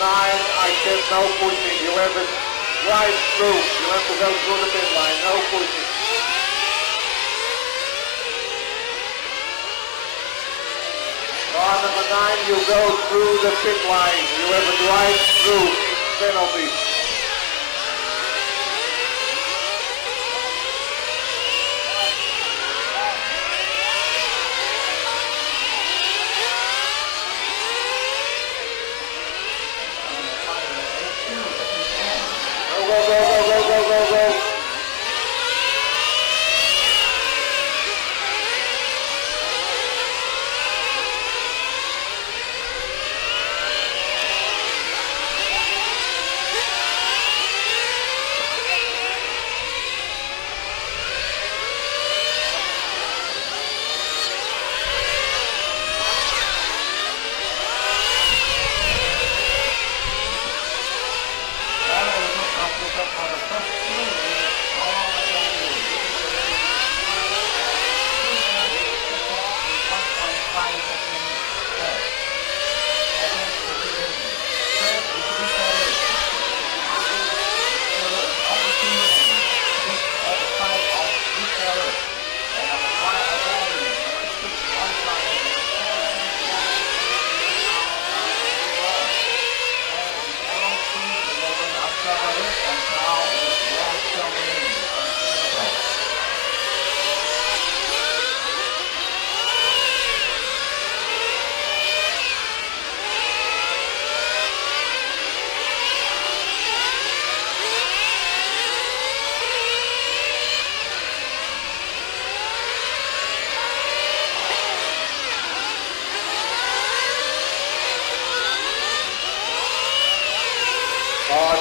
I said no pushing. You have it right through. You have to go through the pit line. No pushing. Car number 9, you go through the pit line. You have it right through. Penalty. Go.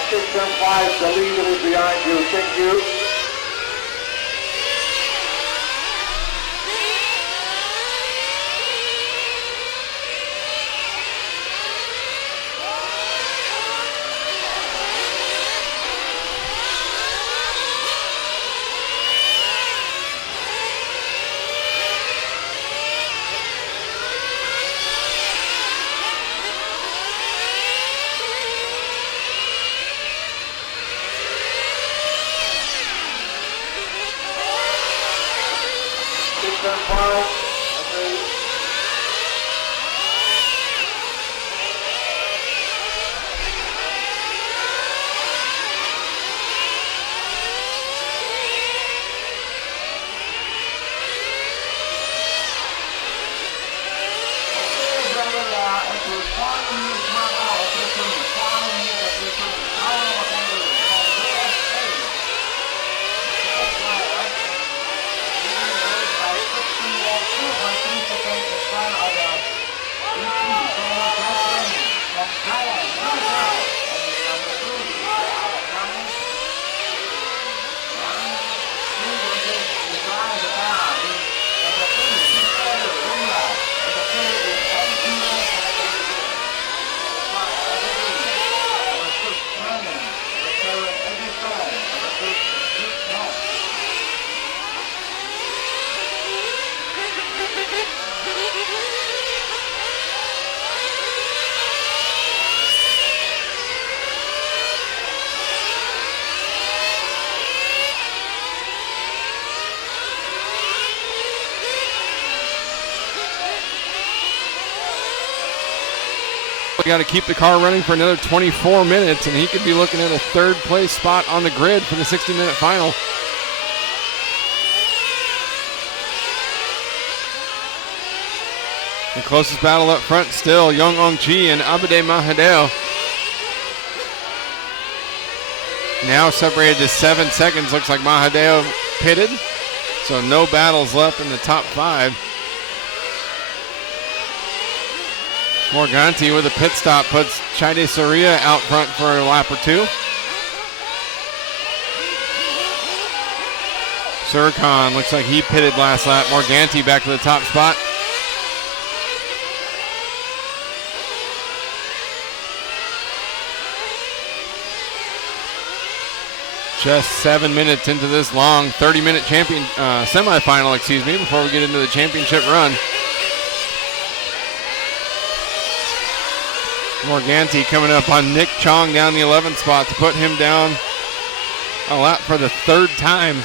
Six and 5, the leader is behind you. Thank you. Got to keep the car running for another 24 minutes, and he could be looking at a third place spot on the grid for the 60-minute final. The closest battle up front still Young Ong-chi and Abide Mahadeo. Now separated to 7 seconds. Looks like Mahadeo pitted, so no battles left in the top 5. Morganti with a pit stop puts Chaide Seria out front for a lap or 2. Surkan looks like he pitted last lap. Morganti back to the top spot. Just 7 minutes into this long 30-minute semifinal, before we get into the championship run. Morganti coming up on Nick Chong down the 11th spot to put him down a lap for the third time.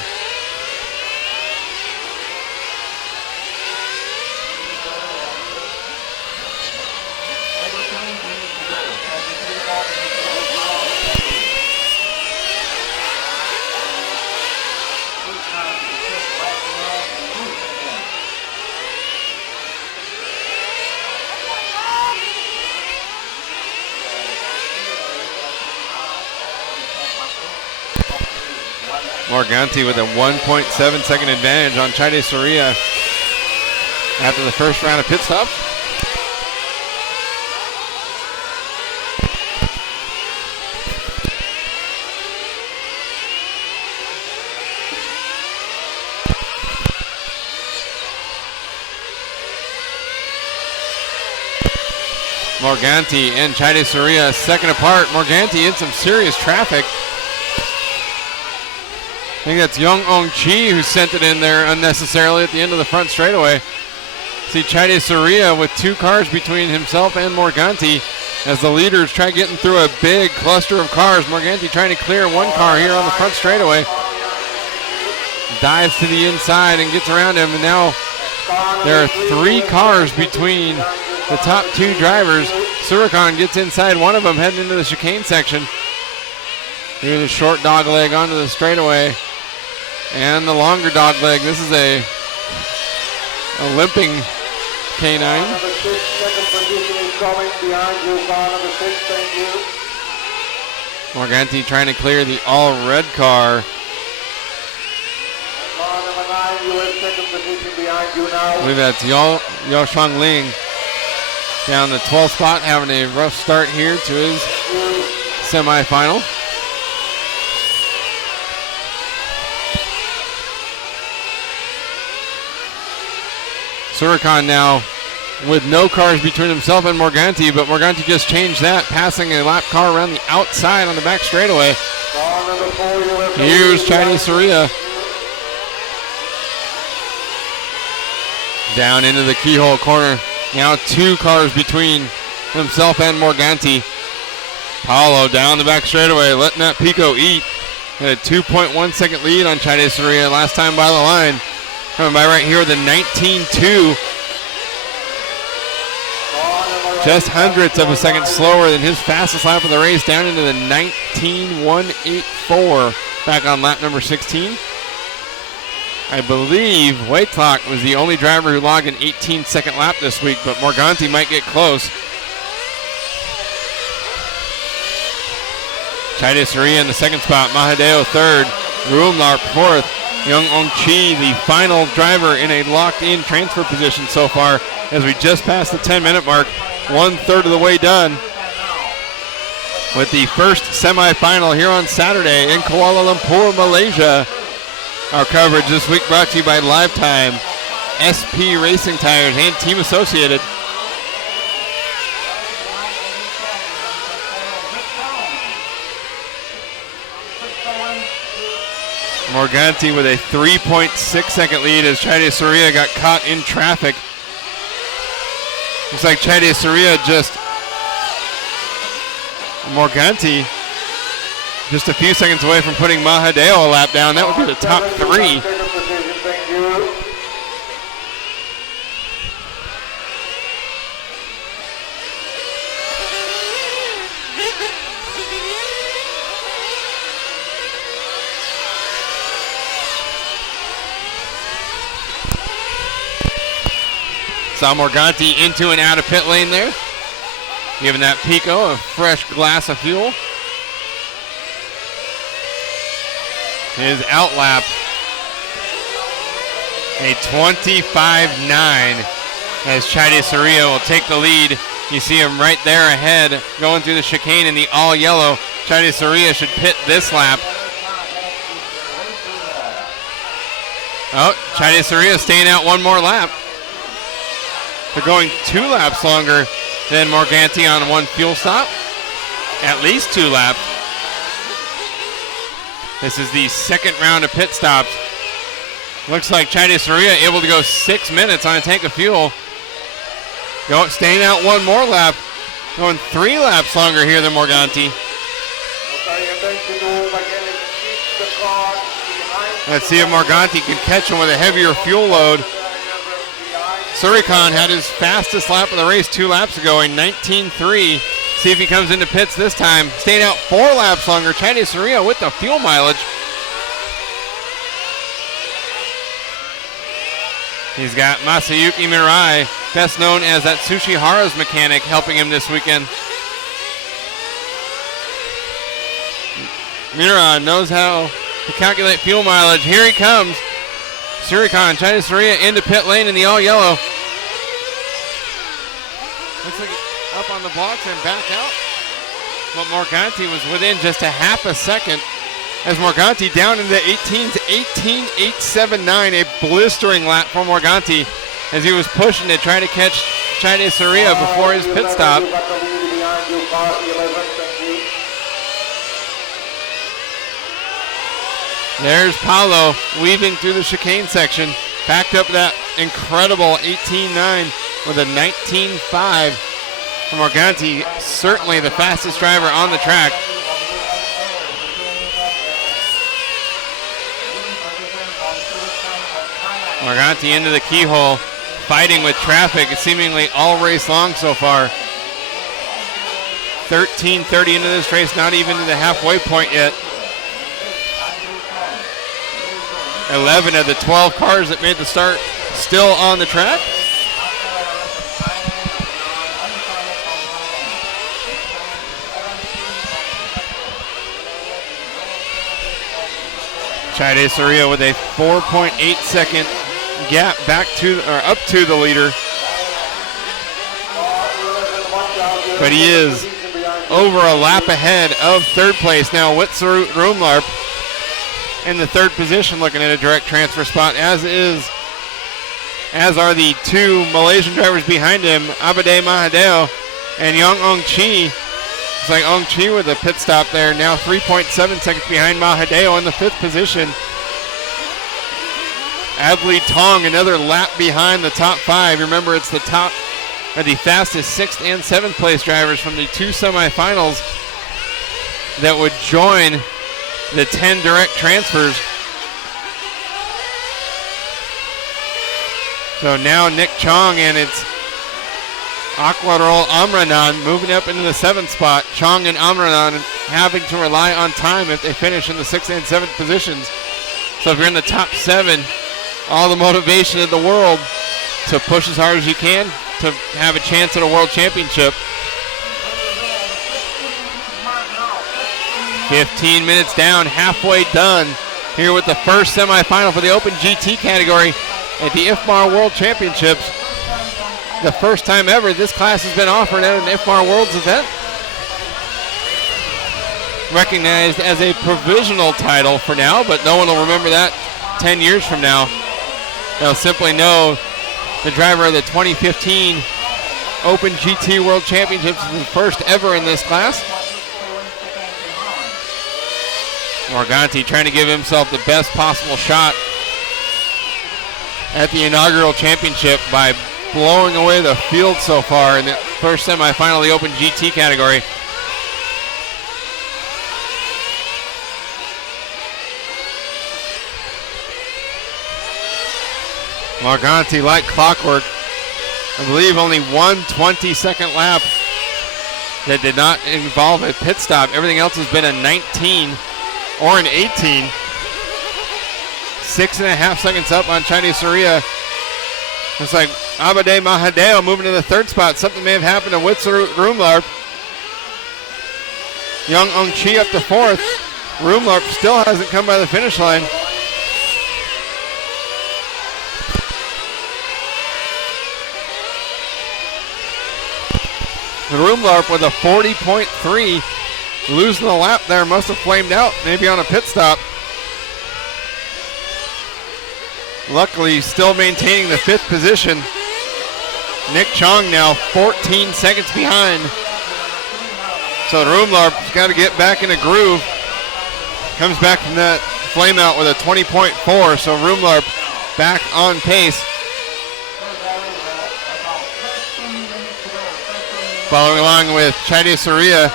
Morganti with a 1.7 second advantage on Chaide Seria after the first round of pit stops. Morganti and Chaide Seria a second apart. Morganti in some serious traffic. I think that's Young Ong Chi who sent it in there unnecessarily at the end of the front straightaway. See Chaide Seria with two cars between himself and Morganti as the leaders try getting through a big cluster of cars. Morganti trying to clear one car here on the front straightaway. Dives to the inside and gets around him, and now there are three cars between the top two drivers. Surikan gets inside one of them heading into the chicane section. Here's a short dog leg onto the straightaway. And the longer dog leg. This is a limping canine. Morganti trying to clear the all red car. I believe that's Yao Shang Ling down the 12th spot, having a rough start here to his semifinal. Surikan now with no cars between himself and Morganti, but Morganti just changed that, passing a lap car around the outside on the back straightaway. Here's Chaide Seria. Down into the keyhole corner. Now two cars between himself and Morganti. Paolo down the back straightaway, letting that Pico eat. Had a 2.1 second lead on Chaide Seria last time by the line. Coming by right here with a 19.2. Just hundredths of a second slower than his fastest lap of the race, down into the 19.184 back on lap number 16. I believe Waytlock was the only driver who logged an 18-second lap this week, but Morganti might get close. Chaide Seria in the second spot, Mahadeo third, Ruumlarp fourth. Young Ong Chi, the final driver in a locked-in transfer position so far, as we just passed the 10-minute mark, 1/3 of the way done with the first semifinal here on Saturday in Kuala Lumpur, Malaysia. Our coverage this week brought to you by Lifetime, SP Racing Tires, and Team Associated. Morganti with a 3.6 second lead as Chaide Seria got caught in traffic. Looks like Chaide Seria Morganti just a few seconds away from putting Mahadeo a lap down. That would be the top three. Saw Morganti into and out of pit lane there, giving that Pico a fresh glass of fuel. His outlap, a 25.9 as Chaide Seria will take the lead. You see him right there ahead going through the chicane in the all yellow. Chaide Seria should pit this lap. Oh, Chaide Seria staying out one more lap. They're going 2 laps longer than Morganti on one fuel stop. At least 2 laps. This is the second round of pit stops. Looks like Chaide Seria able to go 6 minutes on a tank of fuel. Staying out one more lap. Going 3 laps longer here than Morganti. Let's see if Morganti can catch him with a heavier fuel load. Seria had his fastest lap of the race 2 laps ago in 19.3. See if he comes into pits this time. Staying out 4 laps longer. Chinese Seria with the fuel mileage. He's got Masayuki Mirai, best known as that Tsuchihara's mechanic, helping him this weekend. Mirai knows how to calculate fuel mileage. Here he comes. Surikhan, Chinese Seria into pit lane in the all yellow. Looks like up on the blocks and back out. But Morganti was within just a half a second as Morganti down into the 18s, 18.879, a blistering lap for Morganti as he was pushing to try to catch Chinese Seria before his pit stop. There's Paulo weaving through the chicane section, backed up that incredible 18.9 with a 19.5 for Morganti, certainly the fastest driver on the track. Morganti into the keyhole, fighting with traffic seemingly all race long so far. 13:30 into this race, not even to the halfway point yet. 11 of the 12 cars that made the start still on the track. Chaide Seria with a 4.8 second gap back to or up to the leader. But he is over a lap ahead of third place now. Witsarut Roomlarp in the third position, looking at a direct transfer spot, as are the 2 Malaysian drivers behind him, Abade Mahadeo and Yang Ong Chi. It's like Ong Chi with a pit stop there, now 3.7 seconds behind Mahadeo in the 5th position. Adley Tong, another lap behind the top 5. Remember, it's the top or the fastest 6th and 7th place drivers from the 2 semifinals that would join the 10 direct transfers. So now Nick Chong and it's Aquarol Amranan moving up into the 7th spot. Chong and Amranan having to rely on time if they finish in the 6th and 7th positions. So if you're in the top 7, all the motivation in the world to push as hard as you can to have a chance at a world championship. 15 minutes down, halfway done here with the first semifinal for the Open GT category at the IFMAR World Championships. The first time ever this class has been offered at an IFMAR Worlds event. Recognized as a provisional title for now, but no one will remember that 10 years from now. They'll simply know the driver of the 2015 Open GT World Championships is the first ever in this class. Morganti trying to give himself the best possible shot at the inaugural championship by blowing away the field so far in the first semifinal of the Open GT category. Morganti, like clockwork, I believe only one 20-second lap that did not involve a pit stop. Everything else has been a 19 or an 18. 6.5 seconds up on Chinese Seria. Looks like Abade Mahadeo moving to the 3rd spot. Something may have happened to Witsarut Roomlarp. Young Ong Chi up to 4th. Roomlarp still hasn't come by the finish line. Roomlarp with a 40.3. Losing the lap there, must have flamed out, maybe on a pit stop. Luckily, still maintaining the 5th position. Nick Chong now 14 seconds behind. So Roomlarp's got to get back in a groove. Comes back from that flame out with a 20.4, so Roomlarp back on pace. Following along with Chide Seria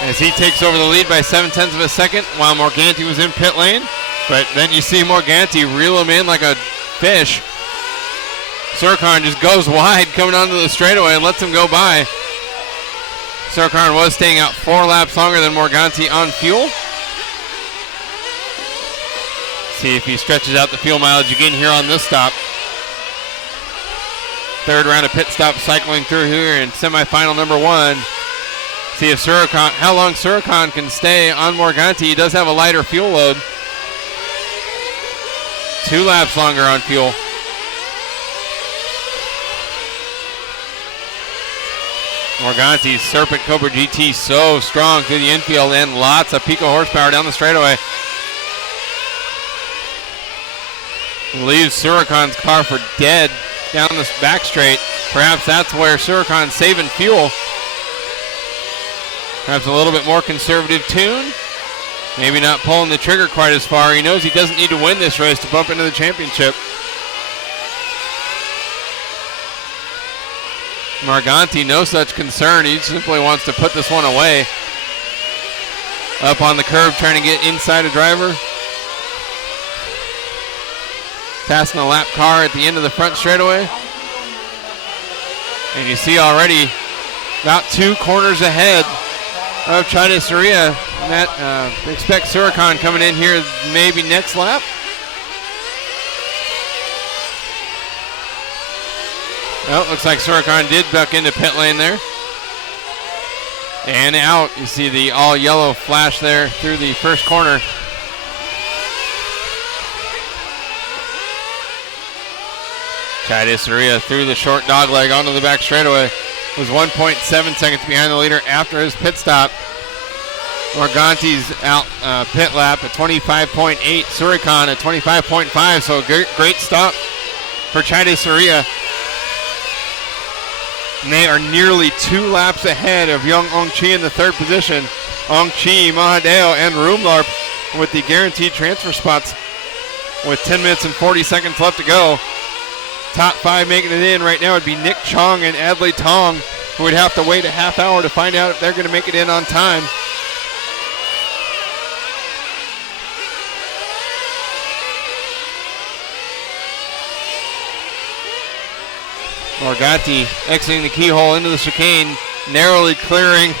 as he takes over the lead by 0.7 of a second while Morganti was in pit lane. But then you see Morganti reel him in like a fish. Surkan just goes wide coming onto the straightaway and lets him go by. Surkan was staying out 4 laps longer than Morganti on fuel. See if he stretches out the fuel mileage again here on this stop. Third round of pit stop cycling through here in semifinal number 1. See if how long Surkan can stay on Morganti. He does have a lighter fuel load. 2 laps longer on fuel. Morganti's Serpent Cobra GT so strong through the infield and lots of pico horsepower down the straightaway. Leaves Surkan's car for dead down this back straight. Perhaps that's where Surkan's saving fuel. Perhaps a little bit more conservative tune. Maybe not pulling the trigger quite as far. He knows he doesn't need to win this race to bump into the championship. Morganti, no such concern. He simply wants to put this one away. Up on the curb trying to get inside a driver. Passing a lap car at the end of the front straightaway. And you see already about 2 corners ahead of Chide Seria. Expect Surkan coming in here maybe next lap. Well, looks like Surkan did duck into pit lane there. And out. You see the all yellow flash there through the first corner. Chide Seria through the short dog leg onto the back straightaway. Was 1.7 seconds behind the leader after his pit stop. Morganti's out pit lap at 25.8. Surkan at 25.5. So great stop for Chide Seria. And they are nearly 2 laps ahead of Young Ong-Chi in the 3rd position. Ong-Chi, Mahadeo, and Roomlarp with the guaranteed transfer spots with 10 minutes and 40 seconds left to go. Top 5 making it in right now would be Nick Chong and Adley Tong, who would have to wait a half hour to find out if they're going to make it in on time. Morganti exiting the keyhole into the chicane, narrowly clearing.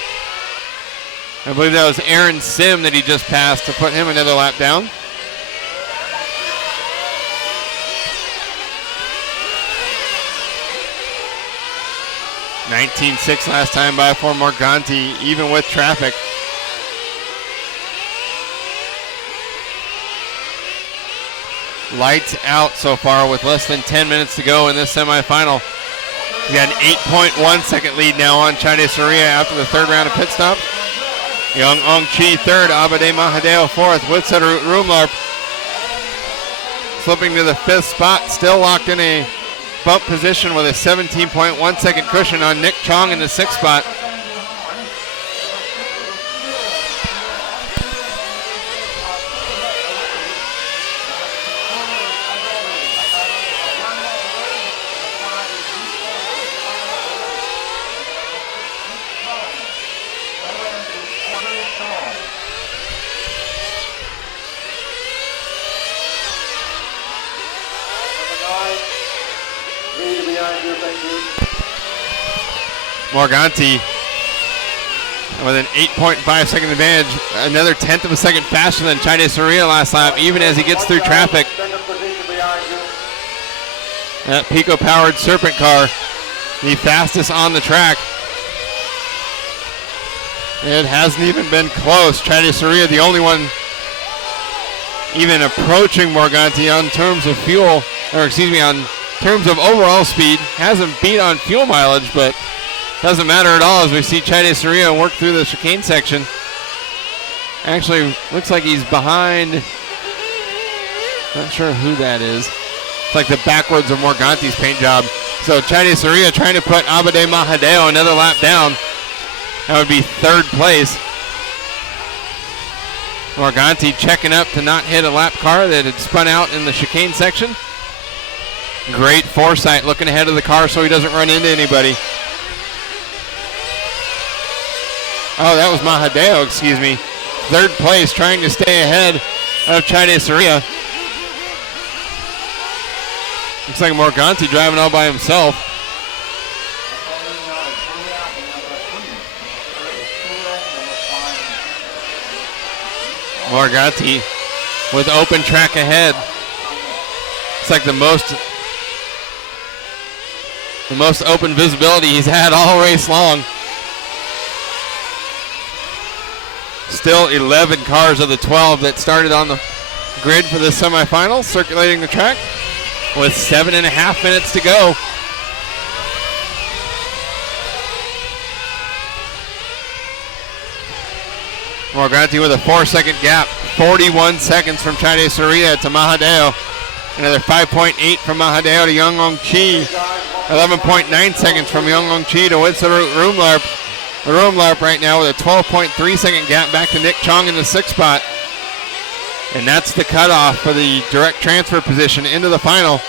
I believe that was Aaron Sim that he just passed to put him another lap down. $19.6 last time by for Morganti, even with traffic. Lights out so far with less than 10 minutes to go in this semifinal. We got an 8.1 second lead now on Chide Seria after the 3rd round of pit stop. Young Ong-Chi 3rd, Abade Mahadeo 4th, Woodsetter Roomlarp slipping to the 5th spot, still locked in a bump position with a 17.1 second cushion on Nick Chong in the 6th spot. Morganti with an 8.5 second advantage, another 1/10 of a second faster than Chide Seria last lap, even as he gets through traffic. That Pico-powered Serpent car, the fastest on the track. It hasn't even been close. Chide Seria, the only one even approaching Morganti on terms of fuel, or excuse me, on terms of overall speed. Hasn't beat on fuel mileage, but doesn't matter at all as we see Chide Seria work through the chicane section. Actually, looks like he's behind. Not sure who that is. It's like the backwards of Morganti's paint job. So Chide Seria trying to put Abade Mahadeo another lap down. That would be 3rd place. Morganti checking up to not hit a lap car that had spun out in the chicane section. Great foresight looking ahead of the car so he doesn't run into anybody. Oh, that was Mahadeo, excuse me. Third place, trying to stay ahead of Chide Seria. Looks like Morganti driving all by himself. Morganti with open track ahead. It's like the most open visibility he's had all race long. Still 11 cars of the 12 that started on the grid for the semifinals circulating the track with 7.5 minutes to go. Morganti with a 4-second gap, 41 seconds from Chide Seria to Mahadeo. Another 5.8 from Mahadeo to Young Chi. 11.9 seconds from Young Chi to Witsaru Roomlarp. Roomlarp right now with a 12.3 second gap back to Nick Chong in the 6th spot. And that's the cutoff for the direct transfer position into the final.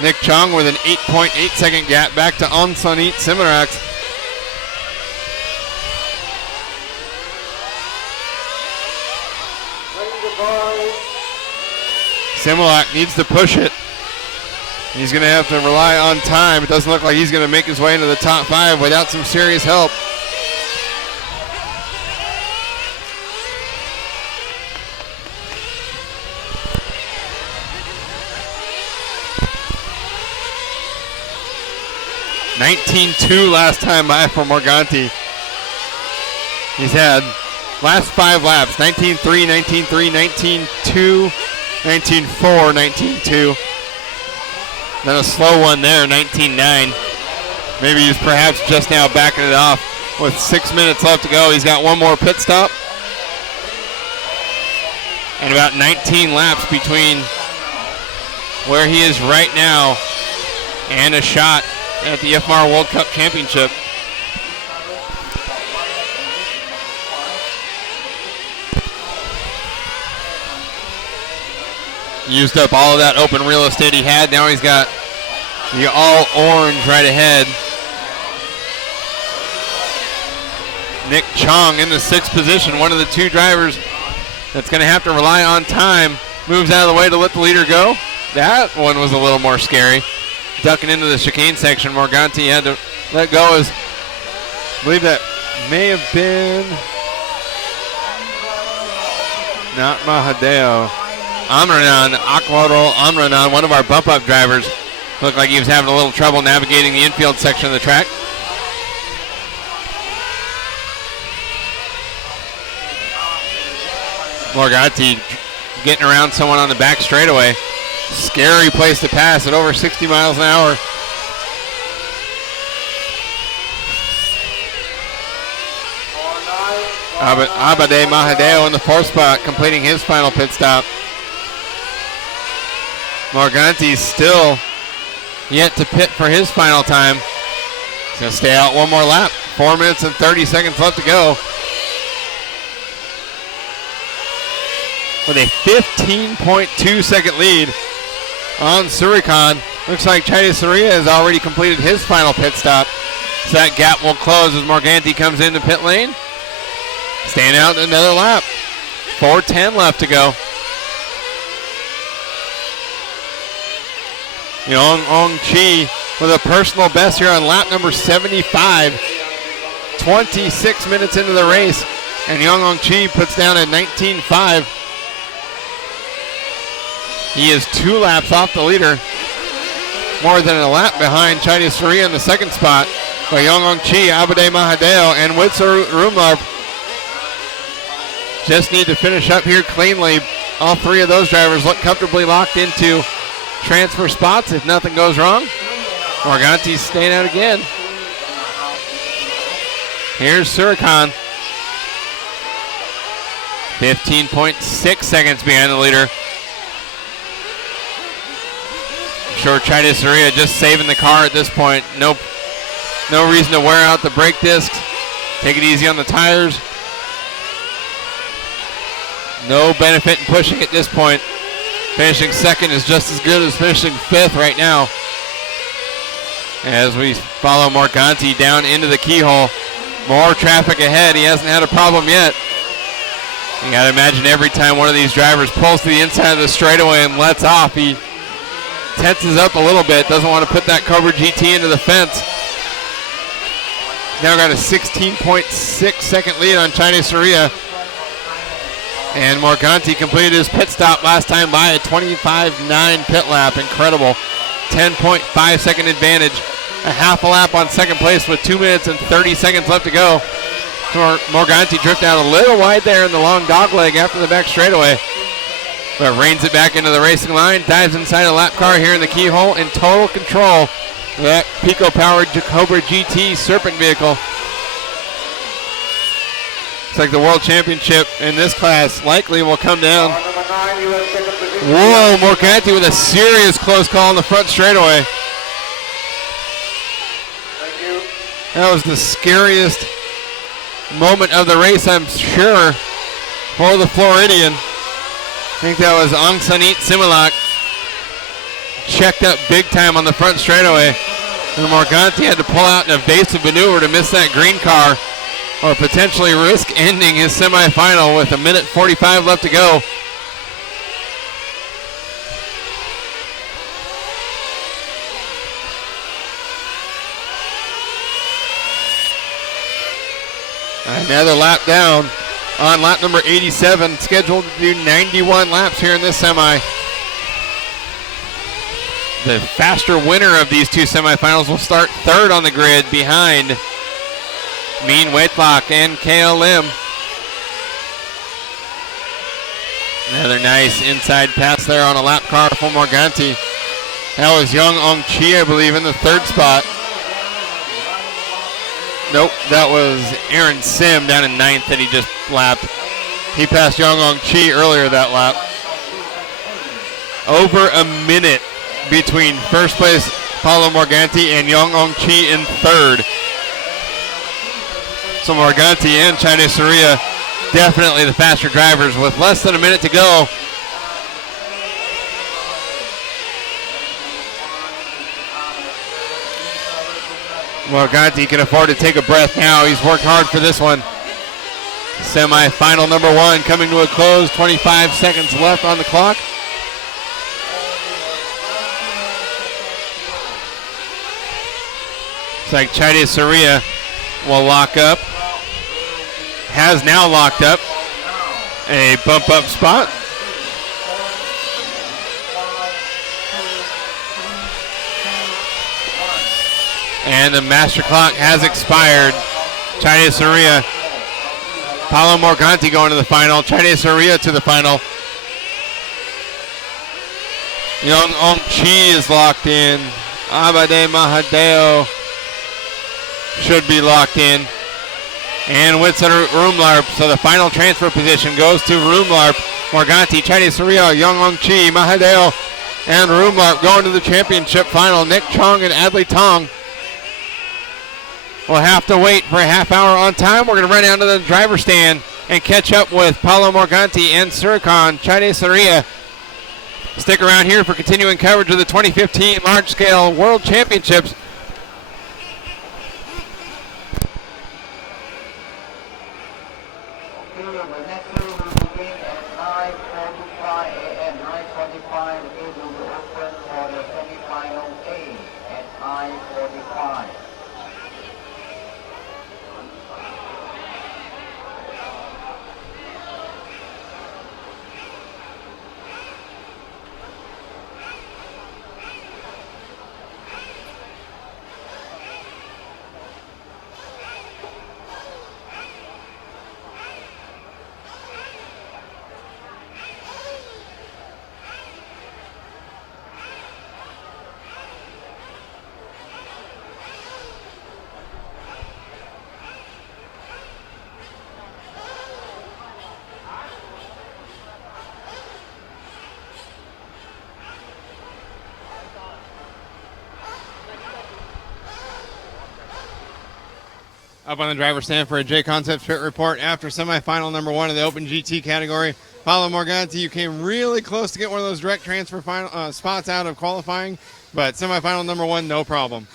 Nick Chong with an 8.8 second gap back to Onsanit Simarax. Similak needs to push it. He's going to have to rely on time. It doesn't look like he's going to make his way into the top 5 without some serious help. $19.2 last time by for Morganti. He's had last 5 laps, 19.3, 19.3, 19.2, 19.4, 19.2. Then a slow one there, 19.9. Maybe he's perhaps just now backing it off with 6 minutes left to go. He's got one more pit stop. And about 19 laps between where he is right now and a shot at the IFMAR World Cup Championship. Used up all of that open real estate he had. Now he's got the all orange right ahead. Nick Chong in the 6th position, one of the 2 drivers that's going to have to rely on time. Moves out of the way to let the leader go. That one was a little more scary. Ducking into the chicane section, Morganti had to let go as, I believe that may have been not Mahadeo. Amranan, Aquarol Amranan, one of our bump-up drivers, looked like he was having a little trouble navigating the infield section of the track. Morganti getting around someone on the back straightaway. Scary place to pass at over 60 miles an hour. Abade Mahadeo in the 4th spot, completing his final pit stop. Morganti's still yet to pit for his final time. He's going to stay out one more lap. 4 minutes and 30 seconds left to go. With a 15.2 second lead on Surikan. Looks like Chide Seria has already completed his final pit stop. So that gap will close as Morganti comes into pit lane. Staying out another lap. 4:10 left to go. Young Chi with a personal best here on lap number 75. 26 minutes into the race. And Young Chi puts down a 19.5. He is 2 laps off the leader. More than a lap behind Chide Seria in the 2nd spot. But Young Chi, Abade Mahadeo, and Witsa Rumlarp just need to finish up here cleanly. All 3 of those drivers look comfortably locked into transfer spots if nothing goes wrong. Morganti's staying out again. Here's Surikan. 15.6 seconds behind the leader. I'm sure Chide Seria just saving the car at this point. No reason to wear out the brake discs. Take it easy on the tires. No benefit in pushing at this point. Finishing 2nd is just as good as finishing 5th right now. as we follow Morganti down into the keyhole. More traffic ahead. He hasn't had a problem yet. You got to imagine every time one of these drivers pulls to the inside of the straightaway and lets off, he tenses up a little bit, doesn't want to put that Cobra GT into the fence. Now got a 16.6 second lead on Chinese Seria. And Morganti completed his pit stop last time by a 25.9 pit lap. Incredible. 10.5 second advantage. A half a lap on second place with 2 minutes and 30 seconds left to go. Morganti drifted out a little wide there in the long dog leg after the back straightaway. But reins it back into the racing line. Dives inside a lap car here in the keyhole in total control of that Pico-powered Cobra GT Serpent vehicle. Looks like the World Championship in this class likely will come down. Whoa, Morganti with a serious close call on the front straightaway. That was the scariest moment of the race, I'm sure, for the Floridian. I think that was Aung Sanit Similak. Checked up big time on the front straightaway. And Morganti had to pull out an evasive maneuver to miss that green car, or potentially risk ending his semifinal with 1:45 left to go. Another lap down on lap number 87, scheduled to do 91 laps here in this semi. The faster winner of these two semifinals will start third on the grid behind Mean Whitlock and KLM. Another nice inside pass there on a lap car for Morganti. That was Young Ong Chi, I believe, in the third spot. Nope, that was Aaron Sim down in ninth that he just lapped. He passed Young Ong Chi earlier that lap. Over a minute between first place Paulo Morganti and Young Ong Chi in third. So Morganti and Chinese Seria definitely the faster drivers with less than a minute to go. Morganti can afford to take a breath now. He's worked hard for this one. Semi-final number one coming to a close. 25 seconds left on the clock. Looks like Chinese Seria will lock up. Has now locked up a bump up spot. And the master clock has expired. Chinese Seria. Paulo Morganti going to the final. Chinese Seria to the final. Young Ong Chi is locked in. Abade Mahadeo should be locked in. And Whitson Roomlarp. So the final transfer position goes to Roomlarp. Morganti, Chinese Seria, Young Ong Chi, Mahadeo, and Roomlarp going to the championship final. Nick Chong and Adley Tong. We'll have to wait for a half hour on time. We're going to run down to the driver's stand and catch up with Paulo Morganti and Suricon, Chinese Seria. Stick around here for continuing coverage of the 2015 Large-Scale World Championships. Up on the driver's stand for a J Concepts pit report after semifinal number one of the Open GT category. Paulo Morganti, you came really close to get one of those direct transfer final spots out of qualifying, but semifinal number one, no problem.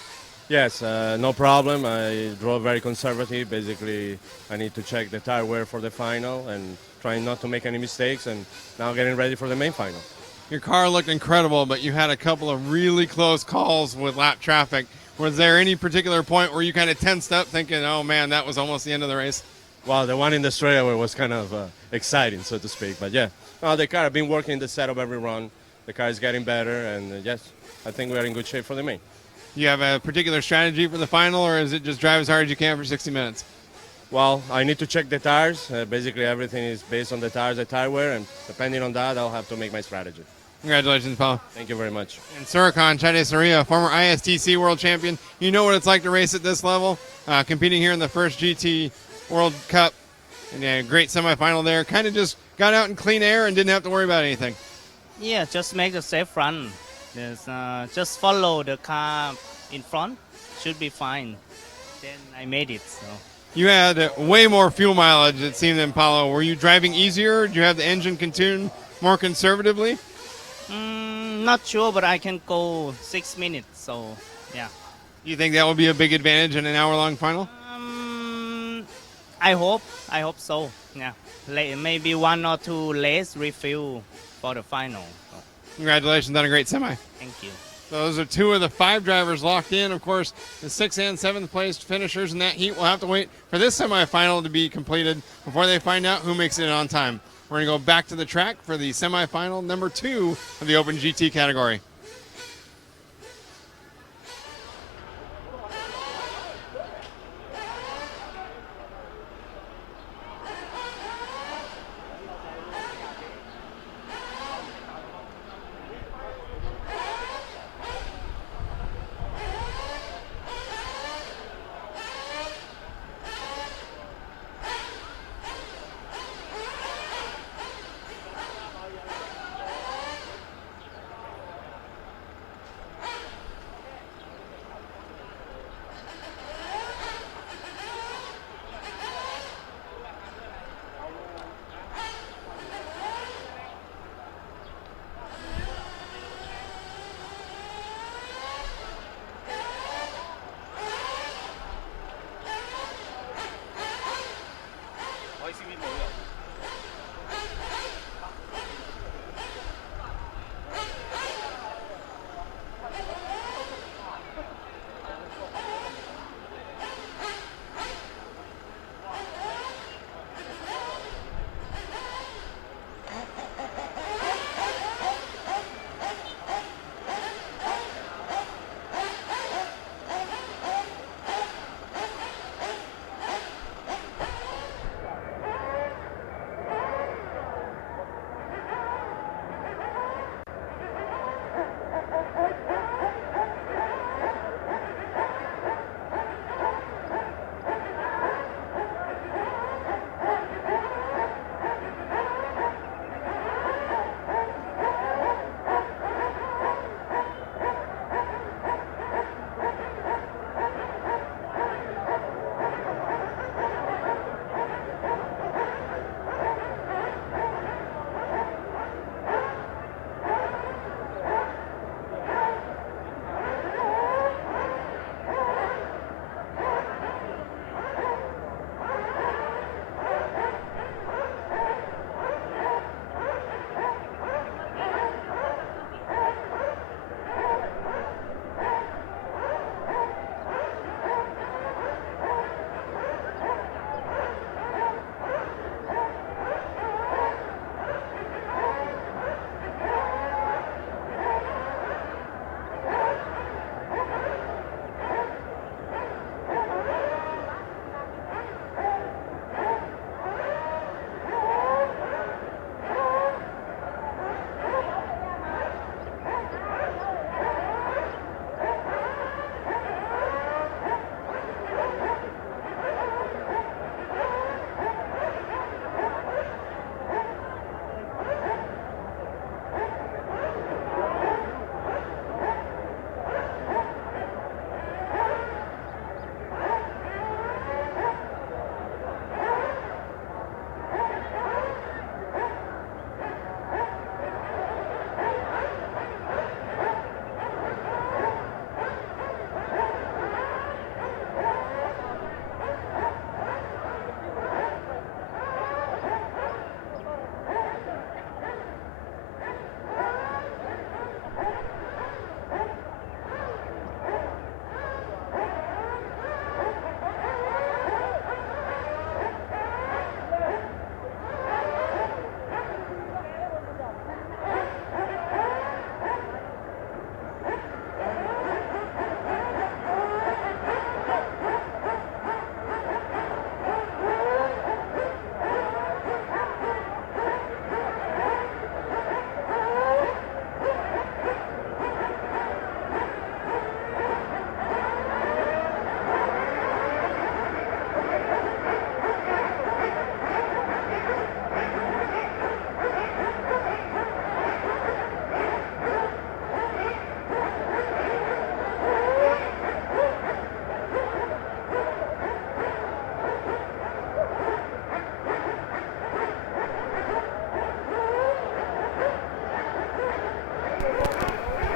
Yes, no problem. I drove very conservative. Basically, I need to check the tire wear for the final and trying not to make any mistakes, and now getting ready for the main final. Your car looked incredible, but you had a couple of really close calls with lap traffic. Was there any particular point where you kind of tensed up thinking, oh man, that was almost the end of the race? Well, the one in the straightaway was kind of exciting, so to speak. But yeah, the car, I've been working the setup every run. The car is getting better, and yes, I think we are in good shape for the main. You have a particular strategy for the final, or is it just drive as hard as you can for 60 minutes? Well, I need to check the tires. Basically, everything is based on the tires, the tire wear, and depending on that, I'll have to make my strategy. Congratulations, Paul. Thank you very much. And Suricon, Seria, former ISTC world champion. You know what it's like to race at this level, competing here in the first GT World Cup. And a great semifinal there. Kind of just got out in clean air and didn't have to worry about anything. Yeah, just make a safe run. Just follow the car in front. Should be fine. Then I made it. So. You had way more fuel mileage, it seemed, than Paulo. Were you driving easier? Did you have the engine tuned more conservatively? Not sure, but I can go 6 minutes. So, yeah. You think that would be a big advantage in an hour-long final? I hope so. Yeah. Maybe 1 or 2 lays refill for the final. So. Congratulations on a great semi. Thank you. Those are 2 of the 5 drivers locked in. Of course, the 6th and 7th place finishers in that heat will have to wait for this semifinal to be completed before they find out who makes it on time. We're going to go back to the track for the semifinal number 2 of the Open GT category.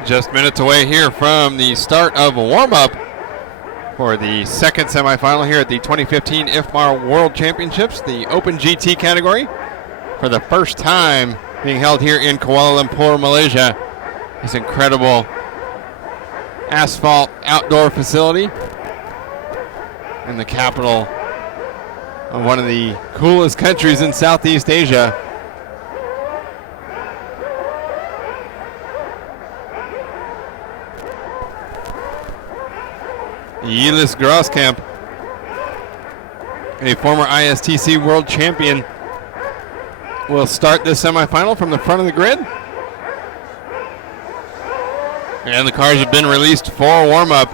Just minutes away here from the start of a warm-up for the second semifinal here at the 2015 IFMAR World Championships, the Open GT category, for the first time being held here in Kuala Lumpur, Malaysia. This incredible asphalt outdoor facility in the capital of one of the coolest countries in Southeast Asia. Yilis Groskamp, a former ISTC world champion, will start this semifinal from the front of the grid. And the cars have been released for warm-up.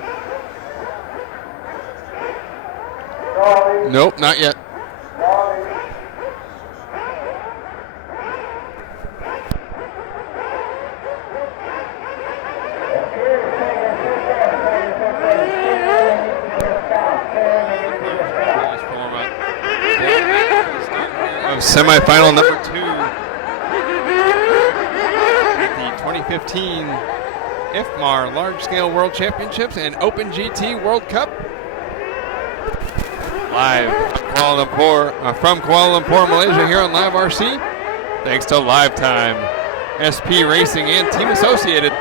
Nope, not yet. Semifinal number 2 at the 2015 IFMAR Large-Scale World Championships and Open GT World Cup. Live from Kuala Lumpur, Malaysia, here on Live RC. Thanks to Lifetime, SP Racing, and Team Associated.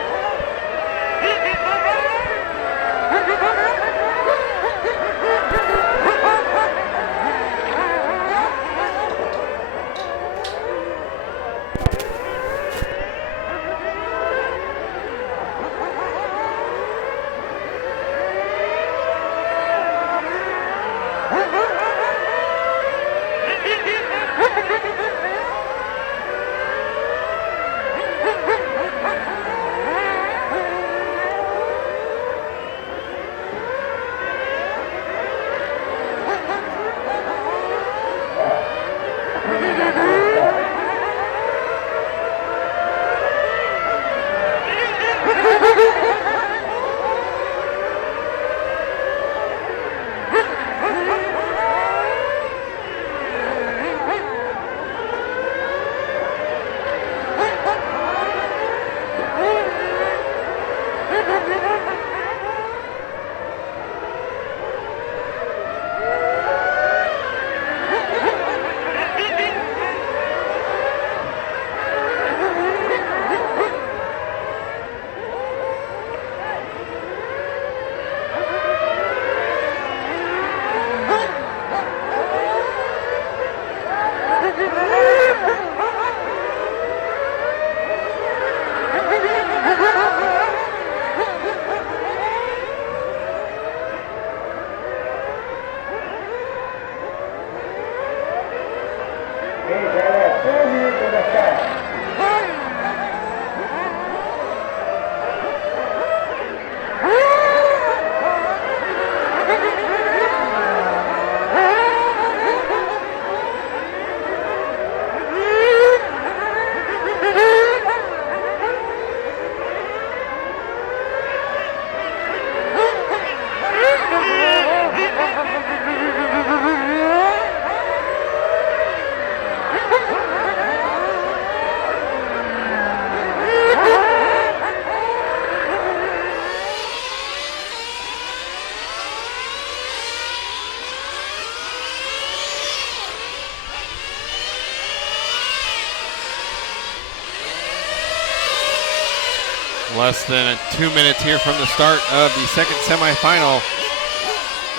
Less than 2 minutes here from the start of the second semifinal.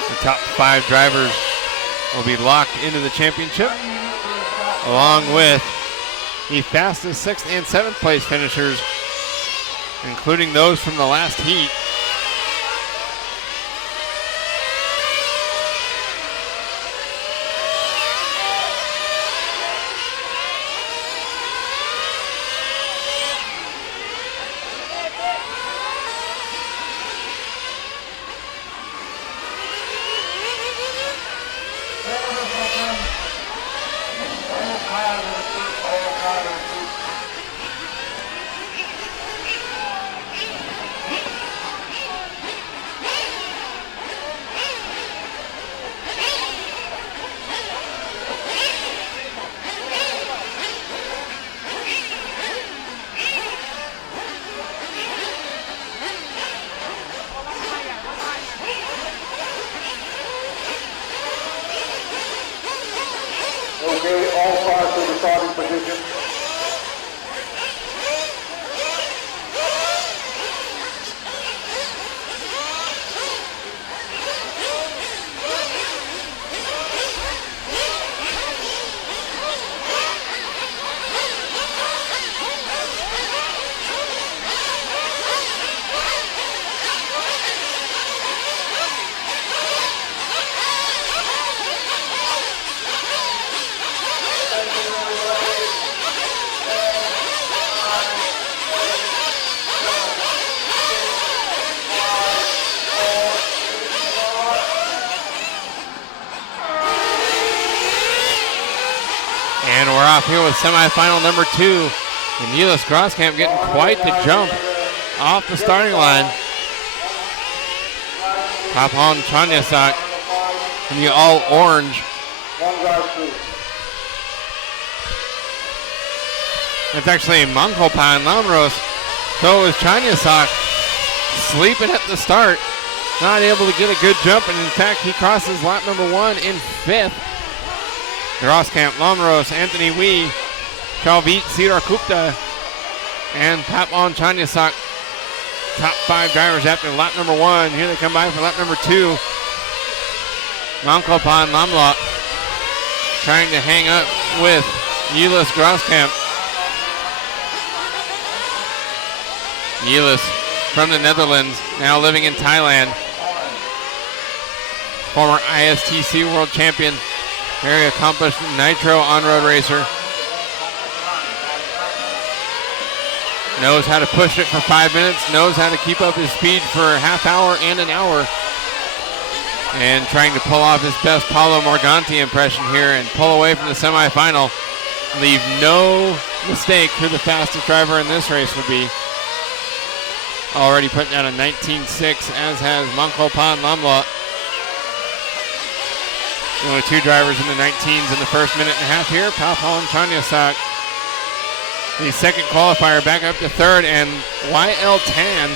The top 5 drivers will be locked into the championship, along with the fastest 6th and 7th place finishers, including those from the last heat. we're off here with semifinal number 2. And Niels Groskamp getting quite the jump off the starting line. Papon Chanyasak in the all orange. It's actually Mankopan Lamros. So is Chanyasak sleeping at the start. Not able to get a good jump, and in fact, he crosses lap number 1 in 5th. Groskamp, Lamros, Anthony Wee, Chalvit, Cedar Gupta, and Papon Chanyasak. Top 5 drivers after lap number 1. Here they come by for lap number 2. Mankopan Lamla trying to hang up with Niels Groskamp. Niels from the Netherlands, now living in Thailand. Former ISTC world champion, very accomplished nitro on-road racer. Knows how to push it for 5 minutes, knows how to keep up his speed for a half hour and an hour. And trying to pull off his best Paulo Morganti impression here and pull away from the semifinal. Leave no mistake who the fastest driver in this race would be. Already putting down a 19.6, as has Mankopan Lamla. The only 2 drivers in the 19s in the first minute and a half here. Papon Chanyasak, the second qualifier, back up to 3rd, and YL Tan.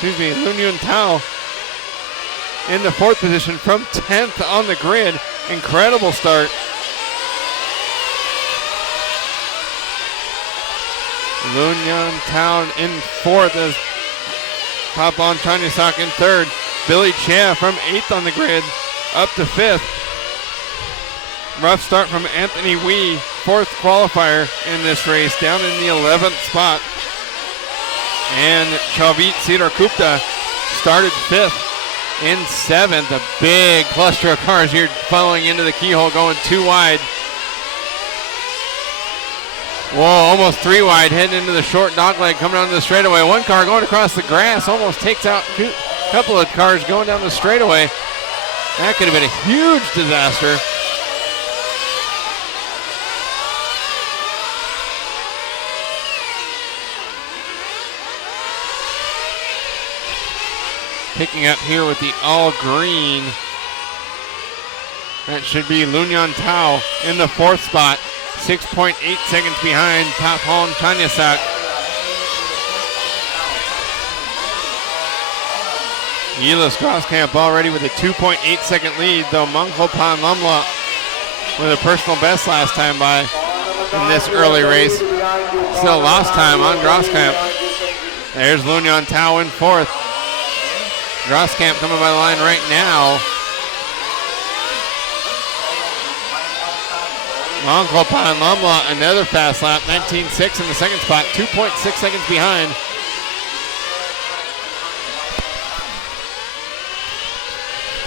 Lunyun Tao in the 4th position from 10th on the grid. Incredible start. Lunyun Tao in 4th as Papon Chanyasak in 3rd. Billy Chia from 8th on the grid up to 5th. Rough start from Anthony Wee, 4th qualifier in this race, down in the 11th spot. And Chavit Cedar Gupta started 5th in 7th. A big cluster of cars here following into the keyhole, going 2 wide. Whoa, almost 3 wide, heading into the short dogleg, coming onto the straightaway. 1 car going across the grass, almost takes out a couple of cars going down the straightaway. That could have been a huge disaster. Picking up here with the all green. That should be Lunyun Tao in the 4th spot. 6.8 seconds behind Papon Chanyasak. Niels Groskamp already with a 2.8 second lead, though Mankopan Lamla with a personal best last time by in this early race. Still lost time on Groskamp. There's Lunyun Tao in 4th. Groskamp coming by the line right now. Mankopan Lamla, another fast lap, 19.6 in the 2nd spot, 2.6 seconds behind.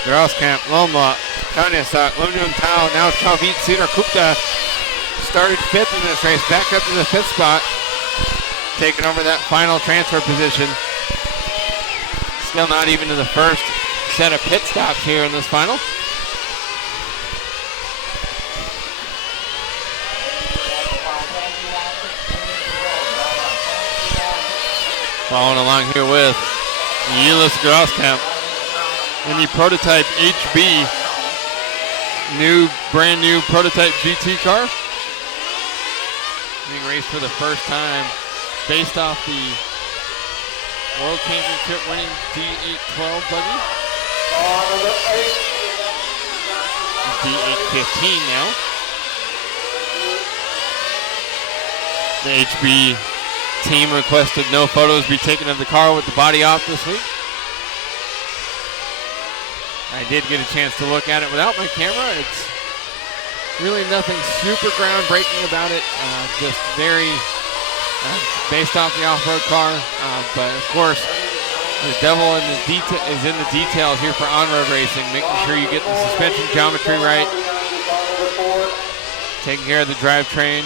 Groskamp, Lamla, Chanyasak, Lunyun Tao, now Chavit Cedar Gupta started 5th in this race, back up to the 5th spot, taking over that final transfer position. Still not even to the first set of pit stops here in this final. Following along here with Niels Groskamp in the prototype HB, brand new prototype GT car. Being raced for the first time based off the World Championship winning D812 buggy. D815 now. The HB team requested no photos be taken of the car with the body off this week. I did get a chance to look at it without my camera. It's really nothing super groundbreaking about it. Just very based off the off-road car. But of course, the devil is in the details here for on-road racing, making sure you get the suspension geometry right, taking care of the drivetrain,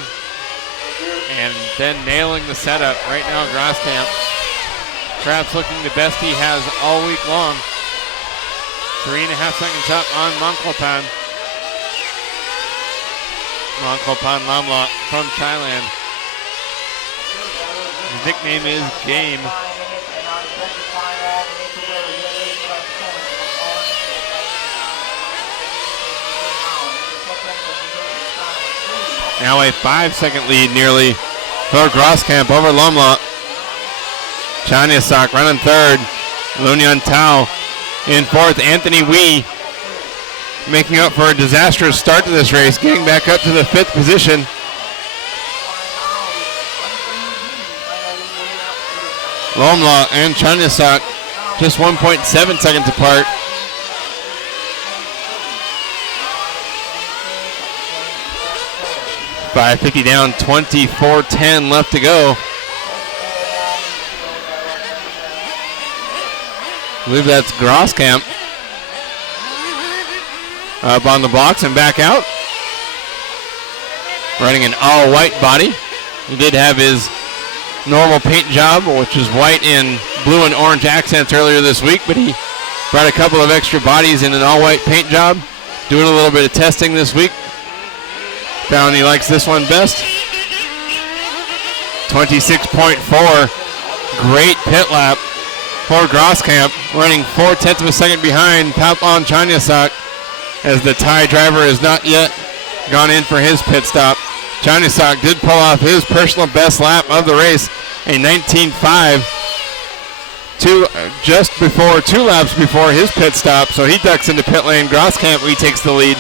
and then nailing the setup. Right now, Groskamp, perhaps looking the best he has all week long. 3.5 seconds up on Mankopan. Mongkol Lamla from Thailand. His nickname is Game. Now a 5-second lead nearly for Groskamp over Lamla. Chanyasak running third. Lunyan Tao in fourth. Anthony Wee making up for a disastrous start to this race, getting back up to the 5th position. Lamla and Chanyasak just 1.7 seconds apart. .550 down, 24:10 left to go. I believe that's Groskamp up on the blocks and back out. Running an all-white body. He did have his normal paint job, which is white and blue and orange accents earlier this week, but he brought a couple of extra bodies in an all-white paint job. Doing a little bit of testing this week. Found he likes this one best. 26.4. Great pit lap for Groskamp, running 0.4 of a second behind Papon Chanyasak, as the Thai driver has not yet gone in for his pit stop. Chanyasak did pull off his personal best lap of the race, a 19.5, just before 2 laps before his pit stop, so he ducks into pit lane. Groskamp retakes the lead.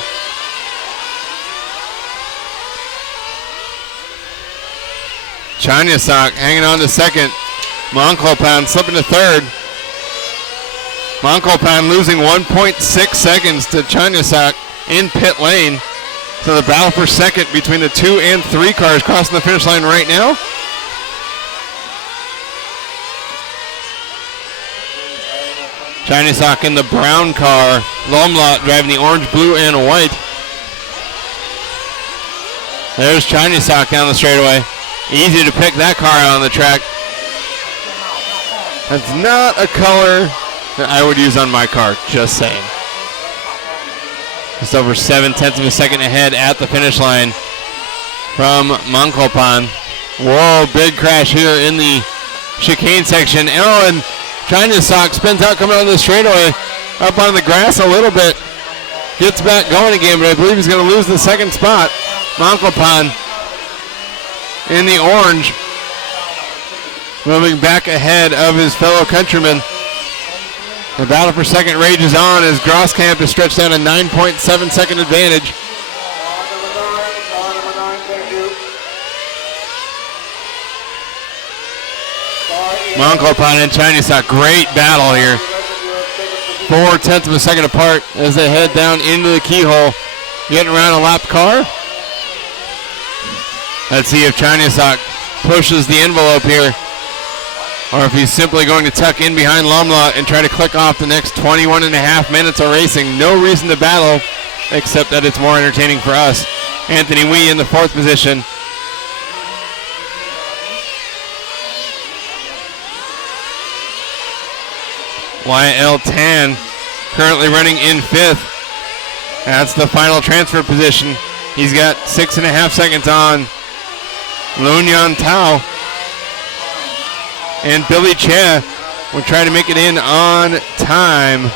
Chanyasak hanging on to second. Mongkol slipping to third. Mongkol losing 1.6 seconds to Chanyasak in pit lane. So the battle for second between the 2 and 3 cars crossing the finish line right now. Chanyasak in the brown car. Lamla driving the orange, blue, and white. There's Chanyasak down the straightaway. Easy to pick that car out on the track. That's not a color that I would use on my car, just saying. Just over 0.7 of a second ahead at the finish line from Mongkol. Whoa, big crash here in the chicane section. And Chanyasak spins out coming on the straightaway, up on the grass a little bit. Gets back going again, but I believe he's going to lose the second spot. Mongkol in the orange, moving back ahead of his fellow countrymen. The battle for second rages on as Groskamp has stretched out a 9.7 second advantage. Mongkol and Chanyasak, great battle here. 0.4 of a second apart as they head down into the keyhole, getting around a lap car. Let's see if Chanyasak pushes the envelope here, or if he's simply going to tuck in behind Lamla and try to click off the next 21.5 minutes of racing. No reason to battle, except that it's more entertaining for us. Anthony Wee in the 4th position. YL Tan currently running in 5th. That's the final transfer position. He's got 6.5 seconds on Lunyan Tao. And Billy Che will try to make it in on time.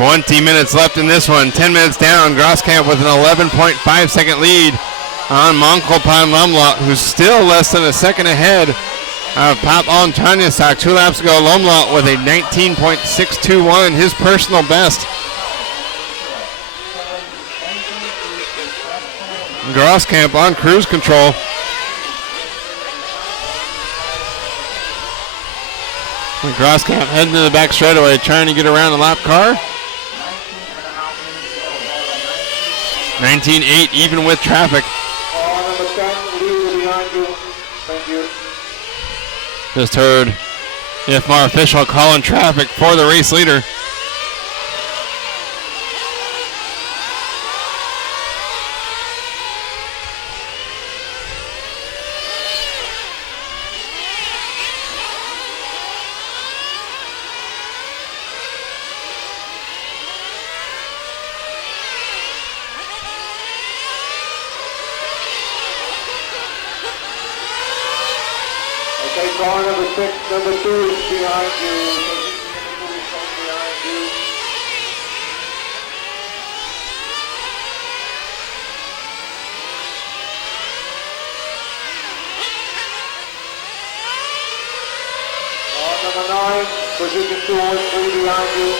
20 minutes left in this one. 10 minutes down. Grosskamp with an 11.5 second lead on Monkolpan Lomlaut, who's still less than a second ahead of Pop Alantaniasak. 2 laps ago, Lomlaut with a 19.621, his personal best. Grosskamp on cruise control. Grosskamp heading to the back straightaway, trying to get around the lap car. 19.8 even with traffic. Number 10, lead behind you. Thank you. Just heard IFMAR official calling traffic for the race leader. Okay, car number 6, number 2 is behind you. Number 2 is coming behind you. Car number 9, position 2 and 3 behind you.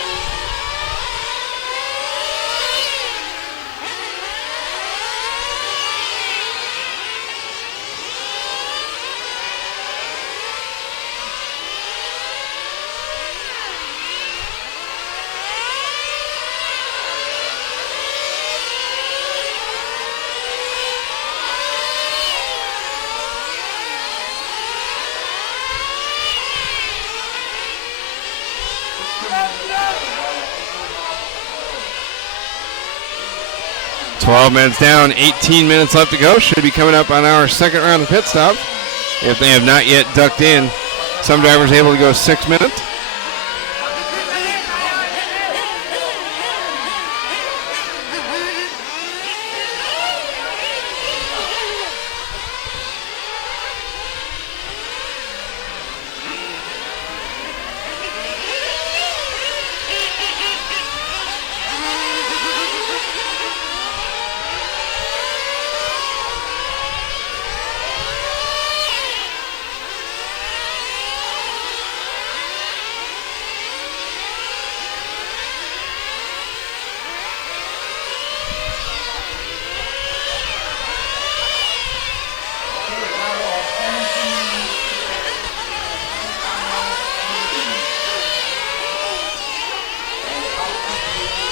Twelve minutes down, 18 minutes left to go. Should be coming up on our second round of pit stop. If they have not yet ducked in, some drivers able to go 6 minutes.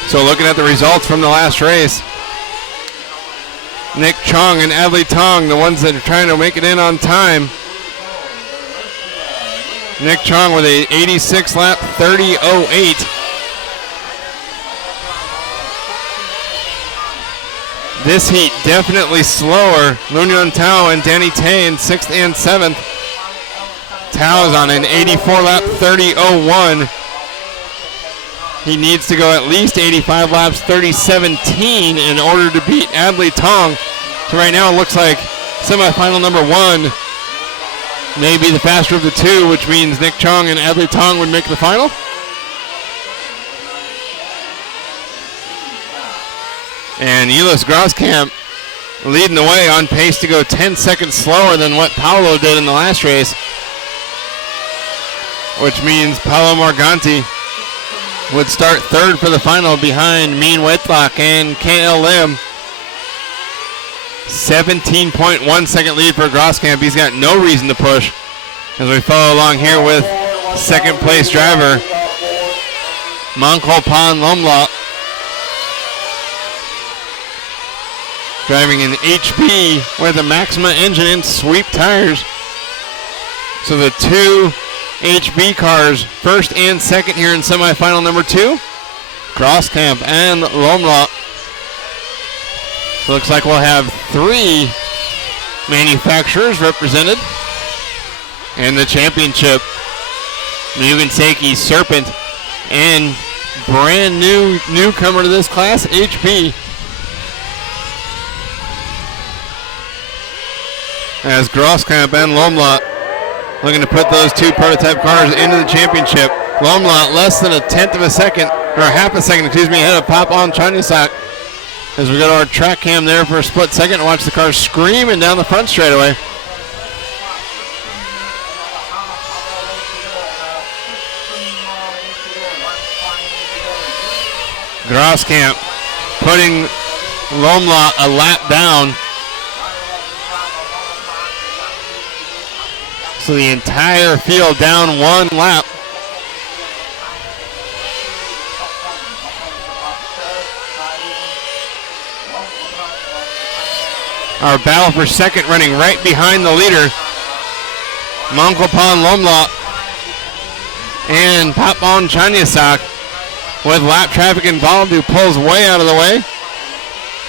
So looking at the results from the last race, Nick Chong and Adley Tong, the ones that are trying to make it in on time. Nick Chong with a 86 lap 30.08. This heat definitely slower. Lunyon Tao and Danny Tay in 6th and 7th. Tao is on an 84 lap 30.01. He needs to go at least 85 laps, 30.17 in order to beat Adley Tong. So right now it looks like semifinal number 1 may be the faster of the two, which means Nick Chong and Adley Tong would make the final. And Elis Grosskamp leading the way, on pace to go 10 seconds slower than what Paolo did in the last race, which means Paolo Morganti would start third for the final behind Mean Whitlock and KLM. 17.1 second lead for Grosskamp. He's got no reason to push as we follow along here with second place driver Monkolpan Lomlaut, driving an HB with a Maxima engine and sweep tires. So the two HB cars, first and second here in semifinal number 2. Grosskamp and Lomlaut. Looks like we'll have 3 manufacturers represented in the championship. Mugen Seiki, Serpent, and brand new newcomer to this class, HB. As Grosskamp and Lomlaut looking to put those 2 prototype cars into the championship. Lomlaut less than a tenth of a second or half a second, excuse me, ahead of Papon Chanysak. As we go to our track cam there for a split second, watch the car screaming down the front straightaway. Groskamp putting Lomla a lap down. So the entire field down one lap. Our battle for second running right behind the leader. Mongkopon Lomla and Papon Chanysak with lap traffic involved, who pulls way out of the way.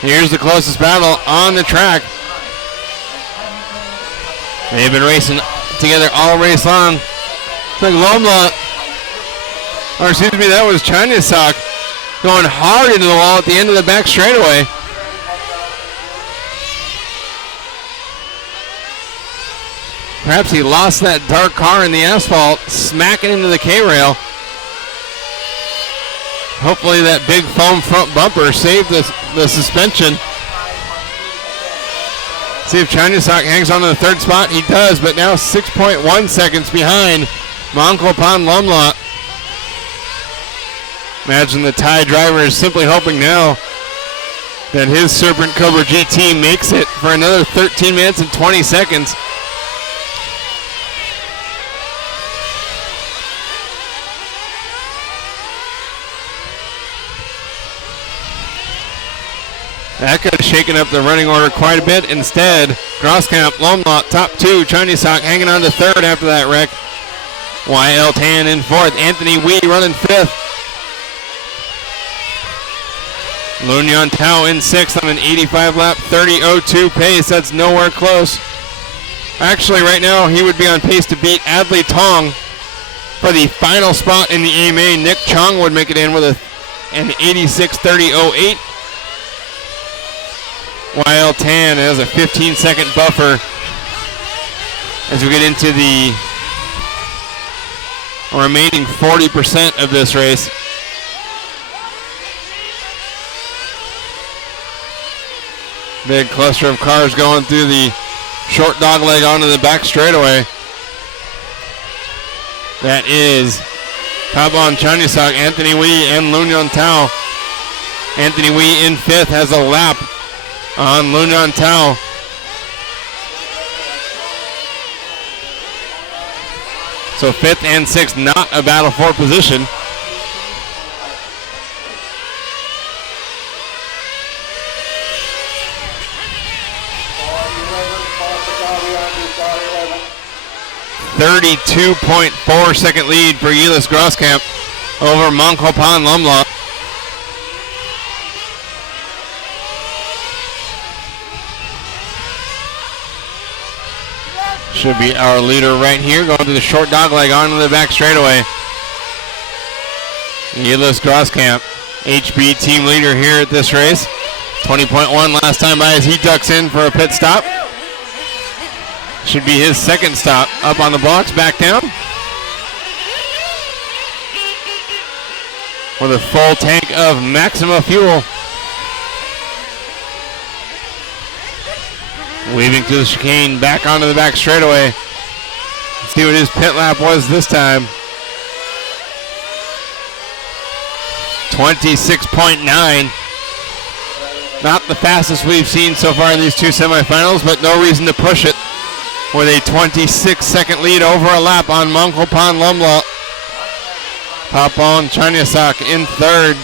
Here's the closest battle on the track. They've been racing together all race long. Like Lomla, or excuse me, that was Chanysak going hard into the wall at the end of the back straightaway. Perhaps he lost that dark car in the asphalt, smacking into the K-rail. Hopefully that big foam front bumper saved the suspension. See if Chanysak hangs on to the third spot. He does, but now 6.1 seconds behind Mongkopon Lomla. Imagine the Thai driver is simply hoping now that his Serpent Cobra GT makes it for another 13 minutes and 20 seconds. That could have shaken up the running order quite a bit. Instead, Groskamp, Lomla, top two. Chanysak hanging on to third after that wreck. YL Tan in fourth. Anthony Wee running fifth. Lunyan Tao in sixth on an 85 lap, 30.02 pace. That's nowhere close. Actually, right now, he would be on pace to beat Adley Tong for the final spot in the AMA. Nick Chong would make it in with an 86.30.08. YL Tan has a 15-second buffer as we get into the remaining 40% of this race. Big cluster of cars going through the short dog leg onto the back straightaway. That is Papon Chanysak, Anthony Wee, and Lunyan Tao. Anthony Wee in fifth has a lap on Lunyan Tao. So fifth and sixth, not a battle for position. .4 lead for Yilis Groskamp over Mongkopon Lomla. Should be our leader right here, going to the short dog leg onto the back straightaway. Yilis Groskamp, HB team leader here at this race. 20.1 last time by as he ducks in for a pit stop. Should be his second stop. Up on the blocks, back down. With a full tank of Maxima fuel. Weaving through the chicane, back onto the back straightaway. Let's see what his pit lap was this time. 26.9. Not the fastest we've seen so far in these two semifinals, but no reason to push it. With a 26-second lead over a lap on Mongkopon Lomla. Papon Chanysak in third.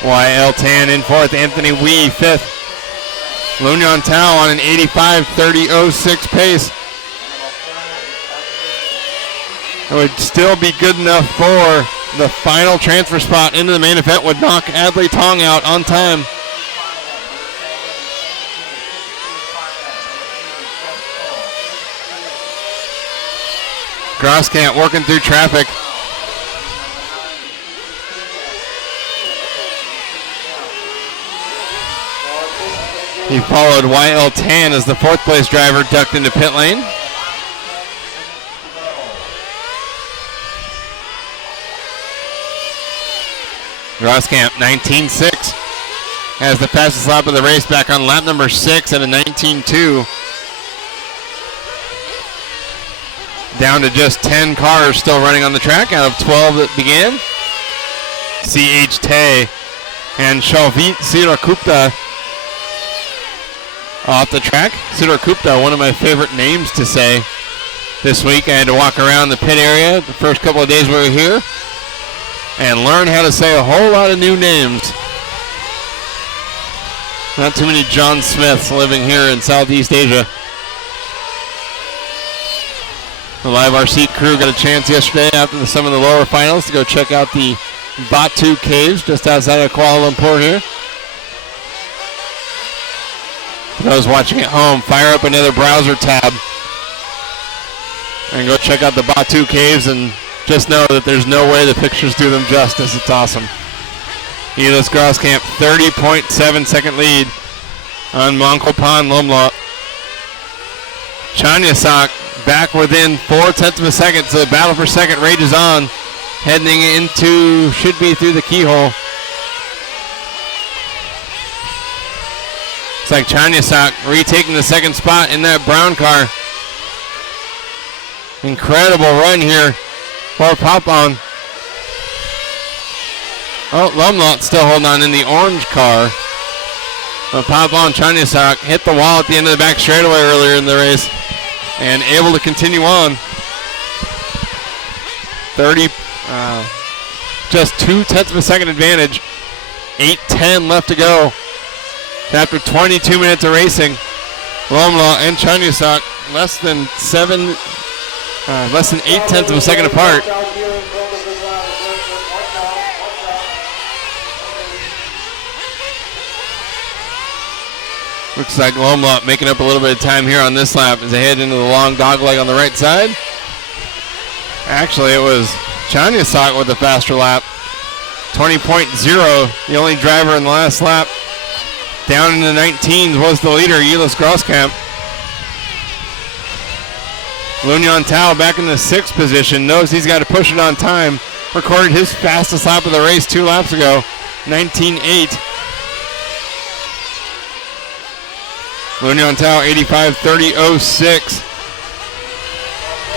YL Tan in fourth. Anthony Wee fifth. Lunyan Tao on an 85.30.06 pace. It would still be good enough for the final transfer spot into the main event, would knock Adley Tong out on time. Groskamp working through traffic. He followed YL Tan as the fourth place driver ducked into pit lane. Groskamp 19.6 has the fastest lap of the race back on lap number 6 at a 19.2. Down to just 10 cars still running on the track out of 12 that began. C.H. Tay and Shalvit Sirakupta off the track. Sirakupta, one of my favorite names to say this week. I had to walk around the pit area the first couple of days we were here and learn how to say a whole lot of new names. Not too many John Smiths living here in Southeast Asia. The Live RC crew got a chance yesterday after some of the lower finals to go check out the Batu Caves just outside of Kuala Lumpur here. For those watching at home, fire up another browser tab and go check out the Batu Caves and just know that there's no way the pictures do them justice. It's awesome. Elis Groskamp, 30.7 second lead on Mongkopan Lomlot. Chanyasak back within 0.4 of a second, so the battle for second rages on. Heading into, should be through the keyhole. It's like Chanyasak retaking the second spot in that brown car. Incredible run here for Papon. Oh, Lumlot still holding on in the orange car. But Papon Chanyasak hit the wall at the end of the back straightaway earlier in the race and able to continue on. Just 0.2 of a second advantage. 8:10 left to go. After 22 minutes of racing, Lomla and Chanyasak less than 0.8 of a second apart. Looks like Lomla making up a little bit of time here on this lap as they head into the long dog leg on the right side. Actually, it was Chanyasak with the faster lap. 20.0, the only driver in the last lap. Down in the 19s was the leader, Elis Groskamp. Lunyan Tao back in the 6th position, knows he's got to push it on time. Recorded his fastest lap of the race 2 laps ago, 19.8. Lunyan Tao, 85.30.06.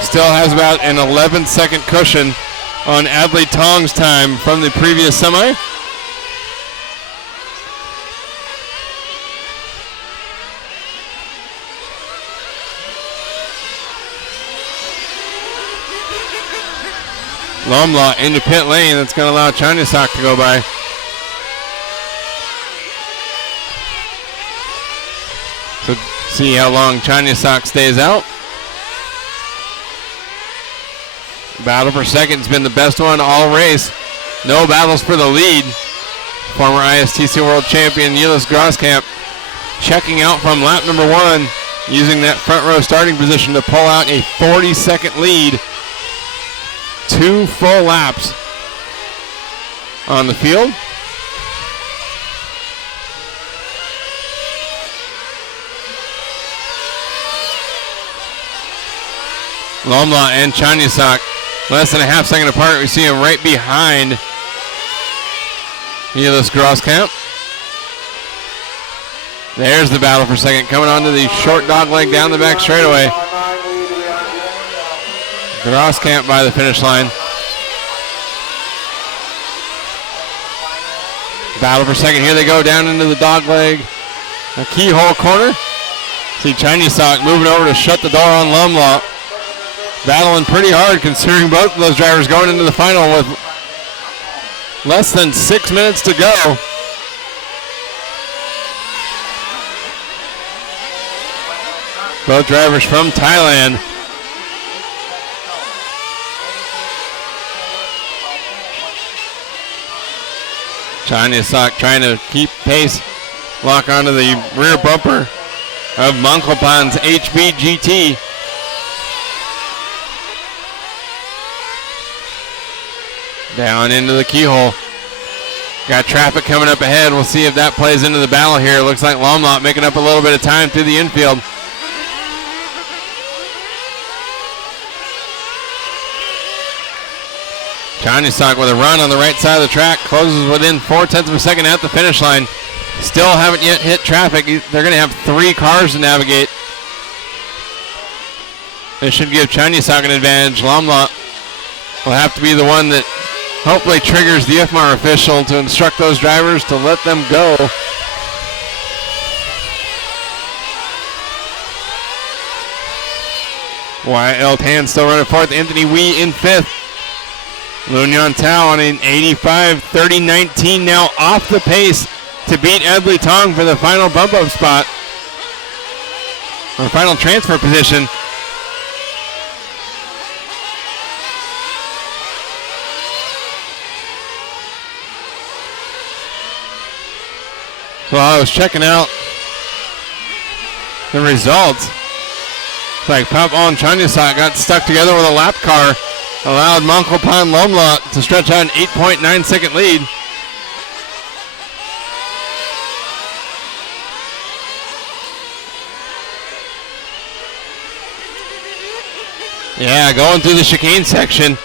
Still has about an 11-second cushion on Adley Tong's time from the previous semi. Lomla into pit lane. That's going to allow Chanyasak to go by. So see how long Chanyasak stays out. Battle for second's been the best one all race. No battles for the lead. Former ISTC World Champion Elis Groskamp checking out from lap number 1, using that front row starting position to pull out a 40-second lead. 2 full laps on the field. Lomla and Chanyasak less than a half second apart. We see him right behind Elis Groskamp. There's the battle for second, coming onto the short dog leg down the back straightaway. Groskamp by the finish line. Battle for second. Here they go down into the dog leg. A keyhole corner. See Chanyasak moving over to shut the door on Lomla. Battling pretty hard considering both of those drivers going into the final with less than 6 minutes to go. Both drivers from Thailand. Chanyasak trying to keep pace, lock onto the rear bumper of Mongkopan's HB GT. Down into the keyhole. Got traffic coming up ahead. We'll see if that plays into the battle here. Looks like Lomlot making up a little bit of time through the infield. Chanysak with a run on the right side of the track, closes within 0.4 of a second at the finish line. Still haven't yet hit traffic. They're going to have 3 cars to navigate. This should give Chanysak an advantage. Lomlot will have to be the one that hopefully triggers the IFMAR official to instruct those drivers to let them go. YL Tan still running fourth. Anthony Wee in fifth. Lunyan Tao on an 85-30-19 now off the pace to beat Edley Tong for the final bump-up spot. Or final transfer position. So I was checking out the results. It's like Pop on Chanysak got stuck together with a lap car. Allowed Monkopan Lomlot to stretch out an 8.9 second lead. Yeah, going through the chicane section.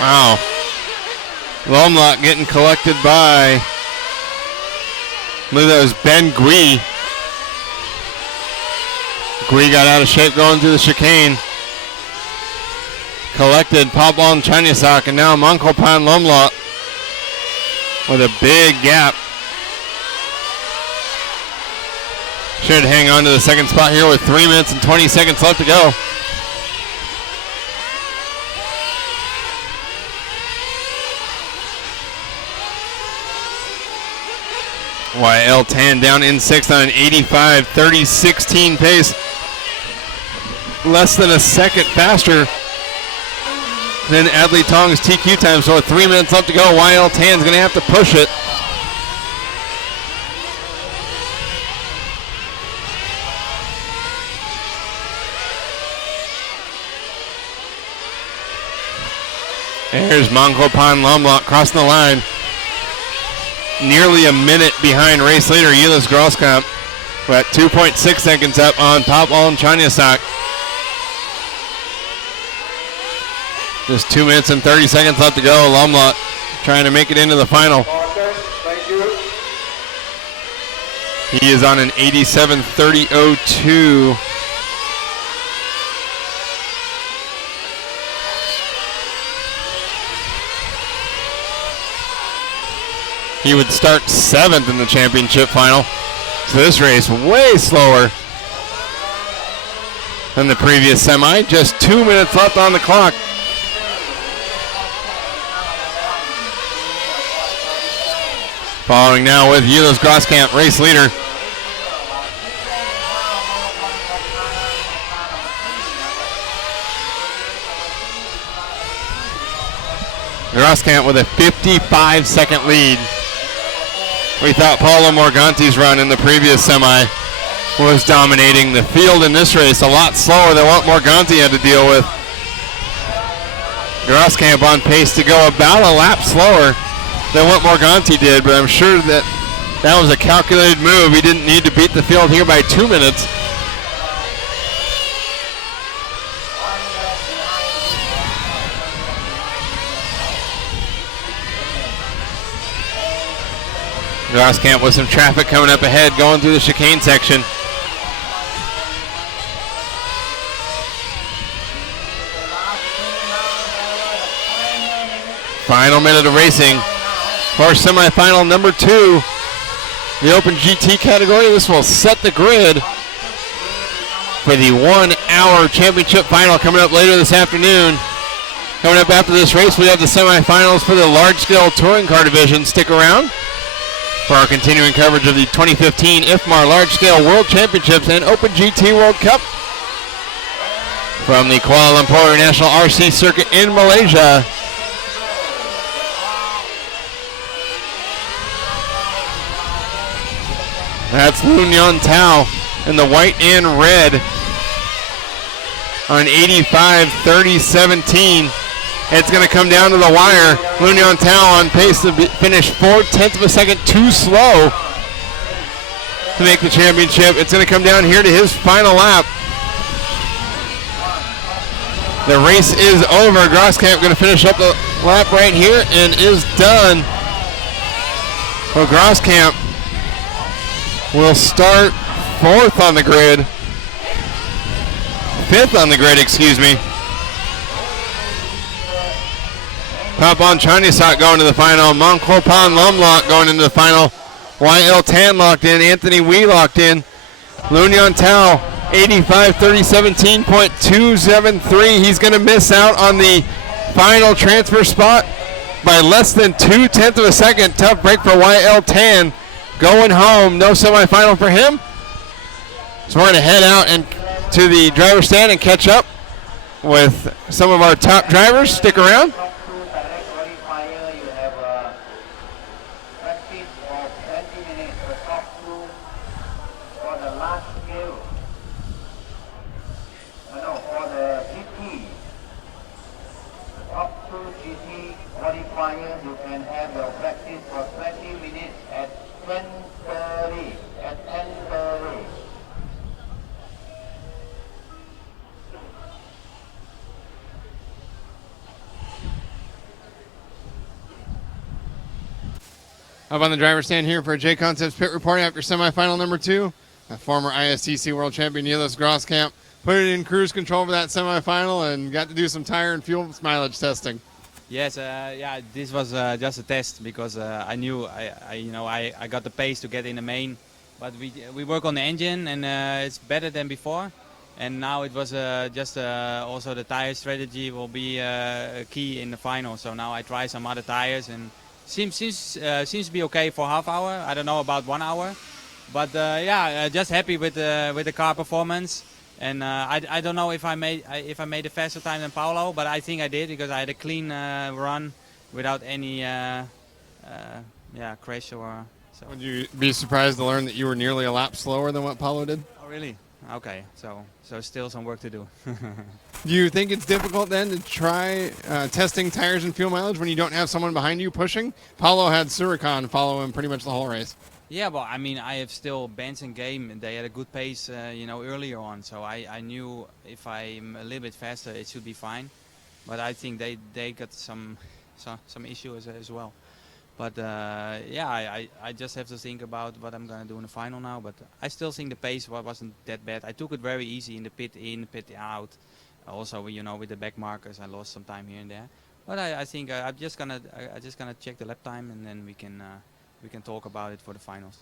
Wow. Lomlot getting collected by, I believe that was Ben Gui. Gui got out of shape going through the chicane. Collected Pablon Chanysak, and now Monkopan Lomlot with a big gap. Should hang on to the second spot here with 3 minutes and 20 seconds left to go. YL Tan down in sixth on an 85-30-16 pace. Less than a second faster than Adley Tong's TQ time, so with 3 minutes left to go, YL Tan's going to have to push it. There's Monkopan Lomlot crossing the line. Nearly a minute behind race leader Yulis Groskamp. We're at 2.6 seconds up on Pablon Chanysak. Just 2 minutes and 30 seconds left to go. Lomlot trying to make it into the final. Thank you. He is on an 87-30-02. He would start seventh in the championship final. So this race way slower than the previous semi. Just 2 minutes left on the clock. Following now with Yulis Groskamp, race leader. Groskamp with a 55-second lead. We thought Paulo Morganti's run in the previous semi was dominating the field in this race, a lot slower than what Morganti had to deal with. Groskamp on pace to go about a lap slower than what Morganti did, but I'm sure that that was a calculated move. He didn't need to beat the field here by 2 minutes. Groskamp with some traffic coming up ahead, going through the chicane section. Final minute of racing for semifinal number 2. The Open GT category. This will set the grid for the 1 hour championship final coming up later this afternoon. Coming up after this race, we have the semifinals for the large scale touring car division. Stick around for our continuing coverage of the 2015 IFMAR Large Scale World Championships and Open GT World Cup from the Kuala Lumpur National RC Circuit in Malaysia. That's Lunyan Tao in the white and red on 85-30-17. It's going to come down to the wire. Lunyan Tao on pace to finish 0.4 of a second too slow to make the championship. It's going to come down here to his final lap. The race is over. Groskamp going to finish up the lap right here and is done. Well, Groskamp will start 4th on the grid. 5th on the grid, excuse me. Papon Chanisak going to the final. Mongkopan Lumlock going into the final. YL Tan locked in. Anthony Wee locked in. Lunyon Tao 85-30-17.273. He's going to miss out on the final transfer spot by less than 0.2 of a second. Tough break for YL Tan. Going home. No semifinal for him. So we're going to head out and to the driver's stand and catch up with some of our top drivers. Stick around. Up on the driver's stand here for J Concepts Pit Report after semifinal number 2. A former ISTC World Champion Niels Groskamp put it in cruise control for that semifinal and got to do some tire and fuel mileage testing. Yes, yeah, this was just a test because I knew I got the pace to get in the main, but we work on the engine and it's better than before. And now it was also the tire strategy will be key in the final. So now I try some other tires and seems to be okay for half hour. I don't know about 1 hour, but yeah, just happy with the car performance. And I don't know if I made a faster time than Paolo, but I think I did because I had a clean run without any crash or so. Would you be surprised to learn that you were nearly a lap slower than what Paolo did? Oh really? Okay, so still some work to do. Do you think it's difficult then to try testing tires and fuel mileage when you don't have someone behind you pushing? Paulo had Suricon follow him pretty much the whole race. Yeah, well, I mean, I have still Benz and Game, and they had a good pace, earlier on. So I knew if I'm a little bit faster, it should be fine. But I think they got some issues as well. But I just have to think about what I'm gonna do in the final now. But I still think the pace wasn't that bad. I took it very easy in the pit in, pit out. Also, with the back markers, I lost some time here and there. But I think I'm just gonna check the lap time, and then we can talk about it for the finals.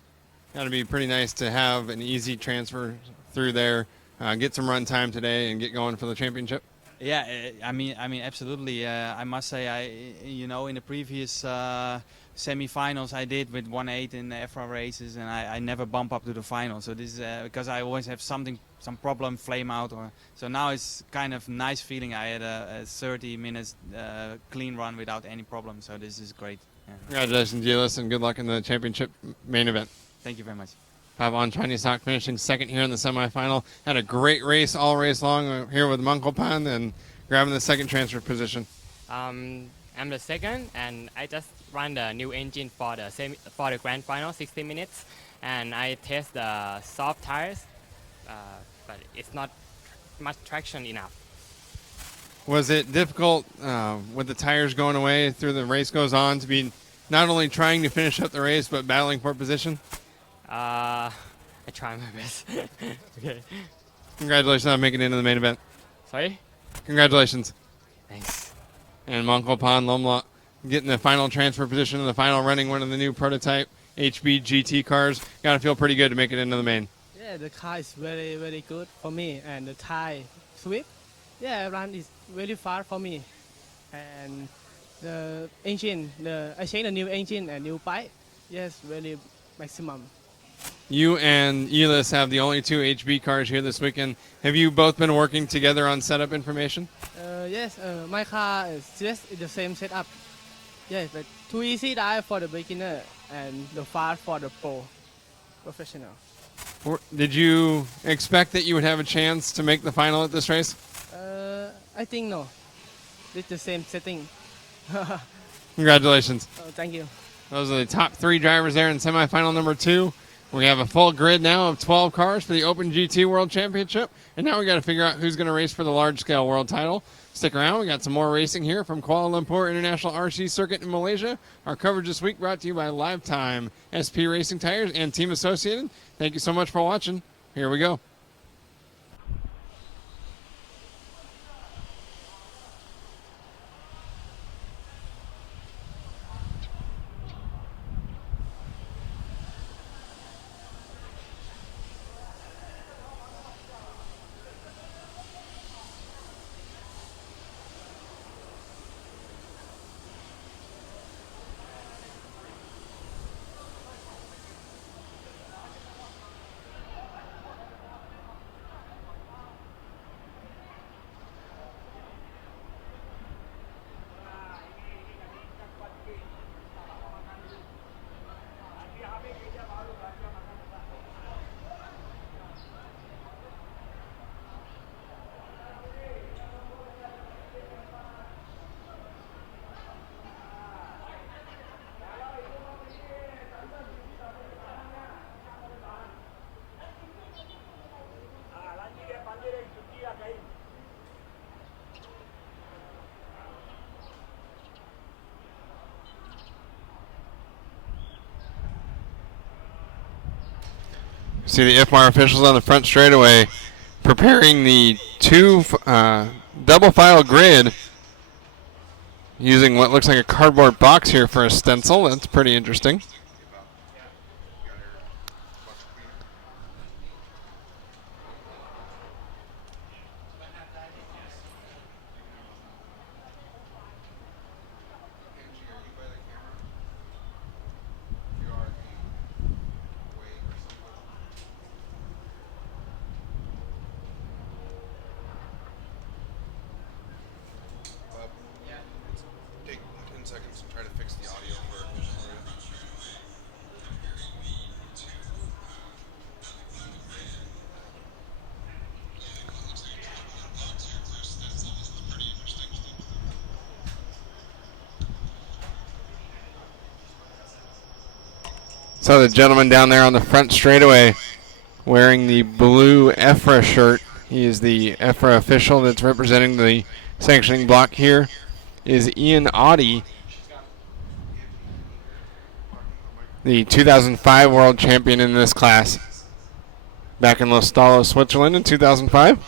That'd be pretty nice to have an easy transfer through there, get some run time today, and get going for the championship. Yeah, I mean, absolutely. I must say, in the previous semi-finals I did with 1.8 in the IFMAR races, and I never bump up to the final. So this is because I always have some problem, flame out, so now it's kind of nice feeling. I had a 30 minutes clean run without any problem. So this is great. Yeah. Congratulations, Giles, and good luck in the championship main event. Thank you very much. Pavon Chanisak finishing second here in the semifinal. Had a great race all race long here with Mongkopan and grabbing the second transfer position. I'm the second, and I just run the new engine for the grand final, 60 minutes, and I test the soft tires, but it's not much traction enough. Was it difficult with the tires going away through the race goes on to be not only trying to finish up the race but battling for position? I try my best. Okay. Congratulations on making it into the main event. Sorry? Congratulations. Thanks. And Mongkopan Lumla getting the final transfer position in the final, running one of the new prototype HB GT cars. Got to feel pretty good to make it into the main. Yeah, the car is very, very good for me, and the tire sweep. Yeah, run is very fast for me, and the engine, I changed the new engine and new pipe. Yes, really maximum. You and Elis have the only two HB cars here this weekend. Have you both been working together on setup information? Yes, my car is just the same setup. Yes, but too easy dive for the beginner and the fast for the professional. Did you expect that you would have a chance to make the final at this race? I think no. It's the same setting. Congratulations. Thank you. Those are the top three drivers there in semifinal number 2. We have a full grid now of 12 cars for the Open GT World Championship, and now we got to figure out who's going to race for the large-scale world title. Stick around. We got some more racing here from Kuala Lumpur International RC Circuit in Malaysia. Our coverage this week brought to you by Lifetime, SP Racing Tires, and Team Associated. Thank you so much for watching. Here we go. See the IFMAR officials on the front straightaway preparing the two double file grid using what looks like a cardboard box here for a stencil. That's pretty interesting. So the gentleman down there on the front straightaway wearing the blue EFRA shirt, he is the EFRA official that's representing the sanctioning block here, is Ian Audi, the 2005 world champion in this class, back in Lostalo, Switzerland in 2005.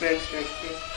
suspense checking.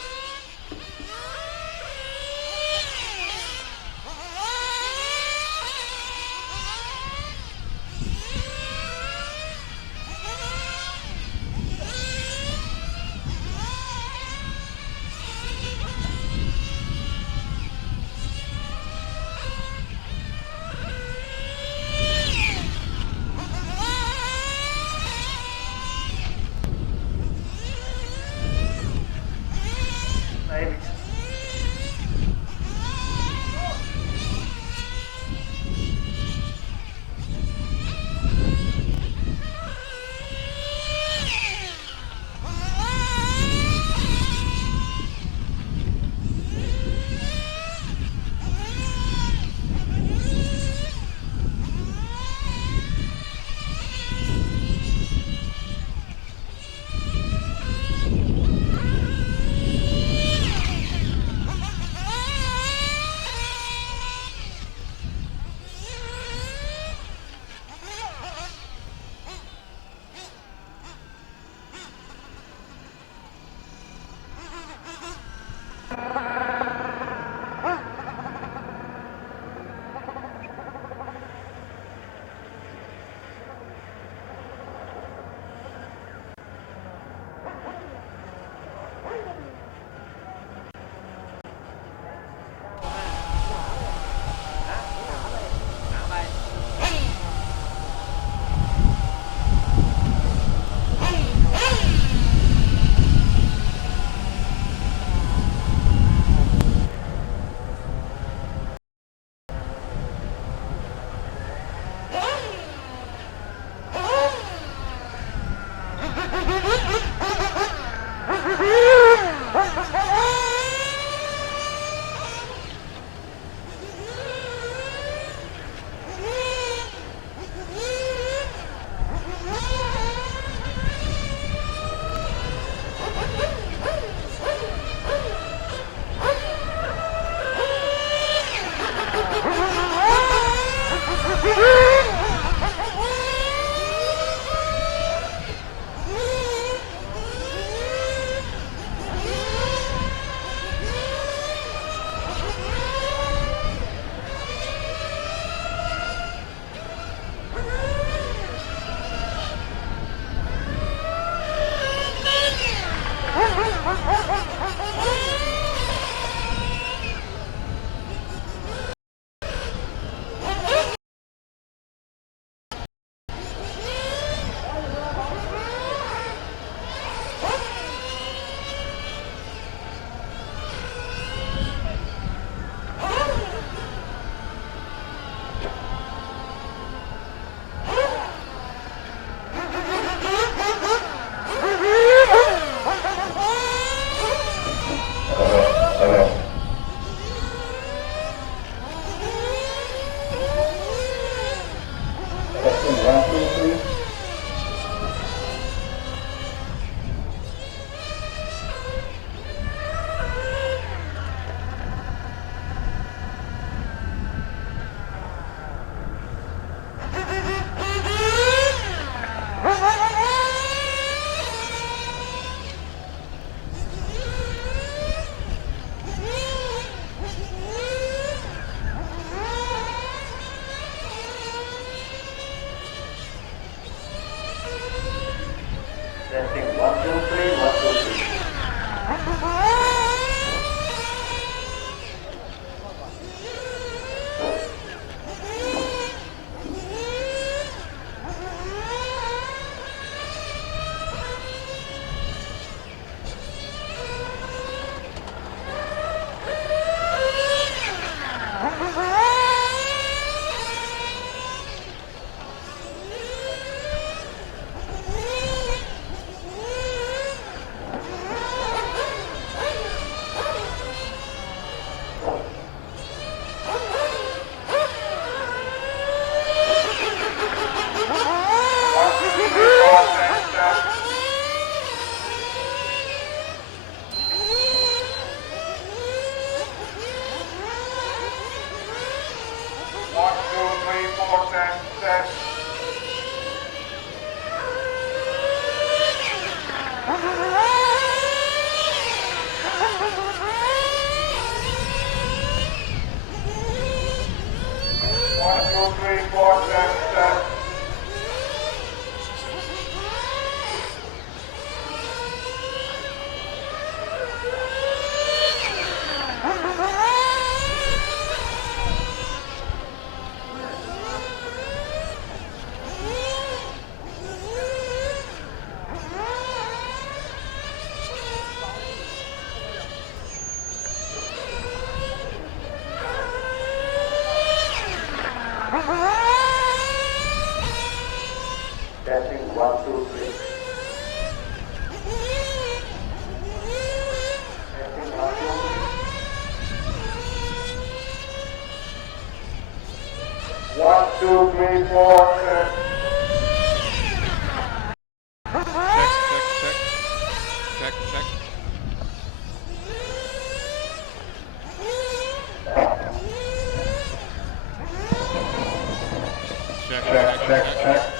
Check, check. Check, check, check.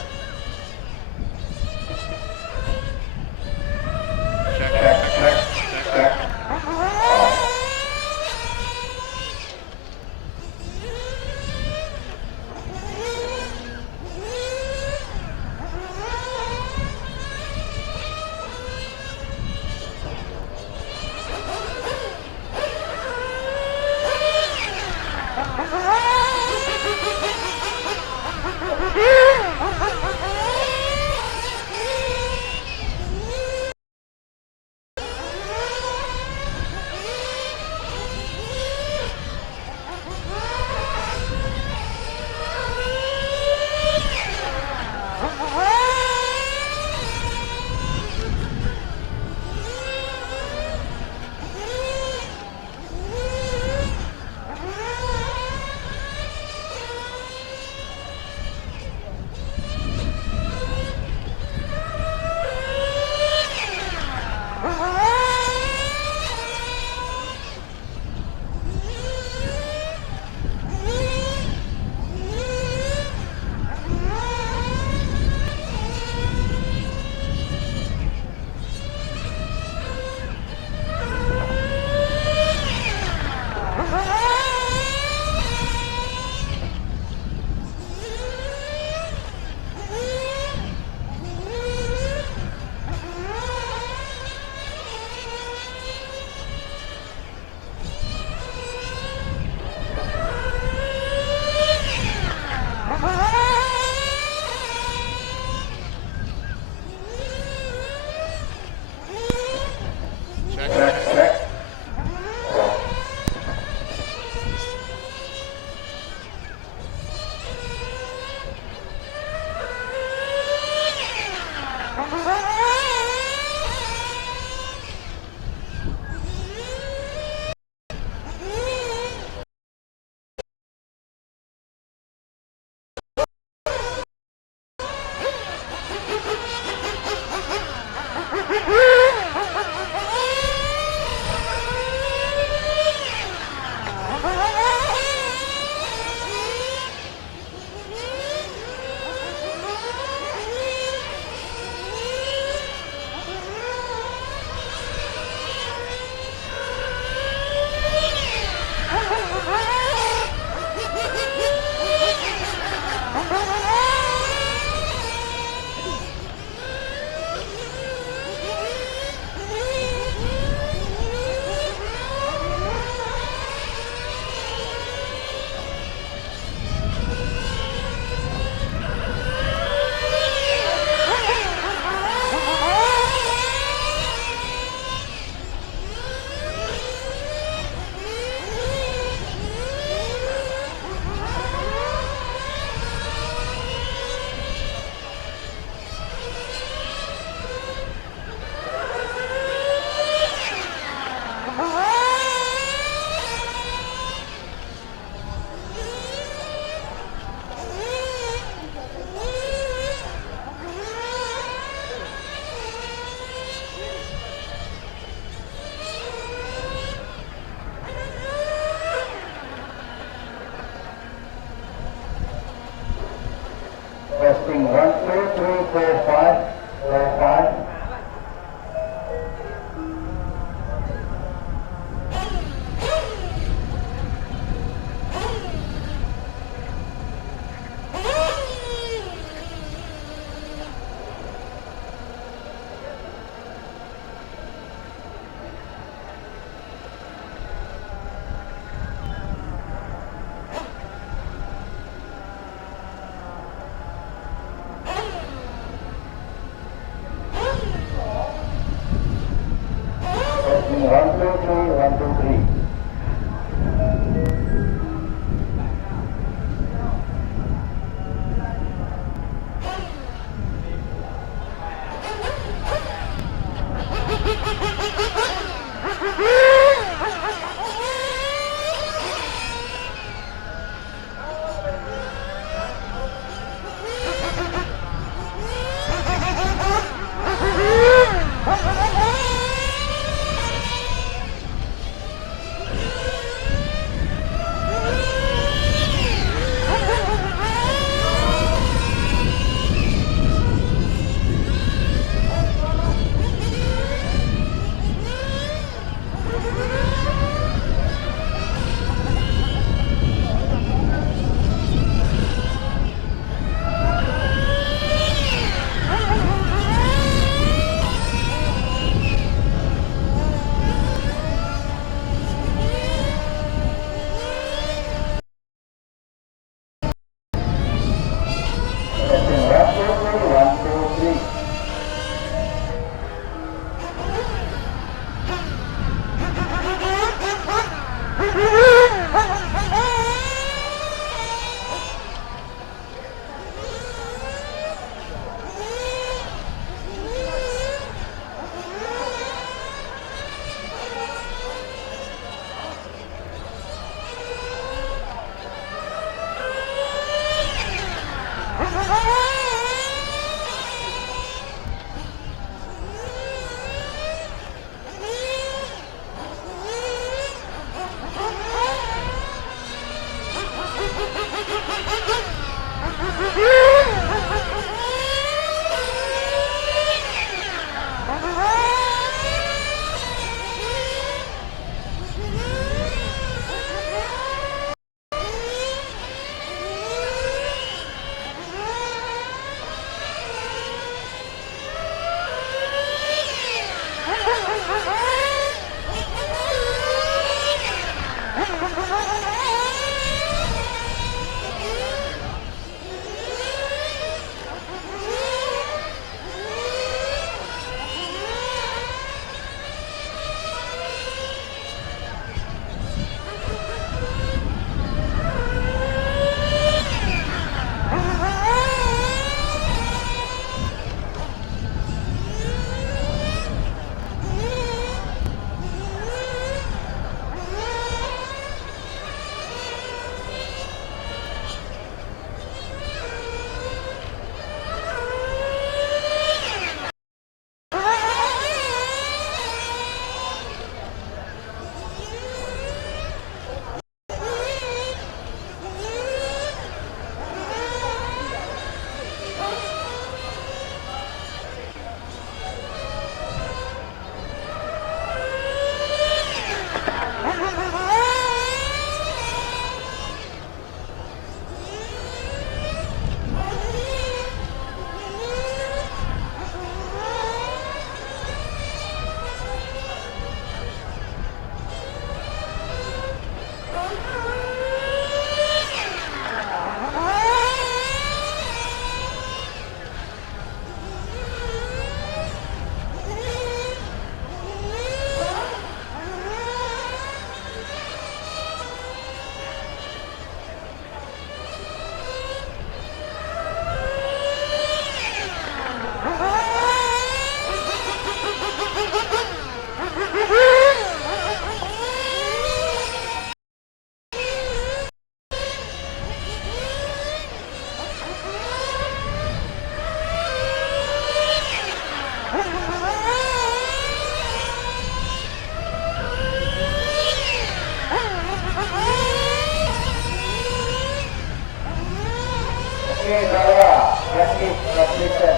Okay, Seria, practice, completion.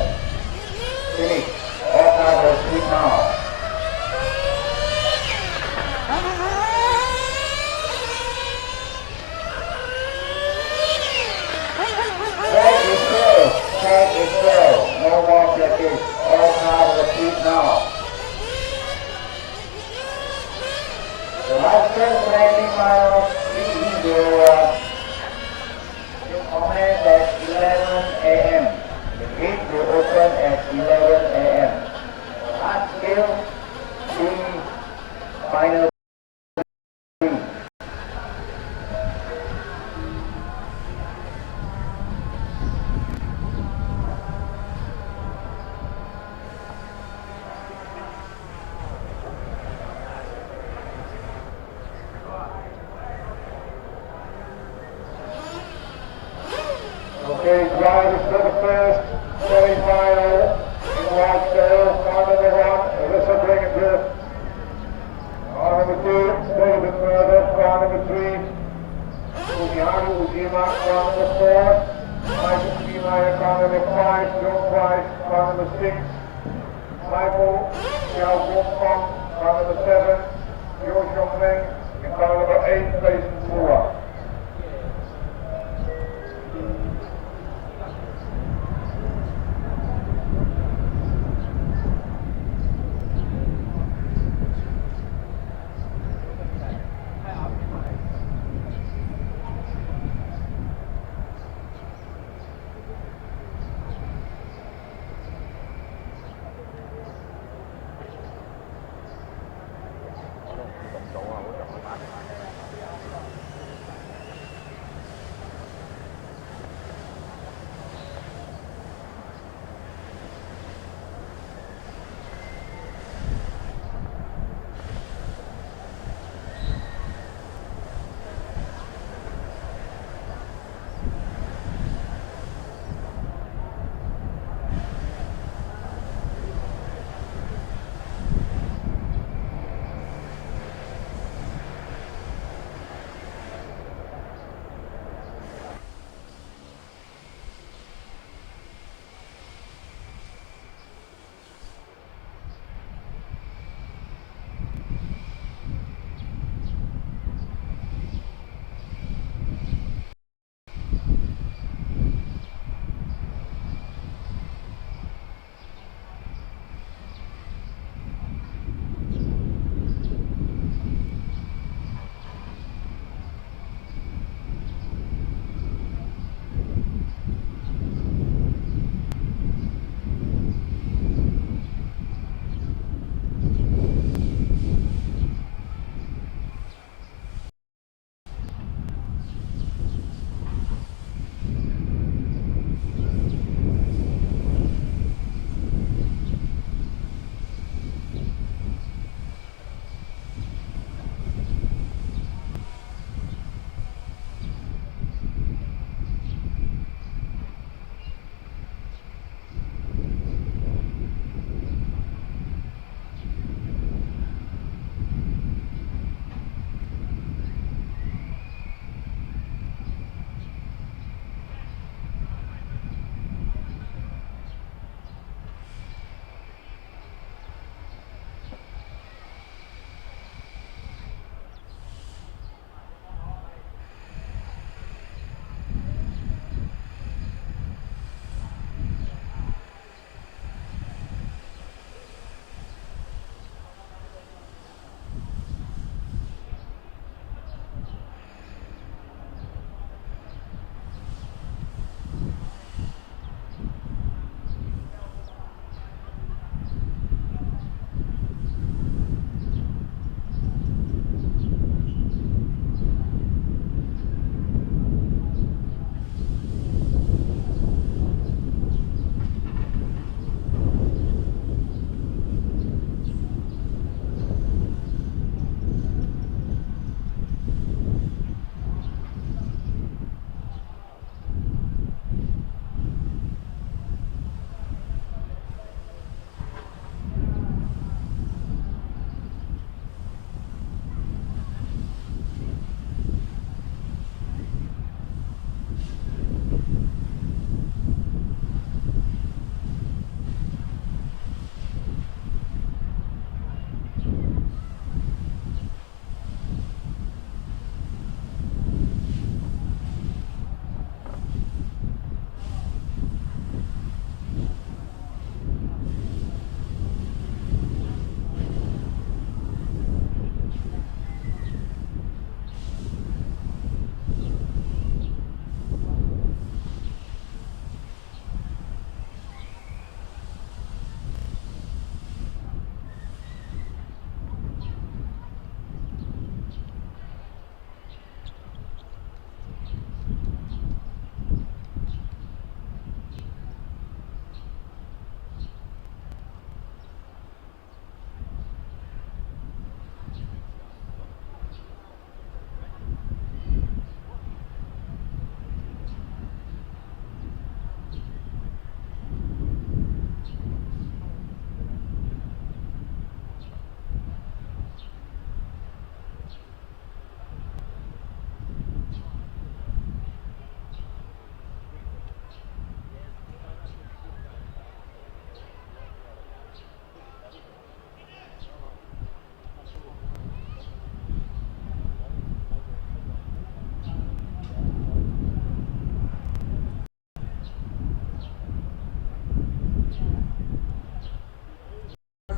Finish. All cars will speak now. Track is full. No more practice. All cars will speak now. The last training mile will comment at 11 a.m. The gate will open at 11 a.m. Last skill, the final. Okay, drivers for the first semi-final in white sail. Car number 1, Alyssa Greninger. Car number 2, David Murder. Car number 3, Umiharu Ujima. Car number 4, Michael Kiemeier. Car number 5, John Price. Car number 6, Michael Xiao Gongfang. Car number 7, Yo Xiongmeng. And car number 8, Jason Fua.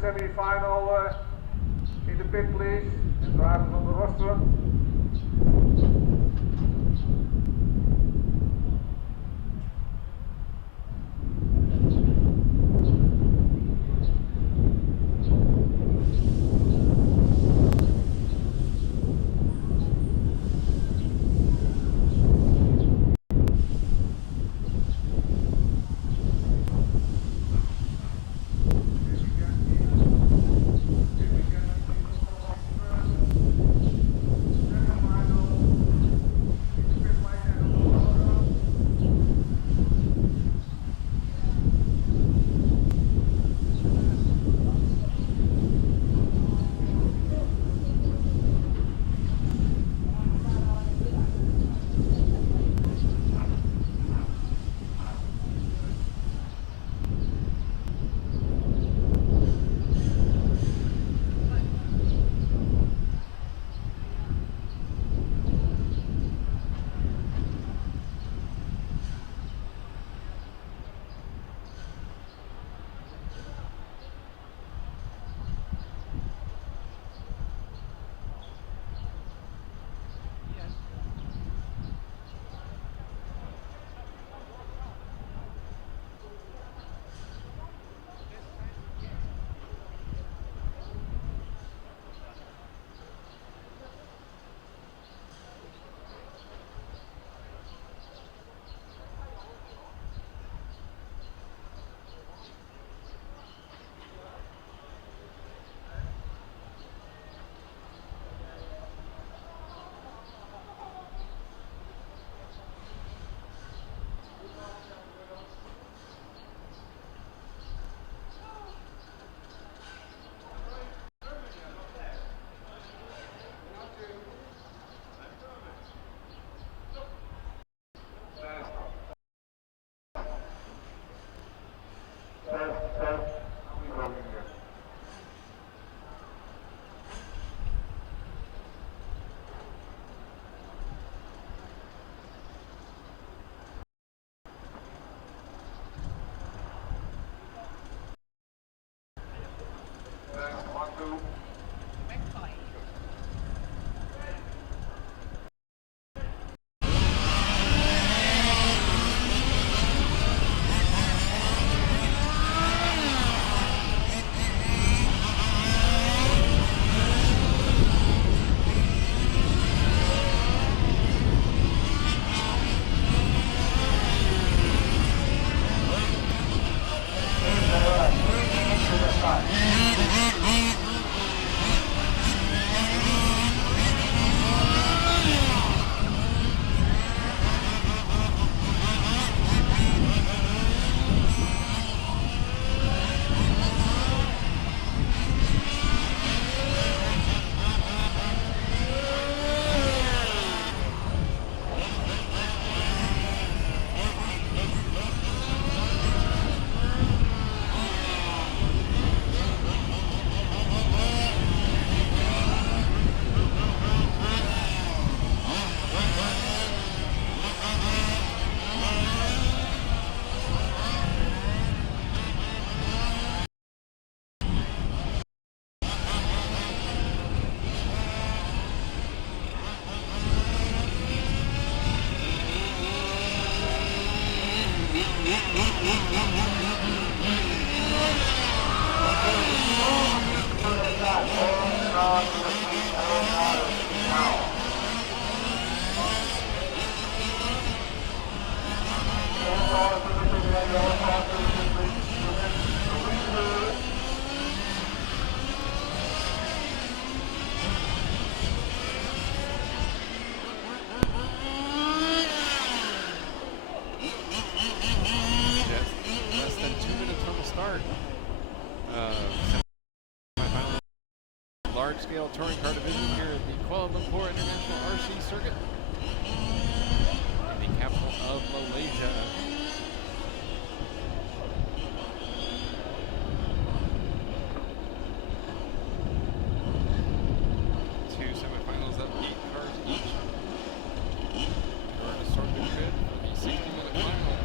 semi-final in the pit, please. And drivers on the roster. Large-scale touring car division here at the Kuala Lumpur International RC Circuit in the capital of Malaysia. Two semifinals of 8 cars each. We're in a sort of grid for the 60-minute final.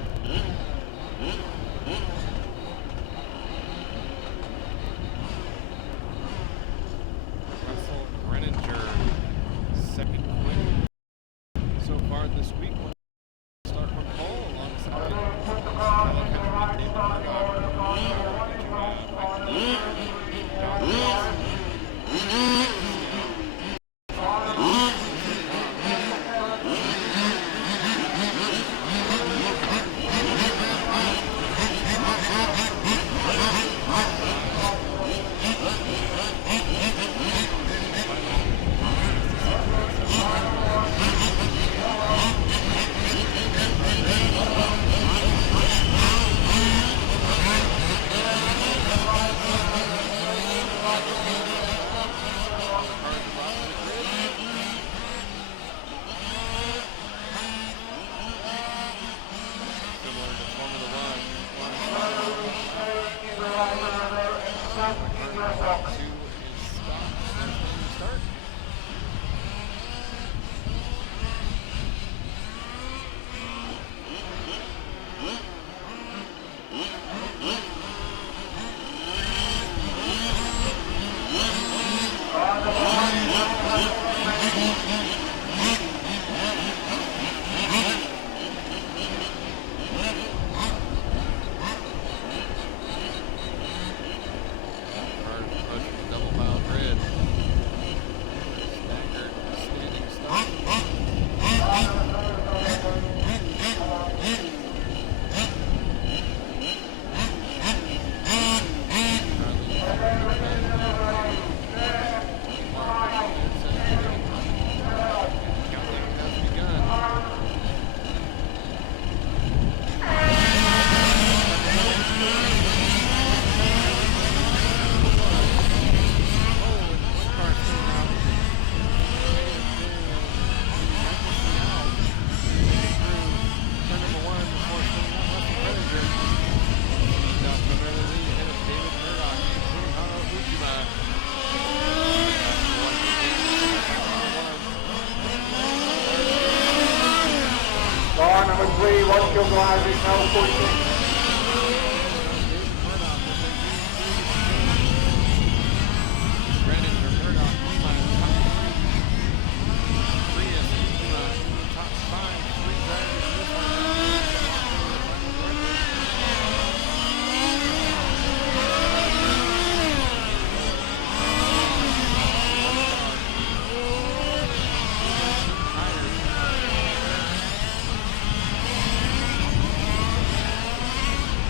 Car number 3, watch your driving, now pushing.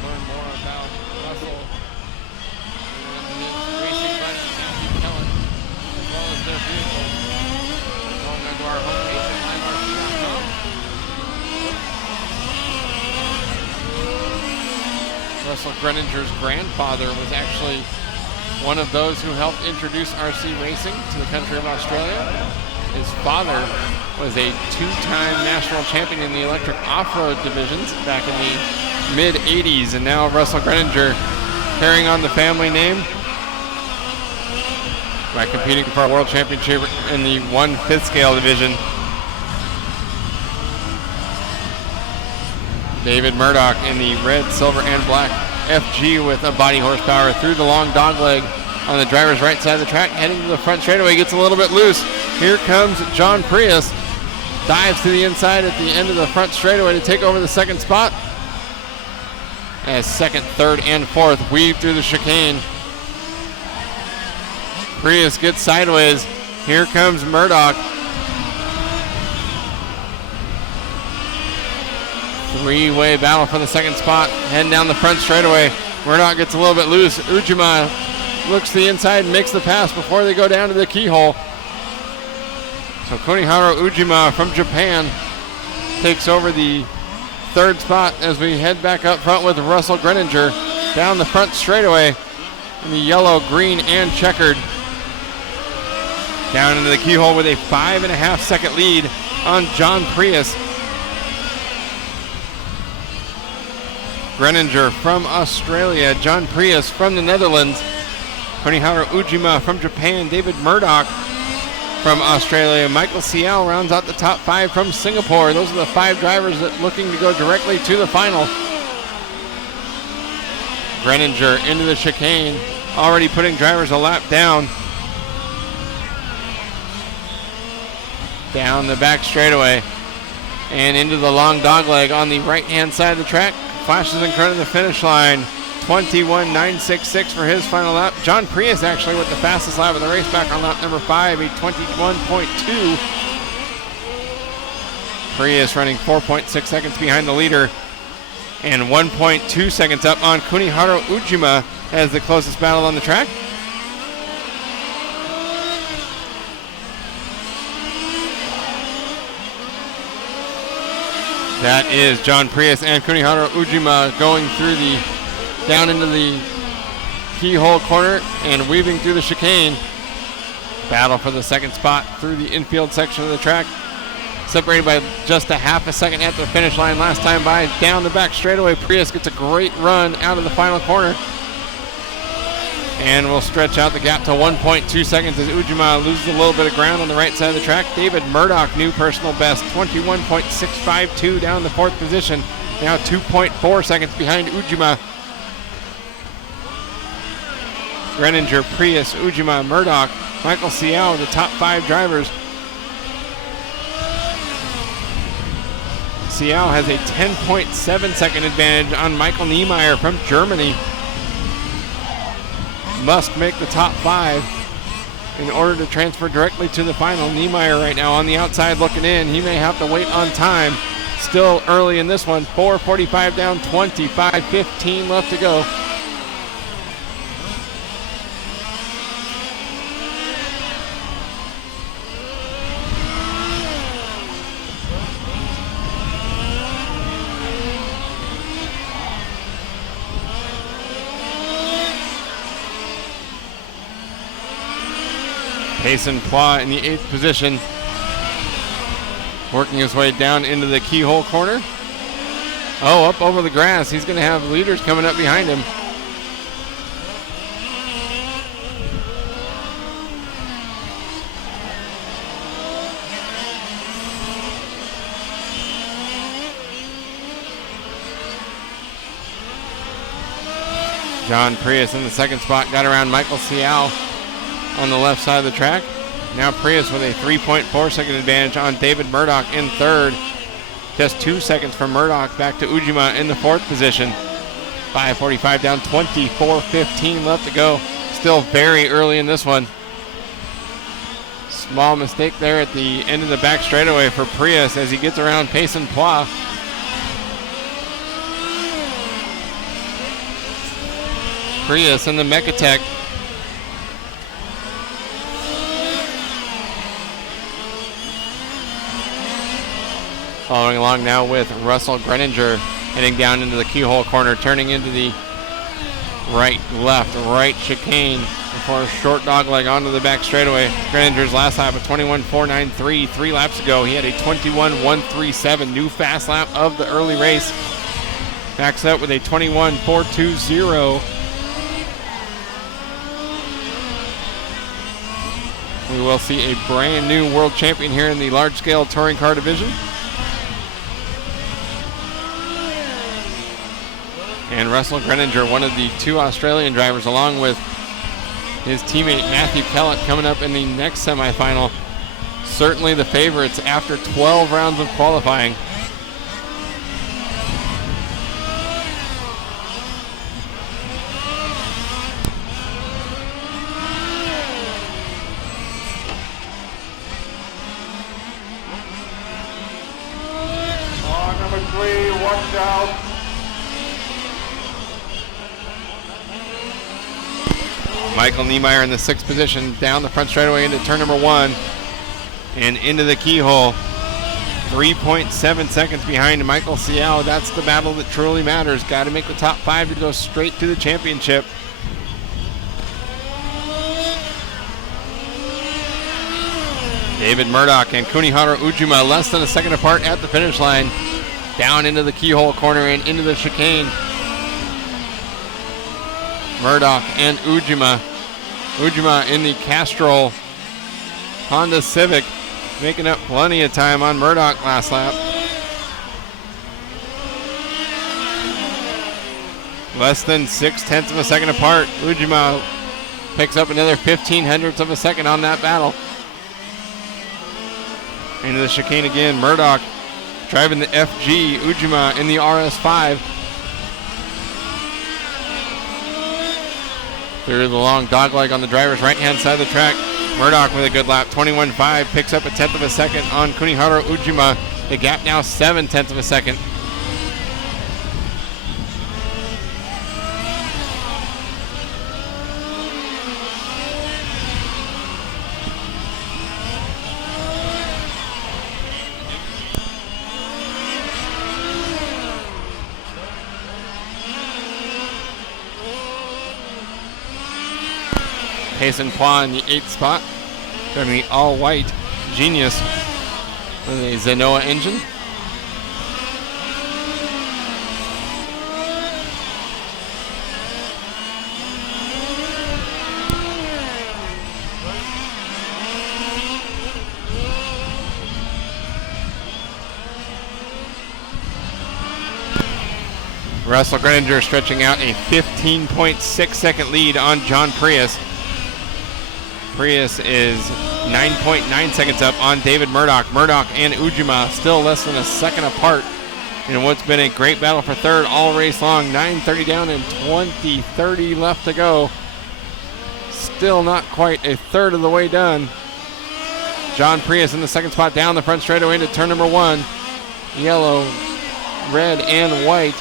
Learn more about Russell and his racing buddy, Kellet, as well as their vehicle. Going onto our homepage at IFMAR.com. Russell Greninger's grandfather was actually one of those who helped introduce RC racing to the country of Australia. His father was a two-time national champion in the electric off-road divisions back in the mid-'80s, and now Russell Greninger carrying on the family name by competing for a world championship in the 1/5 scale division. David Murdoch in the red, silver, and black FG with a body horsepower through the long dog leg on the driver's right side of the track, heading to the front straightaway, gets a little bit loose. Here comes John Prius, dives to the inside at the end of the front straightaway to take over the second spot. As second, third, and fourth weave through the chicane. Prius gets sideways. Here comes Murdoch. Three-way battle for the second spot, heading down the front straightaway. Murdoch gets a little bit loose. Ujima looks to the inside and makes the pass before they go down to the keyhole. So Kuniharu Ujima from Japan takes over the third spot as we head back up front with Russell Greninger down the front straightaway in the yellow, green, and checkered. Down into the keyhole with a 5.5 second lead on John Prius. Greninger from Australia, John Prius from the Netherlands, Kuniharu Ujima from Japan, David Murdoch from Australia, Michael Ciel rounds out the top 5 from Singapore. Those are the 5 drivers that looking to go directly to the final. Greninger into the chicane, already putting drivers a lap down. Down the back straightaway and into the long dogleg on the right-hand side of the track. Flashes in front of the finish line. 21.966 for his final lap. John Prius actually with the fastest lap of the race back on lap number 5, a 21.2. Prius running 4.6 seconds behind the leader and 1.2 seconds up on Kuniharu Ujima as the closest battle on the track. That is John Prius and Kuniharu Ujima going through down into the keyhole corner and weaving through the chicane. Battle for the second spot through the infield section of the track. Separated by just a half a second at the finish line last time by. Down the back straightaway, Prius gets a great run out of the final corner. And we'll stretch out the gap to 1.2 seconds as Ujima loses a little bit of ground on the right side of the track. David Murdoch, new personal best, 21.652 down in the 4th position. Now 2.4 seconds behind Ujima. Greninger, Prius, Ujima, Murdoch, Michael Siao, the top 5 drivers. Siao has a 10.7 second advantage on Michael Niemeyer from Germany. Must make the top 5 in order to transfer directly to the final. Niemeyer right now on the outside looking in. He may have to wait on time. Still early in this one. 4:45 down, 25:15 left to go. Payson Plough in the 8th position, working his way down into the keyhole corner. Oh, up over the grass. He's going to have leaders coming up behind him. John Prius in the 2nd spot, got around Michael Siao on the left side of the track. Now Prius with a 3.4 second advantage on David Murdoch in 3rd. Just 2 seconds from Murdoch back to Ujima in the 4th position. 5:45 down, 24:15 left to go. Still very early in this one. Small mistake there at the end of the back straightaway for Prius as he gets around Payson Plough. Prius in the Mechatech. Following along now with Russell Greninger heading down into the keyhole corner, turning into the right chicane before a short dogleg onto the back straightaway. Greninger's last lap of 21.493 3 laps ago. He had a 21.137, new fast lap of the early race. Backs up with a 21.420. We will see a brand new world champion here in the large scale touring car division. And Russell Greninger, one of the 2 Australian drivers, along with his teammate Matthew Kellet, coming up in the next semifinal. Certainly the favorites after 12 rounds of qualifying. Number 3, watch out. Michael Niemeyer in the 6th position, down the front straightaway into turn number 1 and into the keyhole. 3.7 seconds behind Michael Siao. That's the battle that truly matters. Got to make the top 5 to go straight to the championship. David Murdoch and Kuniharu Ujima less than a second apart at the finish line. Down into the keyhole corner and into the chicane. Murdoch and Ujima. Ujima in the Castrol Honda Civic, making up plenty of time on Murdoch last lap. Less than 0.6 of a second apart. Ujima picks up another 0.15 of a second on that battle. Into the chicane again. Murdoch driving the FG. Ujima in the RS5. Through the long dogleg on the driver's right-hand side of the track. Murdoch with a good lap, 21.5, picks up 1/10 of a second on Kuniharu Ujima. The gap now 0.7 of a second. Payson Plough in the 8th spot, driving the all-white Genius with a Zenoa engine. Russell Greninger stretching out a 15.6 second lead on John Prius. Prius is 9.9 seconds up on David Murdoch. Murdoch and Ujima still less than a second apart in what's been a great battle for third all race long. 9:30 down and 20:30 left to go. Still not quite a third of the way done. John Prius in the second spot down the front straightaway into turn number 1. Yellow, red, and white.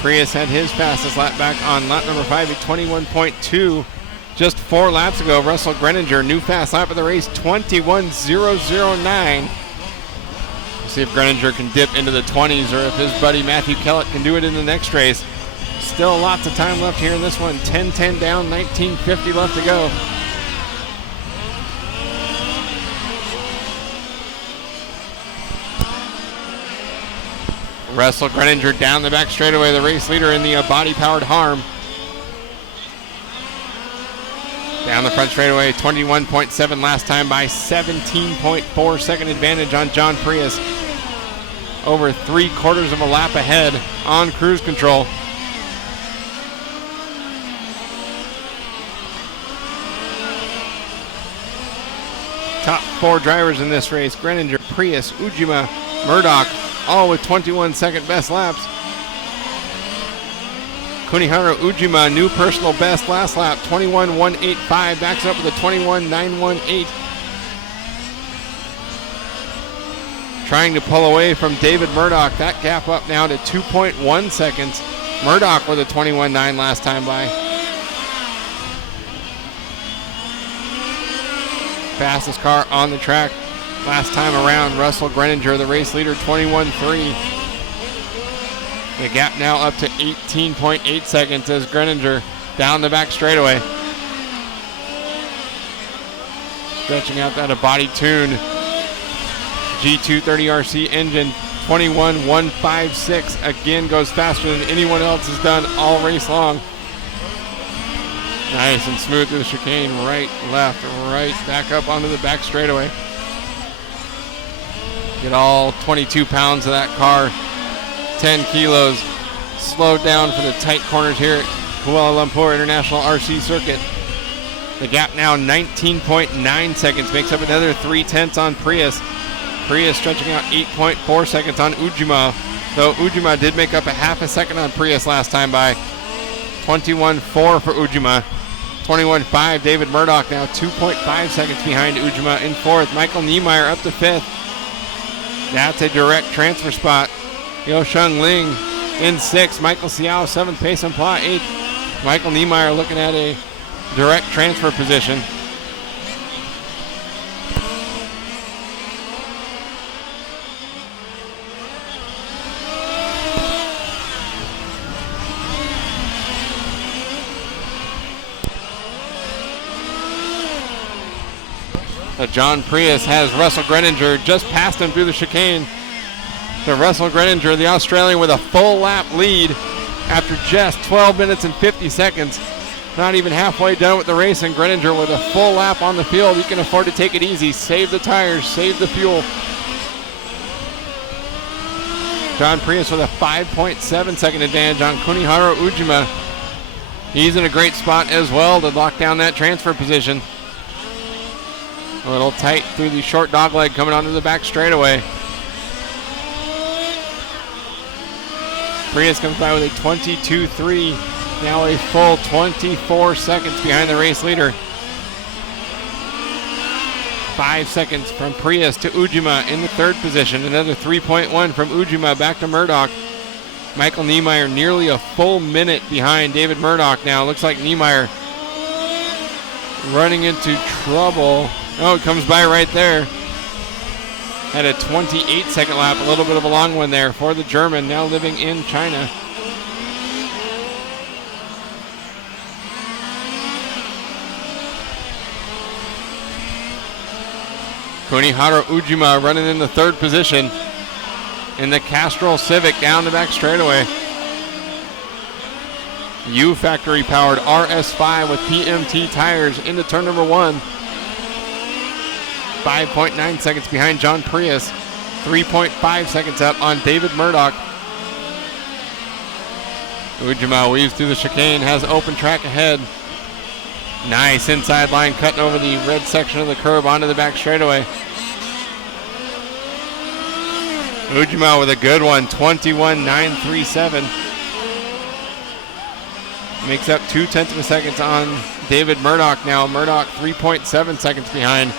Prius had his fastest lap back on lap number 5 at 21.2 just 4 laps ago. Russell Greninger, new fast lap of the race, 21.009. We'll see if Greninger can dip into the 20s or if his buddy Matthew Kellet can do it in the next race. Still lots of time left here in this one. 10:10 down, 19:50 left to go. Russell Greninger down the back straightaway, the race leader in the body-powered Harm. Down the front straightaway, 21.7 last time by 17.4 second advantage on John Prius. Over 3/4 of a lap ahead on cruise control. Top 4 drivers in this race: Greninger, Prius, Ujima, Murdoch, all with 21 second best laps. Kunihiro Ujima, new personal best last lap, 21.185, backs up with a 21.918. Trying to pull away from David Murdoch. That gap up now to 2.1 seconds. Murdoch with a 21.9 last time by. Fastest car on the track last time around, Russell Greninger, the race leader, 21.3. The gap now up to 18.8 seconds as Greninger down the back straightaway. Stretching out that a body tuned G230RC engine, 21.156. Again, goes faster than anyone else has done all race long. Nice and smooth through the chicane, right, left, right, back up onto the back straightaway. Get all 22 pounds of that car, 10 kilos, slowed down for the tight corners here at Kuala Lumpur International RC Circuit. The gap now 19.9 seconds, makes up another 3/10 on Prius. Prius stretching out 8.4 seconds on Ujima, though Ujima did make up a half a second on Prius last time by. 21.4 for Ujima. 21.5, David Murdoch now 2.5 seconds behind Ujima in 4th. Michael Niemeyer up to 5th. That's a direct transfer spot. Yosheng Ling in 6th. Michael Xiao 7th. Payson Pla 8th. Michael Niemeyer looking at a direct transfer position. John Prius has Russell Greninger just past him through the chicane. So Russell Greninger, the Australian, with a full lap lead after just 12 minutes and 50 seconds. Not even halfway done with the race, and Greninger with a full lap on the field. He can afford to take it easy, save the tires, save the fuel. John Prius with a 5.7 second advantage on Kunihiro Ujima. He's in a great spot as well to lock down that transfer position. A little tight through the short dog leg coming onto the back straightaway. Prius comes by with a 22.3, now a full 24 seconds behind the race leader. 5 seconds from Prius to Ujima in the 3rd position. Another 3.1 from Ujima back to Murdoch. Michael Niemeyer nearly a full minute behind David Murdoch now. Looks like Niemeyer running into trouble. Oh, it comes by right there. Had a 28 second lap, a little bit of a long one there for the German, now living in China. Kunihiro Ujima running in the 3rd position in the Castrol Civic down the back straightaway. U factory powered RS5 with PMT tires into turn number 1. 5.9 seconds behind John Prius. 3.5 seconds up on David Murdoch. Ujima weaves through the chicane, has open track ahead. Nice inside line, cutting over the red section of the curb onto the back straightaway. Ujima with a good one, 21.937. Makes up 0.2 seconds on David Murdoch now. Murdoch 3.7 seconds behind.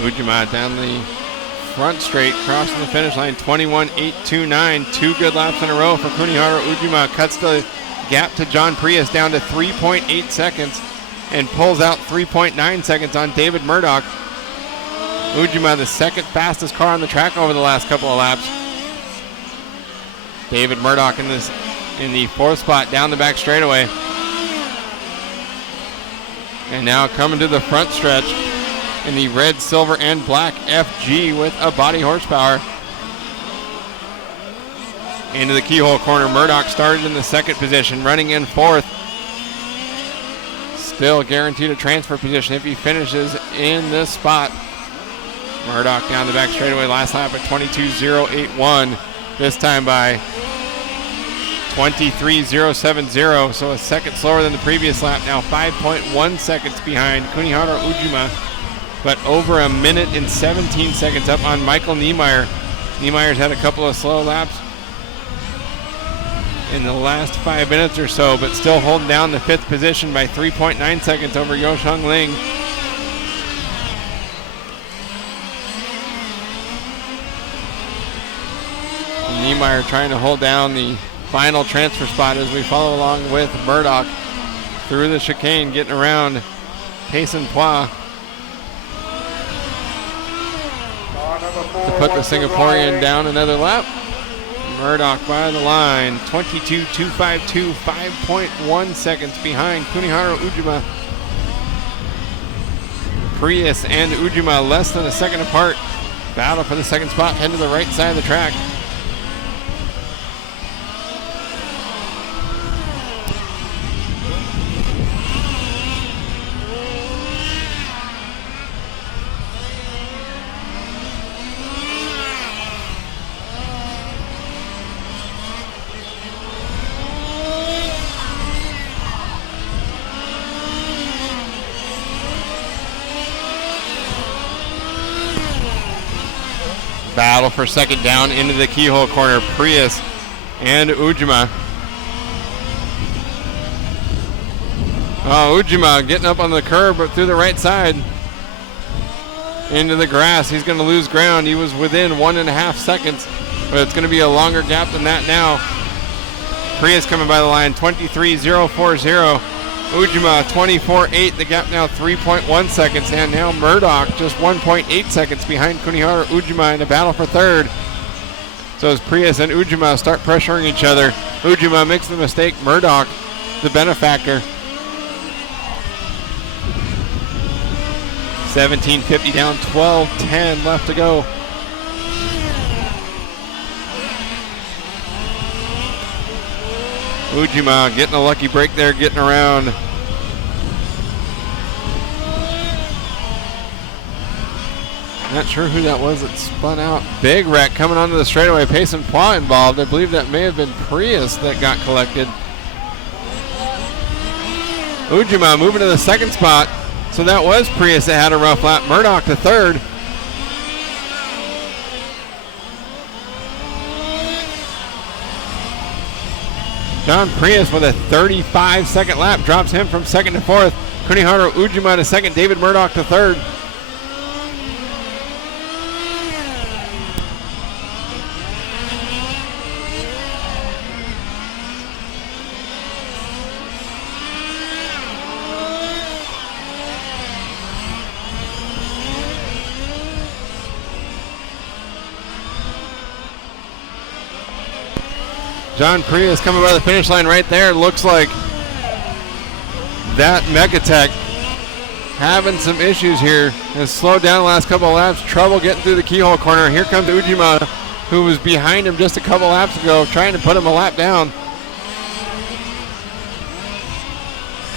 Ujima down the front straight, crossing the finish line, 21.829. 2 good laps in a row for Kuniharu Ujima. Cuts the gap to John Prius down to 3.8 seconds and pulls out 3.9 seconds on David Murdoch. Ujima, the second fastest car on the track over the last couple of laps. David Murdoch in the 4th spot down the back straightaway. And now coming to the front stretch in the red, silver, and black FG with a body horsepower. Into the keyhole corner. Murdoch started in the 2nd position, running in 4th. Still guaranteed a transfer position if he finishes in this spot. Murdoch down the back straightaway, last lap at 22.081. This time by 23.070, so a second slower than the previous lap. Now 5.1 seconds behind Kuniharu Ujima, but over a minute and 17 seconds up on Michael Niemeyer. Niemeyer's had a couple of slow laps in the last 5 minutes or so, but still holding down the 5th position by 3.9 seconds over Yosheng Ling. Niemeyer trying to hold down the final transfer spot as we follow along with Murdoch through the chicane, getting around Payson Pois to put the Singaporean down another lap. Murdoch by the line, 22.252, 5.1 seconds behind Kuniharu Ujima. Prius and Ujima less than a second apart. Battle for the second spot, head to the right side of the track. Battle for second down into the keyhole corner. Prius and Ujima. Ujima getting up on the curb but through the right side into the grass. He's going to lose ground. He was within 1.5 seconds, but it's going to be a longer gap than that now. Prius coming by the line, 23.040. Ujima 24.8. The gap now 3.1 seconds, and now Murdoch just 1.8 seconds behind Kuniharu Ujima in a battle for third. So as Prius and Ujima start pressuring each other, Ujima makes the mistake. Murdoch, the benefactor. 17.50 down, 12.10 left to go. Ujima getting a lucky break there, getting around. Not sure who that was that spun out. Big wreck coming onto the straightaway. Payson Pois involved. I believe that may have been Prius that got collected. Ujima moving to the 2nd spot. So that was Prius that had a rough lap. Murdoch to 3rd. John Prius with a 35-second lap drops him from 2nd to 4th. Kuniharu Ujima to 2nd. David Murdoch to 3rd. John Prius coming by the finish line right there. Looks like that Megatech having some issues here. Has slowed down the last couple of laps. Trouble getting through the keyhole corner. Here comes Ujima, who was behind him just a couple laps ago, trying to put him a lap down.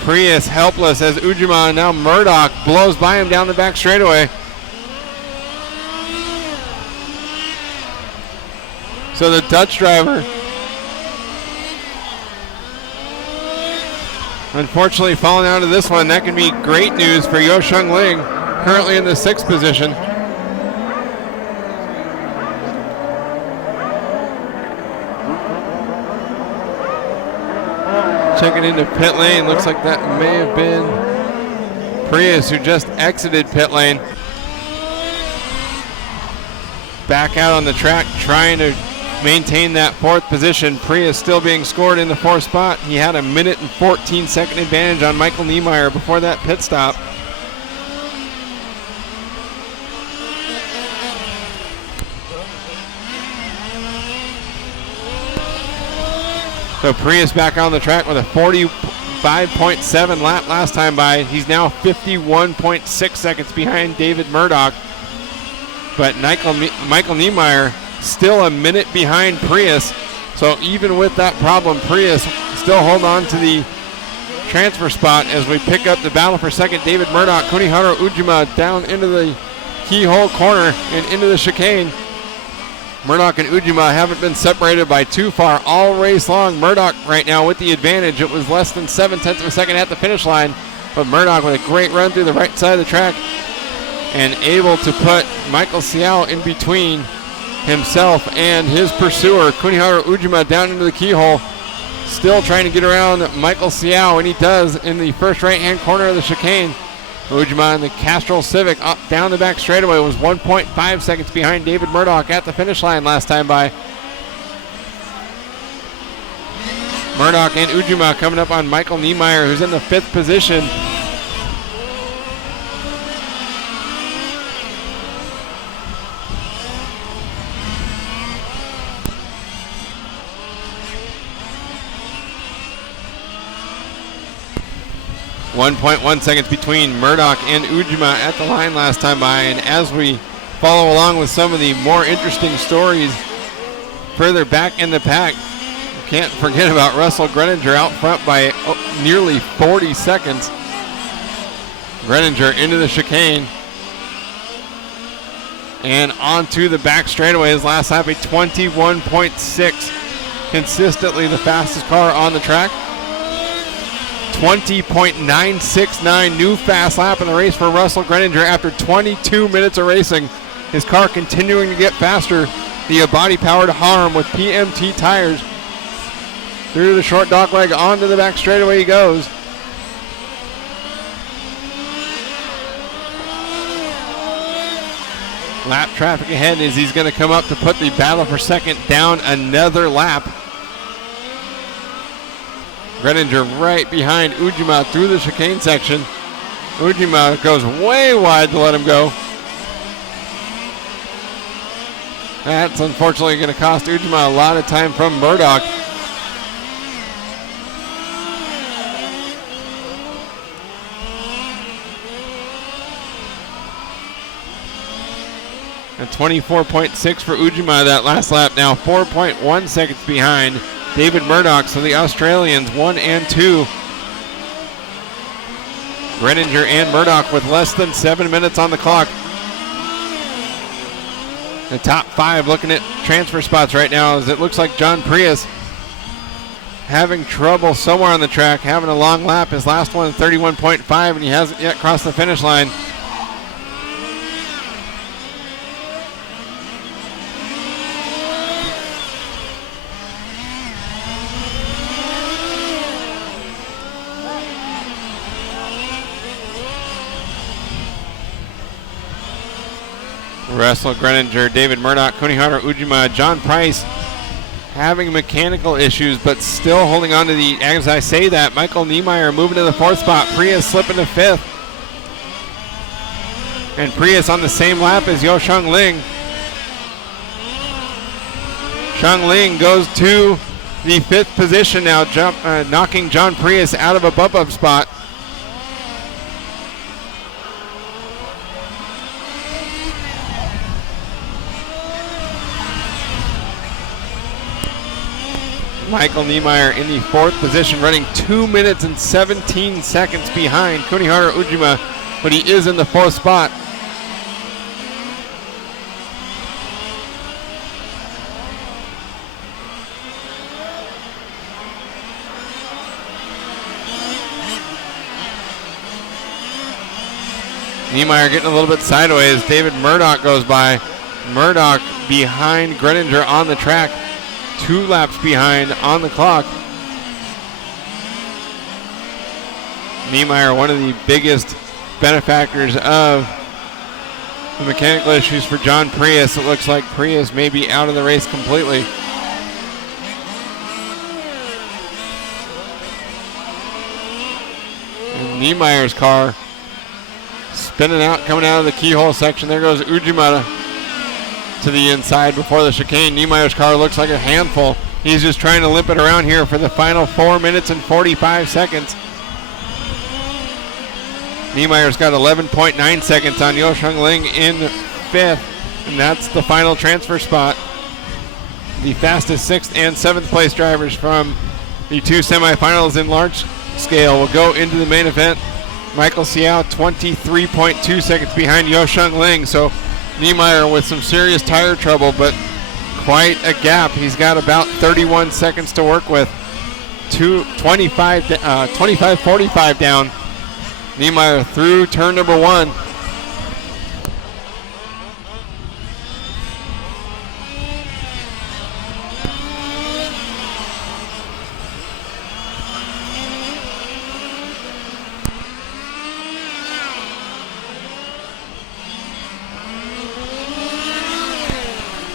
Prius helpless as Ujima and now Murdoch blows by him down the back straightaway. So the Dutch driver unfortunately falling out of this one. That can be great news for Yosheng Ling, currently in the 6th position. Checking into pit lane, looks like that may have been Prius who just exited pit lane. Back out on the track, trying to maintain that 4th position. Prius still being scored in the 4th spot. He had a 1 and 14-second advantage on Michael Niemeyer before that pit stop. So Prius back on the track with a 45.7 lap last time by. He's now 51.6 seconds behind David Murdoch. But Michael Niemeyer still a minute behind Prius. So even with that problem, Prius still hold on to the transfer spot as we pick up the battle for second. David Murdoch, Kuniharu Ujima down into the keyhole corner and into the chicane. Murdoch and Ujima haven't been separated by too far all race long. Murdoch right now with the advantage. It was less than 0.7 of a second at the finish line, but Murdoch with a great run through the right side of the track and able to put Michael Siao in between himself and his pursuer, Kuniharu Ujima, down into the keyhole. Still trying to get around Michael Siao, and he does in the first right-hand corner of the chicane. Ujima in the Castrol Civic up down the back straightaway was 1.5 seconds behind David Murdoch at the finish line last time by. Murdoch and Ujima coming up on Michael Niemeyer, who's in the 5th position. .1 seconds between Murdoch and Ujima at the line last time by. And as we follow along with some of the more interesting stories further back in the pack, can't forget about Russell Greninger out front by nearly 40 seconds. Greninger into the chicane and onto the back straightaway. His last lap a 21.6, consistently the fastest car on the track. 20.969 new fast lap in the race for Russell Greninger after 22 minutes of racing. His car continuing to get faster. The body-powered Harm with PMT tires. Through the short dock leg, onto the back straightaway he goes. Lap traffic ahead as he's going to come up to put the battle for second down another lap. Greninger right behind Ujima through the chicane section. Ujima goes way wide to let him go. That's unfortunately going to cost Ujima a lot of time from Murdoch. And 24.6 for Ujima that last lap, now 4.1 seconds behind David Murdoch. So the Australians 1 and 2. Greninger and Murdoch with less than 7 minutes on the clock. The top 5 looking at transfer spots right now as it looks like John Prius having trouble somewhere on the track, having a long lap. His last one 31.5 and he hasn't yet crossed the finish line. Russell Greninger, David Murdoch, Kuniharu Ujima, John Price having mechanical issues but still holding on to the, as I say that, Michael Niemeyer moving to the 4th spot, Prius slipping to 5th. And Prius on the same lap as Yosheng Ling. Sheng Ling goes to the 5th position now, knocking John Prius out of a bump-up spot. Michael Niemeyer in the 4th position, running 2 minutes and 17 seconds behind Kunihara Ujima, but he is in the 4th spot. Niemeyer getting a little bit sideways. David Murdoch goes by. Murdoch behind Greninger on the track. 2 laps behind on the clock. Niemeyer, one of the biggest benefactors of the mechanical issues for John Prius. It looks like Prius may be out of the race completely. And Niemeyer's car spinning out, coming out of the keyhole section. There goes Ujima to the inside before the chicane. Niemeyer's car looks like a handful. He's just trying to limp it around here for the final 4 minutes and 45 seconds. Niemeyer's got 11.9 seconds on Yosheng Ling in 5th, and that's the final transfer spot. The fastest 6th and 7th place drivers from the 2 semifinals in large scale will go into the main event. Michael Siao 23.2 seconds behind Yosheng Ling, so Niemeyer with some serious tire trouble, but quite a gap. He's got about 31 seconds to work with. 25-45 down. Niemeyer through turn number 1.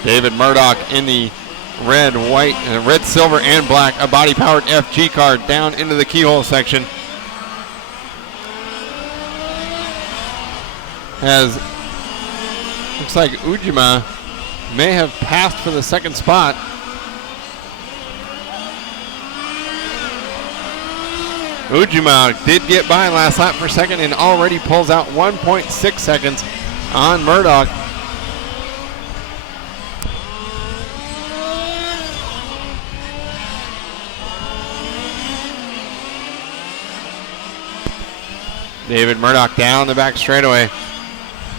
David Murdoch in the red, white, red, silver, and black, a body-powered FG car down into the keyhole section. Looks like Ujima may have passed for the 2nd spot. Ujima did get by last lap for 2nd and already pulls out 1.6 seconds on Murdoch. David Murdoch down the back straightaway.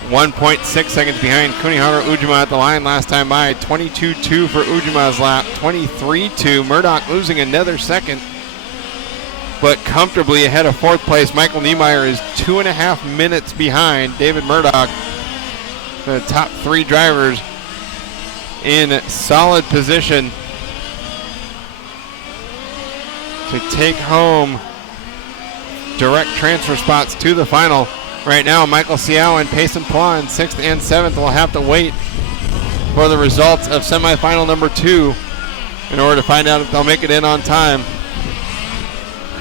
1.6 seconds behind Kunihara Ujima at the line last time by. 22-2 for Ujima's lap. 23-2. Murdoch losing another second, but comfortably ahead of 4th place. Michael Niemeyer is 2.5 minutes behind David Murdoch. The top 3 drivers in solid position to take home direct transfer spots to the final. Right now, Michael Siao and Payson Pla in 6th and 7th will have to wait for the results of semifinal number 2 in order to find out if they'll make it in on time.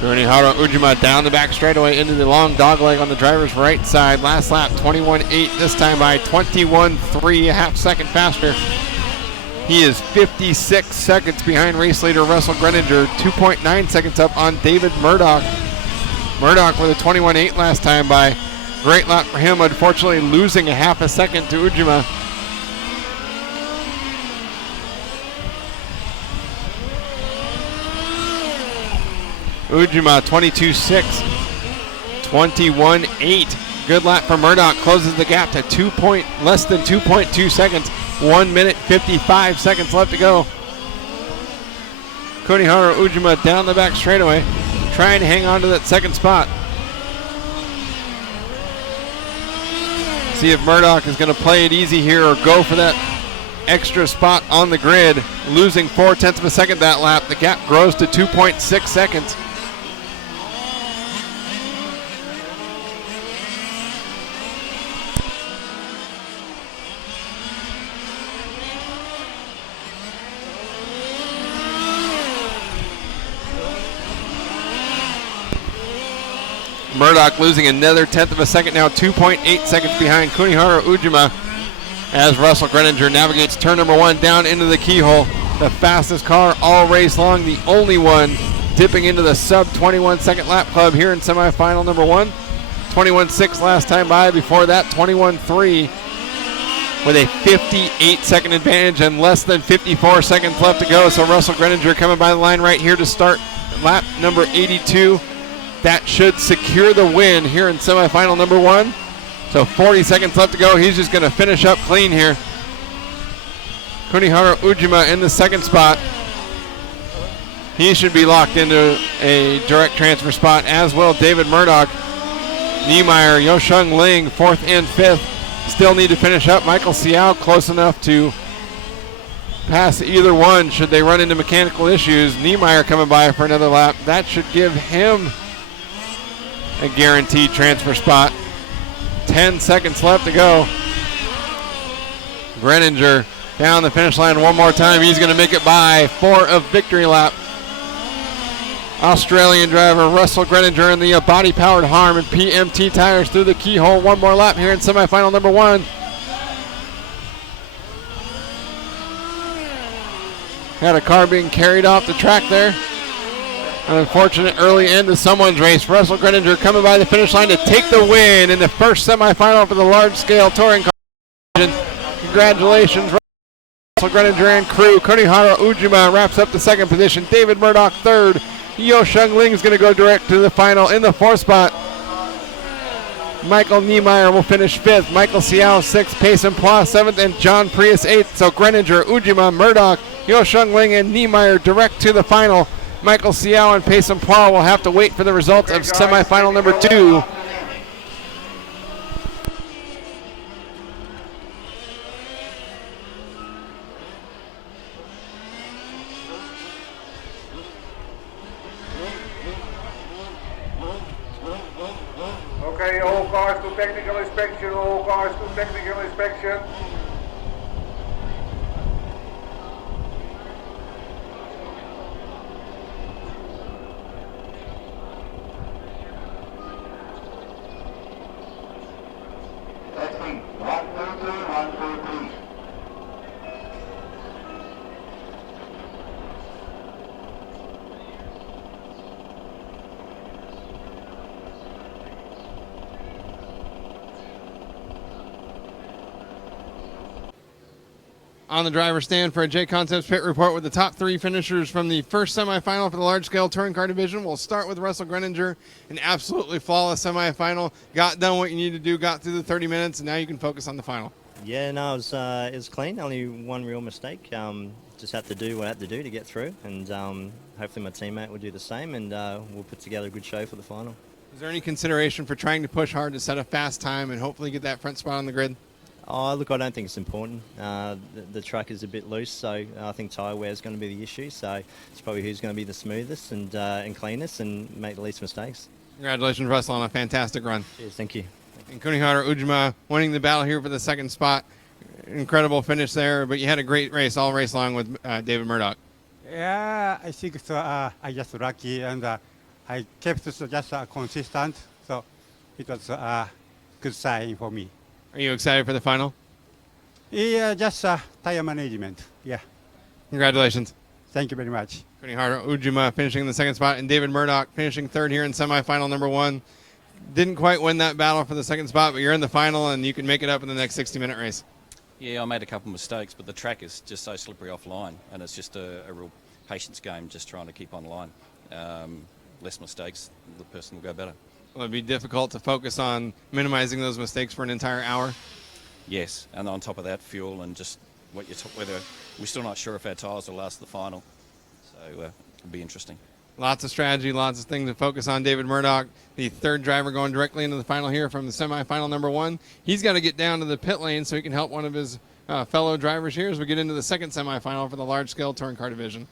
Kunihara Ujima down the back straightaway into the long dogleg on the driver's right side. Last lap, 21.8, this time by 21.3, a half second faster. He is 56 seconds behind race leader Russell Greninger, 2.9 seconds up on David Murdoch. Murdoch with a 21.8 last time by. Great lap for him, unfortunately losing a half a second to Ujima. Ujima 22.6, 21.8. Good lap for Murdoch, closes the gap to less than 2.2 seconds. 1 minute 55 seconds left to go. Kunihara Ujima down the back straightaway, trying to hang on to that 2nd spot. See if Murdoch is going to play it easy here or go for that extra spot on the grid. Losing 0.4 of a second that lap. The gap grows to 2.6 seconds. Murdoch losing another 1/10 of a second now, 2.8 seconds behind Kunihara Ujima as Russell Greninger navigates turn number 1 down into the keyhole. The fastest car all race long, the only one dipping into the sub 21 second lap club here in semifinal number 1. 21.6 last time by. Before that, 21.3 with a 58-second advantage and less than 54 seconds left to go. So Russell Greninger coming by the line right here to start lap number 82. That should secure the win here in semifinal number 1. So 40 seconds left to go. He's just going to finish up clean here. Kunihara Ujima in the second spot. He should be locked into a direct transfer spot, as will David Murdoch. Niemeyer, Yosheng Ling, 4th and 5th. Still need to finish up. Michael Siao close enough to pass either one should they run into mechanical issues. Niemeyer coming by for another lap. That should give him a guaranteed transfer spot. 10 seconds left to go. Greninger down the finish line one more time. He's going to make it by for a victory lap. Australian driver Russell Greninger in the body-powered Harm and PMT tires through the keyhole. One more lap here in semifinal number 1. Had a car being carried off the track there. An unfortunate early end to someone's race. Russell Greninger coming by the finish line to take the win in the first semifinal for the large-scale touring competition. Congratulations, Russell Greninger and crew. Kunihara Ujima wraps up the second position. David Murdoch third. Yosheng Ling is going to go direct to the final in the 4th spot. Michael Niemeyer will finish 5th. Michael Siao 6th. Payson Plois 7th. And John Prius 8th. So Greninger, Ujima, Murdoch, Yosheng Ling, and Niemeyer direct to the final. Michael Siao and Payson Plois will have to wait for the results of semifinal number 2. Okay, all cars to technical inspection, all cars to technical inspection. Testing, 1, 2, 3, 1, 2, 3. On the driver's stand for a J Concepts pit report with the top 3 finishers from the first semifinal for the large-scale touring car division. We'll start with Russell Greninger, an absolutely flawless semifinal. Got done what you need to do, got through the 30 minutes, and now you can focus on the final. Yeah, no, it was clean. Only one real mistake. Just had to do what I had to do to get through, and hopefully my teammate will do the same, and we'll put together a good show for the final. Is there any consideration for trying to push hard to set a fast time and hopefully get that front spot on the grid? Oh, look, I don't think it's important. The track is a bit loose, so I think tyre wear is going to be the issue. So it's probably who's going to be the smoothest and cleanest and make the least mistakes. Congratulations, Russell, on a fantastic run. Cheers, thank you. And Kunihara Ujima winning the battle here for the second spot. Incredible finish there, but you had a great race all race long with David Murdoch. Yeah, I think so. I just lucky and I kept just consistent, so it was a good sign for me. Are you excited for the final? Yeah, just tire management. Yeah. Congratulations. Thank you very much. Kunihara Ujima finishing in the second spot, and David Murdoch finishing third here in semifinal number 1. Didn't quite win that battle for the second spot, but you're in the final, and you can make it up in the next 60-minute race. Yeah, I made a couple of mistakes, but the track is just so slippery offline, and it's just a real patience game, just trying to keep on line. Less mistakes, the person will go better. Will it be difficult to focus on minimizing those mistakes for an entire hour? Yes, and on top of that, fuel and just whether we're still not sure if our tyres will last the final, so it'll be interesting. Lots of strategy, lots of things to focus on. David Murdoch, the third driver going directly into the final here from the semifinal number 1. He's got to get down to the pit lane so he can help one of his fellow drivers here as we get into the second semifinal for the large-scale touring car division.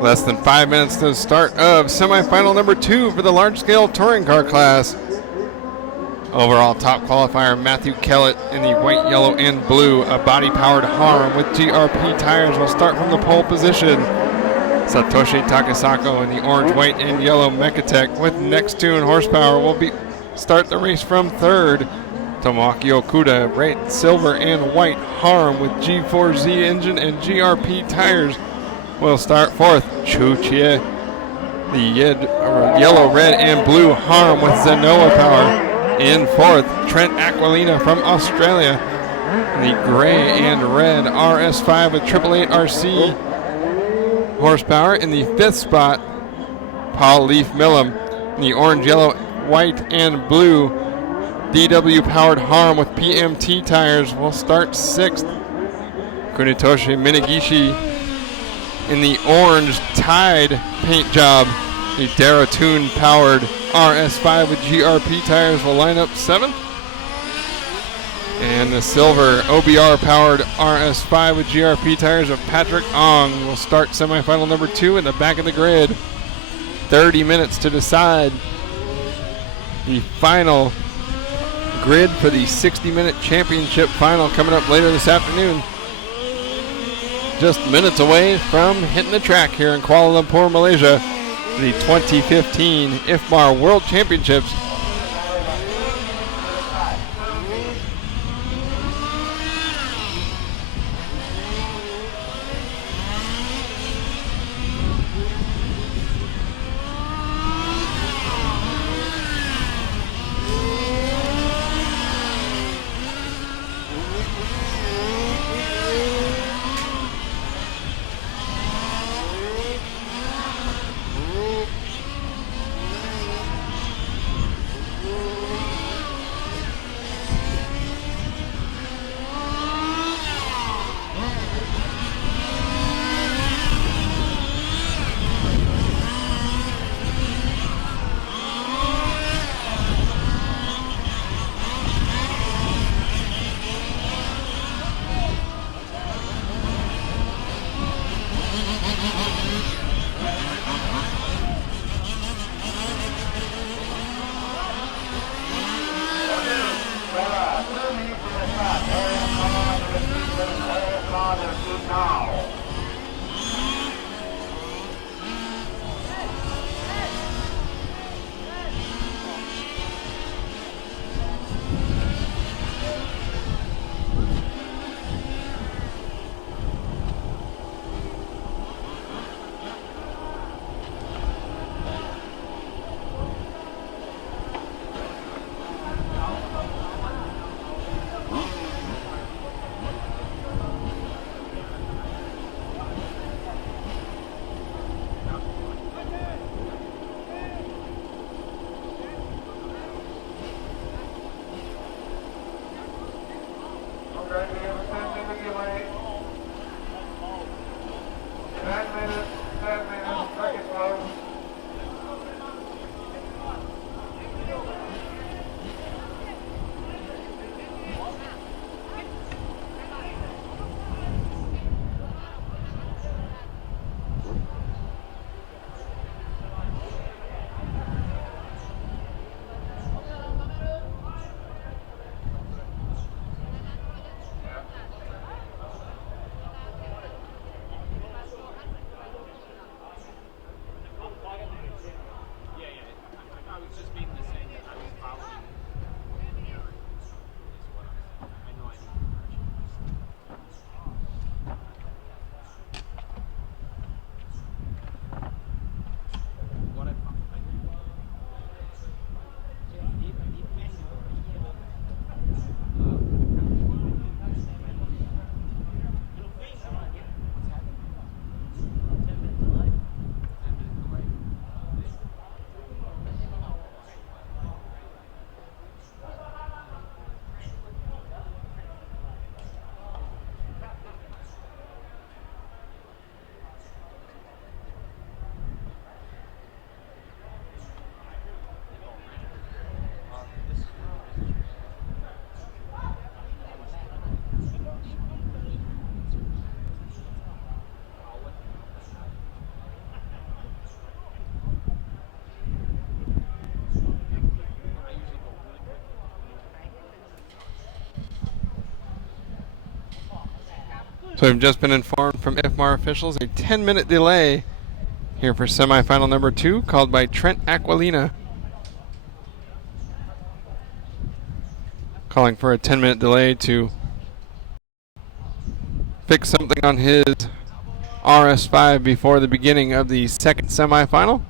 Less than 5 minutes to the start of semifinal number 2 for the large-scale touring car class. Overall top qualifier Matthew Kellet in the white, yellow, and blue, a body-powered Harm with GRP tires, will start from the pole position. Satoshi Takasako in the orange, white, and yellow Mechatech with next tune horsepower will start the race from third. Tomoaki Okuda, red, silver, and white Harm with G4Z engine and GRP tires will start fourth. Chu Chie, the yellow, red, and blue Harm with Zenoa Power in fourth. Trent Aquilina from Australia, the gray and red RS5 with 888 RC horsepower in the fifth spot. Paul Leaf Millam, the orange, yellow, white, and blue DW powered Harm with PMT tires will start sixth. Kunitoshi Minagishi in the orange Tide paint job, the Daratoon powered RS5 with GRP tires will line up seventh. And the silver OBR powered RS5 with GRP tires of Patrick Ong will start semifinal number 2 in the back of the grid. 30 minutes to decide the final grid for the 60-minute championship final coming up later this afternoon. Just minutes away from hitting the track here in Kuala Lumpur, Malaysia, the 2015 IFMAR World Championships. So we've just been informed from IFMAR officials a 10-minute delay here for semifinal number 2, called by Trent Aquilina. Calling for a 10-minute delay to fix something on his RS5 before the beginning of the second semifinal.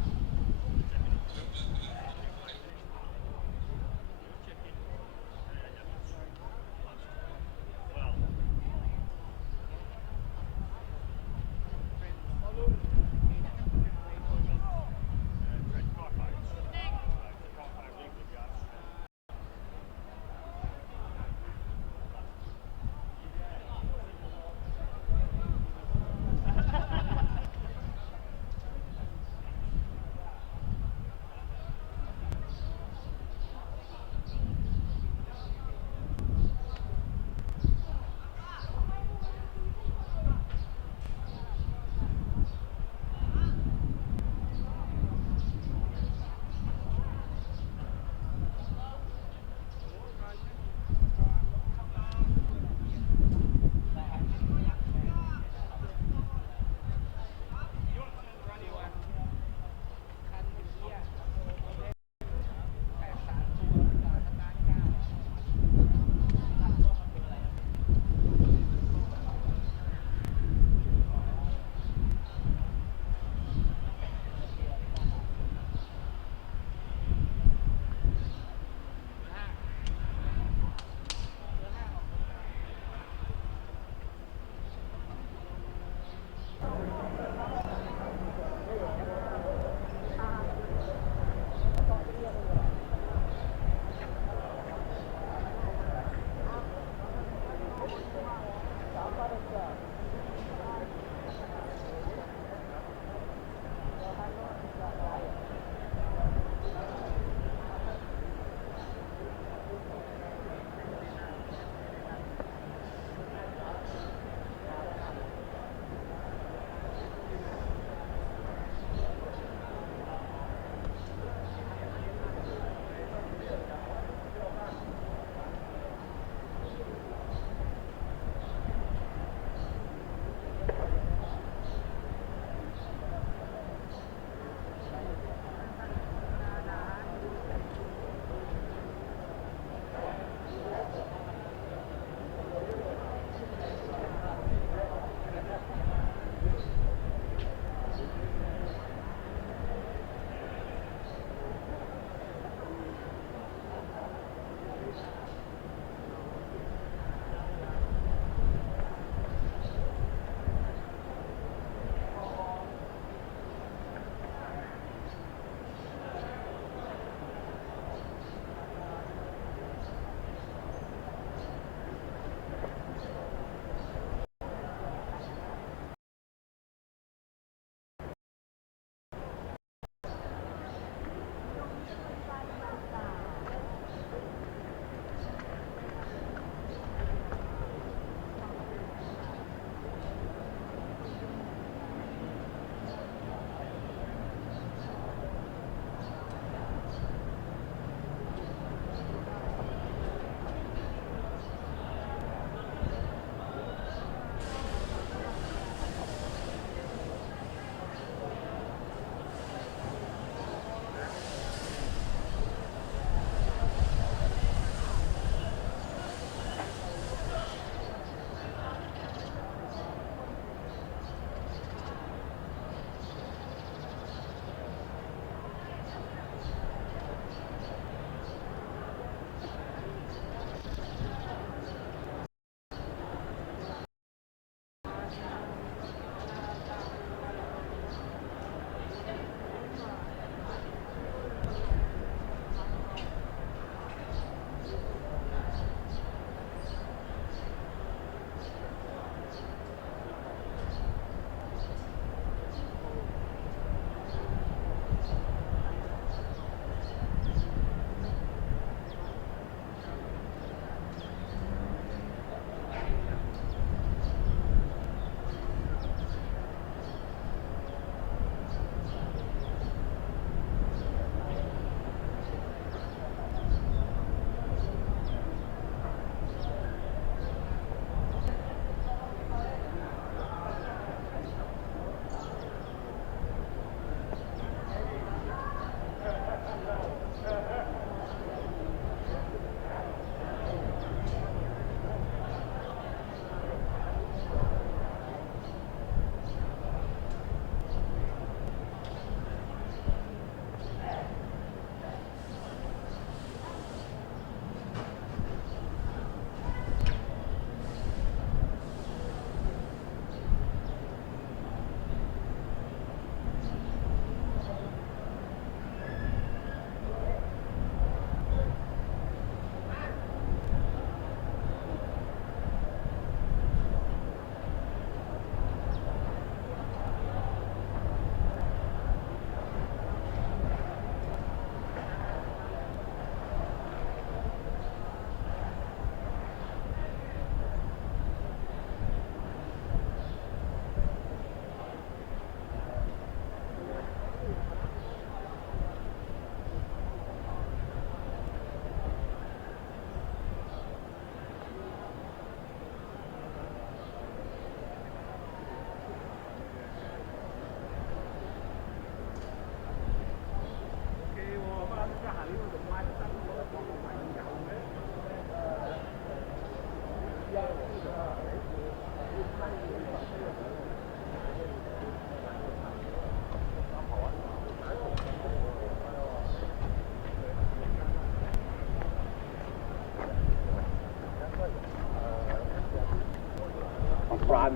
Okay,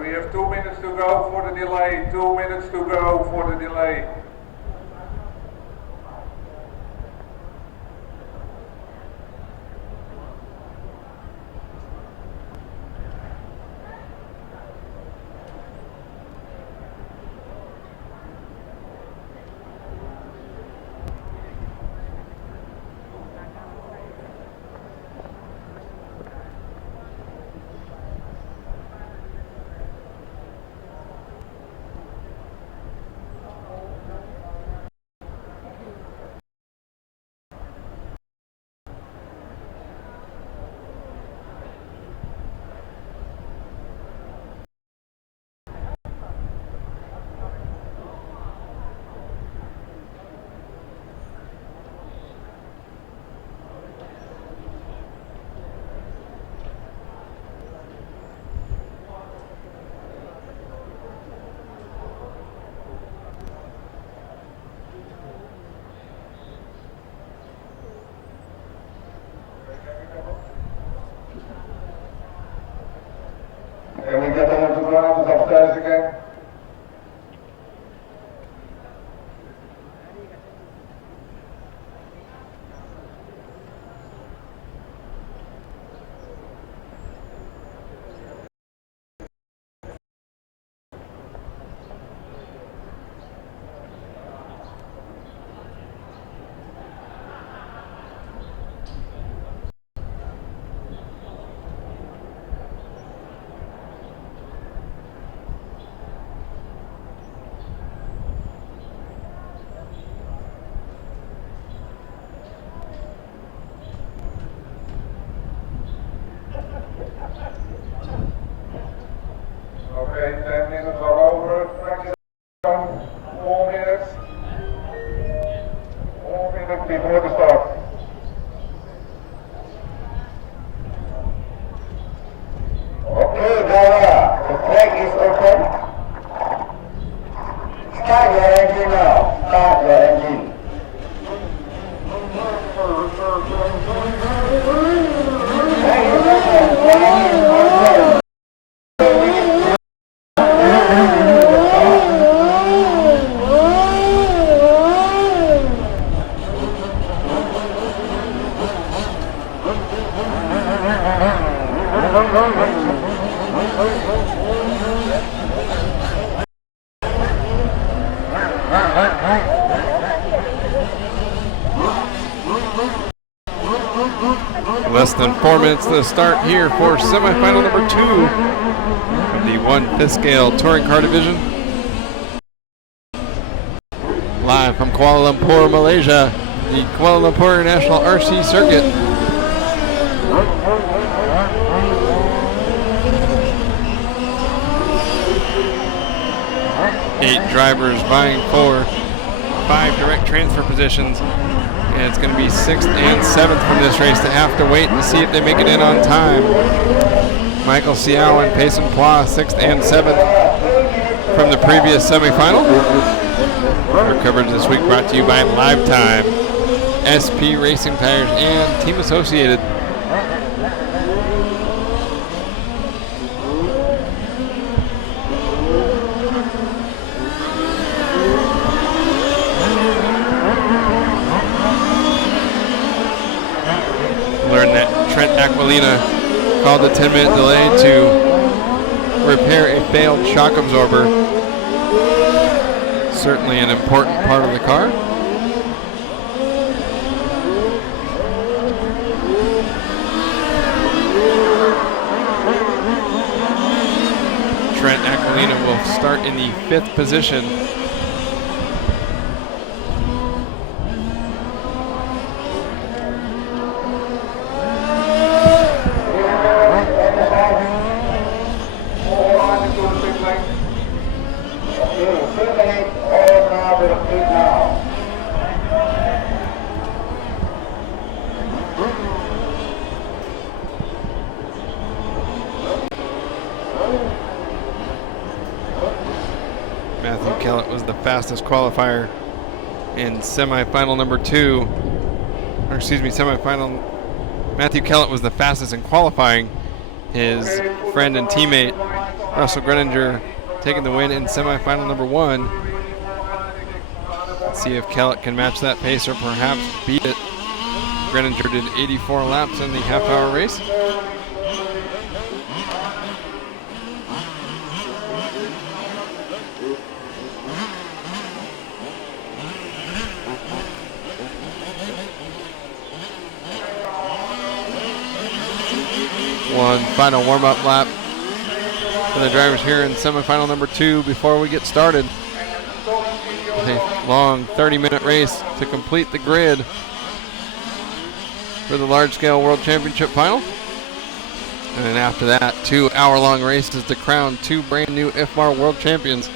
we have 2 minutes to go for the delay. 2 minutes to go for the delay. Can we get all the grounds upstairs again? Okay, 10 minutes are over. Practice on 4 minutes. 4 minutes before the start. Okay, Dara, the track is open. Start your engine now. Start your engine. Less than 4 minutes to start here for semifinal number 2 of the 1/5 scale touring car division. Live from Kuala Lumpur, Malaysia, the Kuala Lumpur International RC Circuit. Eight drivers vying for 5 direct transfer positions. And it's going to be 6th and 7th from this race to have to wait and see if they make it in on time. Michael Siao and Payson Pla, 6th and 7th from the previous semifinal. Our coverage this week brought to you by Lifetime, SP Racing Tires, and Team Associated. Aquilina called the 10-minute delay to repair a failed shock absorber. Certainly an important part of the car. Trent Aquilina will start in the 5th position. fastest qualifier in semifinal number 2. Or excuse me, semifinal. Matthew Kellet was the fastest in qualifying. His friend and teammate Russell Greninger taking the win in semifinal number 1. Let's see if Kellet can match that pace or perhaps beat it. Greninger did 84 laps in the half-hour race. One final warm-up lap for the drivers here in semifinal number 2 before we get started. A long 30-minute race to complete the grid for the large-scale World Championship final. And then after that, 2-hour-long races to crown 2 brand new IFMAR World Champions.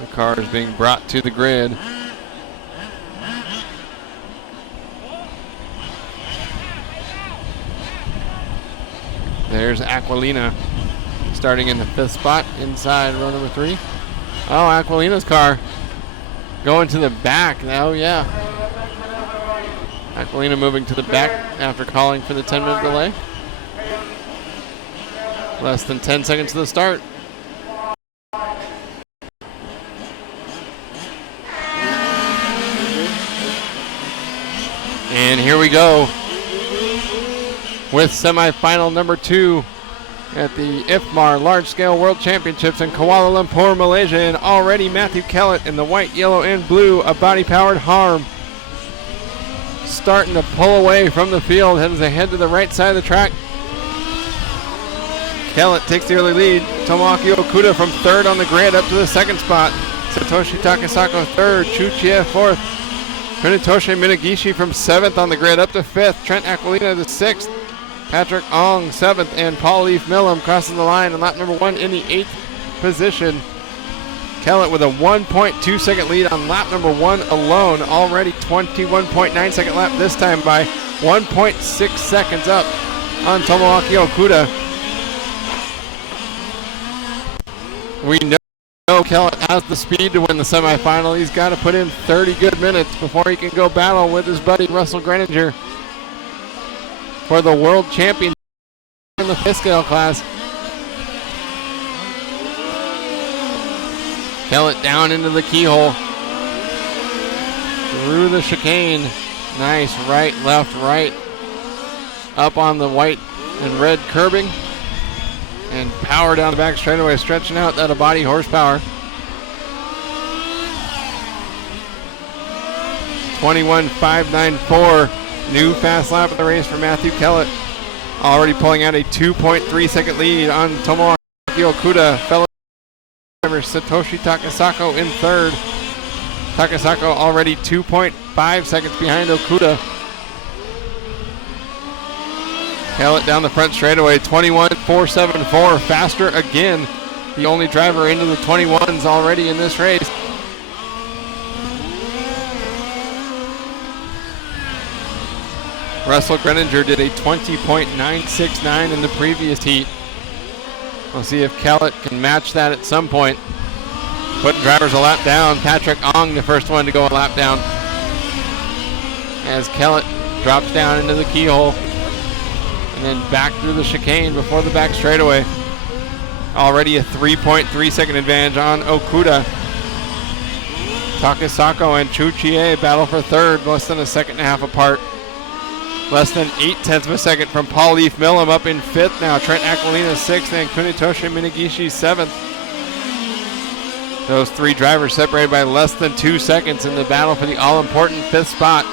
The car is being brought to the grid. There's Aquilina starting in the 5th spot inside row number 3. Oh, Aquilina's car going to the back. Oh, yeah. Aquilina moving to the back after calling for the 10-minute delay. Less than 10 seconds to the start. And here we go with semifinal number 2 at the IFMAR Large Scale World Championships in Kuala Lumpur, Malaysia. And already Matthew Kellet in the white, yellow, and blue, a body-powered Harm, starting to pull away from the field, heads ahead to the right side of the track. Kellet takes the early lead. Tomoaki Okuda from 3rd on the grid up to the 2nd spot. Satoshi Takasako 3rd, Chuchie 4th. Kunitoshi Minagishi from 7th on the grid up to 5th. Trent Aquilina the 6th. Patrick Ong 7th, and Paul Leaf Millam crosses the line on lap number 1 in the 8th position. Kellet with a 1.2 second lead on lap number 1 alone. Already 21.9 second lap this time by 1.6 seconds up on Tomoaki Okuda. We know Kellet has the speed to win the semifinal. He's got to put in 30 good minutes before he can go battle with his buddy Russell Greninger for the World Championship in the 5th scale class. Kellet down into the keyhole. Through the chicane. Nice right, left, right. Up on the white and red curbing. And power down the back straightaway, stretching out that body horsepower. 21.594. New fast lap of the race for Matthew Kellet. Already pulling out a 2.3 second lead on Tomoaki Okuda. Fellow driver Satoshi Takasako in 3rd. Takasako already 2.5 seconds behind Okuda. Kellet down the front straightaway, 21.474. Faster again. The only driver into the 21s already in this race. Russell Greninger did a 20.969 in the previous heat. We'll see if Kellet can match that at some point. Putting drivers a lap down. Patrick Ong, the first one to go a lap down, as Kellet drops down into the keyhole and then back through the chicane before the back straightaway. Already a 3.3 second advantage on Okuda. Takasako and Chuchie battle for 3rd, less than a second and a half apart. Less than 0.8 of a second from Paul Leaf Millam up in 5th now. Trent Aquilina 6th and Kunitoshi Minagishi 7th. Those 3 drivers separated by less than 2 seconds in the battle for the all-important 5th spot.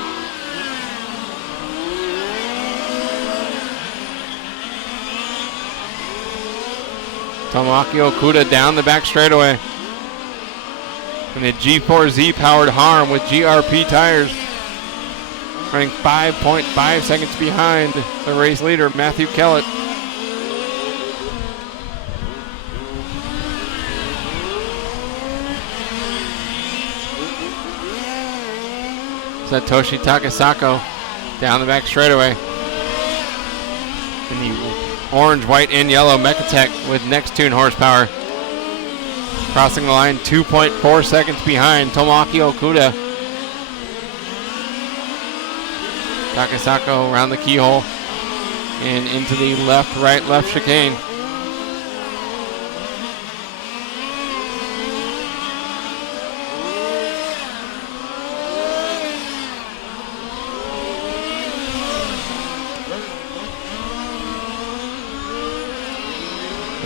Tomoaki Okuda down the back straightaway. And a G4Z powered Harm with GRP tires, running 5.5 seconds behind the race leader, Matthew Kellet. Satoshi Takasako down the back straightaway. In the orange, white, and yellow Mechatech with next tune horsepower. Crossing the line 2.4 seconds behind Tomoaki Okuda. Takasako around the keyhole and into the left, right, left chicane.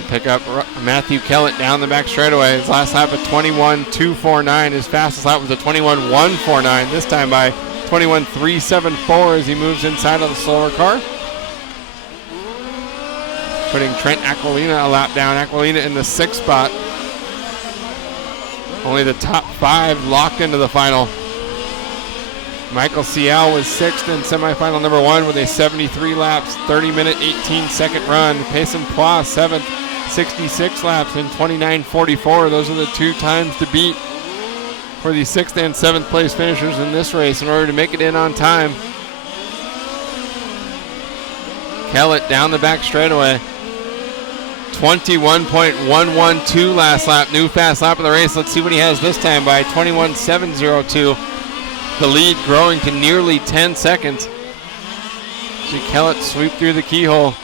Pick up Matthew Kellet down the back straightaway. His last lap of 21.249. His fastest lap was a 21.149. This time by 21.374 as he moves inside of the slower car. Putting Trent Aquilina a lap down. Aquilina in the 6th spot. Only the top 5 locked into the final. Michael Cial was 6th in semifinal number 1 with a 73 laps, 30-minute, 18-second run. Payson Pois 7th, 66 laps in 29.44. Those are the 2 times to beat for the 6th and 7th place finishers in this race in order to make it in on time. Kellet down the back straightaway. 21.112 last lap, new fast lap of the race. Let's see what he has this time by 21.702. The lead growing to nearly 10 seconds. See Kellet sweep through the keyhole.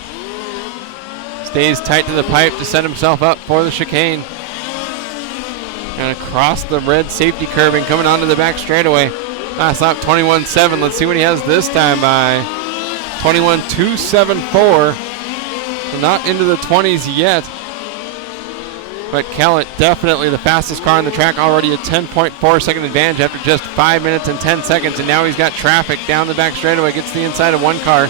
Stays tight to the pipe to set himself up for the chicane. And across the red safety curbing, coming onto the back straightaway. Last lap 21.7. Let's see what he has this time by 21.274. So not into the 20s yet. But Kellet definitely the fastest car on the track, already a 10.4 second advantage after just 5 minutes and 10 seconds. And now he's got traffic down the back straightaway, gets the inside of one car.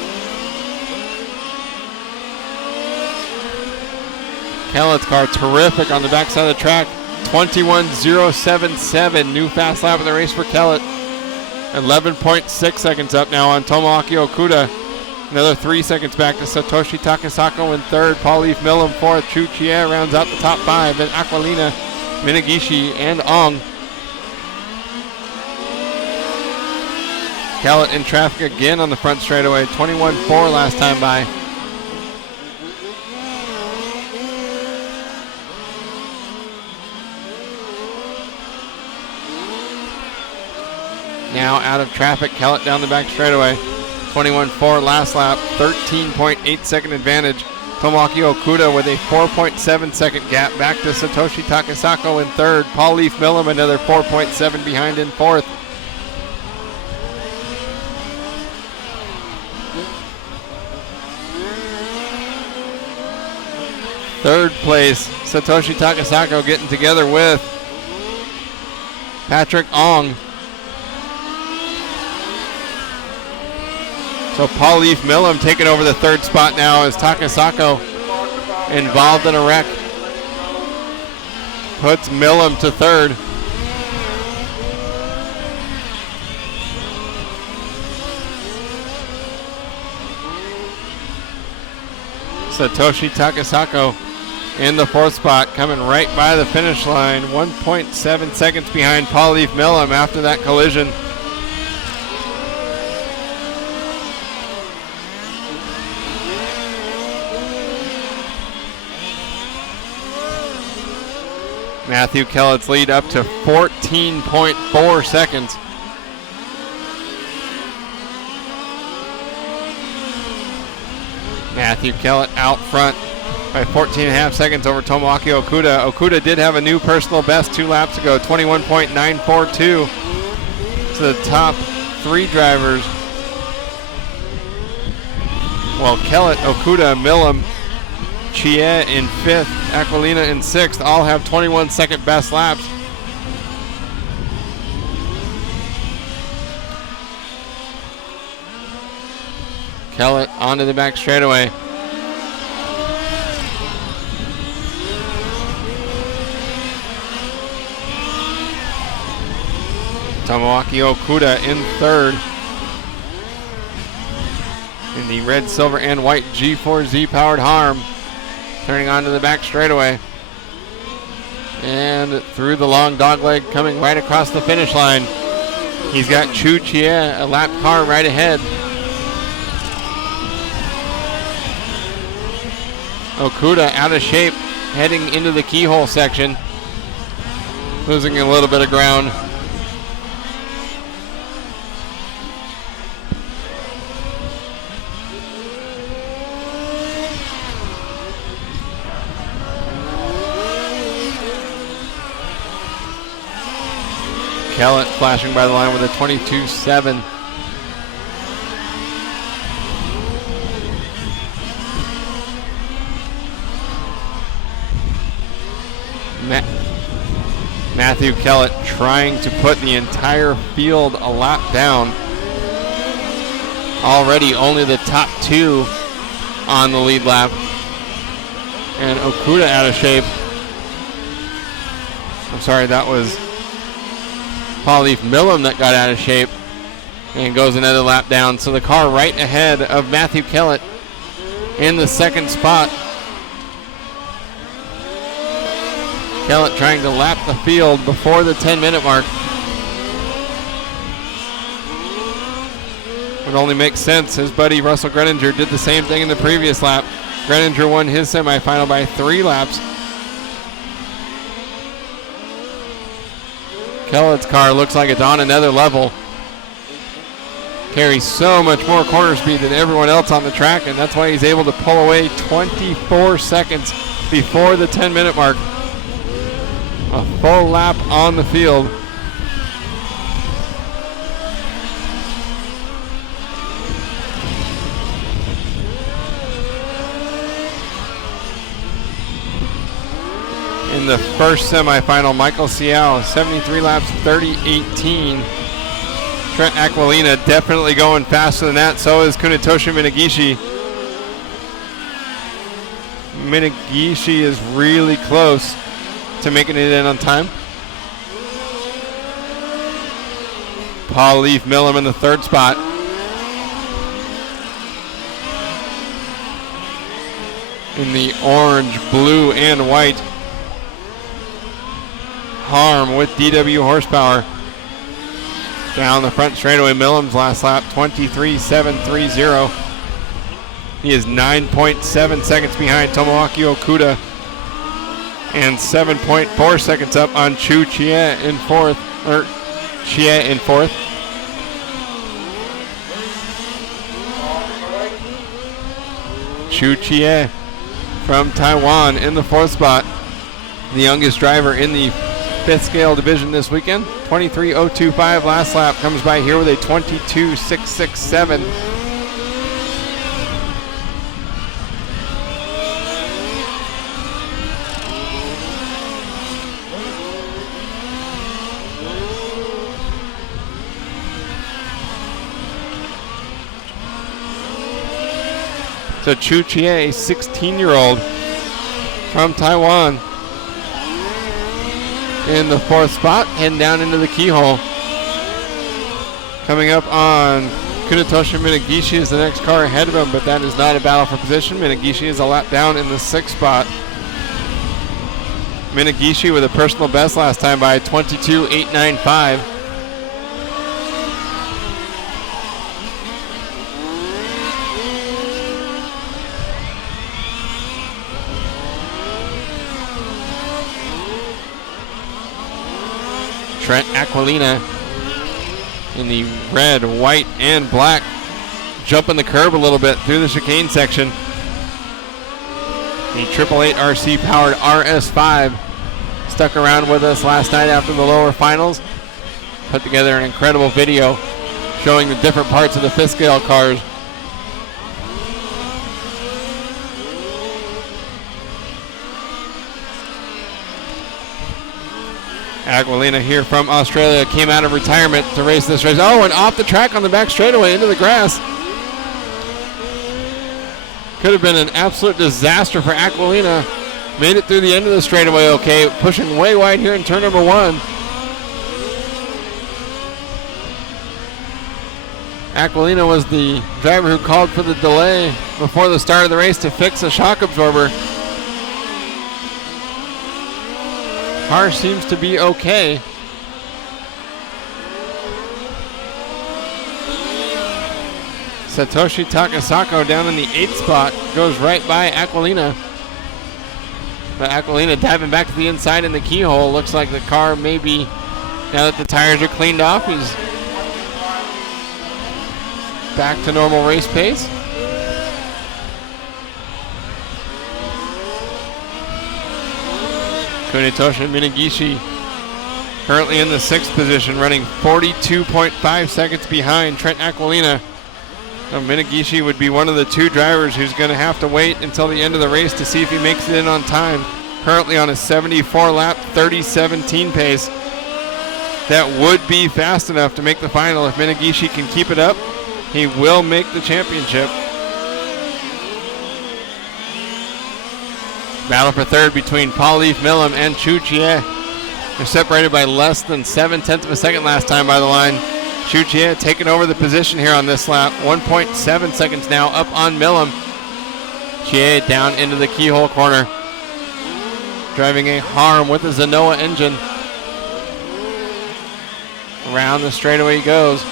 Kellet's car terrific on the backside of the track. 21.077, new fast lap of the race for Kellet. 11.6 seconds up now on Tomoaki Okuda. Another 3 seconds back to Satoshi Takasako in 3rd. Paul-Yves Millam 4th. Chu Chie rounds out the top 5. Then Aquilina, Minagishi, and Ong. Kellet in traffic again on the front straightaway. 21.4 last time by. Now out of traffic, Kellet down the back straightaway. 21.4 last lap, 13.8 second advantage. Tomoaki Okuda with a 4.7 second gap back to Satoshi Takasako in 3rd. Paul-Yves Millam another 4.7 behind in 4th. Third place, Satoshi Takasako getting together with Patrick Ong. So Paul-Yves Millam taking over the 3rd spot now as Takasako involved in a wreck. Puts Millam to 3rd. Satoshi Takasako in the 4th spot, coming right by the finish line. 1.7 seconds behind Paul-Yves Millam after that collision. Matthew Kellet's lead up to 14.4 seconds. Matthew Kellet out front by 14.5 seconds over Tomoaki Okuda. Okuda did have a new personal best 2 laps ago, 21.942 to the top 3 drivers. Well, Kellet, Okuda, Millam, Chie in 5th, Aquilina in 6th, all have 21 second best laps. Kellet onto the back straightaway. Tomoaki Okuda in 3rd. In the red, silver, and white G4Z powered Harm. Turning onto the back straightaway. And through the long dog leg, coming right across the finish line. He's got Chu Chie, a lap car right ahead. Okuda out of shape, heading into the keyhole section. Losing a little bit of ground. Kellet flashing by the line with a 22.7. Matthew Kellet trying to put the entire field a lap down. Already only the top two on the lead lap. And Okuda out of shape. I'm sorry, that was Paul-Leaf Millam that got out of shape and goes another lap down. So the car right ahead of Matthew Kellet in the second spot. Kellet trying to lap the field before the 10-minute mark. Would only make sense. His buddy Russell Greninger did the same thing in the previous lap. Greninger won his semifinal by 3 laps. Kellet's car looks like it's on another level. Carries so much more corner speed than everyone else on the track, and that's why he's able to pull away 24 seconds before the 10-minute mark. A full lap on the field. In the first semifinal, Michael Siao, 73 laps, 30.18. Trent Aquilina definitely going faster than that. So is Kunitoshi Minagishi. Minagishi is really close to making it in on time. Paul-Leaf Millam in the third spot. In the orange, blue, and white. Harm with DW horsepower. Down the front straightaway, Millam's last lap, 23.730. He is 9.7 seconds behind Tomoaki Okuda. And 7.4 seconds up on Chu Chie in fourth. Chu Chie from Taiwan in the fourth spot. The youngest driver in the fifth scale division this weekend. 23.025 last lap, comes by here with a 22.667. So Chu Chie, a 16-year-old from Taiwan, in the fourth spot, heading down into the keyhole. Coming up on Kunitoshi Minagishi is the next car ahead of him, but that is not a battle for position. Minagishi is a lap down in the sixth spot. Minagishi with a personal best last time by 22.895. Trent Aquilina in the red, white, and black, jumping the curb a little bit through the chicane section. The 888 RC powered RS5 stuck around with us last night after the lower finals. Put together an incredible video showing the different parts of the fifth scale cars. Aquilina here from Australia came out of retirement to race this race. Oh, and off the track on the back straightaway into the grass. Could have been an absolute disaster for Aquilina. Made it through the end of the straightaway okay, pushing way wide here in turn number 1. Aquilina was the driver who called for the delay before the start of the race to fix a shock absorber. Car seems to be okay. Satoshi Takasako down in the 8th spot goes right by Aquilina. But Aquilina diving back to the inside in the keyhole. Looks like the car maybe, now that the tires are cleaned off, he's back to normal race pace. Kunitoshi Minagishi currently in the 6th position, running 42.5 seconds behind Trent Aquilina. Now, Minagishi would be one of the 2 drivers who's going to have to wait until the end of the race to see if he makes it in on time. Currently on a 74-lap, 30:17 pace. That would be fast enough to make the final. If Minagishi can keep it up, he will make the championship. Battle for 3rd between Paul-Leaf Millam and Chu Chie. They're separated by less than 0.7 of a second last time by the line. Chu Chie taking over the position here on this lap. 1.7 seconds now up on Millam. Chie down into the keyhole corner. Driving a Harm with a Zenoa engine. Around the straightaway he goes.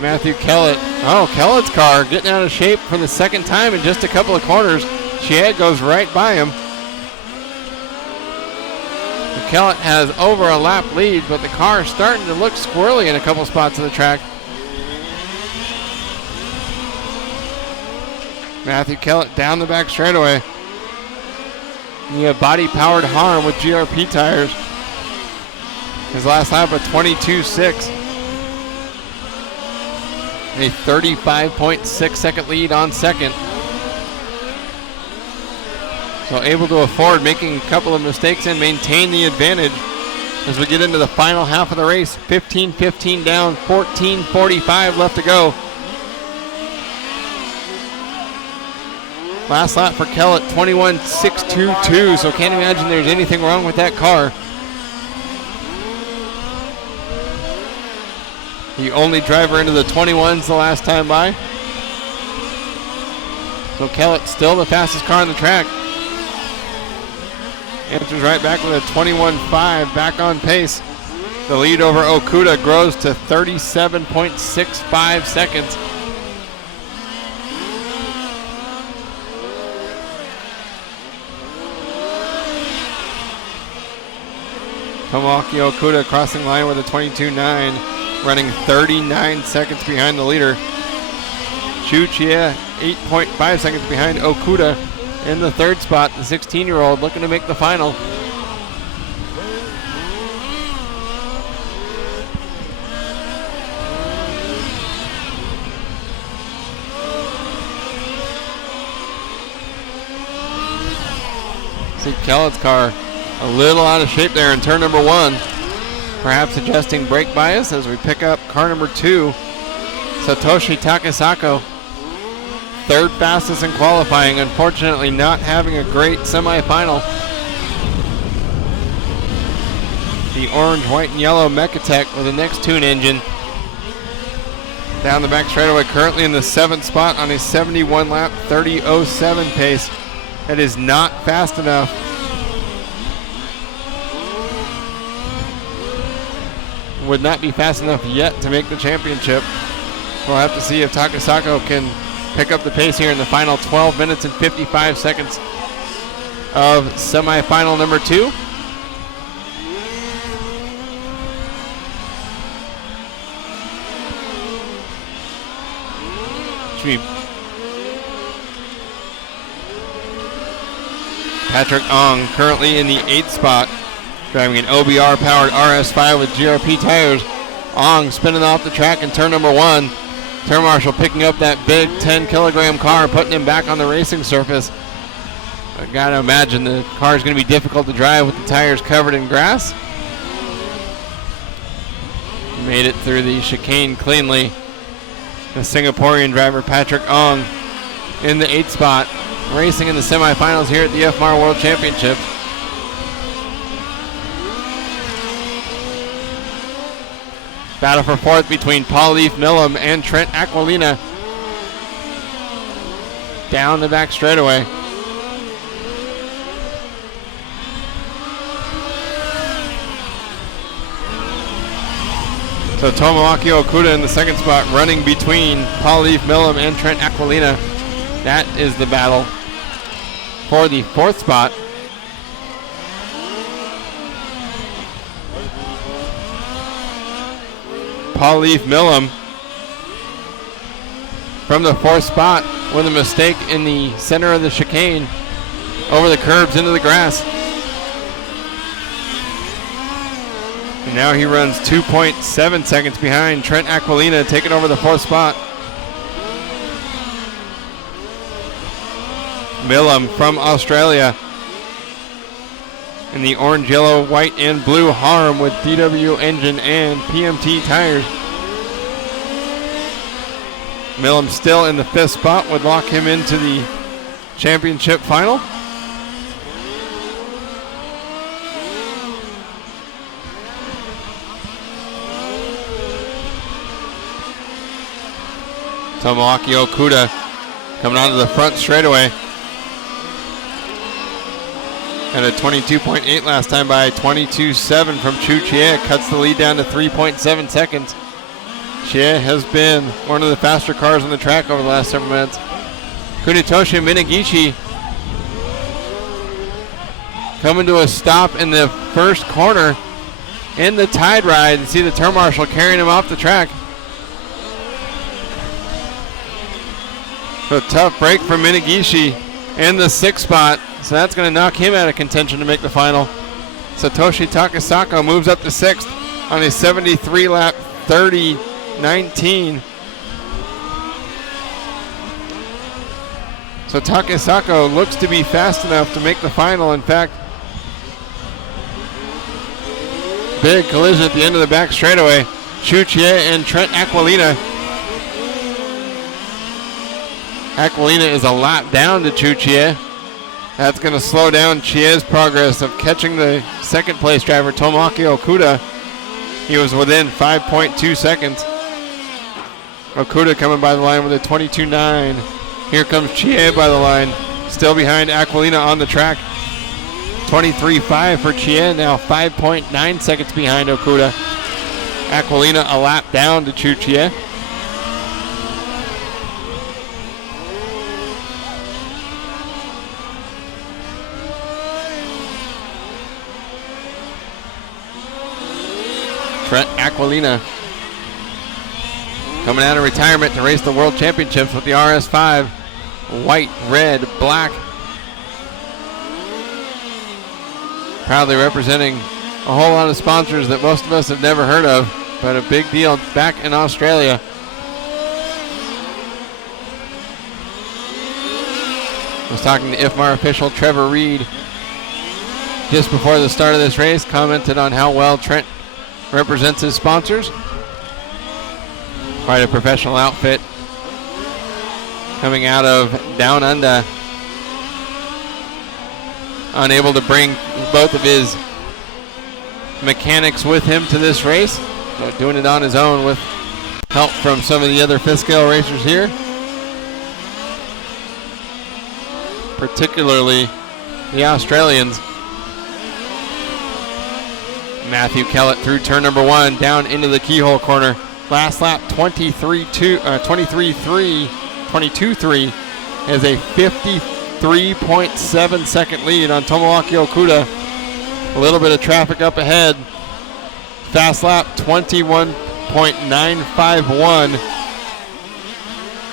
Matthew Kellet. Oh, Kellet's car getting out of shape for the 2nd time in just a couple of corners. Chie goes right by him. Kellet has over a lap lead, but the car is starting to look squirrely in a couple spots of the track. Matthew Kellet down the back straightaway. You have body-powered Harm with GRP tires. His last lap of 22.6. A 35.6 second lead on 2nd. So able to afford making a couple of mistakes and maintain the advantage as we get into the final half of the race. 15:15 down, 14:45 left to go. Last lap for Kellet, 21.622, so can't imagine there's anything wrong with that car. The only driver into the 21s the last time by. So Kellet still the fastest car on the track. Answers right back with a 21.5, back on pace. The lead over Okuda grows to 37.65 seconds. Tomoaki Okuda crossing line with a 22.9, running 39 seconds behind the leader. Chu Chie 8.5 seconds behind Okuda in the 3rd spot. The 16-year-old looking to make the final. See Kellet's car a little out of shape there in turn number 1. Perhaps adjusting brake bias as we pick up car number 2, Satoshi Takasako. 3rd fastest in qualifying, unfortunately not having a great semifinal. The orange, white, and yellow Mechatech with a next tune engine. Down the back straightaway, currently in the 7th spot on a 71 lap, 30:07 pace. That is not fast enough. Would not be fast enough yet to make the championship. We'll have to see if Takasako can pick up the pace here in the final 12 minutes and 55 seconds of semifinal number 2. Patrick Ong currently in the 8th spot, driving an OBR powered RS5 with GRP tires. Ong spinning off the track in turn number 1. Turn marshal picking up that big 10-kilogram car and putting him back on the racing surface. I gotta imagine the car is going to be difficult to drive with the tires covered in grass. Made it through the chicane cleanly. The Singaporean driver Patrick Ong in the 8th spot, racing in the semifinals here at the IFMAR World Championships. Battle for 4th between Paul-Leaf Millam and Trent Aquilina. Down the back straightaway. So Tomoaki Okuda in the second spot, running between Paul-Yves Millam and Trent Aquilina. That is the battle for the fourth spot. Paul-Yves Millam from the fourth spot with a mistake in the center of the chicane, over the curbs into the grass. And now he runs 2.7 seconds behind Trent Aquilina, taking over the fourth spot. Millam from Australia in the orange, yellow, white, and blue Harm with DW engine and PMT tires. Millam still in the fifth spot, would lock him into the championship final. Tomoaki Okuda coming onto the front straightaway. Had a 22.8 last time by 22.7 from Chu Chie. Cuts the lead down to 3.7 seconds. Chie has been one of the faster cars on the track over the last several minutes. Kunitoshi Minagishi coming to a stop in the first corner in the tide ride. And see the turn marshal carrying him off the track. So tough break from Minagishi in the sixth spot. So that's going to knock him out of contention to make the final. Satoshi Takasako moves up to sixth on a 73 lap 30.19. So Takasako looks to be fast enough to make the final. In fact, big collision at the end of the back straightaway. Chu Chie and Trent Aquilina. Aquilina is a lap down to Chu Chie. That's going to slow down Chie's progress of catching the second place driver, Tomoaki Okuda. He was within 5.2 seconds. Okuda coming by the line with a 22.9. Here comes Chie by the line, still behind Aquilina on the track. 23.5 for Chie, now 5.9 seconds behind Okuda. Aquilina a lap down to Chu Chie. Trent Aquilina coming out of retirement to race the World Championships with the RS5. White, red, black. Proudly representing a whole lot of sponsors that most of us have never heard of, but a big deal back in Australia. I was talking to IFMAR official Trevor Reed just before the start of this race, commented on how well Trent represents his sponsors. Quite a professional outfit coming out of Down Under. Unable to bring both of his mechanics with him to this race, so doing it on his own with help from some of the other fifth scale racers here, particularly the Australians. Matthew Kellet through turn number one, down into the keyhole corner. Last lap 22.3 has a 53.7 second lead on Tomoaki Okuda. A little bit of traffic up ahead. Fast lap 21.951.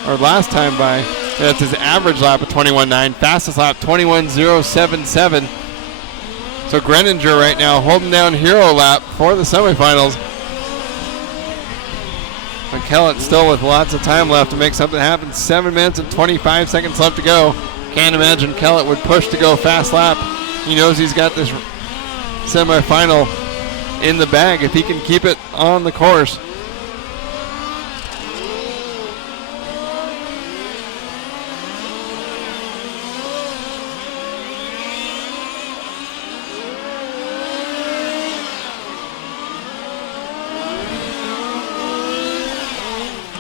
Or last time by, that's his average lap of 21.9. Fastest lap 21.077. So Greninger right now holding down hero lap for the semifinals. But Kellet still with lots of time left to make something happen. 7 minutes and 25 seconds left to go. Can't imagine Kellet would push to go fast lap. He knows he's got this semifinal in the bag if he can keep it on the course.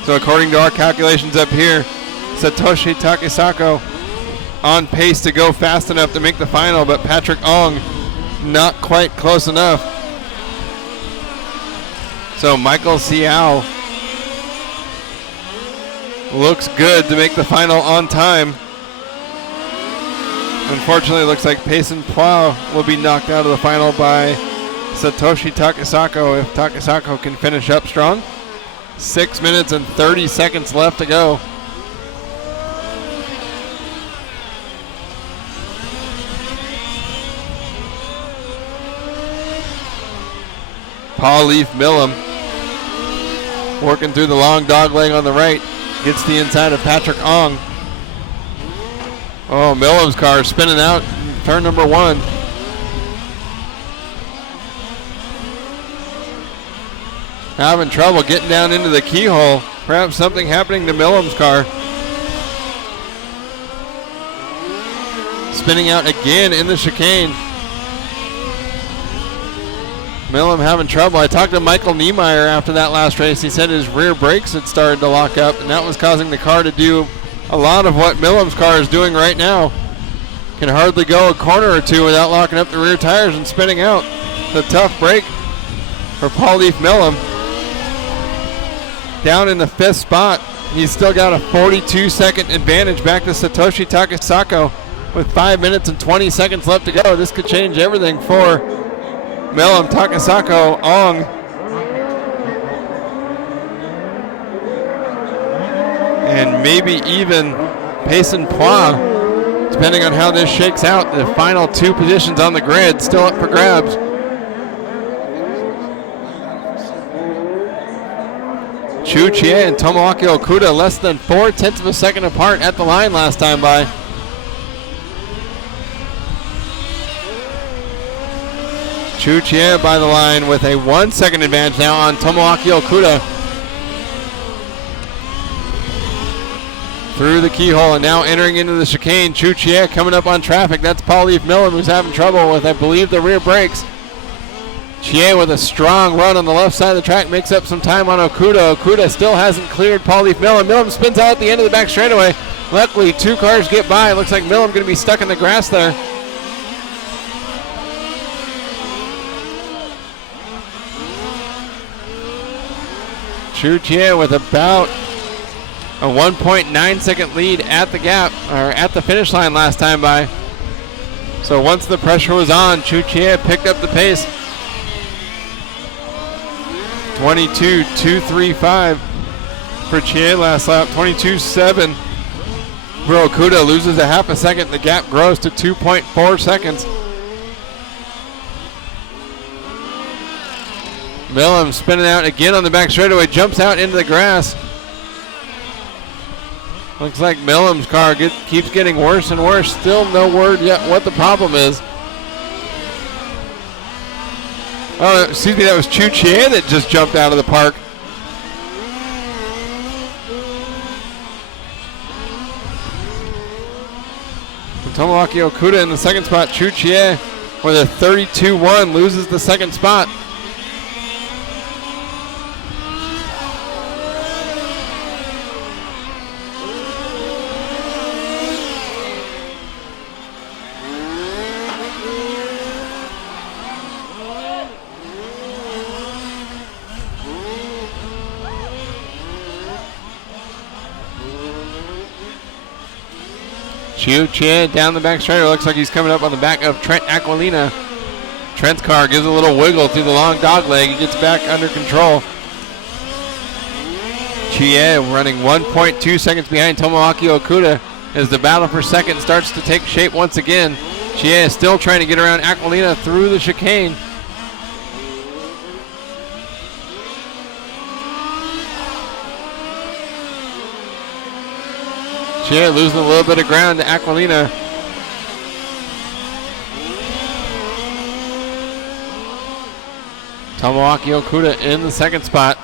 So according to our calculations up here, Satoshi Takasako on pace to go fast enough to make the final, but Patrick Ong not quite close enough. So Michael Siao looks good to make the final on time. Unfortunately, it looks like Payson Plow will be knocked out of the final by Satoshi Takasako if Takasako can finish up strong. 6 minutes and 30 seconds left to go. Paul Leaf Millam working through the long dog leg on the right. Gets the inside of Patrick Ong. Oh, Millam's car spinning out. Turn number 1. Having trouble getting down into the keyhole. Perhaps something happening to Millam's car. Spinning out again in the chicane. Millam having trouble. I talked to Michael Niemeyer after that last race. He said his rear brakes had started to lock up, and that was causing the car to do a lot of what Millam's car is doing right now. Can hardly go a corner or two without locking up the rear tires and spinning out. It's a tough break for Paul Leaf Millam. Down in the 5th spot. He's still got a 42-second advantage back to Satoshi Takasako with 5 minutes and 20 seconds left to go. This could change everything for Millam, Takasako, Ong. And maybe even Payson Plow, depending on how this shakes out. The final 2 positions on the grid still up for grabs. Chu Chie and Tomoaki Okuda less than 0.4 of a second apart at the line last time by. Chu Chie by the line with a 1 second advantage now on Tomoaki Okuda. Through the keyhole and now entering into the chicane. Chu Chie coming up on traffic. That's Paul Leaf Millam who's having trouble with, I believe, the rear brakes. Chie with a strong run on the left side of the track makes up some time on Okuda. Okuda still hasn't cleared Paul Leaf Millam. Millam spins out at the end of the back straightaway. Luckily, 2 cars get by. It looks like Millam going to be stuck in the grass there. Chu Chie with about a 1.9 second lead at the gap, or at the finish line last time by. So once the pressure was on, Chu Chie picked up the pace. 22.235 for Chie last lap. 22.7 for Okuda. Loses a half a second. The gap grows to 2.4 seconds. Millam spinning out again on the back straightaway. Jumps out into the grass. Looks like Millam's car keeps getting worse and worse. Still no word yet what the problem is. Oh, excuse me, that was Chu Chie that just jumped out of the park. Tomoaki Okuda in the second spot. Chu Chie with a 32-1 loses the second spot. Chu Chie down the back straightaway. Looks like he's coming up on the back of Trent Aquilina. Trent's car gives a little wiggle through the long dog leg. He gets back under control. Chie running 1.2 seconds behind Tomoaki Okuda as the battle for second starts to take shape once again. Chie is still trying to get around Aquilina through the chicane. Chie losing a little bit of ground to Aquilina. Tomoaki Okuda in the second spot.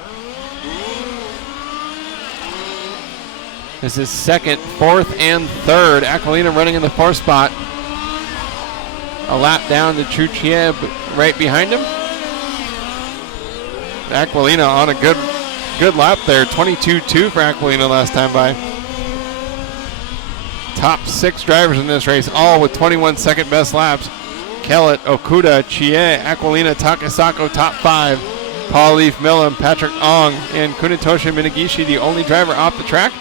This is second, fourth, and third. Aquilina running in the 4th spot. A lap down to Chu Chie right behind him. Aquilina on a good lap there. 22.2 for Aquilina last time by. Top 6 drivers in this race, all with 21 second best laps. Kellet, Okuda, Chie, Aquilina, Takasako, top 5. Paul Leaf Millam, Patrick Ong, and Kunitoshi Minagishi, the only driver off the track.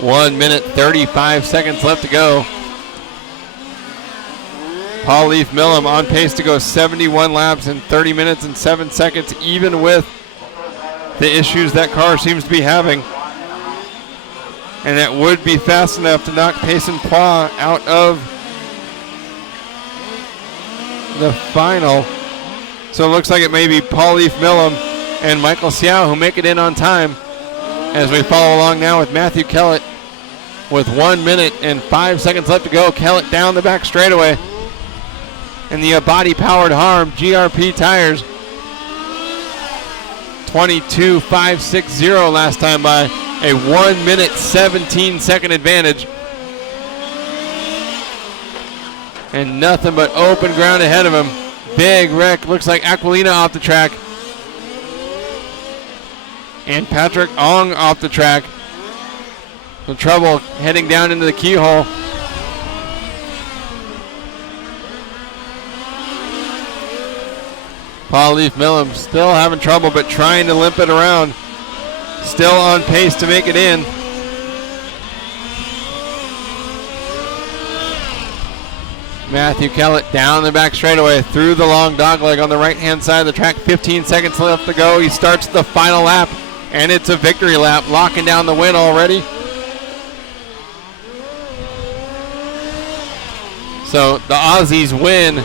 1 minute, 35 seconds left to go. Paul Leaf Millam on pace to go 71 laps in 30 minutes and 7 seconds, even with the issues that car seems to be having. And that would be fast enough to knock Payson Plough out of the final. So it looks like it may be Paul Leaf Millam and Michael Xiao who make it in on time, as we follow along now with Matthew Kellet with 1 minute and 5 seconds left to go. Kellet down the back straightaway in the body-powered Harm GRP tires. 22.560 last time by, a 1 minute 17 second advantage. And nothing but open ground ahead of him. Big wreck, looks like Aquilina off the track. And Patrick Ong off the track. Some trouble heading down into the keyhole. Paul Leaf Millam still having trouble, but trying to limp it around. Still on pace to make it in. Matthew Kellet down the back straightaway through the long dogleg on the right-hand side of the track. 15 seconds left to go. He starts the final lap, and it's a victory lap, locking down the win already. So the Aussies win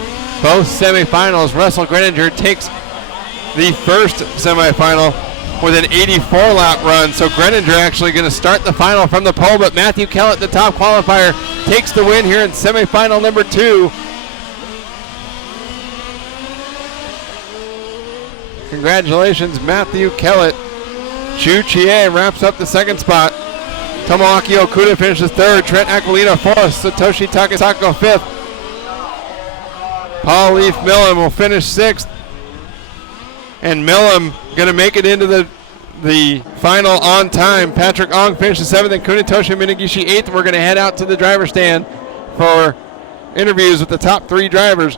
both semifinals. Russell Greninger takes the first semifinal with an 84-lap run. So Greninger actually going to start the final from the pole, but Matthew Kellet, the top qualifier, takes the win here in semifinal number 2. Congratulations, Matthew Kellet. Chu Chie wraps up the second spot. Tomoaki Okuda finishes third. Trent Aquilina fourth. Satoshi Takasako fifth. Paul Leaf Millam will finish sixth. And Millam going to make it into the final on time. Patrick Ong finishes seventh and Kunitoshi Minagishi eighth. We're going to head out to the driver's stand for interviews with the top 3 drivers.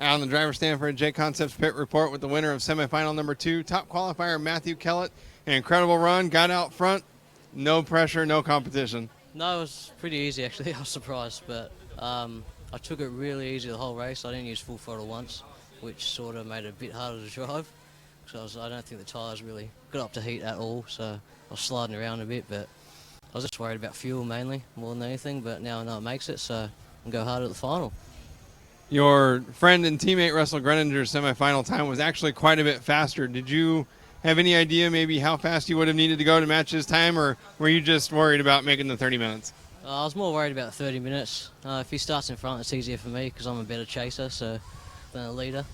Out on the driver's stand for a J Concepts pit report with the winner of semifinal number 2, top qualifier Matthew Kellet. An incredible run, got out front, no pressure, no competition. No, it was pretty easy actually. I was surprised, but I took it really easy the whole race. I didn't use full throttle once, which sort of made it a bit harder to drive. So I don't think the tyres really got up to heat at all, so I was sliding around a bit, but I was just worried about fuel mainly, more than anything, but now I know it makes it, so I can go hard at the final. Your friend and teammate Russell Greninger's semifinal time was actually quite a bit faster. Did you have any idea maybe how fast you would have needed to go to match his time, or were you just worried about making the 30 minutes? I was more worried about 30 minutes. If he starts in front, it's easier for me because I'm a better chaser than a leader.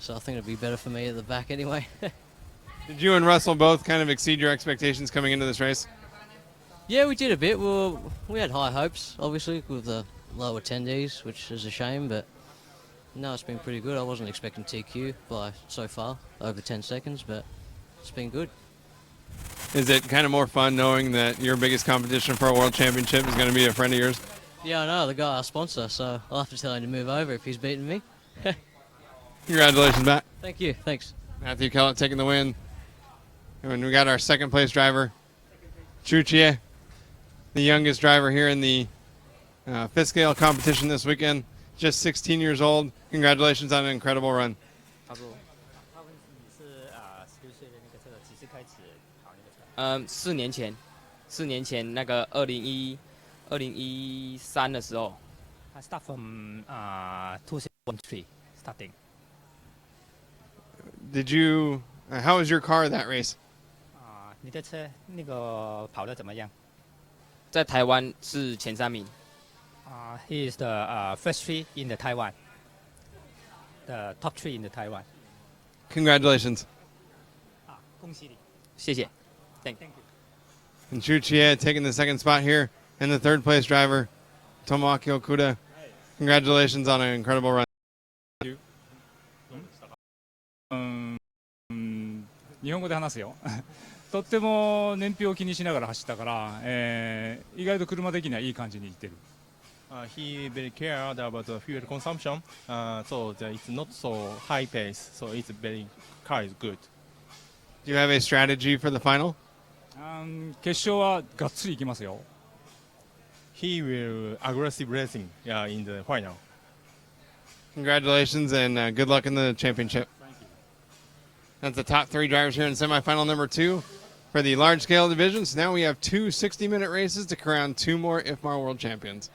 So I think it'd be better for me at the back anyway. Did you and Russell both kind of exceed your expectations coming into this race? Yeah, we did a bit. We had high hopes, obviously, with the low attendees, which is a shame, but no, it's been pretty good. I wasn't expecting TQ by so far, over 10 seconds, but it's been good. Is it kind of more fun knowing that your biggest competition for a world championship is going to be a friend of yours? Yeah, I know, the guy our sponsor, so I'll have to tell him to move over if he's beating me. Congratulations, Matt. Thank you, thanks. Matthew Kellet taking the win. And we got our second place driver, Chu Chie, the youngest driver here in the fifth scale competition this weekend. Just 16 years old. Congratulations on an incredible run. 4年前那个2013的时候。I start from 2013 starting. Did you? How was your car that race? 你的车那个跑得怎么样？在台湾是前3名。He is the first three in the Taiwan. The top three in the Taiwan. Congratulations. 恭喜你。谢谢。Thank you. And Chu Chie taking the second spot here, and the third place driver, Tomoaki Okuda. Congratulations on an incredible run. 日本語で話すよ。とっても燃費を気にしながら走ったから、意外と車的にはいい感じにいってる。He very cared about the fuel consumption, so it's not so high pace, so it's very car is good. Do you have a strategy for the final? 決勝はがっつりいきますよ。He will aggressive racing in the final. Congratulations and good luck in the championship. That's the top 3 drivers here in semifinal number 2 for the large scale divisions. Now we have 2 60-minute races to crown 2 more IFMAR World Champions.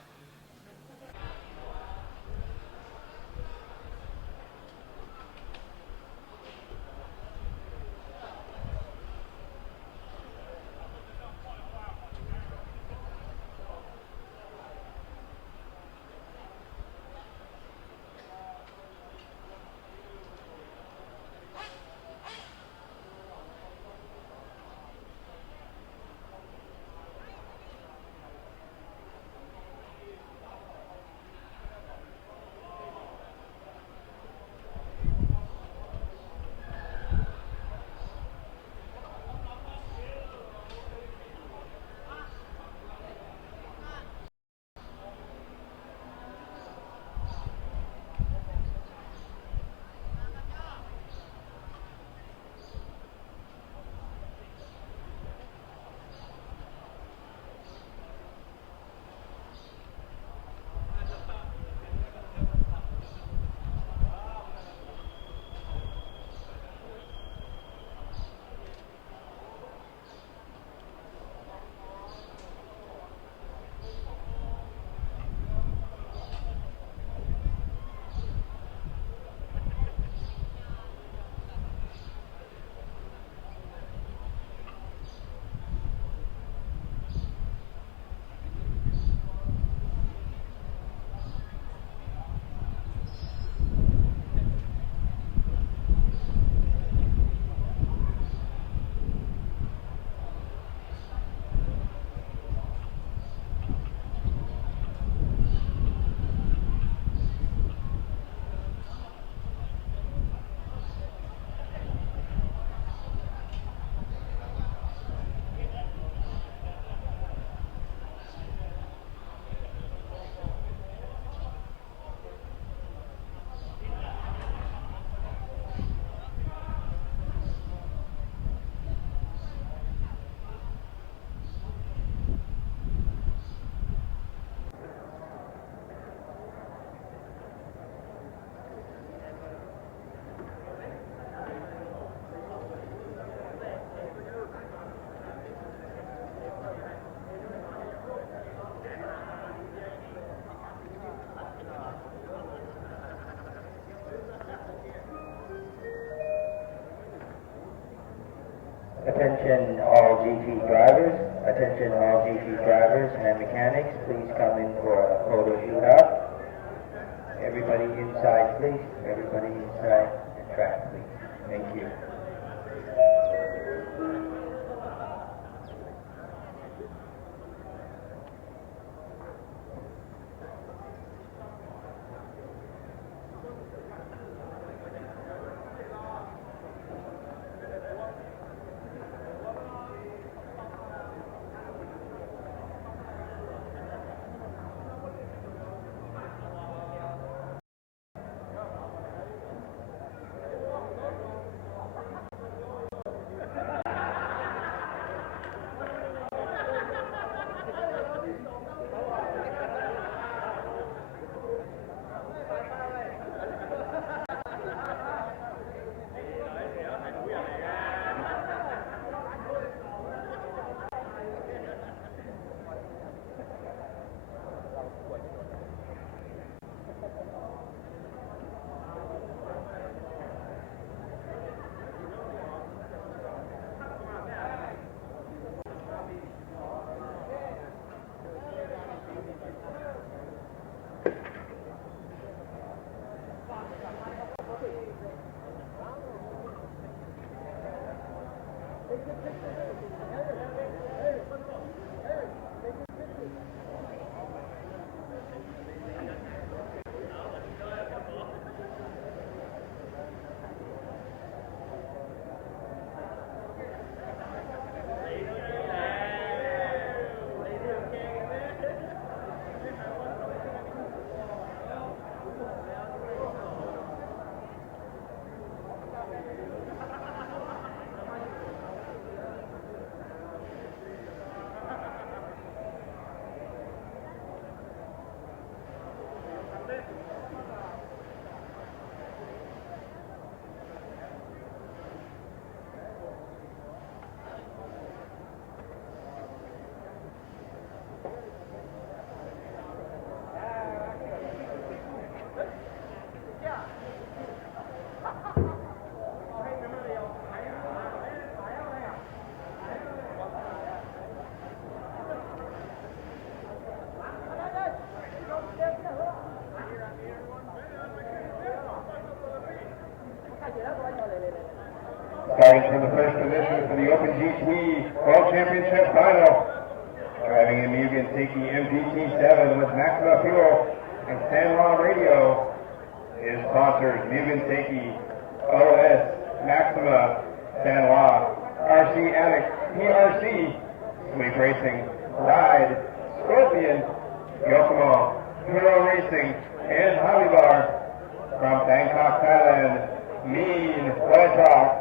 Attention all GT drivers, attention all GT drivers and mechanics, please come in for a photo shootout. Everybody inside please, everybody inside the track please. Thank you. Starting from the first position for the Open GT World Championship Final. Driving in Morganti MGT7 with Maxima Fuel and San Juan Radio. His sponsors, Morganti, OS, Maxima, San Juan, RC Addict, PRC, Sweep Racing, Ride, Scorpion, Yokomo, Hero Racing, and Hobbybar. From Bangkok, Thailand, Mean Retakes.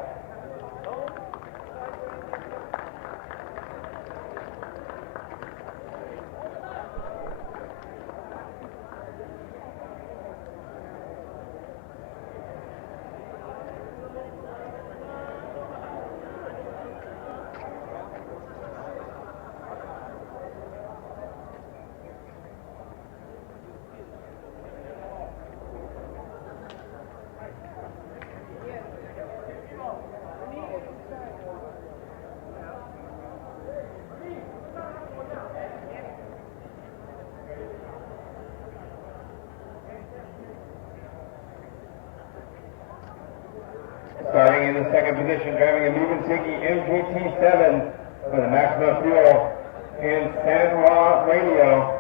Starting in the second position, driving a Morganti MGT7 with a Maxima Fuel and San Juan Radio.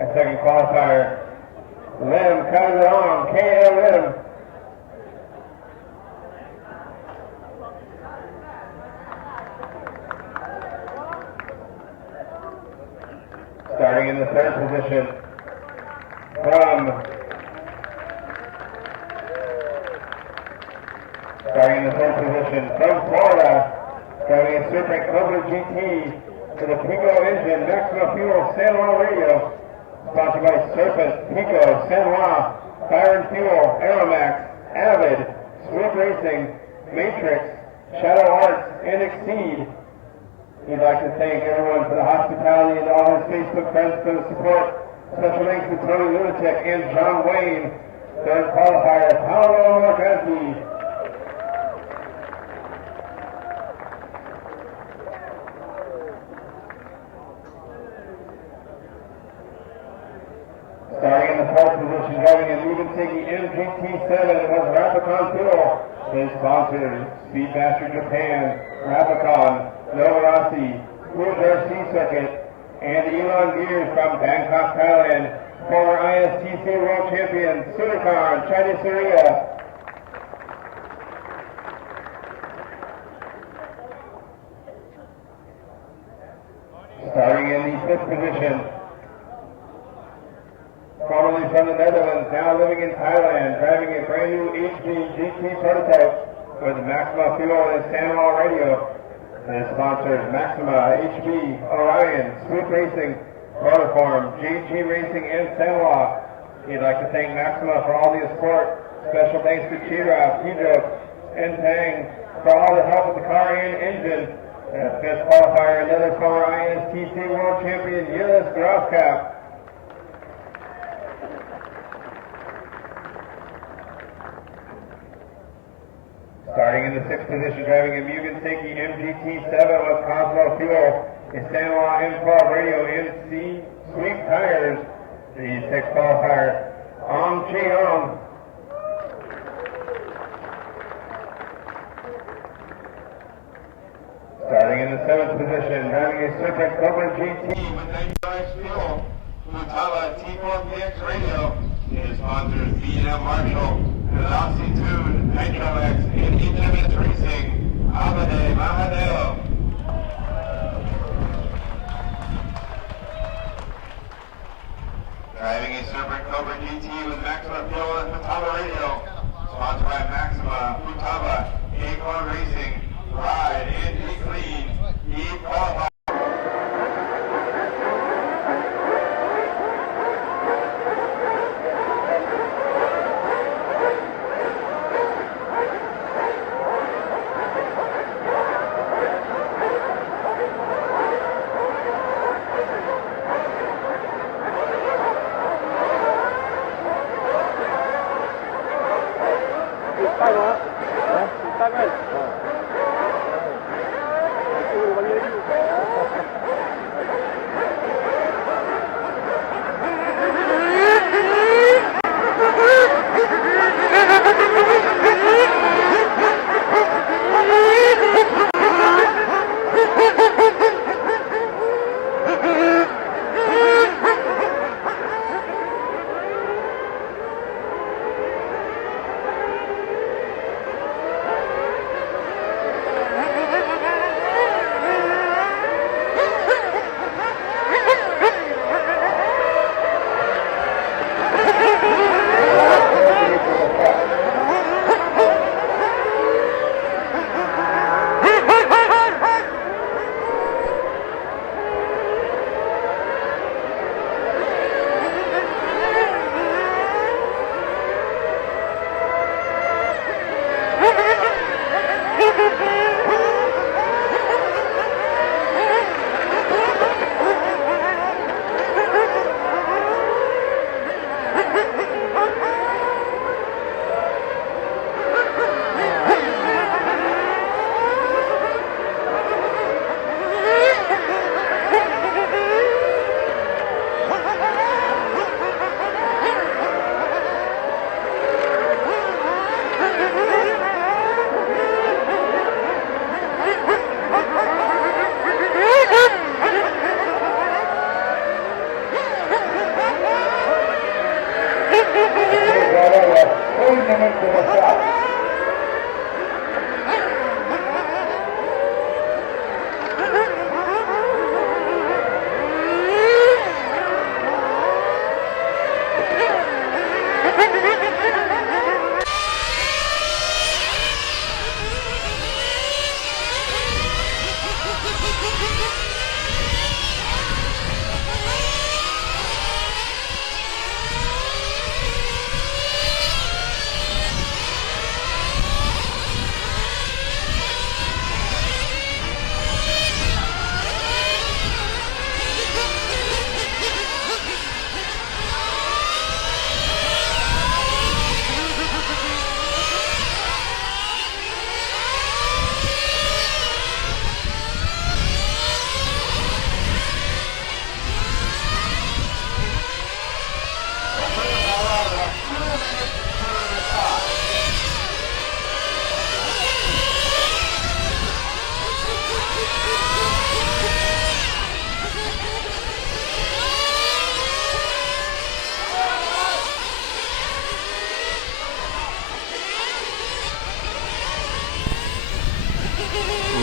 A second qualifier, Lim Kazan, KL Lim. Starting in the third position, from Florida, driving a Super Cobra GT with a Pico engine, Maxima Fuel, San Juan Radio, sponsored by Serpent, Pico, San Juan, Fire and Fuel, Aeromax, Avid, Swift Racing, Matrix, Shadow Arts, and Exceed. We'd like to thank everyone for the hospitality and all his Facebook friends for the support. Special thanks to Tony Lunatic and John Wayne. Third qualifier, Paolo Morganti. Starting in the fourth position, driving a Morganti MGT7 with Rapicon Fuel. His sponsors, Speedmaster Japan, Rapicon, Novarasi, Cruiser C Circuit, and Elon Gears from Bangkok, Thailand. Former ISTC World Champion, Sudakan, China Seria. Starting in the fifth position, formerly from the Netherlands, now living in Thailand, driving a brand new HB GT prototype with Maxima Fuel and San Juan Radio. His sponsors, Maxima, HB, Orion, Swift Racing, Motorform, GG Racing, and San Juan. He'd like to thank Maxima for all the support. Special thanks to Chira, Pedro, and Tang for all the help with the car and engine. And fifth qualifier, another former ISTC World Champion, Yilis Grafkap. Starting in the sixth position, driving a Morganti MGT7 with Cosmo Fuel, a San Juan M12 radio and C Sweep tires. The sixth qualifier, Ong Chi-Ong. Starting in the seventh position, driving a Serpent Cobra GT with 95 fuel, Mutala T4PX radio. His sponsors, B&M Marshall, Velocity Tune, Nitrox, and HMS Racing. Abade Mahadeo. Driving a Serpent Cobra GT with Maxima Fuel and Futaba Radio. Sponsored by Maxima, Futaba, Acorn Racing, Ride, and Be Clean. He qualified.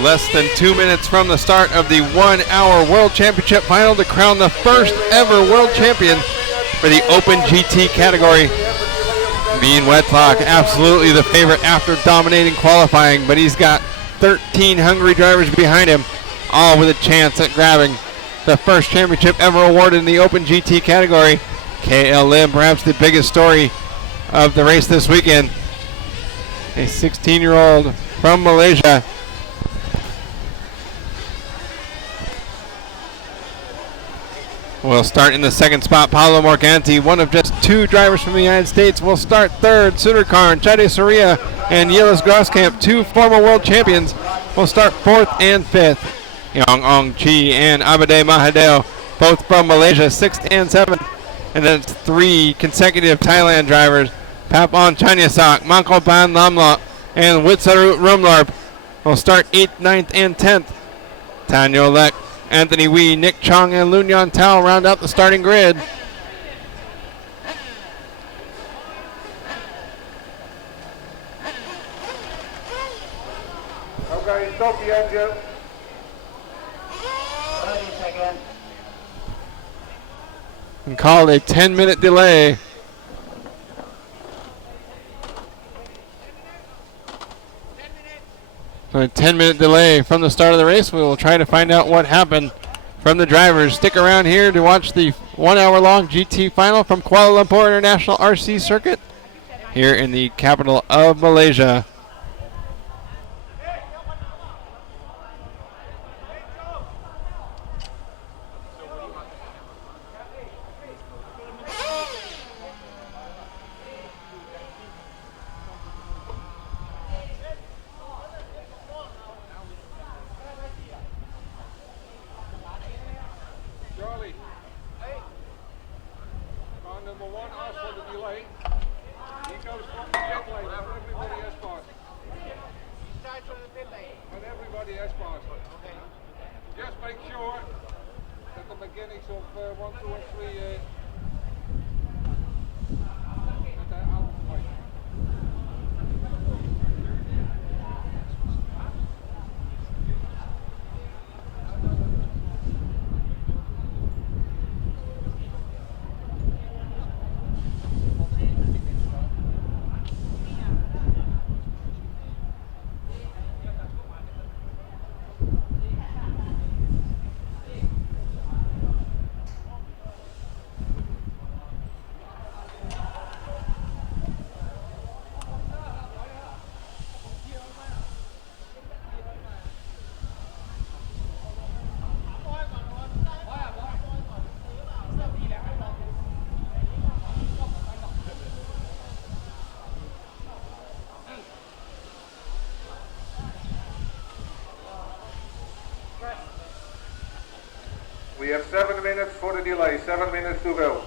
less than 2 minutes from the start of the 1 hour World Championship final to crown the first ever world champion for the Open GT category. Bean Wetlock, absolutely the favorite after dominating qualifying, but he's got 13 hungry drivers behind him, all with a chance at grabbing the first championship ever awarded in the Open GT category. KL Lim, perhaps the biggest story of the race this weekend. A 16-year-old from Malaysia. We'll start in the second spot. Pablo Morganti, one of just 2 drivers from the United States, will start third. Sudarkarn, Chade Seria, and Yilas Groskamp, 2 former world champions, will start 4th and 5th. Yong Ong Chi and Abade Mahadeo, both from Malaysia, 6th and 7th. And then it's 3 consecutive Thailand drivers. Papon Chanyasak, Mangko Ban Lamla, and Witsarut Rumlarp will start 8th, 9th, and 10th. Tanyo Lek, Anthony Wee, Nick Chong, and Lunyan Tao round out the starting grid. Okay, stop the engine. 30 seconds. And called a 10-minute delay. So a 10-minute delay from the start of the race. We will try to find out what happened from the drivers. Stick around here to watch the 1 hour long GT final from Kuala Lumpur International RC Circuit here in the capital of Malaysia. We have 7 minutes for the delay, 7 minutes to go.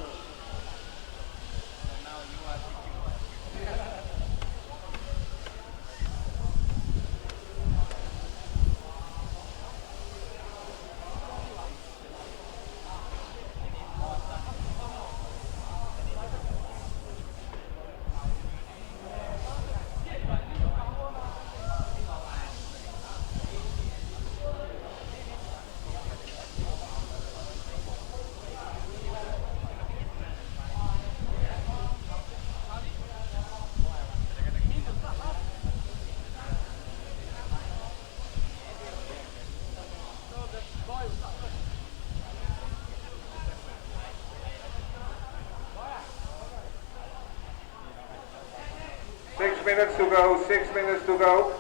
Minutes to go, 6 minutes to go.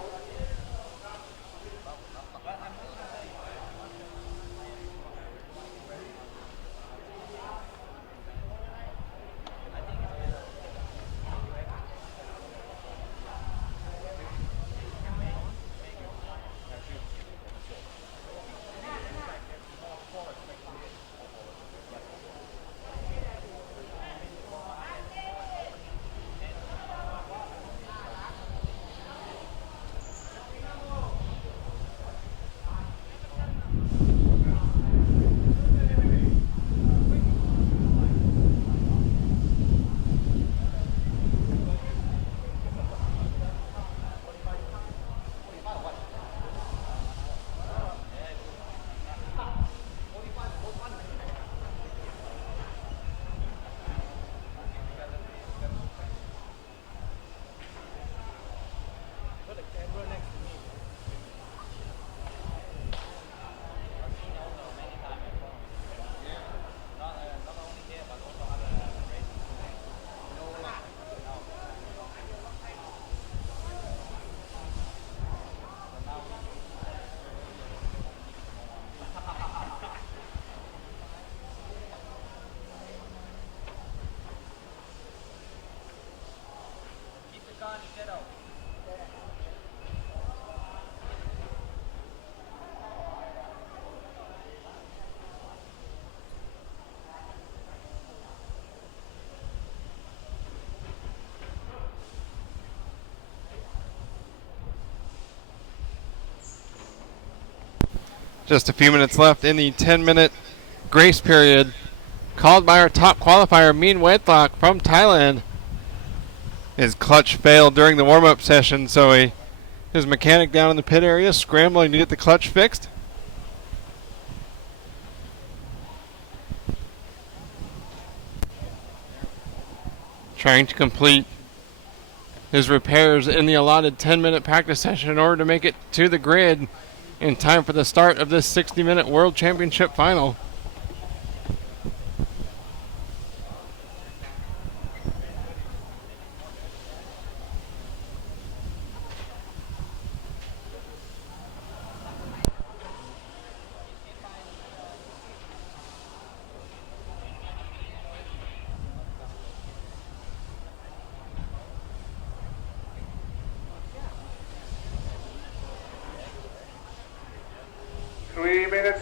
Just a few minutes left in the 10-minute grace period called by our top qualifier, Min Wetlock from Thailand. His clutch failed during the warm-up session, so his mechanic down in the pit area scrambling to get the clutch fixed. Trying to complete his repairs in the allotted 10-minute practice session in order to make it to the grid in time for the start of this 60-minute World Championship final.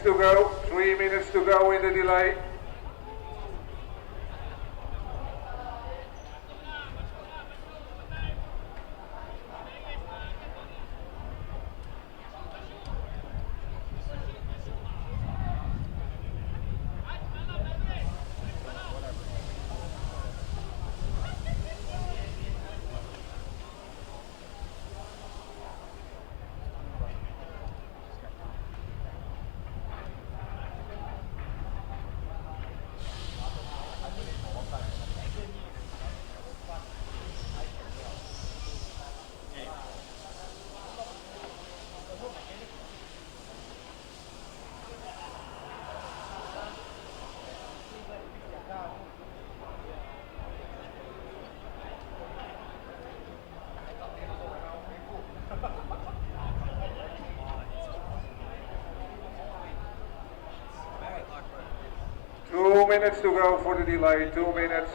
To go, 3 minutes to go in the delay. Minutes to go for the delay, 2 minutes.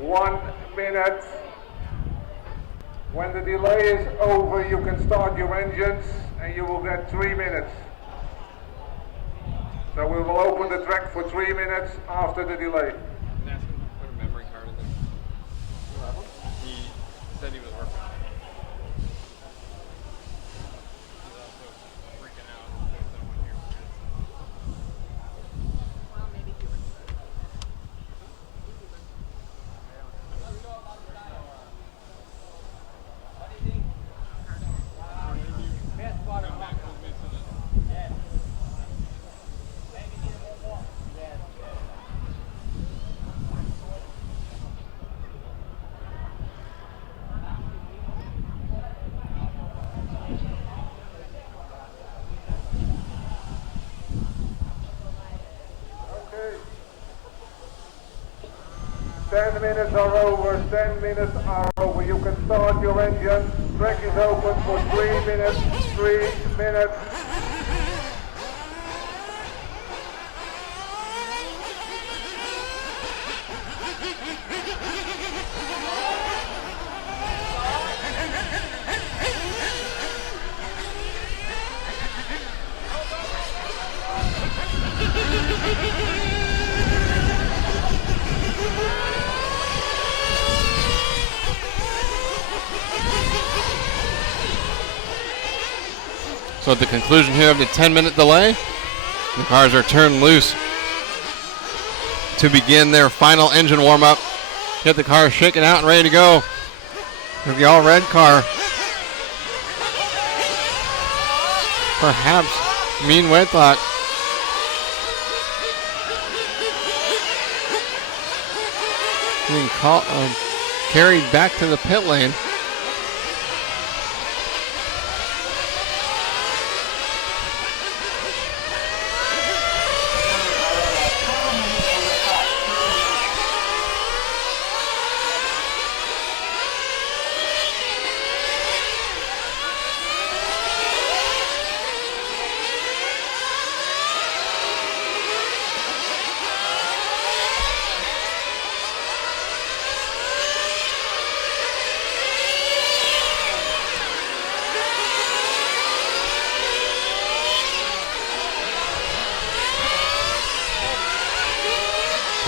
One minute. When the delay is over, you can start your engines and you will get 3 minutes. So we will open the track for 3 minutes after the delay. He said he was working on it. He's also freaking out. There's no one here. Minutes are over, 10 minutes are over. You can start your engine. Track is open for 3 minutes, 3 minutes. So at the conclusion here of the 10-minute delay, the cars are turned loose to begin their final engine warm-up. Get the cars shaken out and ready to go. With the all-red car. Perhaps Mean Whitlock. Being carried back to the pit lane.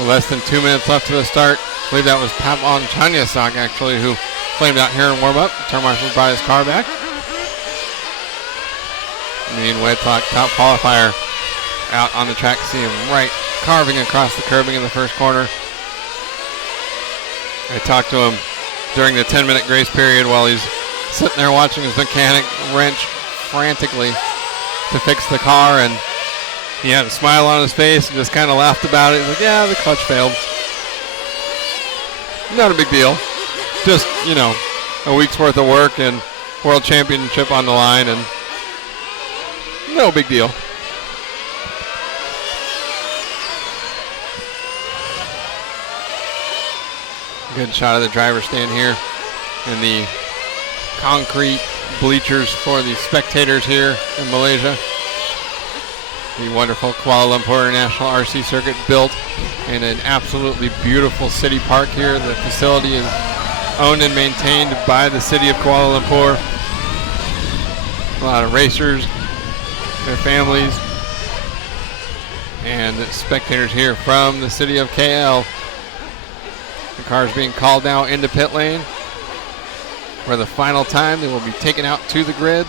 Less than 2 minutes left to the start. I believe that was Pavon Chanyasak actually who flamed out here in warm-up. Turn marshals brought his car back. Mean Whitlock, top qualifier, out on the track. See him right carving across the curbing in the first corner. I talked to him during the 10-minute grace period while he's sitting there watching his mechanic wrench frantically to fix the car, and he had a smile on his face and just kind of laughed about it. He's like, yeah, the clutch failed. Not a big deal. Just, you know, a week's worth of work and world championship on the line, and no big deal. Good shot of the driver's stand here in the concrete bleachers for the spectators here in Malaysia. The wonderful Kuala Lumpur International RC Circuit built in an absolutely beautiful city park here. The facility is owned and maintained by the city of Kuala Lumpur. A lot of racers, their families, and spectators here from the city of KL. The cars being called now into pit lane. For the final time, they will be taken out to the grid.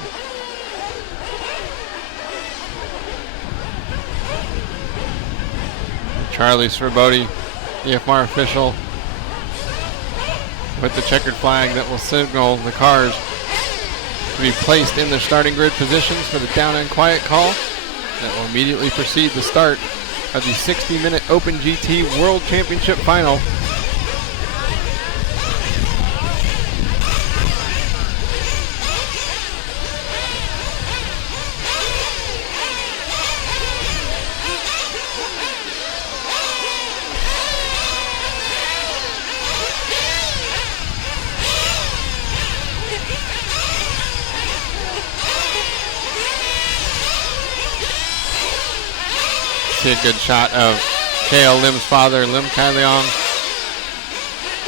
Charlie Sribodi, the IFMAR official, with the checkered flag that will signal the cars to be placed in their starting grid positions for the down and quiet call that will immediately precede the start of the 60-minute Open GT World Championship final. See a good shot of KL Lim's father, Lim Kai Leong,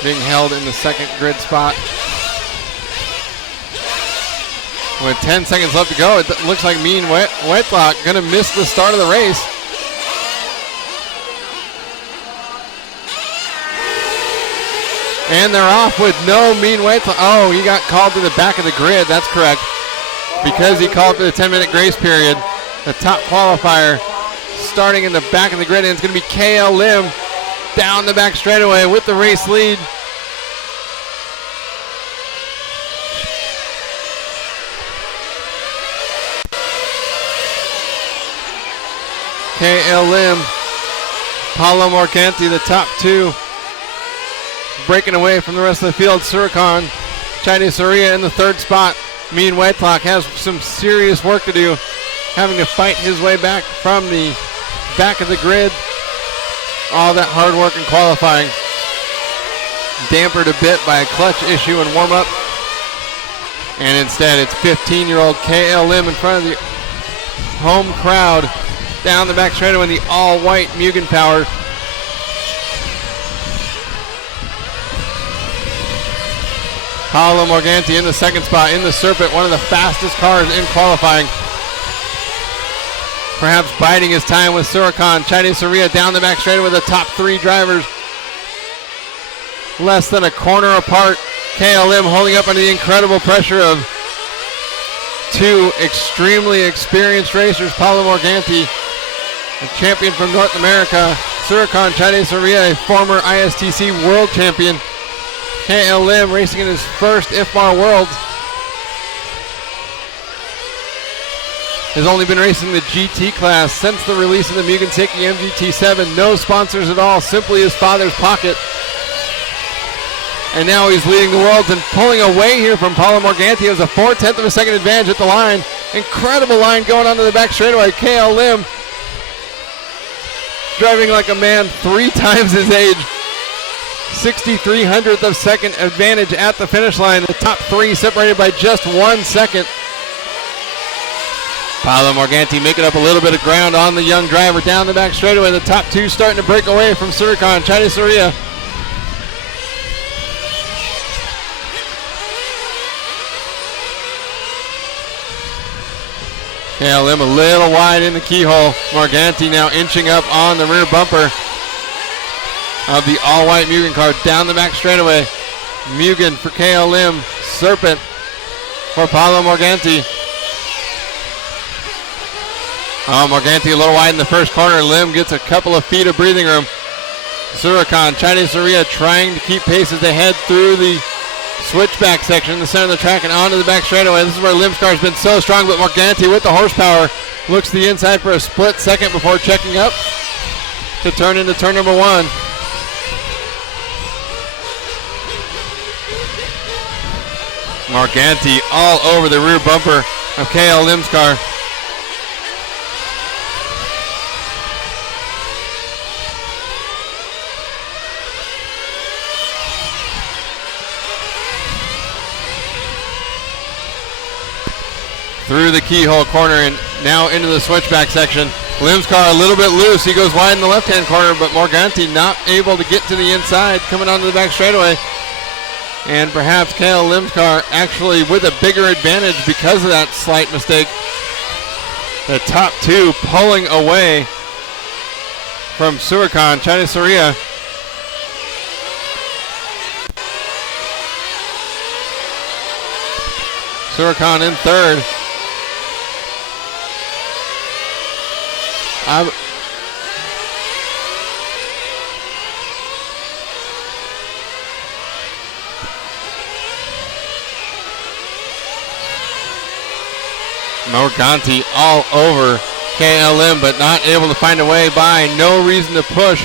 being held in the second grid spot. With 10 seconds left to go, it looks like Mean Whitlock going to miss the start of the race. And they're off with no Mean Whitlock. Oh, he got called to the back of the grid. That's correct. Because he called for the 10-minute grace period, the top qualifier starting in the back of the grid, and it's going to be KL Lim down the back straightaway with the race lead. KL Lim, Paulo Morganti, the top two, breaking away from the rest of the field. Surakan, Chinese Seria in the third spot. Mean Whitlock has some serious work to do, having to fight his way back from the back of the grid. All that hard work in qualifying dampered a bit by a clutch issue in warm-up. And instead, it's 15-year-old KL Lim in front of the home crowd down the back straightaway in the all-white Mugen Power. Paolo Morganti in the second spot in the Serpent, one of the fastest cars in qualifying. Perhaps biding his time with Surakan. Chinese Seria down the back straightaway with the top three drivers. Less than a corner apart. KL Lim holding up under the incredible pressure of two extremely experienced racers. Paulo Morganti, a champion from North America. Surakan Chinese Seria, a former ISTC world champion. KLM racing in his first IFMAR Worlds. Has only been racing the GT class since the release of the Morganti MGT7. No sponsors at all, simply his father's pocket. And now he's leading the worlds and pulling away here from Paulo Morganti. Has a 4/10 of a second advantage at the line. Incredible line going onto the back straightaway. KLM driving like a man 3 times his age. 63/100th of second advantage at the finish line. The top 3 separated by just 1 second. Paulo Morganti making up a little bit of ground on the young driver down the back straightaway. The top 2 starting to break away from Surikhan, China Seria. KLM a little wide in the keyhole. Morganti now inching up on the rear bumper of the all-white Mugen car down the back straightaway. Mugen for KLM, Serpent for Paulo Morganti. Morganti a little wide in the first corner. Lim gets a couple of feet of breathing room. Surikhan, Chinese Seria trying to keep pace as they head through the switchback section in the center of the track and onto the back straightaway. This is where Lim's car has been so strong, but Morganti with the horsepower looks to the inside for a split second before checking up to turn into turn number 1. Morganti all over the rear bumper of KL Lim's car. Through the keyhole corner and now into the switchback section. Lim's car a little bit loose. He goes wide in the left-hand corner, but Morganti not able to get to the inside, coming onto the back straightaway. And perhaps KL Lim's car actually with a bigger advantage because of that slight mistake. The top 2 pulling away from Surikhan, China Seria. Surikhan in third. Morganti all over KLM, but not able to find a way by. No reason to push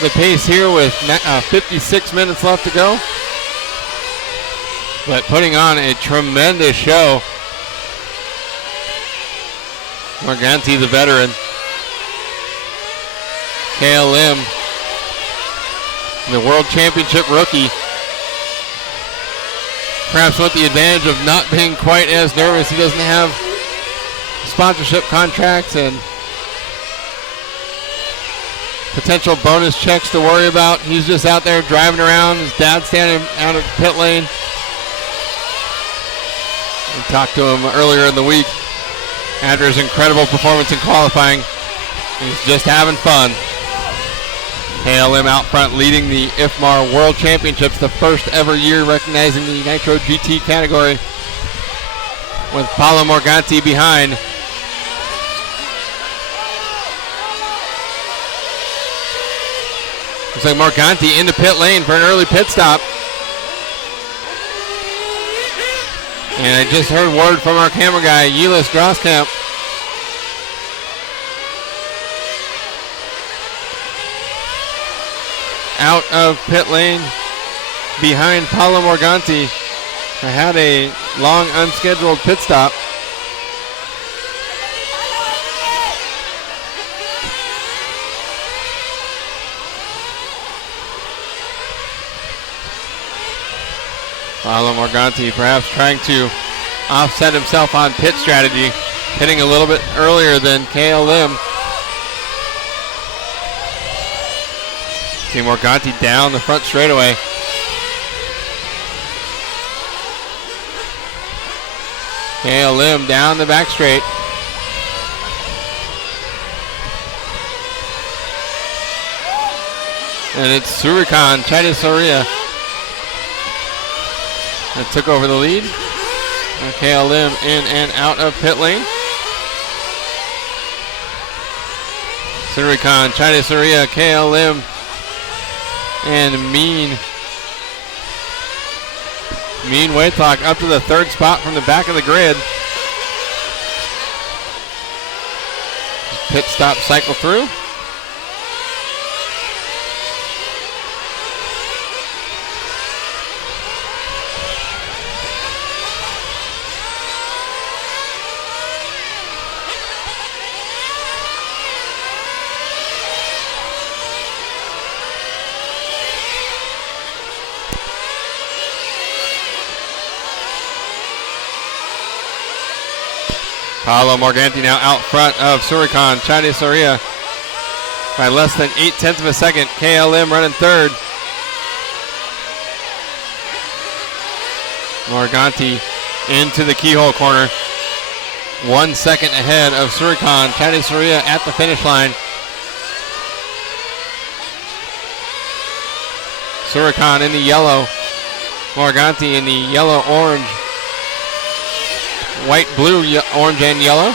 the pace here with 56 minutes left to go. But putting on a tremendous show. Morganti, the veteran. KLM, the World Championship rookie. Perhaps with the advantage of not being quite as nervous. He doesn't have sponsorship contracts and potential bonus checks to worry about. He's just out there driving around. His dad's standing out of the pit lane. We talked to him earlier in the week after his incredible performance in qualifying. He's just having fun. KLM out front leading the IFMAR World Championships, the first ever year recognizing the Nitro GT category, with Paulo Morganti behind. Looks like Morganti into pit lane for an early pit stop. And I just heard word from our camera guy, Yilis Grosskamp. Out of pit lane behind Paulo Morganti. I had a long unscheduled pit stop. Paulo Morganti perhaps trying to offset himself on pit strategy, hitting a little bit earlier than KLM. See Morganti down the front straightaway. KLM down the back straight. And it's Surikhan, China Seria, that took over the lead. And KLM in and out of pit lane. Surikhan, China Seria, KLM, and Mean Mean Waytalk up to the third spot from the back of the grid. Pit stop cycle through. Paolo Morganti now out front of Suricon. Chinese Seria by less than 0.8 of a second. KLM running third. Morganti into the keyhole corner. 1 second ahead of Suricon. Chinese Seria at the finish line. Suricon in the yellow. Morganti in the yellow-orange. White, blue, orange, and yellow.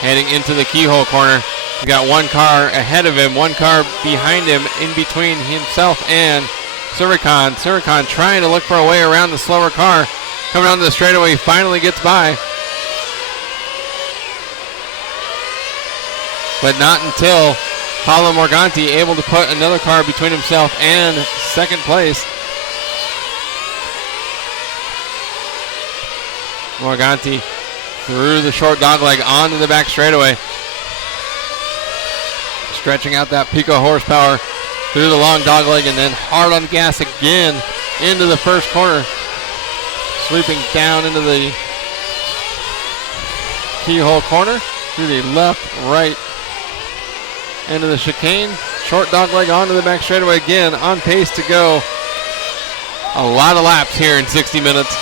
Heading into the keyhole corner. He's got one car ahead of him, one car behind him, in between himself and Suricon. Suricon trying to look for a way around the slower car. Coming onto the straightaway, finally gets by. But not until Paolo Morganti able to put another car between himself and second place. Morganti through the short dogleg onto the back straightaway. Stretching out that pico horsepower through the long dogleg and then hard on the gas again into the first corner. Sweeping down into the keyhole corner through the left, right, into the chicane. Short dogleg onto the back straightaway again, on pace to go a lot of laps here in 60 minutes.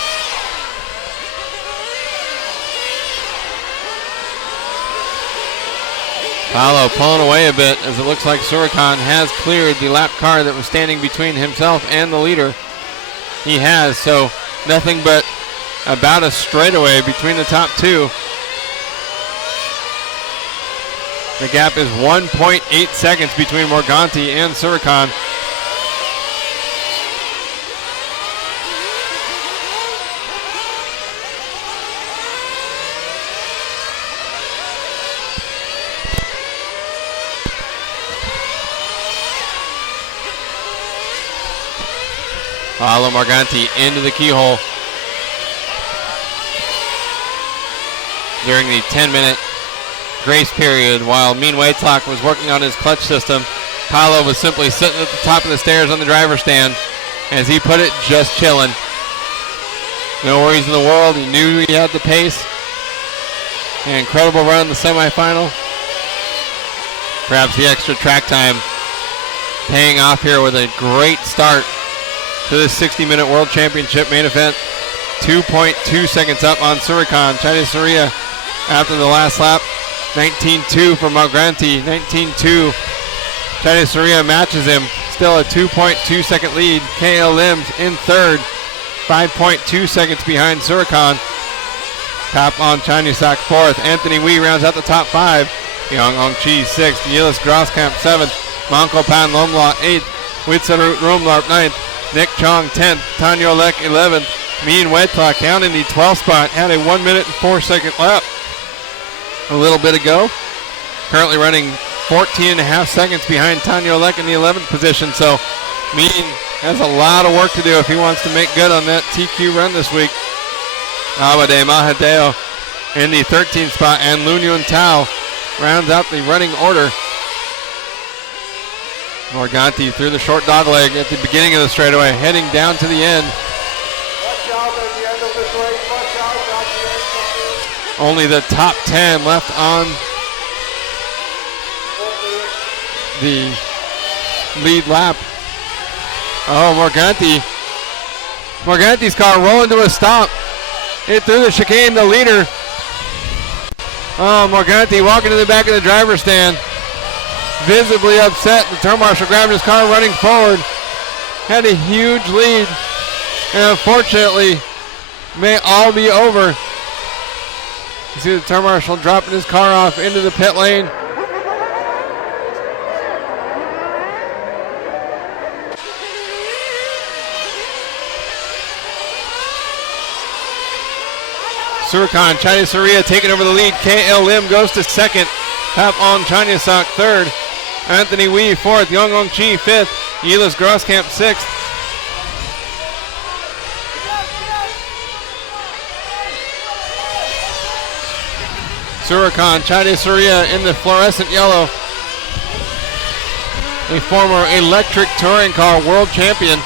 Paolo pulling away a bit as it looks like Suricon has cleared the lap car that was standing between himself and the leader. He has, so nothing but about a straightaway between the top two. The gap is 1.8 seconds between Morganti and Suricon. Paolo Morganti into the keyhole during the 10-minute grace period while Mean Waytalk was working on his clutch system. Paolo was simply sitting at the top of the stairs on the driver's stand, as he put it, just chilling. No worries in the world. He knew he had the pace. An incredible run in the semifinal. Perhaps the extra track time paying off here with a great start to this 60-minute World Championship main event. 2.2 seconds up on Suricon. Chinese Seria after the last lap. 19.2 for Morganti. 19.2. Chinese Seria matches him. Still a 2.2 second lead. KLM in third. 5.2 seconds behind Suricon. Top on Chinese Sock fourth. Anthony Wee rounds out the top five. Yang Ong Chi sixth. Yilis Grosskamp seventh. Manko Pan Lomla eighth. Witserut Rumlarp ninth. Nick Chong 10th, Tanyo Lek 11th. Mean Waytalk down in the 12th spot. Had a 1 minute and 4 second lap a little bit ago. Currently running 14.5 seconds behind Tanyo Lek in the 11th position. So Mean has a lot of work to do if he wants to make good on that TQ run this week. Abade Mahadeo in the 13th spot, and Lunyun Tao rounds out the running order. Morganti through the short dogleg at the beginning of the straightaway, heading down to the end. Only the top 10 left on the lead lap. Oh, Morganti's car rolling to a stop. It through the chicane, the leader. Oh, Morganti walking to the back of the driver's stand. Visibly upset. The turn marshal grabbed his car running forward. Had a huge lead. And unfortunately, may all be over. You see the turn marshal dropping his car off into the pit lane. Surikhan, China Seria taking over the lead. KL Lim goes to second. Tap on Chanyasak third. Anthony Wee fourth. Yong Ong Chi fifth. Yilas Grosskamp sixth. Surikhan, China Seria in the fluorescent yellow. A former electric touring car world champion.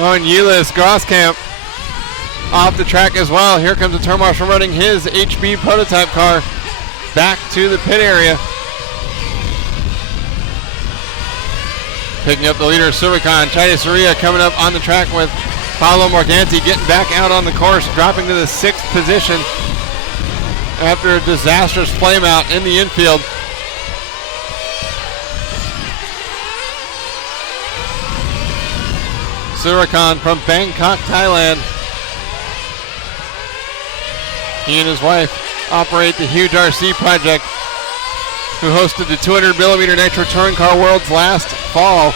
Oh, and Yilas Grosskamp off the track as well. Here comes the turn marshal running his HB prototype car back to the pit area. Picking up the leader, Surikhan. China Seria coming up on the track with Paolo Morganti getting back out on the course, dropping to the 6th position after a disastrous flameout in the infield. Surikhan from Bangkok, Thailand. He and his wife operate the huge RC project, who hosted the 200mm Nitro Touring Car Worlds last fall.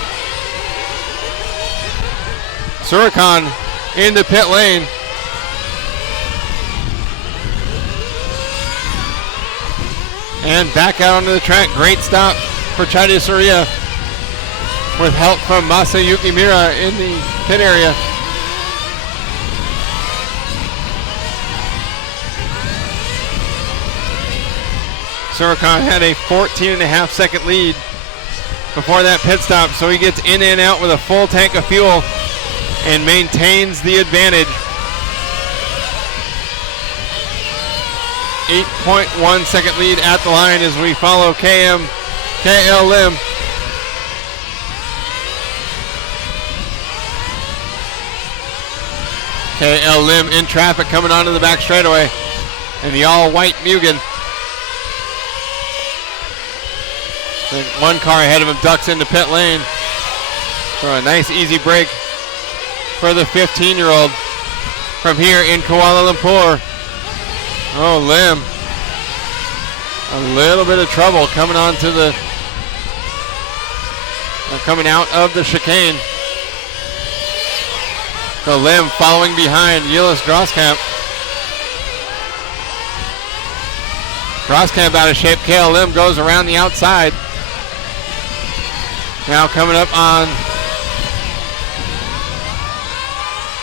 Surikhan in the pit lane. And back out onto the track. Great stop for China Seria with help from Masayuki Mira in the pit area. Surikhan had a 14.5 second lead before that pit stop, so he gets in and out with a full tank of fuel and maintains the advantage. 8.1 second lead at the line as we follow KL Lim. KL Lim in traffic coming onto the back straightaway in the all-white Mugen. One car ahead of him ducks into pit lane for a nice easy break for the 15-year-old from here in Kuala Lumpur. Oh, Lim. A little bit of trouble coming onto the coming out of the chicane. So Lim following behind Yilas Grosskamp. Grosskamp out of shape. KL Lim goes around the outside. Now coming up on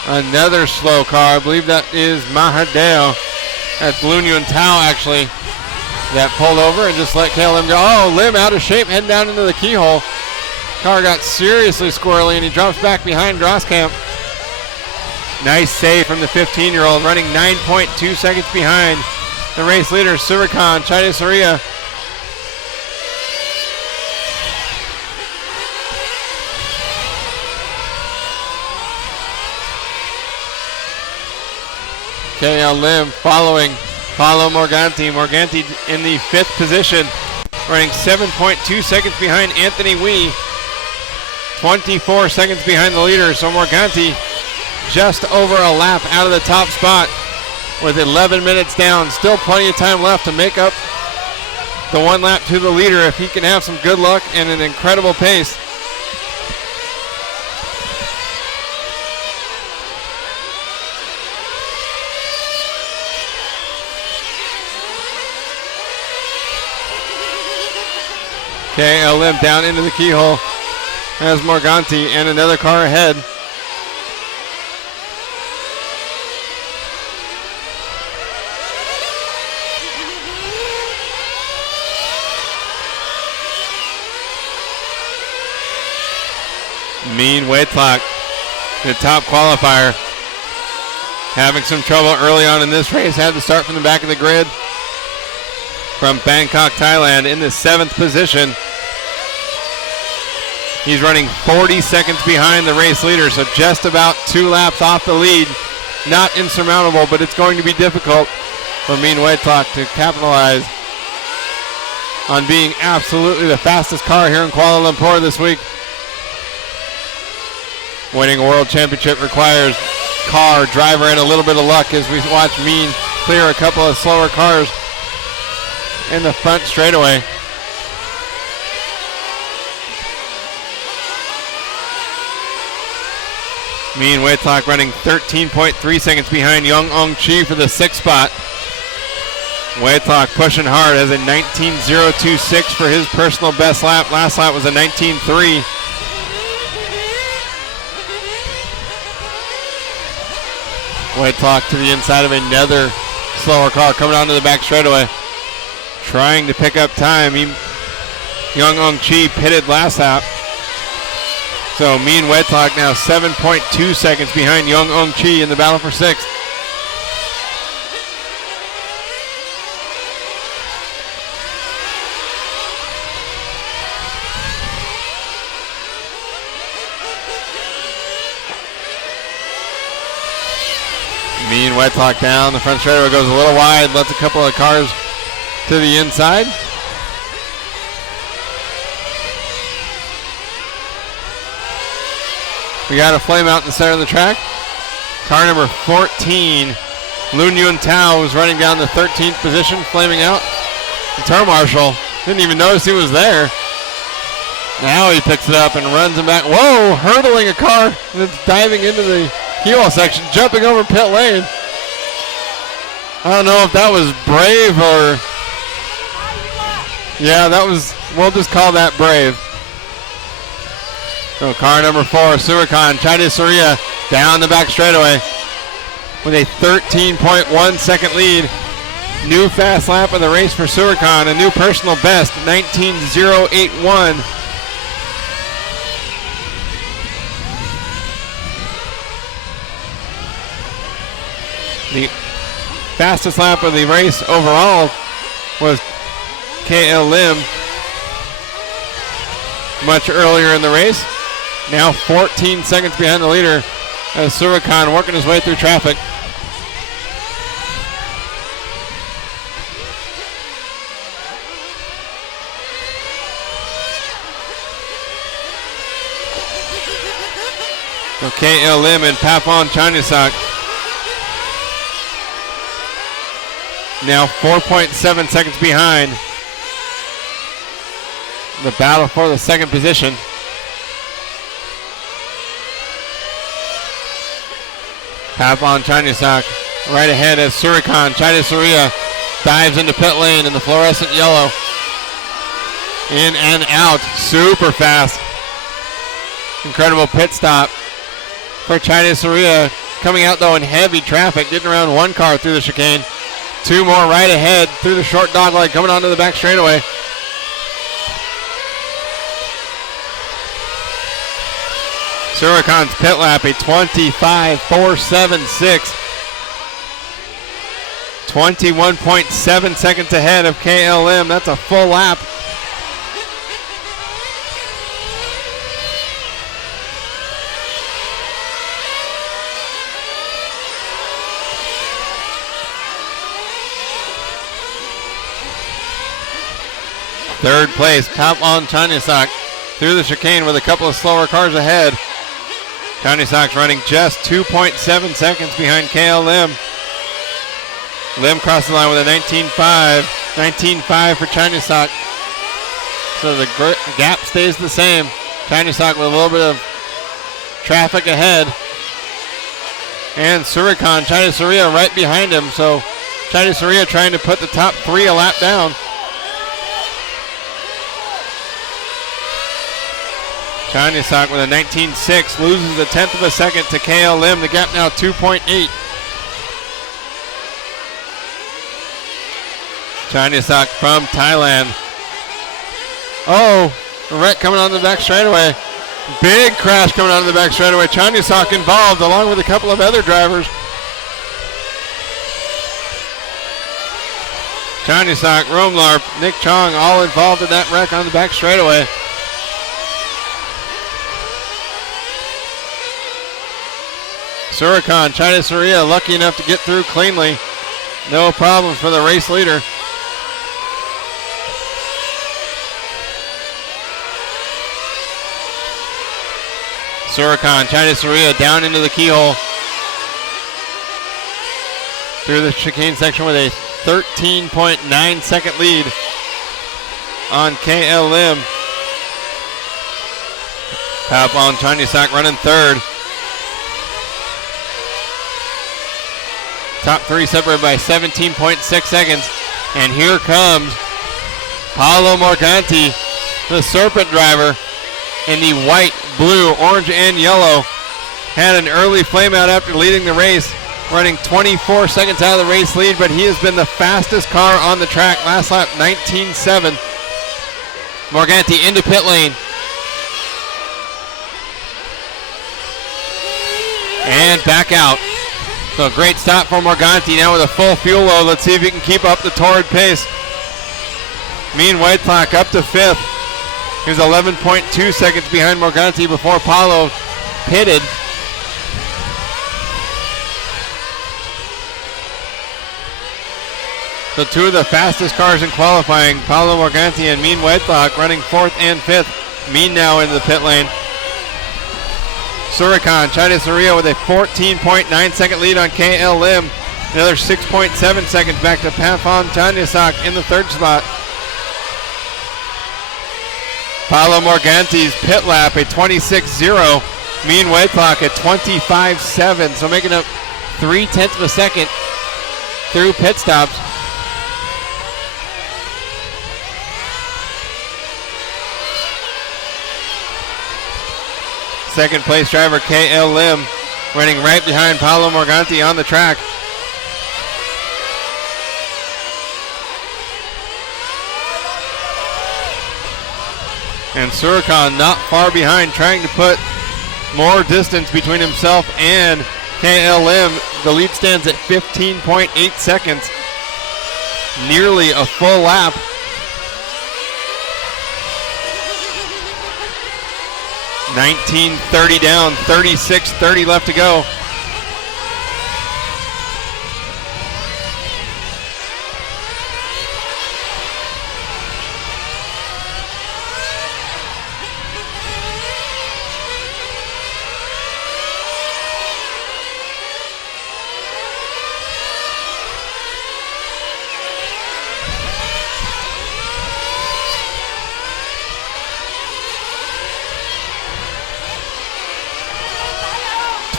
another slow car. I believe that is Mahadeo. That's Blue Nguyen Tao actually that pulled over and just let KL Lim go. Oh, Lim out of shape heading down into the keyhole. Car got seriously squirrely and he drops back behind Grosskamp. Nice save from the 15-year-old, running 9.2 seconds behind the race leader, Surikhan, China Seria. KL Lim following Paolo Morganti. Morganti in the 5th position, running 7.2 seconds behind Anthony Wee. 24 seconds behind the leader, so Morganti just over a lap out of the top spot with 11 minutes down. Still plenty of time left to make up the 1 lap to the leader if he can have some good luck and an incredible pace. KL Lim down into the keyhole as Morganti and another car ahead. Mean Waitlak, the top qualifier, having some trouble early on in this race. Had to start from the back of the grid from Bangkok, Thailand, in the 7th position. He's running 40 seconds behind the race leader, so just about 2 laps off the lead. Not insurmountable, but it's going to be difficult for Mean Waitlak to capitalize on being absolutely the fastest car here in Kuala Lumpur this week. Winning a world championship requires car, driver, and a little bit of luck as we watch Mean clear a couple of slower cars in the front straightaway. Me and Whitlock running 13.3 seconds behind Young Ong Chi for the 6th spot. Whitlock pushing hard, has a 19.026 for his personal best lap. Last lap was a 19.3. Whitlock to the inside of another slower car coming onto the back straightaway, trying to pick up time. Young Ong Chi pitted last lap. So me and Whitlock now 7.2 seconds behind Young Ong Chi in the battle for 6th. Me and Whitlock down. The front straightaway goes a little wide, lets a couple of cars to the inside. We got a flame out in the center of the track. Car number 14, Lun Yun Tao, was running down the 13th position, flaming out. The turn marshal didn't even notice he was there. Now he picks it up and runs him back. Whoa, hurdling a car that's diving into the heel section, jumping over pit lane. I don't know if that was brave or... Yeah, that was, we'll just call that brave. So car number 4, Surikan, China Seria, down the back straightaway with a 13.1 second lead. New fast lap of the race for Surikan, a new personal best, 19.081. The fastest lap of the race overall was KL Lim much earlier in the race. Now 14 seconds behind the leader as Surikan working his way through traffic. So KL Lim and Papon Chanisak now 4.7 seconds behind. The battle for the second position. Papon Chanisak right ahead as Surikan. China Seria dives into pit lane in the fluorescent yellow. In and out, super fast. Incredible pit stop for China Seria. Coming out though in heavy traffic, getting around one car through the chicane. Two more right ahead through the short dog leg coming onto the back straightaway. Surikan's pit lap, a 25.476. 21.7 seconds ahead of KLM. That's a full lap. Third place, Papon Chanisak through the chicane with a couple of slower cars ahead. Chanisak's running just 2.7 seconds behind KL Lim. Lim crosses the line with a 19.5. 19.5 for Chanisak. So the gap stays the same. Chanisak with a little bit of traffic ahead. And Surikan, China Seria right behind him. So China Seria trying to put the top three a lap down. Chanisak with a 19.6 loses a tenth of a second to KL Lim. The gap now 2.8. Chanisak from Thailand. Oh, a wreck coming on the back straightaway. Big crash coming on the back straightaway. Chanisak involved along with a couple of other drivers. Chanisak, Romlarp, Nick Chong all involved in that wreck on the back straightaway. Surikan, China Seria lucky enough to get through cleanly. No problem for the race leader. Surikan, China Seria down into the keyhole. Through the chicane section with a 13.9 second lead on KL Lim. Papon Chanisak running third. Top three separated by 17.6 seconds. And here comes Paolo Morganti, the Serpent driver, in the white, blue, orange, and yellow. Had an early flameout after leading the race, running 24 seconds out of the race lead, but he has been the fastest car on the track. Last lap, 19.7. Morganti into pit lane. And back out. So a great stop for Morganti now with a full fuel load. Let's see if he can keep up the torrid pace. Mean White Clock up to 5th. He was 11.2 seconds behind Morganti before Paulo pitted. So two of the fastest cars in qualifying, Paulo Morganti and Mean White Clock, running 4th and 5th. Mean now into the pit lane. Surikan, China Seria with a 14.9 second lead on KL Lim. Another 6.7 seconds back to Pafon Tanyasak in the 3rd spot. Paolo Morganti's pit lap a 26.0. Mean White Clock at 25.7. So making up 0.3 of a second through pit stops. Second place driver KL Lim running right behind Paolo Morganti on the track. And Surikan not far behind, trying to put more distance between himself and KL Lim. The lead stands at 15.8 seconds. Nearly a full lap. $19.30 down, 36.30 left to go.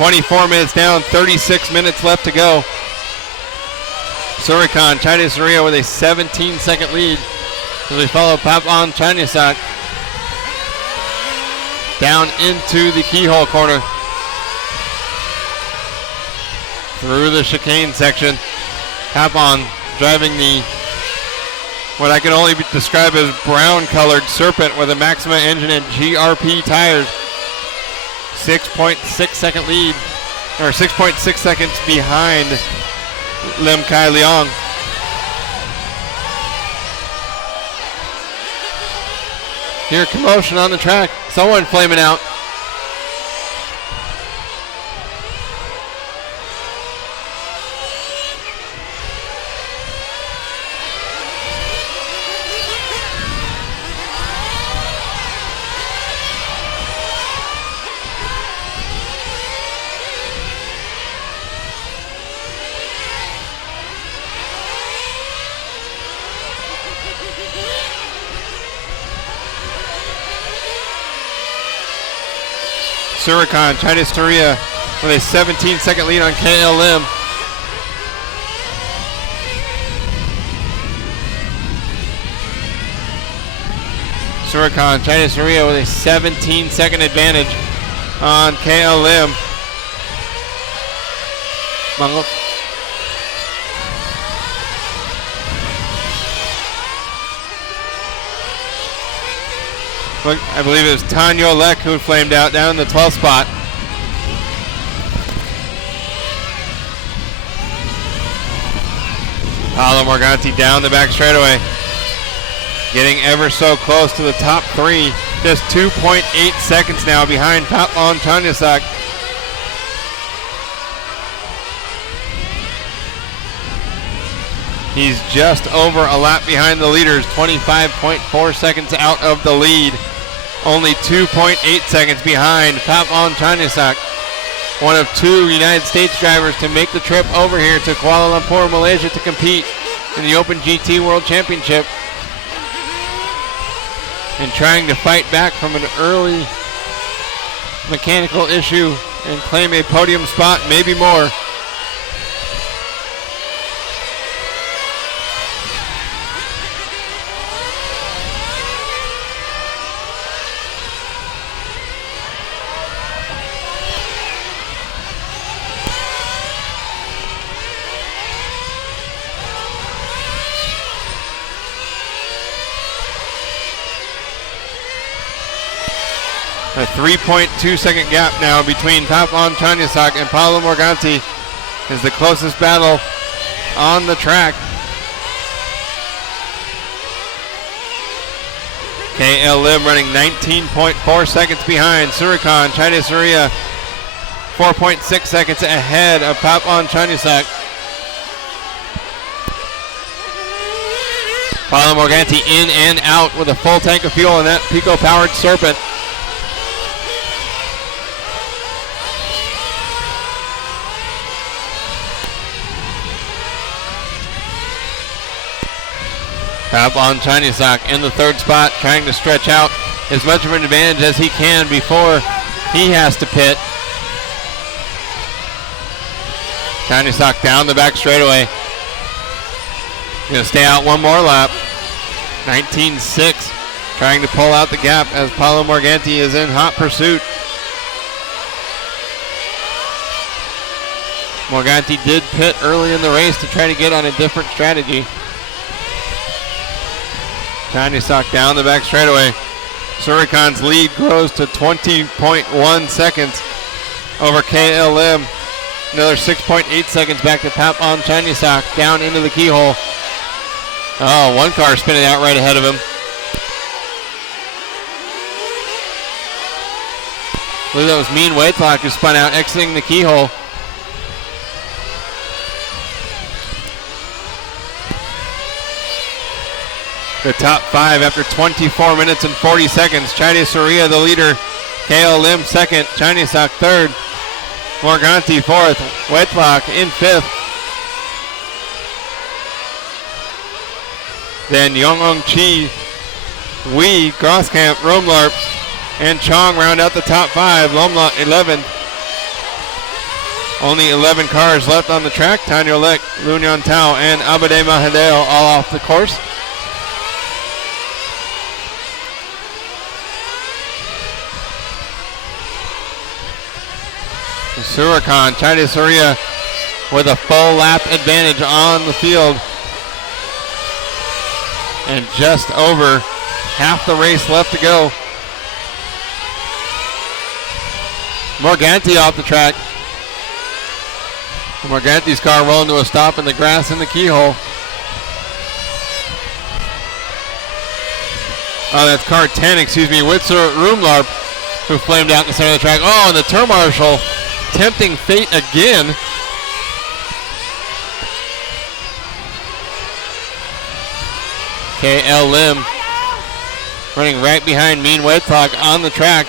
$24 minutes down, 36 minutes left to go. Surikan, China Seria with a 17-second lead as we follow Papon Chanyasak down into the keyhole corner. Through the chicane section. Papon driving the, what I can only describe as brown-colored Serpent with a Maxima engine and GRP tires. 6.6 second lead, or 6.6 seconds behind Lim Kai Leong. Here, commotion on the track. Someone flaming out. Surikan, China Seria with a 17-second lead on KL Lim. Surikan, China Seria with a 17-second advantage on KL Lim. Mungle. I believe it was Tanyo Lek who flamed out down in the 12th spot. Paolo Morganti down the back straightaway. Getting ever so close to the top three. Just 2.8 seconds now behind Papon Chanyasak. He's just over a lap behind the leaders, 25.4 seconds out of the lead. Only 2.8 seconds behind Papon Chanyasak, one of two United States drivers to make the trip over here to Kuala Lumpur, Malaysia to compete in the Open GT World Championship. And trying to fight back from an early mechanical issue and claim a podium spot, maybe more. A 3.2 second gap now between Papon Chanyasak and Paolo Morganti is the closest battle on the track. KL Lim running 19.4 seconds behind. Surikan, China Seria 4.6 seconds ahead of Papon Chanyasak. Paolo Morganti in and out with a full tank of fuel in that Pico-powered Serpent. Papon Chanyasak in the third spot, trying to stretch out as much of an advantage as he can before he has to pit. Chanyasak down the back straightaway. Going to stay out one more lap. 19.6, trying to pull out the gap as Paolo Morganti is in hot pursuit. Morganti did pit early in the race to try to get on a different strategy. Chanyasak down the back straightaway. Surikan's lead grows to 20.1 seconds over KL Lim. Another 6.8 seconds back to Papon Chanyasak down into the keyhole. Oh, one car spinning out right ahead of him. I believe that was Mean Waitlock who spun out, exiting the keyhole. The top five after 24 minutes and 40 seconds. China Seria the leader. KL Lim second. Chanyasak third. Morganti fourth. Waitlock in fifth. Then Yong Chi, Wee, Grosskamp, Romlarp, and Chong round out the top five. Lomla 11. Only 11 cars left on the track. Tanya Lek, Lunyon Tao, and Abade Mahadeo all off the course. Surikan, China Seria with a full lap advantage on the field. And just over half the race left to go. Morganti off the track. Morganti's car rolling to a stop in the grass in the keyhole. Oh, that's car 10, excuse me, Witzer Rumlarp, who flamed out in the center of the track. Oh, and the turn marshal tempting fate again. KL Lim running right behind Mean Waitlock on the track.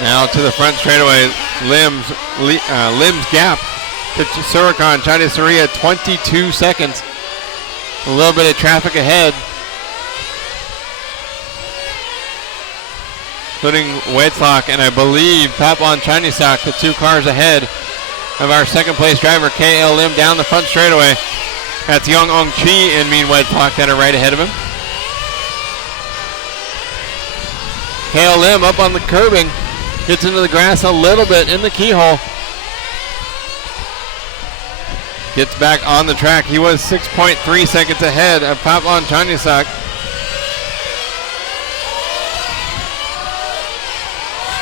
Now to the front straightaway. Lim's gap to Surikan, China Seria, 22 seconds. A little bit of traffic ahead, including Waitlock and I believe Papon Chanyasak, the two cars ahead of our second place driver, KL Lim, down the front straightaway. That's Young Ong Chi and Mean Waitlock that are right ahead of him. KL Lim up on the curbing, gets into the grass a little bit in the keyhole. Gets back on the track. He was 6.3 seconds ahead of Papon Chanyasak.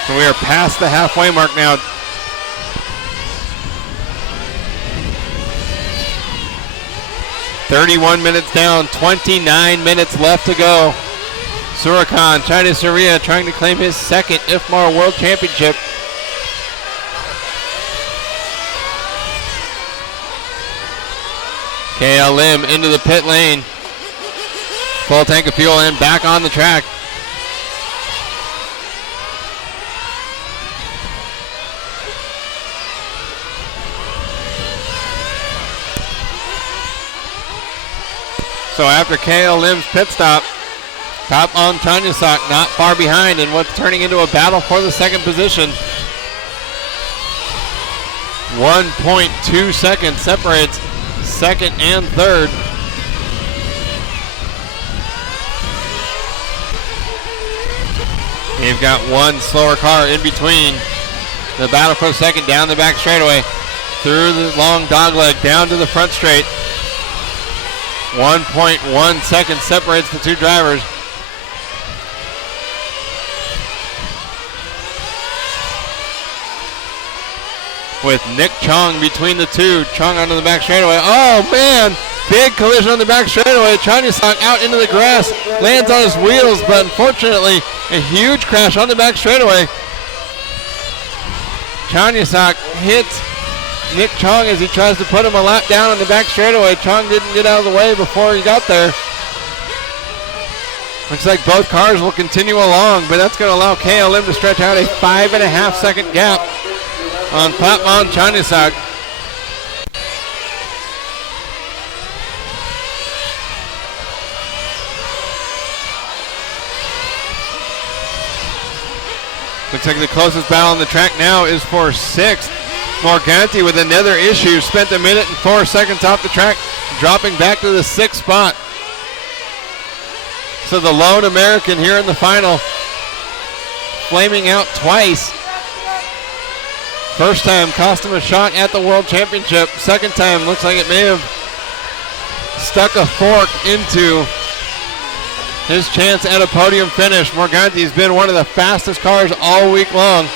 So we are past the halfway mark now. $31 minutes down, 29 minutes left to go. Surikan, China Seria trying to claim his second IFMAR World Championship. KL Lim into the pit lane. Full tank of fuel and back on the track. So after KL Lim's pit stop, Papon Chanyasak not far behind in what's turning into a battle for the second position. 1.2 seconds separates second and third. They've got one slower car in between. The battle for second down the back straightaway, through the long dogleg, down to the front straight. 1.1 seconds separates the two drivers. With Nick Chong between the two. Chong onto the back straightaway. Oh man, big collision on the back straightaway. Chanyasak out into the grass, lands on his wheels, but unfortunately a huge crash on the back straightaway. Chanyasak hits Nick Chong as he tries to put him a lap down on the back straightaway. Chong didn't get out of the way before he got there. Looks like both cars will continue along, but that's going to allow KLM to stretch out a 5.5 second gap on Patman Chanyasak. Looks like the closest battle on the track now is for 6th. Morganti with another issue, spent 1 minute and 4 seconds off the track, dropping back to the 6th spot. So the lone American here in the final, flaming out twice. First time cost him a shot at the World Championship. Second time looks like it may have stuck a fork into his chance at a podium finish. Morganti's been one of the fastest cars all week long.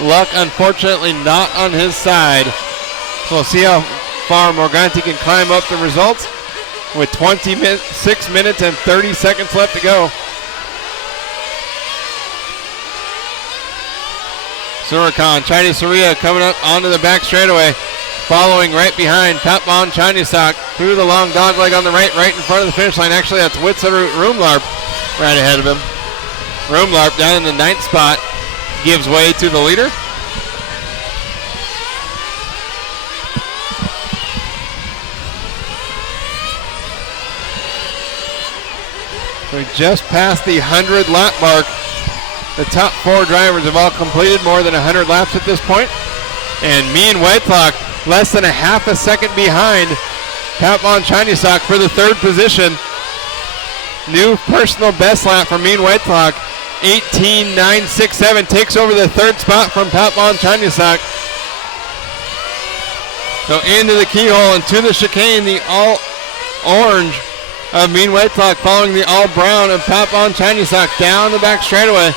Luck, unfortunately, not on his side. So we'll see how far Morganti can climb up the results with 6 minutes and 30 seconds left to go. Surakan, Chinese Seria coming up onto the back straightaway, following right behind Patman Chanyasak through the long dog leg on the right in front of the finish line. Actually, that's Witsarut Roomlarp right ahead of him. Roomlarp down in the 9th spot gives way to the leader. We just passed the 100 lap mark. The top 4 drivers have all completed more than 100 laps at this point. And Mean Whitelock less than a half a second behind Patman Chanyasak for the 3rd position. New personal best lap for Mean Whitelock. 18.967 takes over the 3rd spot from Patman Chanyasak. So into the keyhole and to the chicane, the all orange of Mean Whitelock following the all brown of Patman Chanyasak down the back straightaway.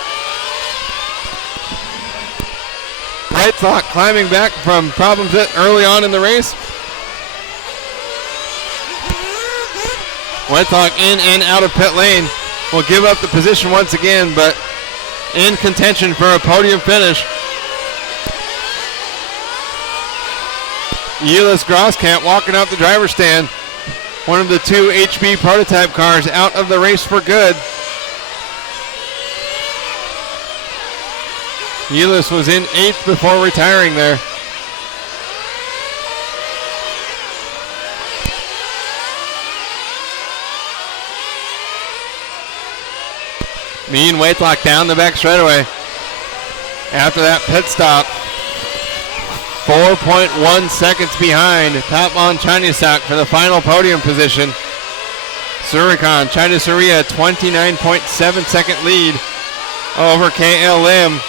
Whitelock climbing back from problems early on in the race. Whitelock in and out of pit lane. Will give up the position once again, but in contention for a podium finish. Ulyss Groskamp walking out the driver's stand. One of the 2 HB prototype cars out of the race for good. Ulyss was in 8th before retiring there. Mean Whitelock down the back straightaway. After that pit stop, 4.1 seconds behind Patman Chanyasak for the final podium position. Surakan, China Seria, 29.7 second lead over KLM.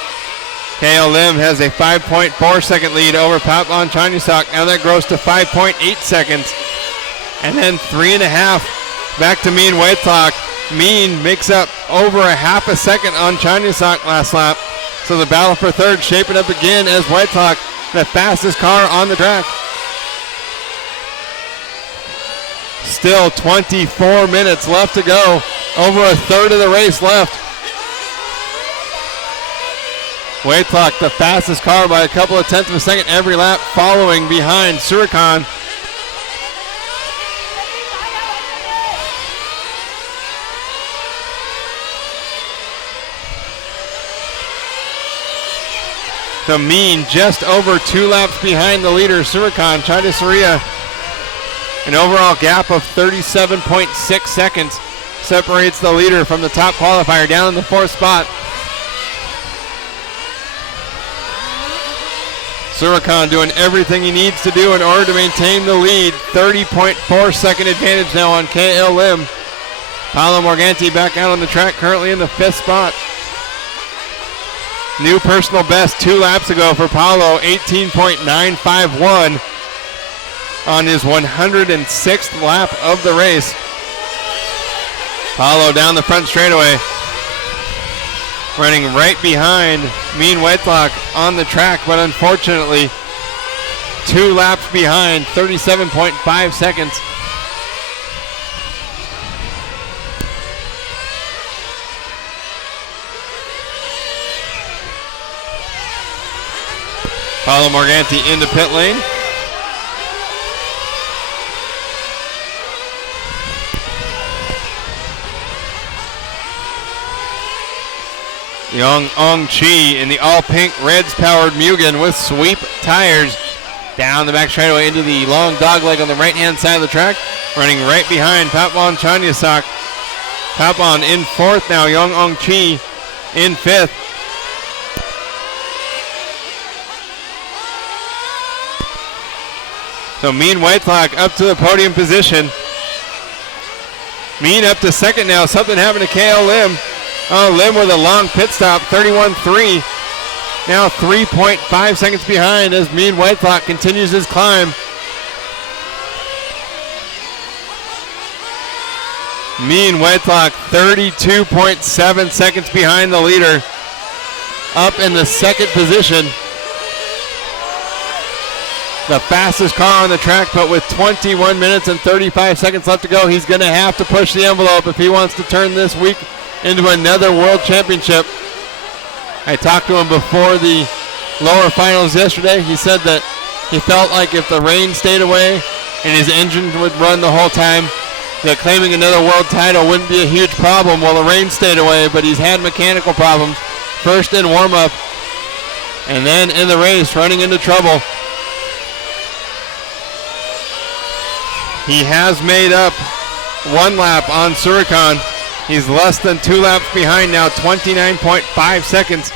KLM has a 5.4 second lead over Patman Chanyasak. Now that grows to 5.8 seconds. And then 3.5 back to Mean Whitelock. Mean makes up over a half a second on Chanyasak last lap. So the battle for 3rd shaping up again as Whitelock, the fastest car on the track. Still 24 minutes left to go. Over a 1/3 of the race left. Whitelock, the fastest car by a couple of tenths of a second every lap, following behind Surakan. So Mean just over 2 laps behind the leader, Surakan, China Seria. An overall gap of 37.6 seconds separates the leader from the top qualifier down in the 4th spot. Surakan doing everything he needs to do in order to maintain the lead. 30.4 second advantage now on KLM. Paolo Morganti back out on the track, currently in the 5th spot. New personal best 2 laps ago for Paolo, 18.951. on his 106th lap of the race. Paulo down the front straightaway, running right behind Mean Whitelock on the track, but unfortunately 2 laps behind, 37.5 seconds. Paulo Morganti into pit lane. Young Ong Chi in the all-pink Reds powered Mugen with sweep tires down the back straightaway into the long dog leg on the right-hand side of the track, running right behind Papon Chanyasak. Papon in 4th now, Young Ong Chi in 5th. So Mean Whitelock up to the podium position. Mean up to 2nd now. Something happened to KL Lim. Oh, Lim with a long pit stop, 31.3. Now 3.5 seconds behind as Mean Whitelock continues his climb. Mean Whitelock 32.7 seconds behind the leader. Up in the 2nd position. The fastest car on the track, but with 21 minutes and 35 seconds left to go, he's going to have to push the envelope if he wants to turn this week into another World Championship. I talked to him before the lower finals yesterday. He said that he felt like if the rain stayed away and his engine would run the whole time, that claiming another world title wouldn't be a huge problem. Well, the rain stayed away, but he's had mechanical problems. First in warm-up, and then in the race, running into trouble. He has made up 1 lap on Surikan. He's less than 2 laps behind now, 29.5 seconds.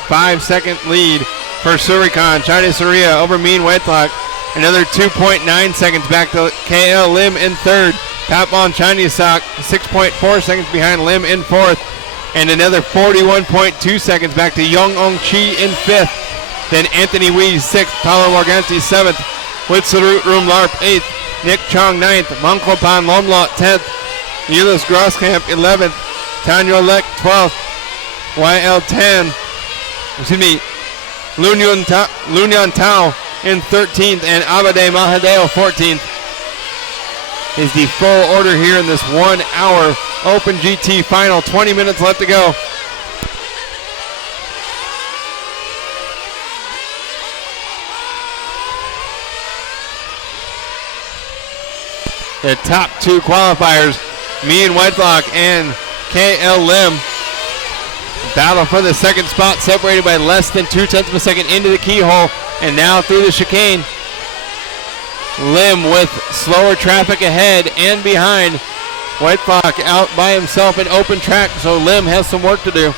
.5-second lead for Surikan. China Seria over Mean Whitelock. Another 2.9 seconds back to KL Lim in 3rd. Papon Chanyasak 6.4 seconds behind Lim in 4th. And another 41.2 seconds back to Young Ong Chi in 5th. Then Anthony Wee 6th. Paulo Morganti 7th. Witsarut Rumlarp 8th. Nick Chong 9th. Mangkopan Lomlot 10th. Ulis Grosskamp 11th. Tanyo Lek 12th. Lunyan Tao in 13th, and Abade Mahadeo 14th. Is the full order here in this 1 hour Open GT final. 20 minutes left to go. The top 2 qualifiers, Mean Whitelock and KL Lim. Battle for the 2nd spot, separated by less than 0.2 of a second into the keyhole, and now through the chicane. Lim with slower traffic ahead and behind. Whitelock out by himself in open track, so Lim has some work to do.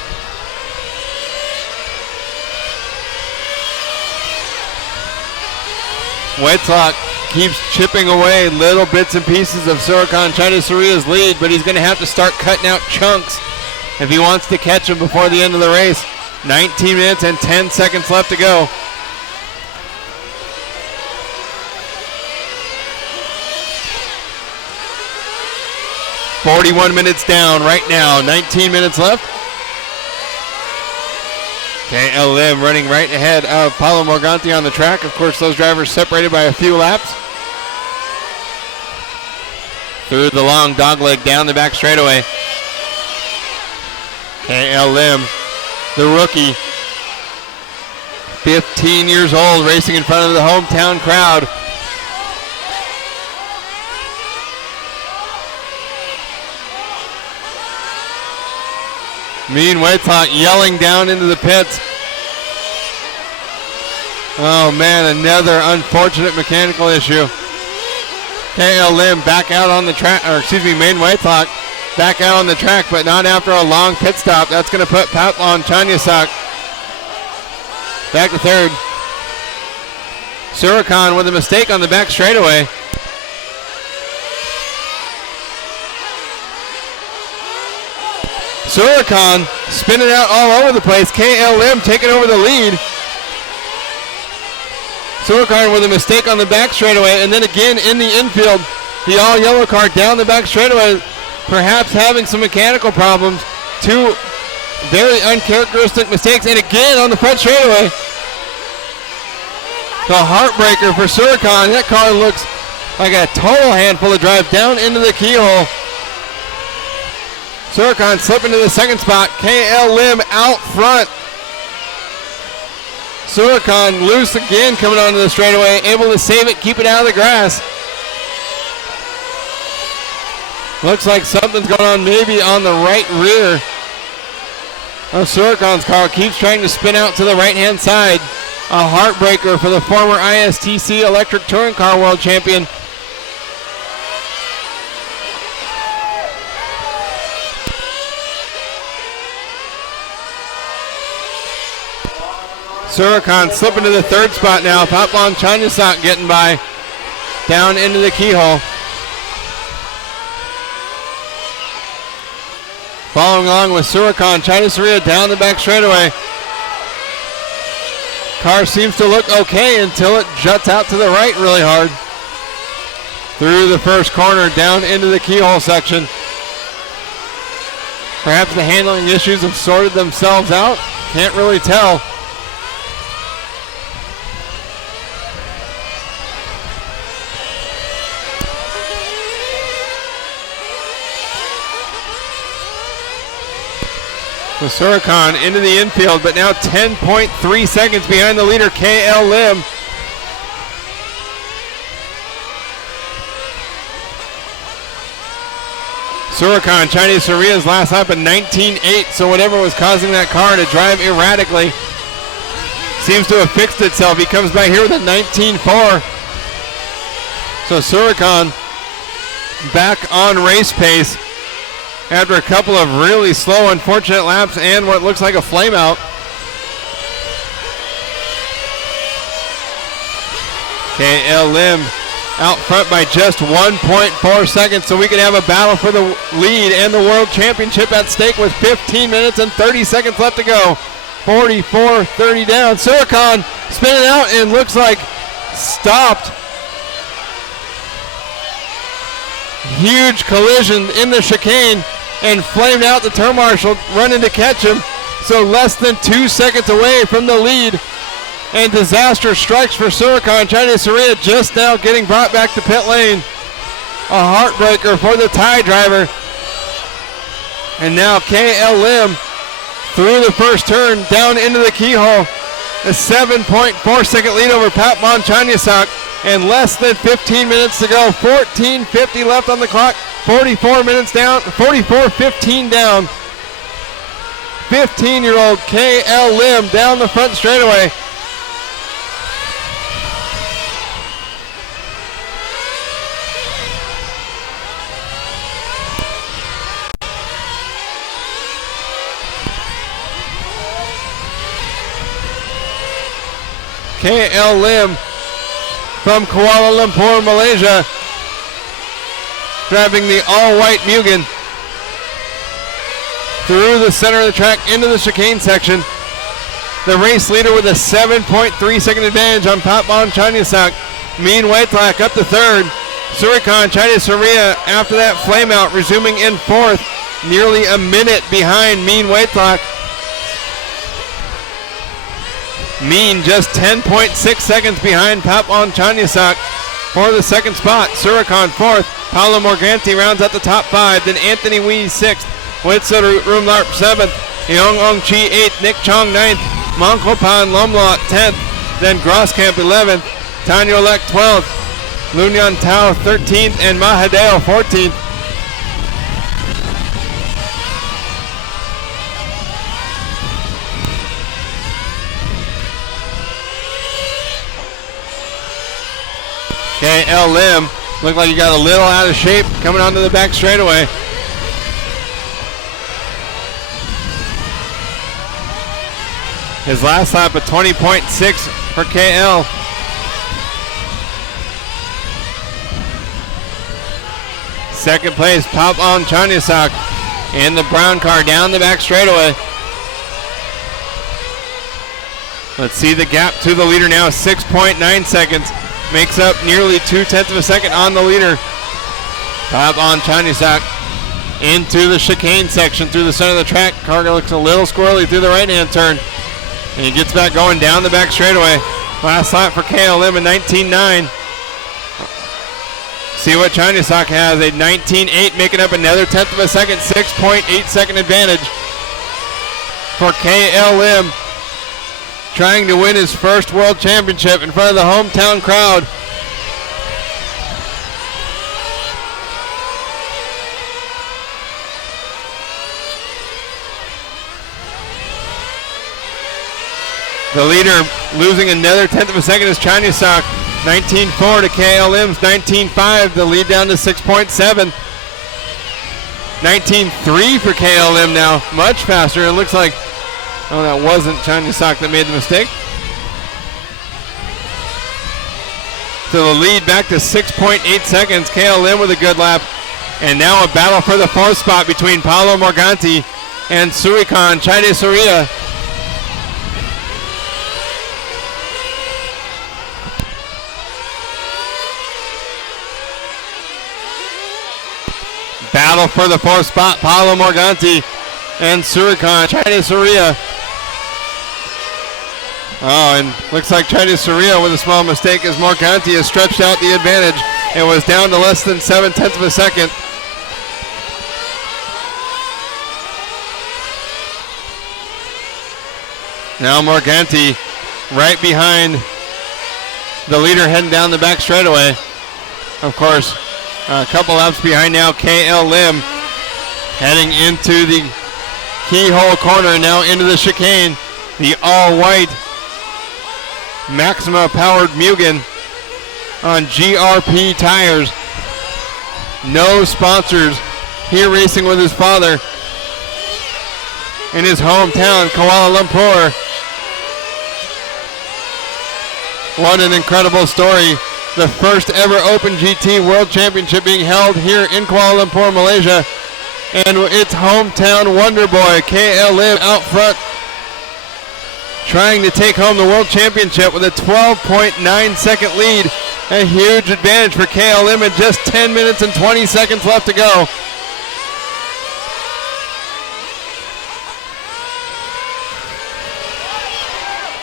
Whitelock keeps chipping away little bits and pieces of Surikan China Seria's lead, but he's going to have to start cutting out chunks if he wants to catch him before the end of the race. 19 minutes and 10 seconds left to go. .41 minutes down right now, 19 minutes left. KL Lim running right ahead of Paulo Morganti on the track. Of course, those drivers separated by a few laps. Through the long dogleg down the back straightaway. KL Lim, the rookie, 15 years old, racing in front of the hometown crowd. Mean Whitelock yelling down into the pits. Oh man, another unfortunate mechanical issue. KL Lim back out on the track, or excuse me, Mean Whitelock back out on the track, but not after a long pit stop. That's going to put Papon Chanyasak back to 3rd. Surikhan with a mistake on the back straightaway. Surikhan spinning out all over the place. KL Lim taking over the lead. Surikhan with a mistake on the back straightaway, and then again in the infield, the all yellow car down the back straightaway, perhaps having some mechanical problems. Two very uncharacteristic mistakes, and again on the front straightaway. The heartbreaker for Surikhan. That car looks like a total handful of drive down into the keyhole. Surikhan slipping to the second spot. KL Lim out front. Surikhan loose again coming onto the straightaway, able to save it, keep it out of the grass. Looks like something's going on maybe on the right rear of Surikhan's car. Keeps trying to spin out to the right-hand side. A heartbreaker for the former ISTC Electric Touring Car World Champion. Surikhan slipping to the third spot now. Papon Chanyasak getting by down into the keyhole. Following along with Surikhan, China Seria down the back straightaway. Car seems to look okay until it juts out to the right really hard. Through the first corner, down into the keyhole section. Perhaps the handling issues have sorted themselves out. Can't really tell. So Surikhan into the infield, but now 10.3 seconds behind the leader, KL Lim. Surikhan, Chinese Seria's last lap at 19.8, so whatever was causing that car to drive erratically seems to have fixed itself. He comes back here with a 19.4. So Surikhan back on race pace after a couple of really slow, unfortunate laps and what looks like a flame out. KL Lim out front by just 1.4 seconds, so we can have a battle for the lead and the World Championship at stake with 15 minutes and 30 seconds left to go. 44-30 down. Surikhan spinning out and looks like stopped. Huge collision in the chicane and flamed out the turn marshal running to catch him. So less than 2 seconds away from the lead. And disaster strikes for Surikhan. China Seria just now getting brought back to pit lane. A heartbreaker for the Thai driver. And now KL Lim through the first turn down into the keyhole. A 7.4 second lead over Papman Chanyasak. And less than 15 minutes to go. 14:50 left on the clock. 44 minutes down. 44:15 down. 15-year-old KL Lim down the front straightaway. KL Lim from Kuala Lumpur, Malaysia, driving the all-white Mugen through the center of the track into the chicane section. The race leader with a 7.3 second advantage on Papman Chanyasak. Mean Whitelak up to third. Surikhan, China Seria after that flame out, resuming in fourth, nearly a minute behind Mean Whitelak. Mean just 10.6 seconds behind Papon Chanyasak for the second spot. Surikhan fourth. Paolo Morganti rounds out the top five. Then Anthony Wee sixth. Witsa Rumlarp seventh. Yong Ong Chi eighth. Nick Chong ninth. Mongkopan Lomlot 10th. Then Grosskamp 11th. Tanyo Lek 12th. Lunyan Tao 13th. And Mahadeo 14th. KL Lim looked like he got a little out of shape coming onto the back straightaway. His last lap of 20.6 for KL. Second place, Papon Chanisak in the brown car down the back straightaway. Let's see the gap to the leader now, 6.9 seconds. Makes up nearly 0.2 of a second on the leader. Papon Chanisak into the chicane section through the center of the track. Car looks a little squirrely through the right-hand turn. And he gets back going down the back straightaway. Last lap for KLM in 19.9. See what Chanisak has, a 19.8, making up another 0.1 of a second, 6.8 second advantage for KLM. Trying to win his first World Championship in front of the hometown crowd. The leader losing another 0.1 of a second is Chanisak. 19.4 to KLM's 19.5. The lead down to 6.7. 19.3 for KLM now. Much faster. It looks like, oh, that wasn't Chanisak that made the mistake. So the lead back to 6.8 seconds. KLM with a good lap. And now a battle for the fourth spot between Paolo Morganti and Suikan Chaide Seria. Battle for the fourth spot, Paolo Morganti and Surikan, Chaide Seria. Oh, and looks like Chaide Seria with a small mistake as Morganti has stretched out the advantage. It was down to less than 0.7 of a second. Now Morganti right behind the leader heading down the back straightaway. Of course, a couple laps behind now, KLM heading into the keyhole corner, now into the chicane. The all-white Maxima-powered Mugen on GRP tires. No sponsors. Here racing with his father in his hometown, Kuala Lumpur. What an incredible story. The first ever Open GT World Championship being held here in Kuala Lumpur, Malaysia. And its hometown wonder boy, KLM, out front, trying to take home the World Championship with a 12.9 second lead. A huge advantage for KLM at just 10 minutes and 20 seconds left to go.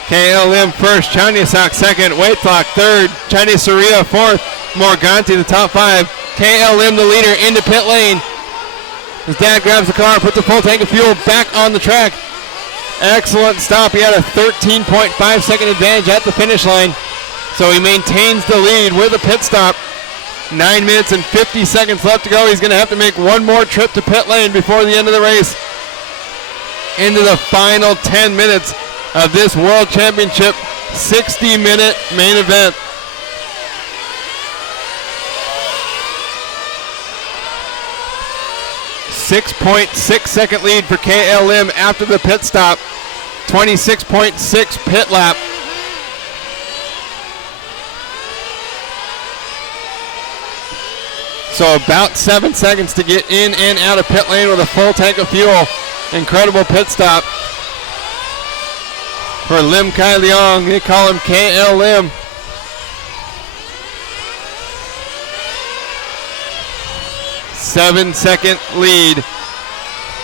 KLM first, Chanisak second, Waitlak third, Chaide Seria fourth, Morganti the top five. KLM the leader into pit lane. His dad grabs the car, puts a full tank of fuel back on the track. Excellent stop. He had a 13.5 second advantage at the finish line. So he maintains the lead with a pit stop. 9 minutes and 50 seconds left to go. He's going to have to make one more trip to pit lane before the end of the race. Into the final 10 minutes of this World Championship 60-minute main event. .6 second lead for KLM after the pit stop. 26.6 pit lap. So about 7 seconds to get in and out of pit lane with a full tank of fuel. Incredible pit stop for Lim Kai Leong. They call him KLM. Seven-second lead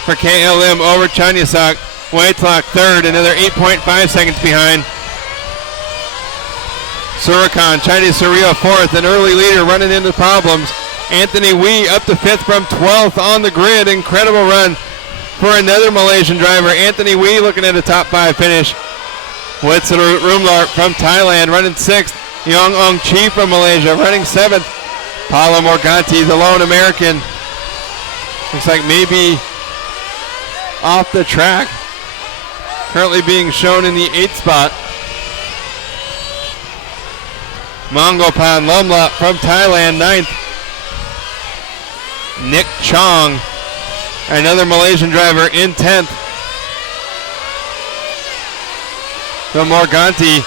for KLM over Chanisak. Waitlak third, another 8.5 seconds behind. Surikan, Chaide Seria fourth, an early leader running into problems. Anthony Wee up to fifth from 12th on the grid. Incredible run for another Malaysian driver. Anthony Wee looking at a top five finish. Witsalut Rumlarp from Thailand running sixth. Yong Ong Chi from Malaysia running seventh. Paolo Morganti, the lone American. Looks like maybe off the track. Currently being shown in the 8th spot. Mongopan Lumlap from Thailand, 9th. Nick Chong, another Malaysian driver, in 10th. So Morganti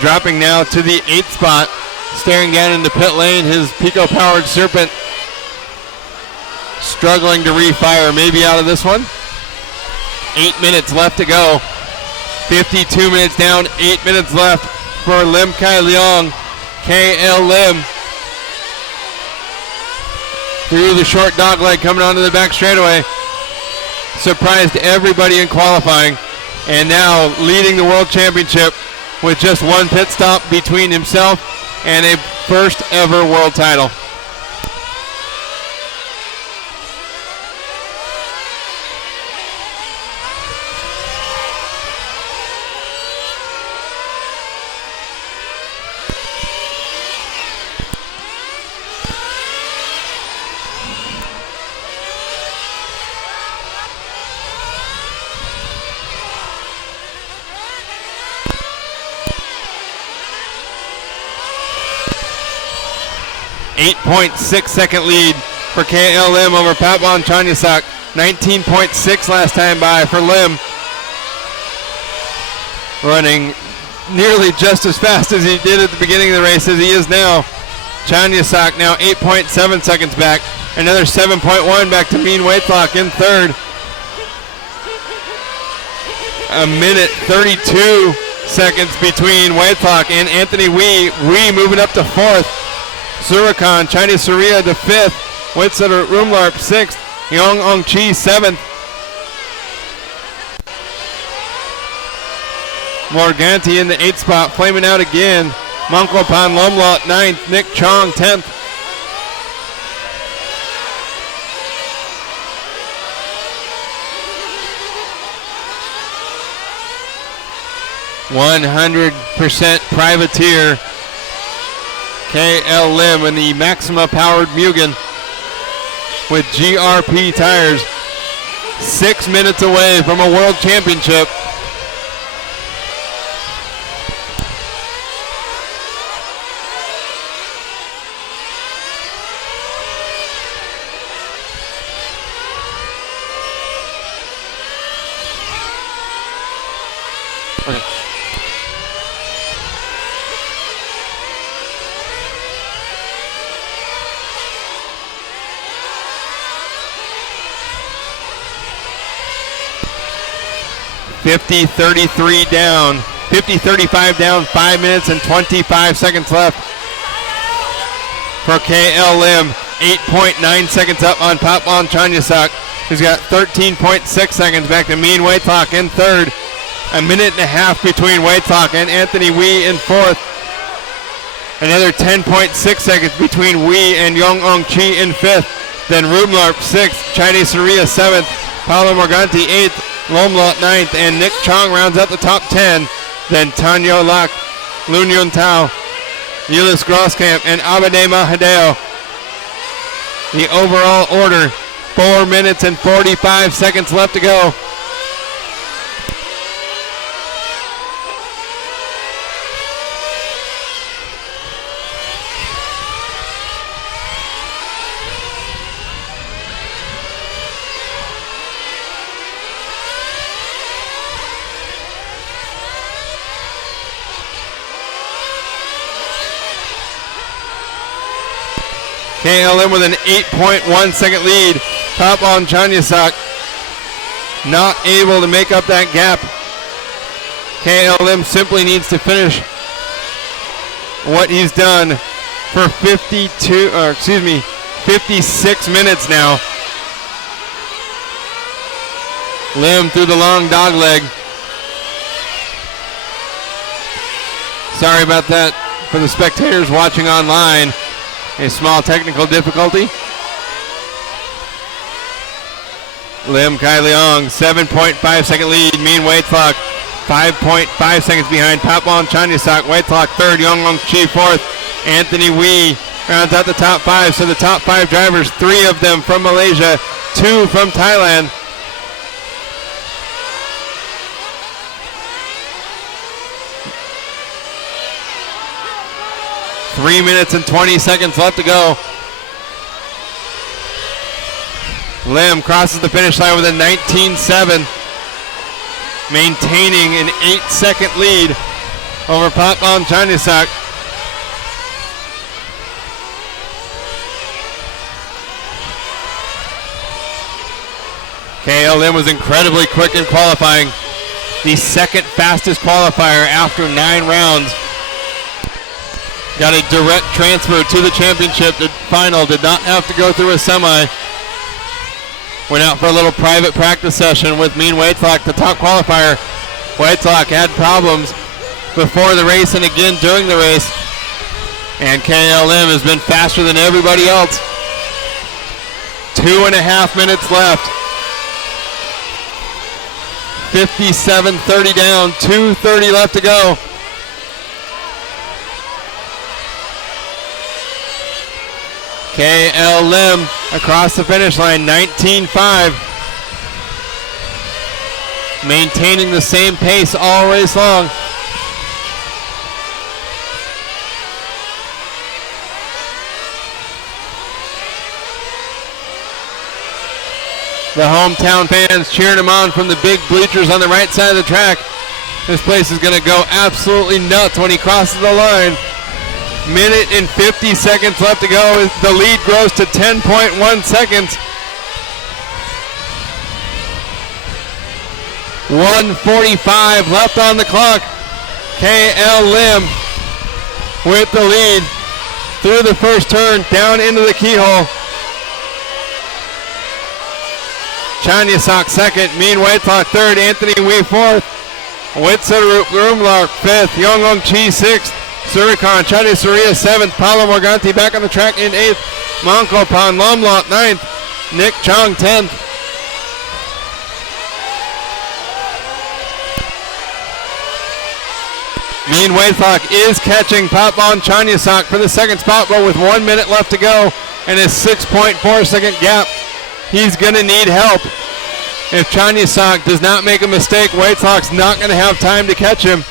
dropping now to the 8th spot, staring down into pit lane, his Pico-powered Serpent struggling to refire, maybe out of this one. 8 minutes left to go. 52 minutes down, 8 minutes left for Lim Kai Leong. KL Lim through the short dog leg coming onto the back straightaway. Surprised everybody in qualifying, and now leading the World Championship with just one pit stop between himself and a first ever world title. .6-second lead for KL Lim over Patwan Chanyasak. 19.6 last time by for Lim. Running nearly just as fast as he did at the beginning of the race as he is now. Chanyasak now 8.7 seconds back. Another 7.1 back to Mean Waitlock in third. A minute 32 seconds between Waitlock and Anthony Wee. Wee moving up to fourth. Surakan, Chinese Seria to fifth. Witsutter Rumlarp sixth. Yong Ong Chi seventh. Morganti in the eighth spot, flaming out again. Mongkopan Lomlot ninth. Nick Chong 10th. .100% privateer KL Lim in the Maxima powered Mugen with GRP tires. 6 minutes away from a world championship. Okay. .50-33 down. 50-35 down. 5 minutes and 25 seconds left for KL Lim. 8.9 seconds up on Patwan Chanyasak, who's got 13.6 seconds back to Mean Waitlock in third. A minute and a half between Waitlock and Anthony Wee in fourth. Another 10.6 seconds between Wee and Yong Ong Chi in fifth. Then Rumlarp sixth, Chinese Seria seventh, Paolo Morganti eighth, Lomlot ninth, and Nick Chong rounds out the top 10. Then Tanyo Lak, Lun Yun Tao, Ulyss Grosskamp, and Abade Mahadeo. The overall order, 4 minutes and 45 seconds left to go. KLM with an 8.1 second lead. Patwan Chanyasak not able to make up that gap. KLM simply needs to finish what he's done for 56 minutes now. Lim through the long dog leg. Sorry about that for the spectators watching online. A small technical difficulty. Lim Kai Leong, 7.5 second lead. Mean Waitlock, 5.5 seconds behind. Patwan Chanyasak, Waitlock third. Yong Ong Chi fourth. Anthony Wee rounds out the top five. So the top five drivers, 3 of them from Malaysia, 2 from Thailand. Three minutes and 20 seconds left to go. Lim crosses the finish line with a 19.7, maintaining an 8-second lead over Patwan Chanyasak. KLM was incredibly quick in qualifying. The second fastest qualifier after 9 rounds. Got a direct transfer to the championship. The final did not have to go through a semi. Went out for a little private practice session with Mean Waitlock, the top qualifier. Waitlock had problems before the race and again during the race. And KLM has been faster than everybody else. 2.5 minutes left. 57-30 down, 2:30 left to go. KLM across the finish line, 19.5. Maintaining the same pace all race long. The hometown fans cheering him on from the big bleachers on the right side of the track. This place is going to go absolutely nuts when he crosses the line. Minute and 50 seconds left to go. The lead grows to 10.1 seconds. 1:45 left on the clock. KLM with the lead through the first turn, down into the keyhole. Chanyasak second, Mean Waitlock third, Anthony Wee fourth, Witsa Rumlark fifth, Yonglong Chi sixth, Surikon Chani Seria seventh, Paulo Morganti back on the track in eighth, Manko Pan Lomlot ninth, Nick Chong 10th. Mean Waitlock is catching Papon Chanyasak for the second spot, but with 1 minute left to go and a 6.4 second gap. He's going to need help. If Chanyasak does not make a mistake, Waitlock's not going to have time to catch him.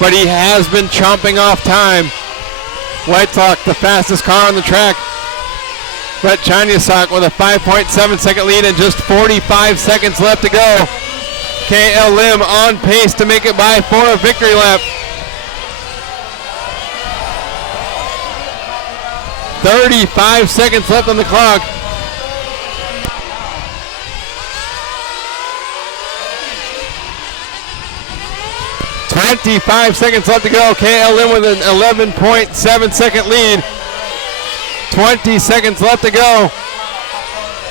But he has been chomping off time. Waitlock, the fastest car on the track. But Chanyasak with a 5.7 second lead and just 45 seconds left to go. KLM on pace to make it by for a victory lap. 35 seconds left on the clock. .25 seconds left to go. KLM with an 11.7 second lead. 20 seconds left to go.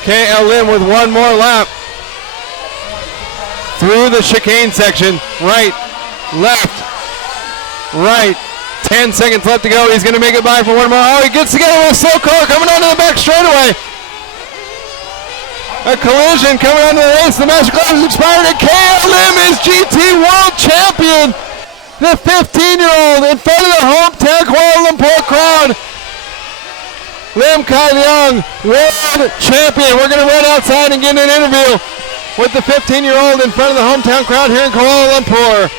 KLM with one more lap. Through the chicane section. Right, left, right. 10 seconds left to go. He's going to make it by for one more. Oh, he gets together with a slow car coming onto the back straightaway. A collision coming onto the race. The master class is expired, and KLM is GT World Champion. The 15-year-old in front of the hometown Kuala Lumpur crowd. Lim Kai Leong, World Champion. We're going to run outside and get an interview with the 15-year-old in front of the hometown crowd here in Kuala Lumpur.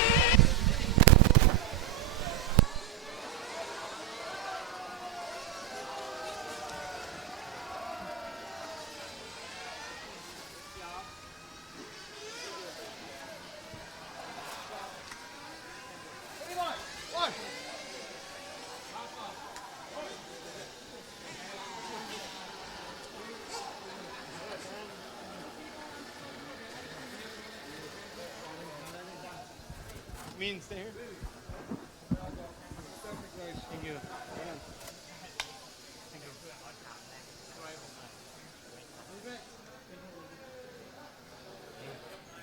Mean, stay here. Thank you.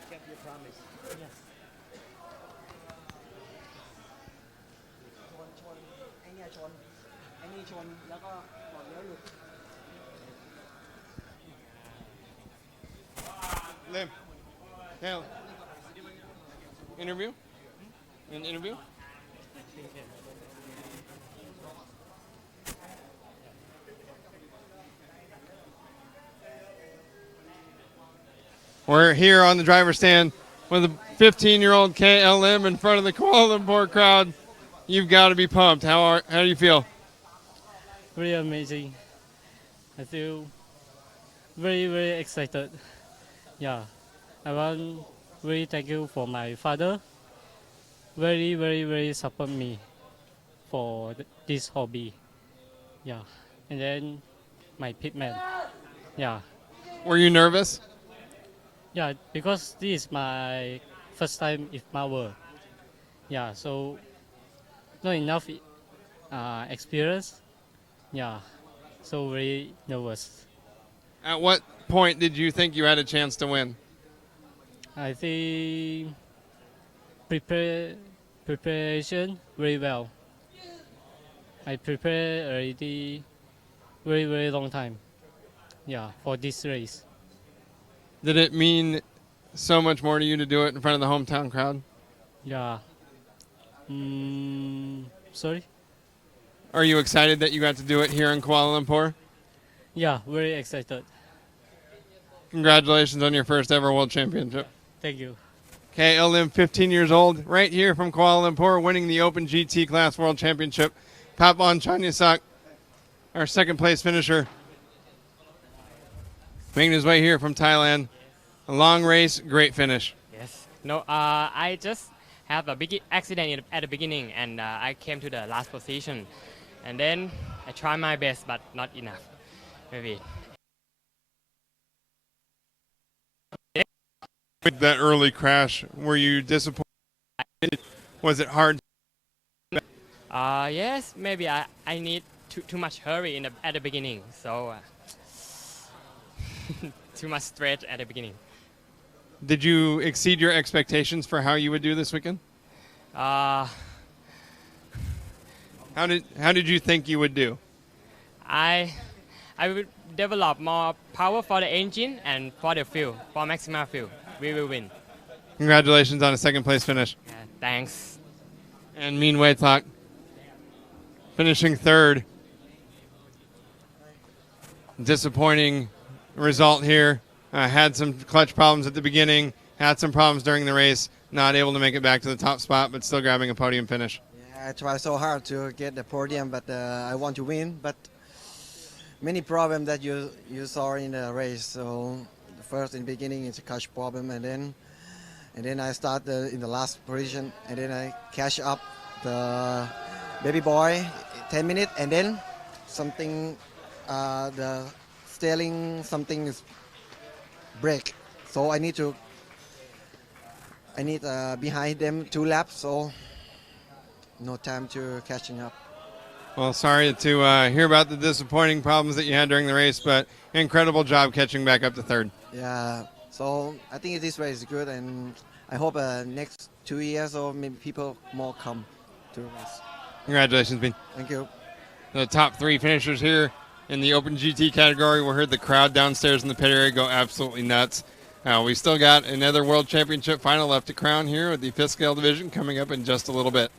Kept your promise. Yes. ชนไอ้เนี่ยชนไอ้นี่ชนแล้วก็ก่อนเลี้ยวหลุด Lim. Hell. Interview? An interview? We're here on the driver's stand with a 15-year-old KLM in front of the Kuala Lumpur crowd. You've got to be pumped. How do you feel? Very amazing. I feel very, very excited. Yeah, I want really thank you for my father. Very, very, very support me for this hobby. Yeah, and then my pitman. Yeah. Were you nervous? Yeah, because this is my first time IFMAR World. Yeah, so not enough experience. Yeah, so very nervous. At what point did you think you had a chance to win? I think preparation very well. I prepare already very long time. Yeah, for this race. Did it mean so much more to you to do it in front of the hometown crowd? Yeah. Sorry? Are you excited that you got to do it here in Kuala Lumpur? Yeah, very excited. Congratulations on your first ever World Championship. Thank you. Okay, Lim, 15 years old, right here from Kuala Lumpur, winning the Open GT Class World Championship. Papon Chanyasak, our second place finisher, making his way here from Thailand. A long race, great finish. Yes. No, I just have a big accident at the beginning, and I came to the last position. And then I tried my best, but not enough. Maybe. With that early crash, were you disappointed? Was it hard? Yes, maybe I need too much hurry at the beginning, so too much stretch at the beginning. Did you exceed your expectations for how you would do this weekend? How did you think you would do? I will develop more power for the engine and for the fuel, for maximal fuel. We will win. Congratulations on a second place finish. Yeah, thanks. And Mean Waythok finishing third. Disappointing result here. Had some clutch problems at the beginning, had some problems during the race, not able to make it back to the top spot, but still grabbing a podium finish. Yeah, I try so hard to get the podium, but I want to win. But many problems that you saw in the race. So first in the beginning it's a clutch problem, and then I start in the last position, and then I catch up the baby boy 10 minutes, and then something the steering something is break, so I need behind them 2 laps, so no time to catching up. Well, sorry to hear about the disappointing problems that you had during the race, but incredible job catching back up to third. Yeah, so I think this race is good, and I hope next 2 years or maybe people more come to the race. Congratulations, Bean. Thank you. The top 3 finishers here in the Open GT category. We heard the crowd downstairs in the pit area go absolutely nuts. We still got another World Championship final left to crown here with the 5th scale division coming up in just a little bit.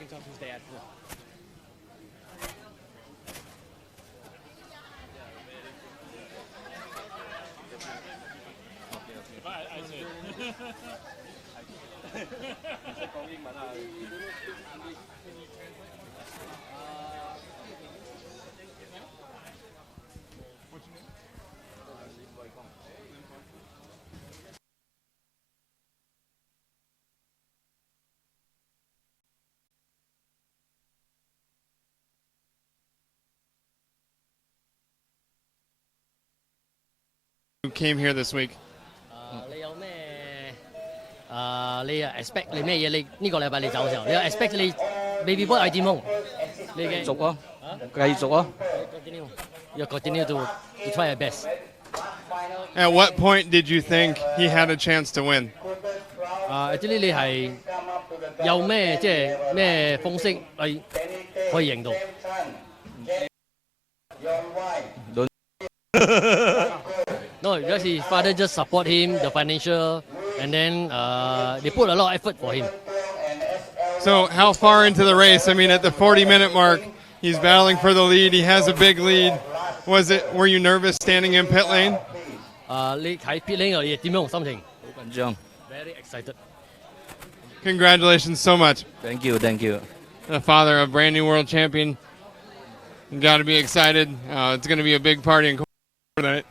can talk to his dad. I see. 講英文啊。Who came here this week? 你有咩你 expect 你咩嘢？你呢個禮拜你走嘅時候，你有 expect 你 baby boy 係點樣？你嘅繼續啊，繼續啊。You continue to try your best. At what point did you think he had a chance to win? Actually 你係有咩即係咩方式去可以贏到？ No, just his father just support him, the financial, and then they put a lot of effort for him. So how far into the race? I mean, at the 40-minute mark, he's battling for the lead. He has a big lead. Were you nervous standing in pit lane? 你喺 pit lane 你點樣心情？好緊張。Very excited. Congratulations so much. Thank you, thank you. The father of brand new world champion. You got to be excited. It's going to be a big party in tonight.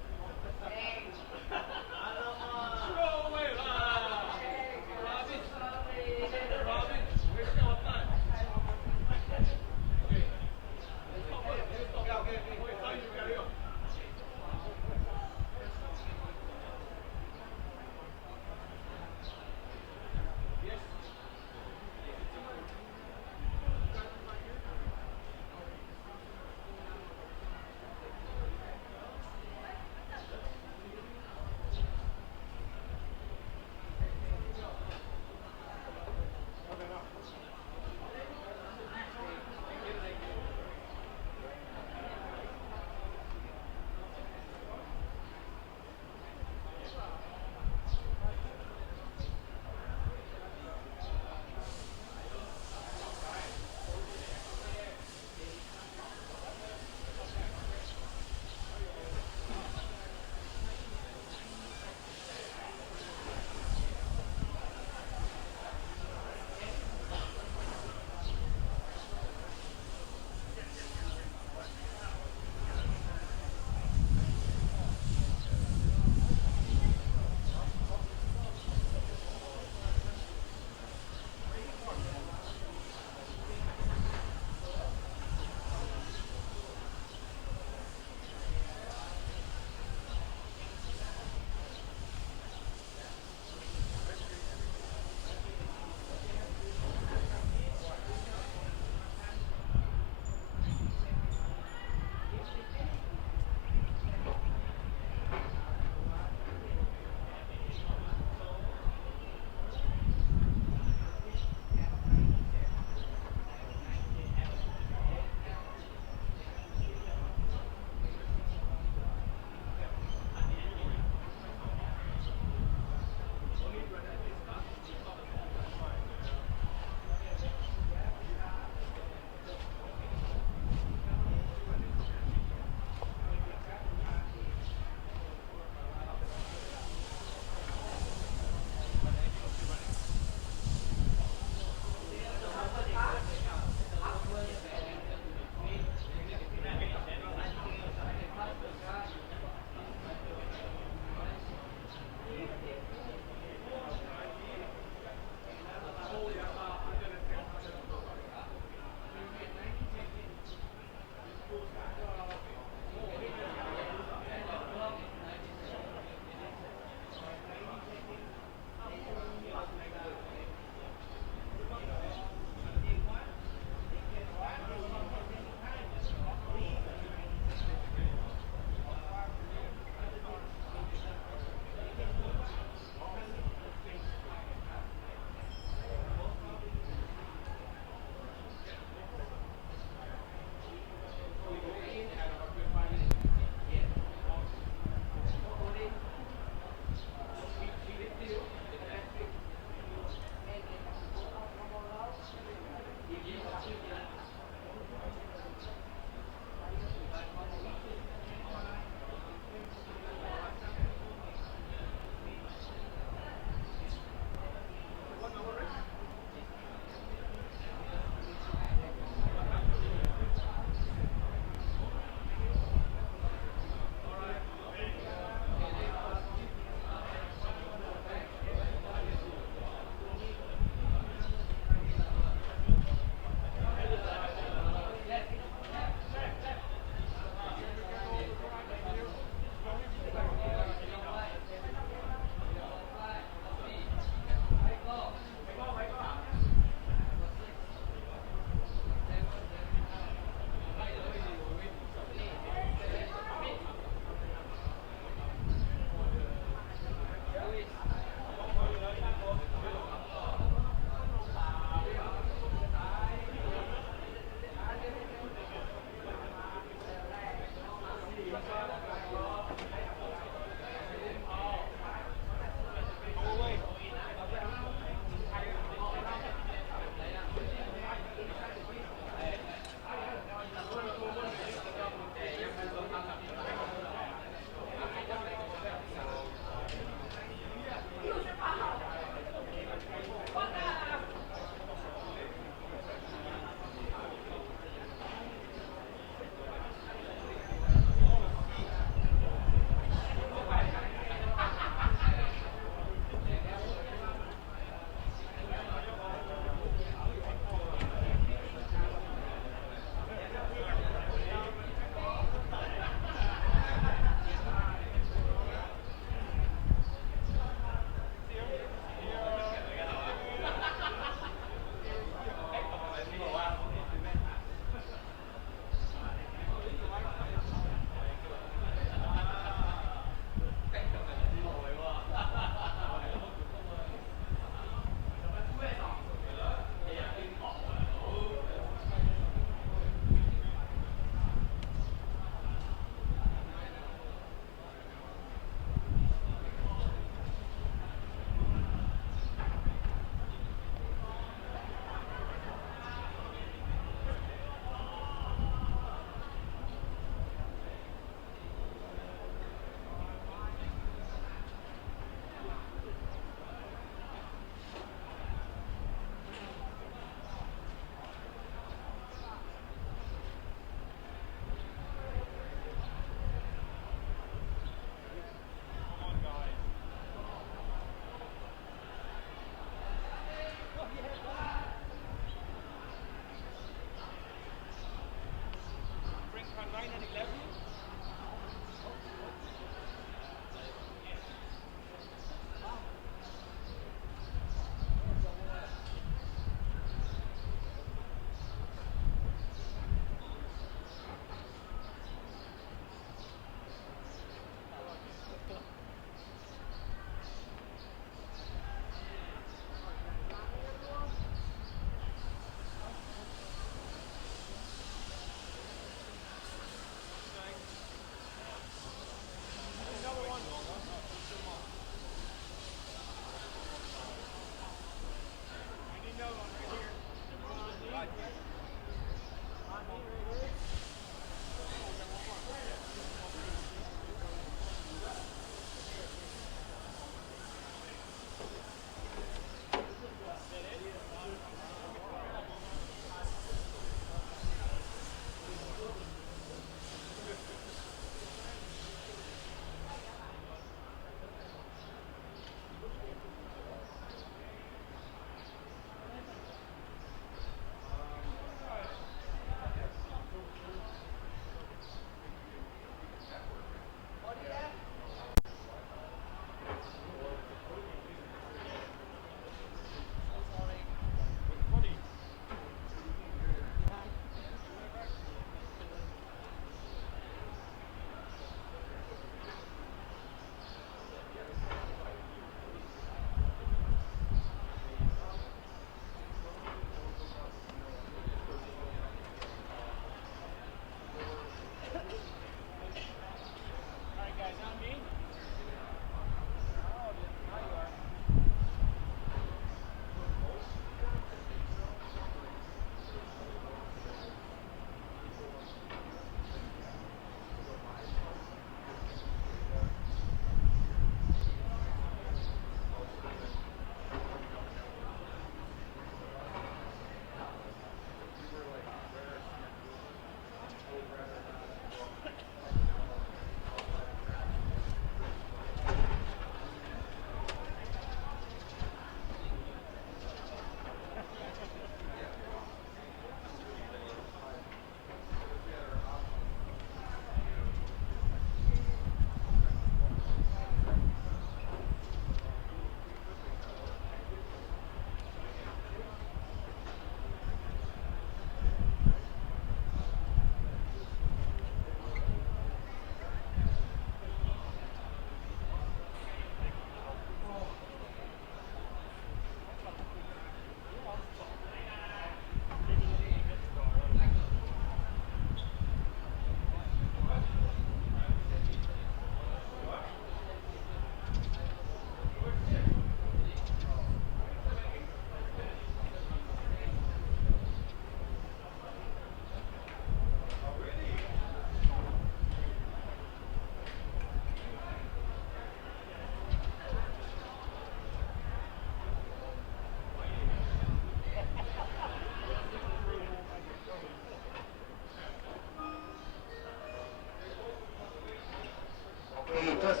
just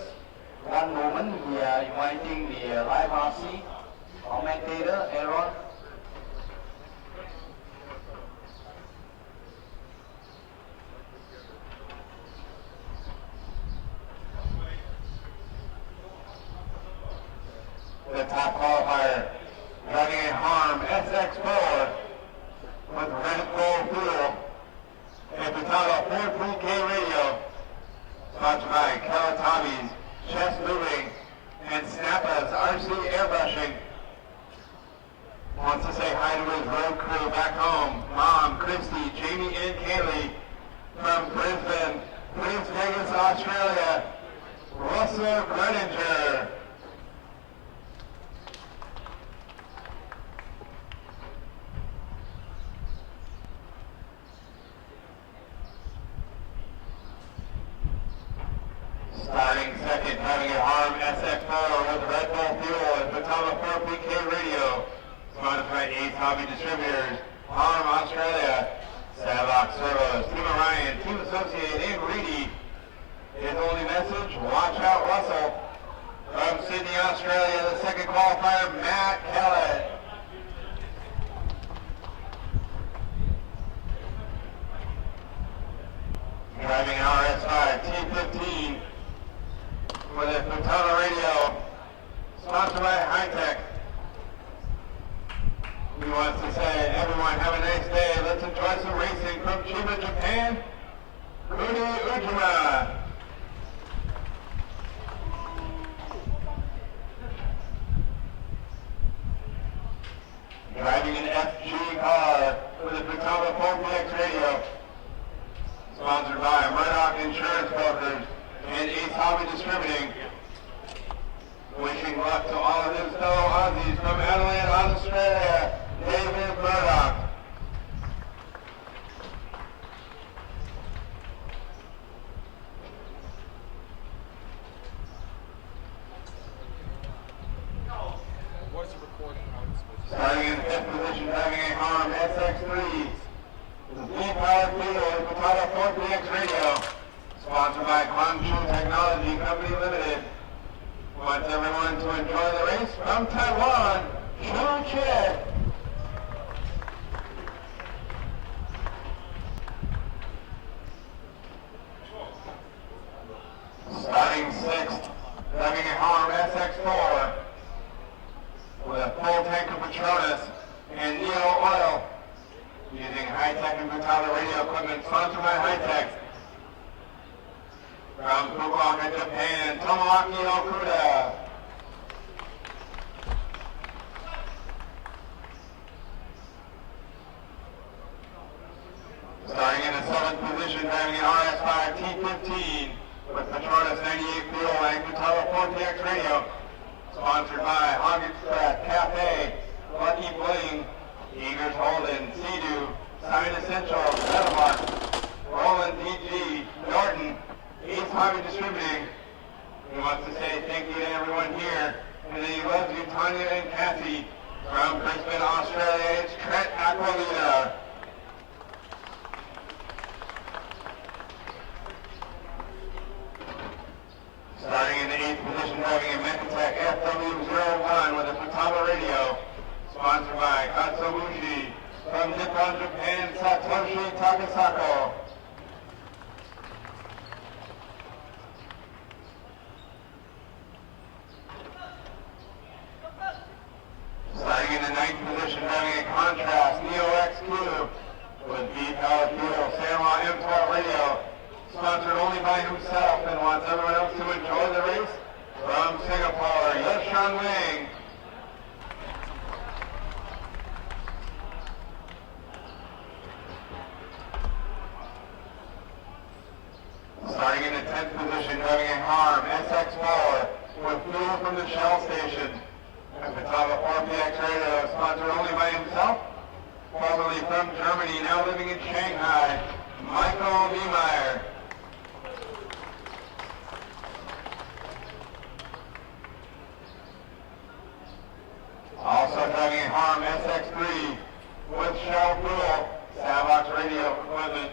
one moment. We are inviting the live RC commentator, Aaron. The top qualifier, driving a Harm SX4 with Red Bull fuel. A Patala 4 radio, sponsored by Kellet, Chest Moving, and Snappa's RC Airbrushing. Wants to say hi to his road crew back home. Mom, Christy, Jamie, and Kaylee from Brisbane, Prince Vegas, Australia. Russell Greninger. Starting second, having a Harm SX4 with Red Bull fuel and Patala 4PK radio. Sponsored by Ace Hobby Distributors, Harm Australia, Savok Servos, Team Orion, Team Associate, and Reedy. His only message, watch out Russell. From Sydney, Australia, the second qualifier, Matt Kellet. Driving an RS5 T15 with a Patala radio, sponsored by High-Tech. He wants to say, everyone have a nice day. Let's enjoy some racing from Chiba, Japan. Kuni Ujima. Driving an FG car with a Patala 4PX radio, sponsored by Murdoch Insurance Brokers and Ace Hobby Distributing. Wishing luck to all of his fellow Aussies from Adelaide, Australia, David Murdoch. Starting in fifth position, driving a Harm SX3. The V-Power Fuel and Patala 4PX radio, sponsored by Guangzhou Technology Company Limited. Wants everyone to enjoy the race from Taiwan, Zhou Che. Starting sixth, driving a Harm SX4 with a full tank of Patronus and Neo oil, using High-Tech and Patala radio equipment sponsored by High-Tech. From Fukuoka, Japan, Tomoaki Okuda. Starting in the seventh position, driving an RS5 T15 with Patronus 98 fuel and Patala 4PX radio, sponsored by Hog Express, Cafe, Lucky Bling, Eagers Holden, Sea-Doo, Sign Essentials, Metamark, Roland DG, Norton, Ace Hobby Distributing. He wants to say thank you to everyone here, and then he loves you, Tanya and Kathy. From Brisbane, Australia, it's Trent Aquilina. Starting in the eighth position, driving a Mekatech FW01 with a Patala radio, sponsored by Katsuobushi. From Nippon, Japan, Satoshi Takasako. Starting in the ninth position, driving a Contrast Neo XQ with V-Power Fuel, Samurai M12 radio, sponsored only by himself and wants everyone else to enjoy the race. From Singapore, Yashan Wang. Starting in the 10th position, driving a Harm SX4 with fuel from the Shell station. And Patala 4PX radio, sponsored only by himself, formerly from Germany, now living in Shanghai, Michael Niemeyer. Also driving a Harm SX3 with Shell fuel, Savox radio equipment,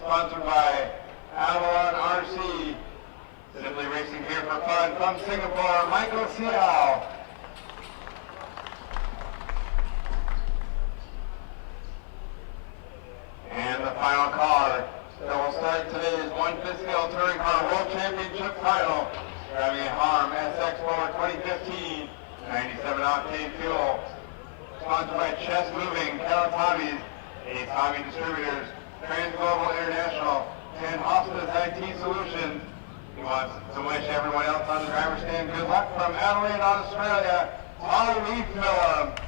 sponsored by Avalon RC. Simply racing here Fifth-Scale Touring Car World Championship Final. Driving a Harm SX4 2015, 97-octane fuel. Sponsored by Chess Moving, Kellet Hobbies, Ace Hobby Distributors, Transglobal International, and Hospice IT Solutions. He wants to wish everyone else on the driver's stand good luck from Adelaide, Australia, Ollie Phillip.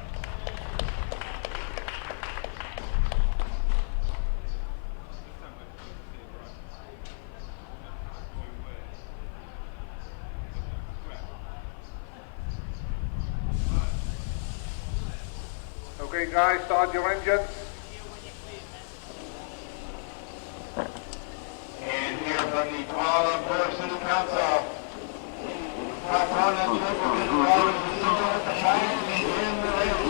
Okay, guys, start your engines. And here from the Kuala Lumpur City Council, Proponent Triple Drivers with the Giants in the race.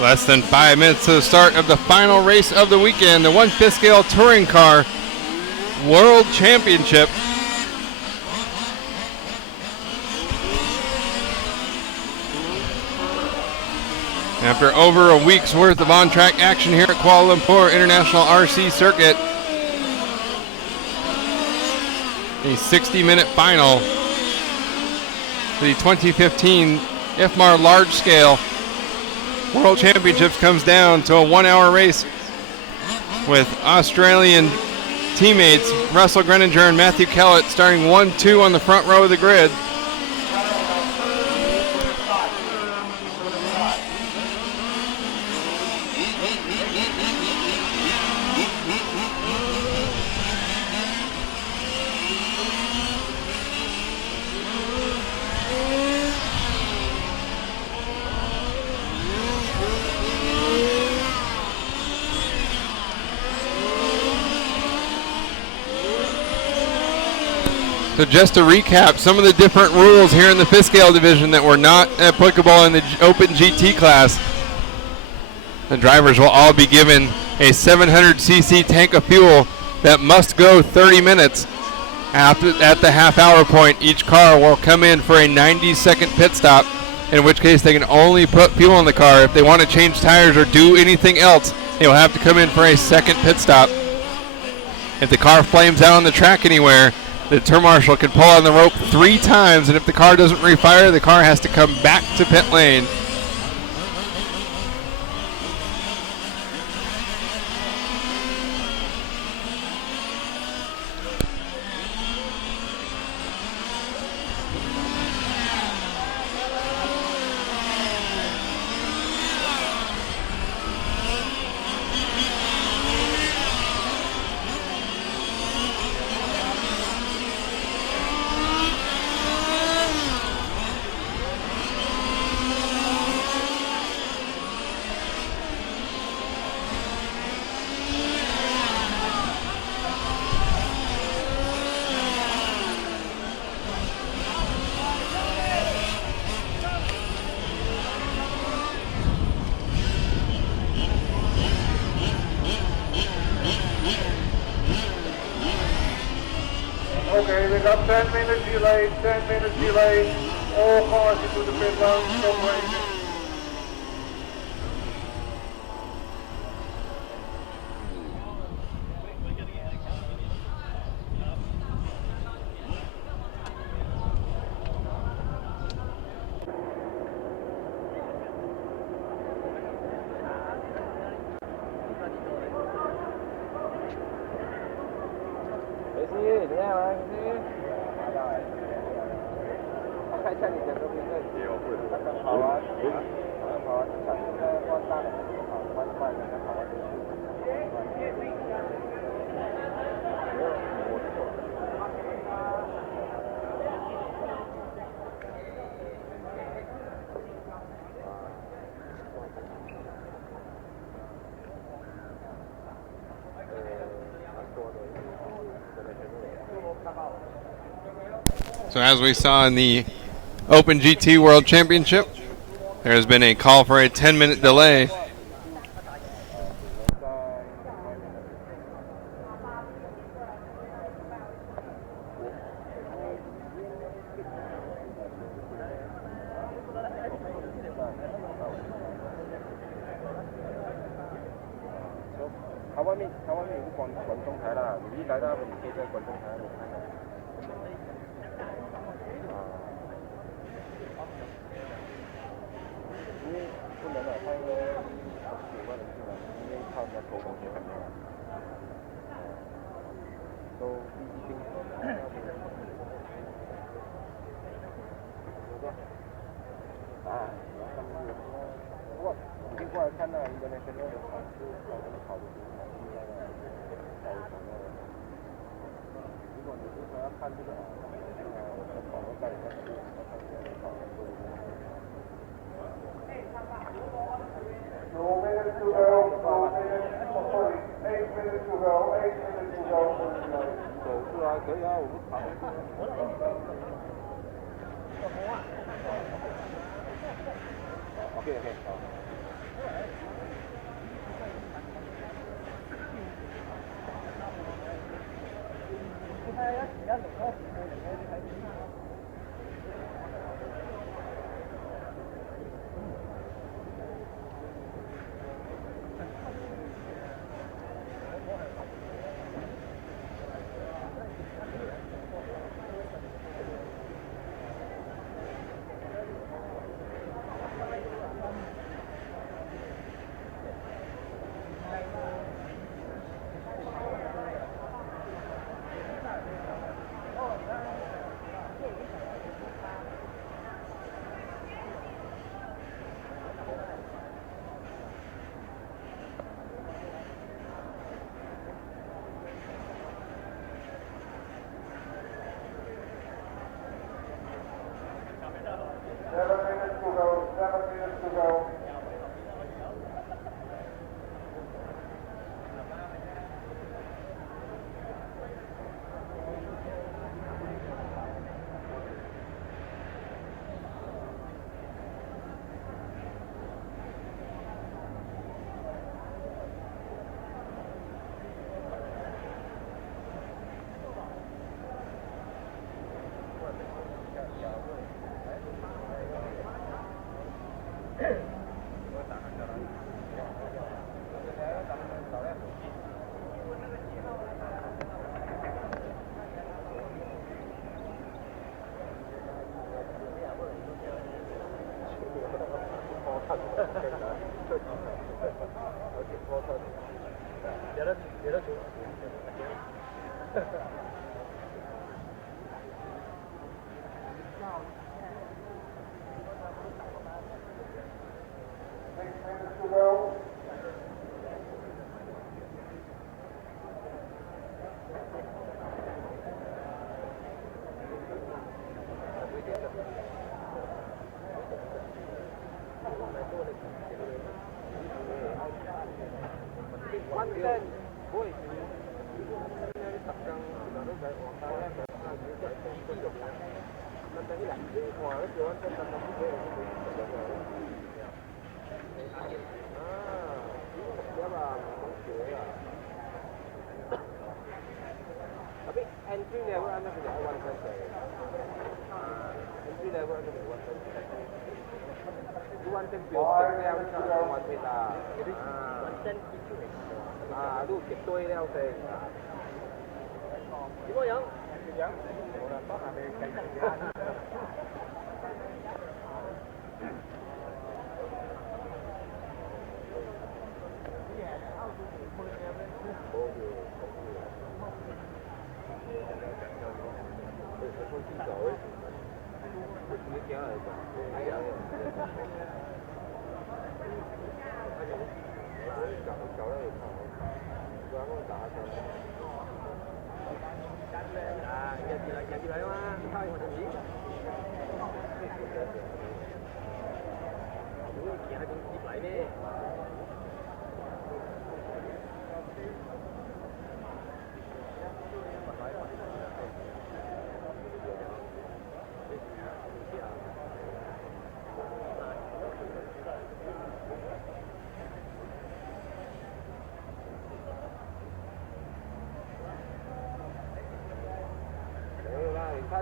Less than 5 minutes to the start of the final race of the weekend, the 1/5 Scale Touring Car World Championship. After over a week's worth of on-track action here at Kuala Lumpur International RC Circuit, a 60-minute final for the 2015 IFMAR Large Scale World Championships comes down to a 1-hour race with Australian teammates Russell Greninger and Matthew Kellet starting 1-2 on the front row of the grid. So just to recap some of the different rules here in the 5th Scale division that were not applicable in the Open GT class. The drivers will all be given a 700cc tank of fuel that must go 30 minutes. At the half-hour point, each car will come in for a 90-second pit stop, in which case they can only put fuel in the car. If they want to change tires or do anything else, they will have to come in for a second pit stop. If the car flames out on the track anywhere, the turn marshal can pull on the rope 3 times, and if the car doesn't refire, the car has to come back to pit lane. Okay, we got 10 minutes delay, 10 minutes delay. All cars into the pit lane, stop racing. So as we saw in the Open GT World Championship, there has been a call for a 10-minute delay.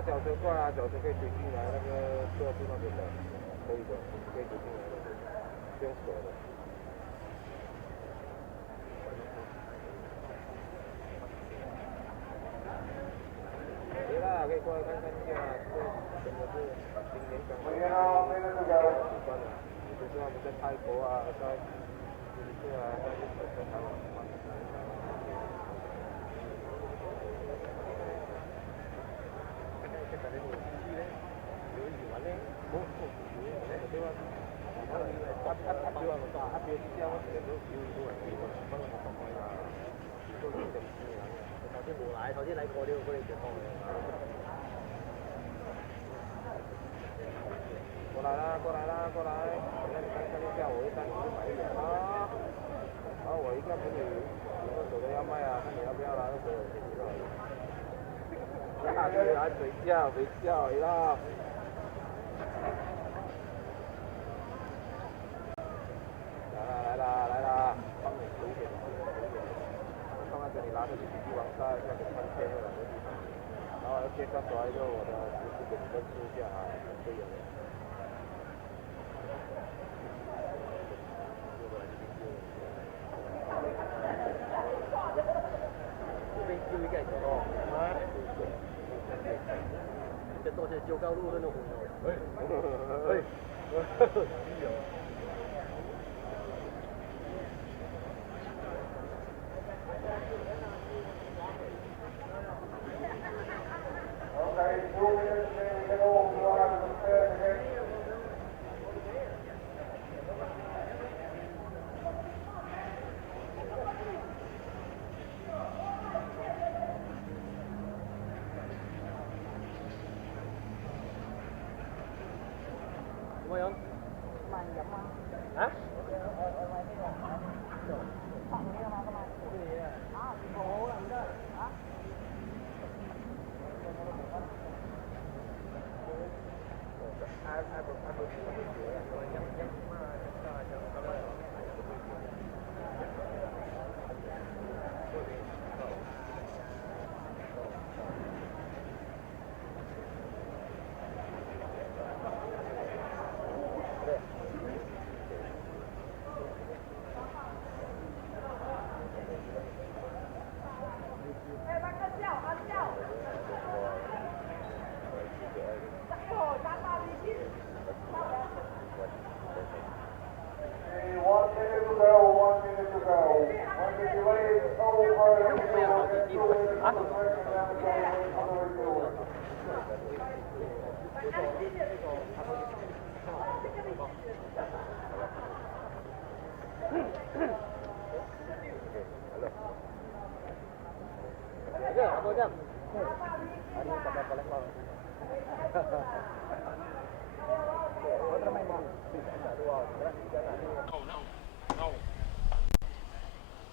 脚车过来，脚车可以举进来，那个坐住那边的，可以的，可以举进来的，不用锁的。可以啦，可以过来看看一下，这真的是今年刚刚习惯了，你不知道我们在泰国啊，在印度啊，在台湾。頭先嚟過呢個嗰啲地方過來啦，過來啦，過來！那你看看一下，我一单你就买一点啊。然后我一个给你，如果手的要卖啊，看你要不要啦，就给我钱就好了。下去来睡觉，睡觉啦。来啦，帮你数一点，放在这里，拿着去继续往下，下给看签了，然后要介绍出来就我的实时给你认识一下啊，队友。这边叫一个多，这多是九高路的那种。哎。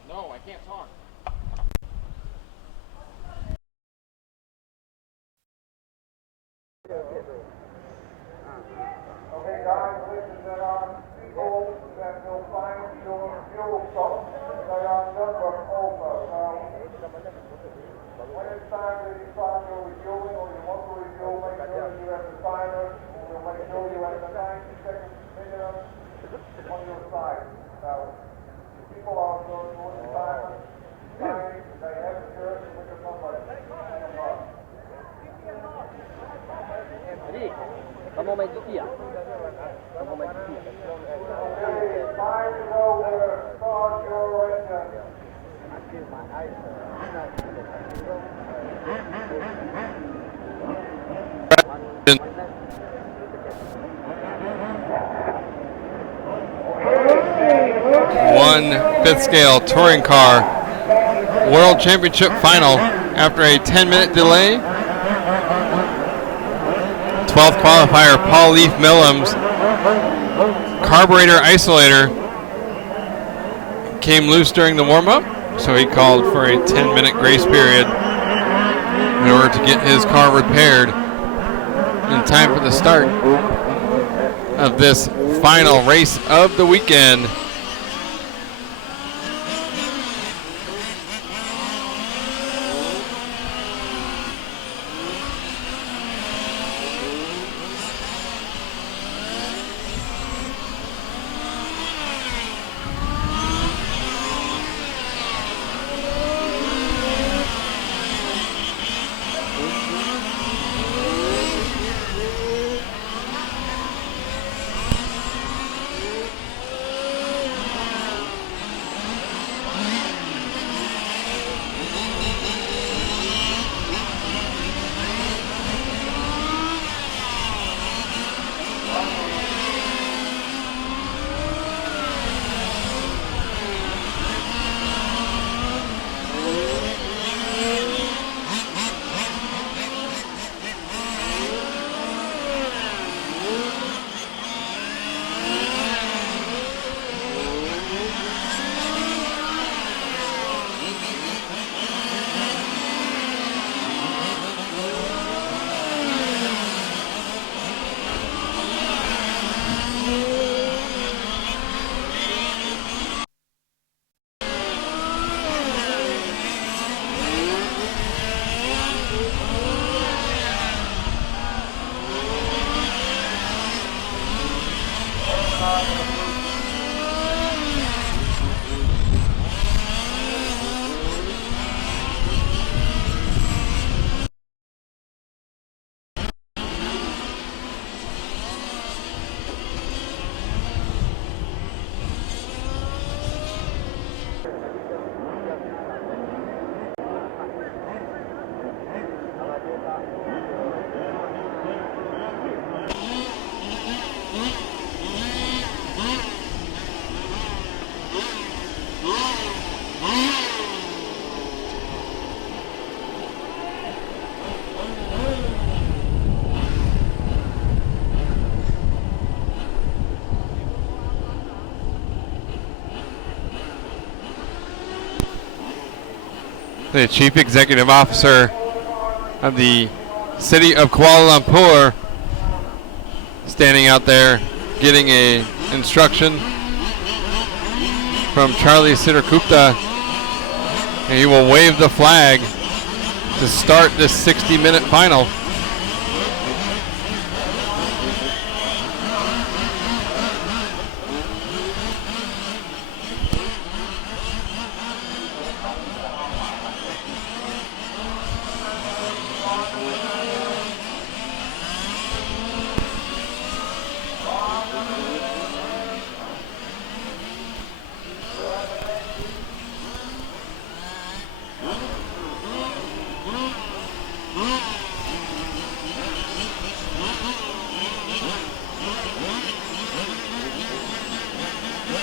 No, I can't talk. Okay, guys, listen, there are people that will find your fuel stop. They are numbered also. Now, when it's time that you start your refueling or you want to refuel, make sure you have the timer. You'll make sure you have the 90 seconds minimum on your side. Now, people are going to the timer. They have the shirt with the number. Kamu main GT ya? Kamu main GT. Okay, time is over. Start your engine. One fifth scale touring car World Championship final after a 10-minute delay. 12th qualifier Paul Leaf Millam's carburetor isolator came loose during the warm-up, so he called for a 10-minute grace period in order to get his car repaired in time for the start of this final race of the weekend. the Chief Executive Officer of the City of Kuala Lumpur, standing out there getting a instruction from Charlie Siddhargupta, and he will wave the flag to start this 60-minute final.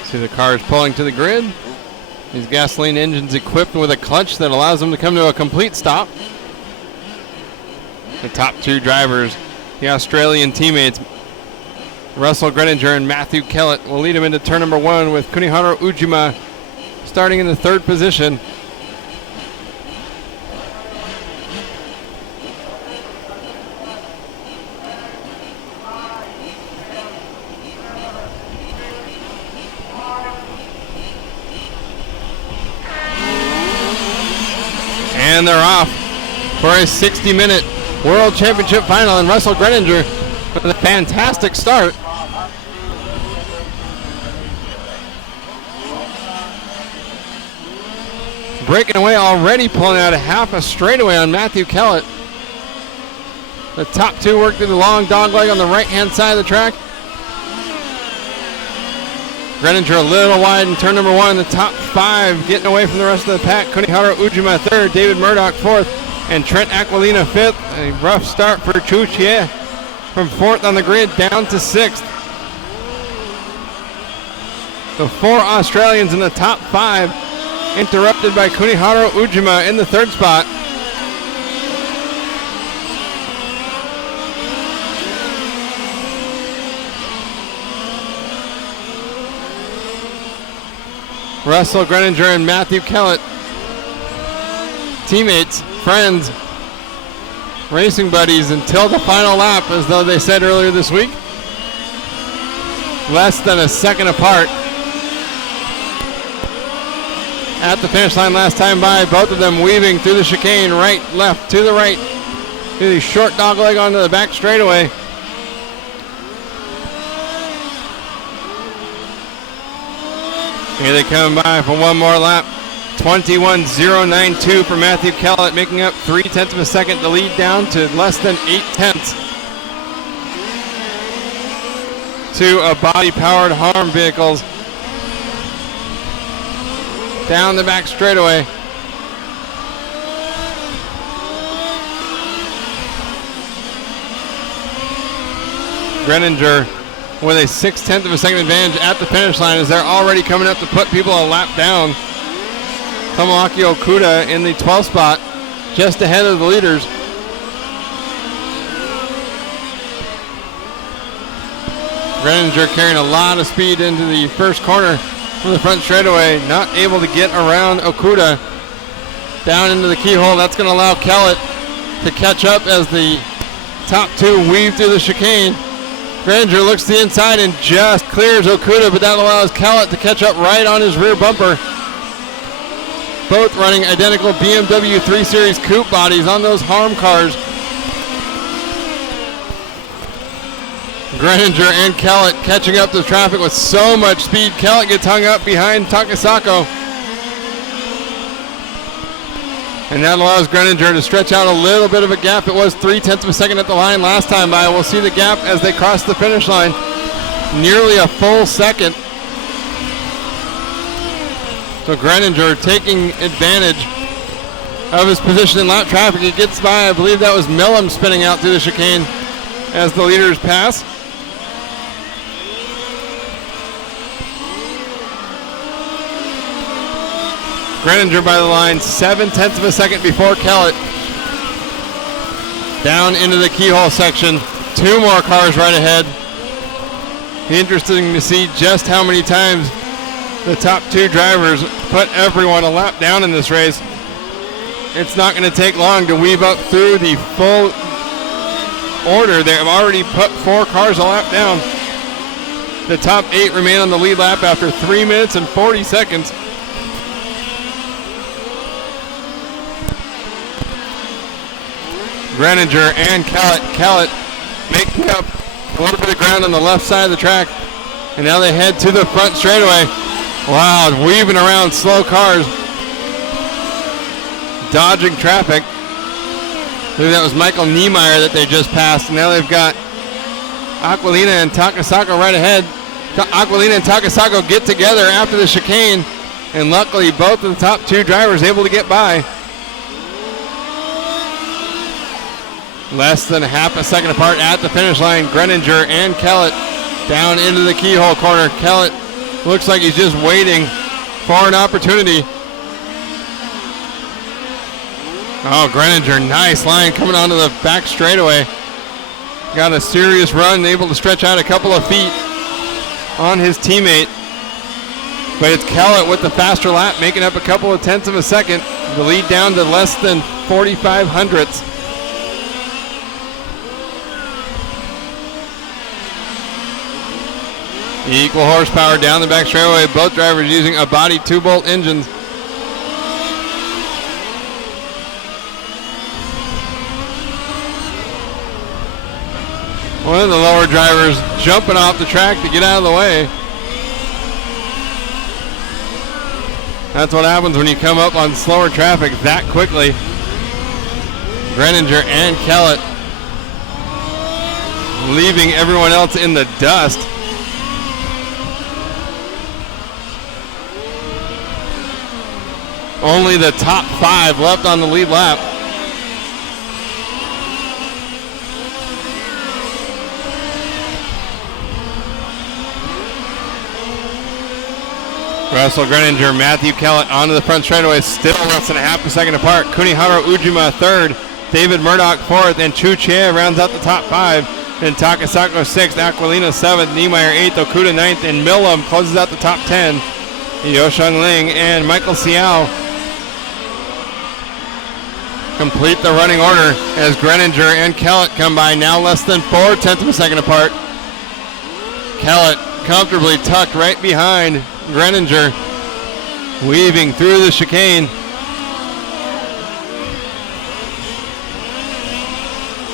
See the cars pulling to the grid. These gasoline engines equipped with a clutch that allows them to come to a complete stop. The top two drivers, the Australian teammates, Russell Greninger and Matthew Kellet, will lead him into turn number 1 with Kunihara Ujima starting in the 3rd position. And they're off for a 60-minute World Championship final, and Russell Greninger with a fantastic start. Breaking away already, pulling out a half a straightaway on Matthew Kellet. The top two work through the long dog leg on the right-hand side of the track. Greninger a little wide in turn number 1. The top 5 getting away from the rest of the pack. Kunihara Ujima 3rd, David Murdoch 4th, and Trent Aquilina 5th. A rough start for Chu Chie from 4th on the grid down to 6th. The 4 Australians in the top 5, interrupted by Kunihara Ujima in the 3rd spot. Russell Greninger and Matthew Kellet, teammates, friends, racing buddies until the final lap, as though they said earlier this week. Less than a second apart. At the finish line last time by, both of them weaving through the chicane, right, left, to the right, to the short dog leg onto the back straightaway. Here they come by for one more lap. 21.092 for Matthew Kellet, making up 0.3 of a second to lead down to less than 0.8 to a body-powered harm vehicles. Down the back straightaway. Greninger with a 0.6 of a second advantage at the finish line, as they're already coming up to put people a lap down. Tomoaki Okuda in the 12th spot, just ahead of the leaders. Greninger carrying a lot of speed into the first corner from the front straightaway, not able to get around Okuda down into the keyhole. That's going to allow Kellet to catch up as the top two weave through the chicane. Greninger looks to the inside and just clears Okuda, but that allows Kellet to catch up right on his rear bumper. Both running identical BMW 3 Series coupe bodies on those harm cars. Greninger and Kellet catching up to traffic with so much speed. Kellet gets hung up behind Takasako. And that allows Greninger to stretch out a little bit of a gap. It was 0.3 of a second at the line last time by. We'll see the gap as they cross the finish line. Nearly a full second. So Greninger taking advantage of his position in lap traffic. He gets by, I believe that was Millam spinning out through the chicane as the leaders pass. Greninger by the line, 0.7 of a second before Kellet. Down into the keyhole section. 2 more cars right ahead. Interesting to see just how many times the top 2 drivers put everyone a lap down in this race. it's not going to take long to weave up through the full order. They have already put 4 cars a lap down. The top 8 remain on the lead lap after 3 minutes and 40 seconds. Greninger and Kellet. Kellet making up a little bit of ground on the left side of the track. And now they head to the front straightaway. Wow, weaving around slow cars. Dodging traffic. I think that was Michael Niemeyer that they just passed. And now they've got Aquilina and Takasako right ahead. Aquilina and Takasako get together after the chicane. And luckily both of the top 2 drivers able to get by. Less than half a second apart at the finish line. Greninger and Kellet down into the keyhole corner. Kellet looks like he's just waiting for an opportunity. Oh, Greninger, nice line coming onto the back straightaway. Got a serious run, able to stretch out a couple of feet on his teammate. But it's Kellet with the faster lap, making up a couple of tenths of a second. The lead down to less than 45 hundredths. Equal horsepower down the back straightaway. Both drivers using a body 2-bolt engines. One of the lower drivers jumping off the track to get out of the way. That's what happens when you come up on slower traffic that quickly. Greninger and Kellet leaving everyone else in the dust. Only the top 5 left on the lead lap. Russell Greninger, Matthew Kellet onto the front straightaway, still less than a half a second apart. Kunihara Ujima 3rd, David Murdoch 4th, and Chu Chie rounds out the top 5. Then Takasako 6th, Aquilina 7th, Niemeyer 8th, Okuda 9th, and Millam closes out the top 10. Yosheng Ling and Michael Siao complete the running order as Greninger and Kellet come by, now less than 4 tenths of a second apart. Kellet comfortably tucked right behind Greninger, weaving through the chicane.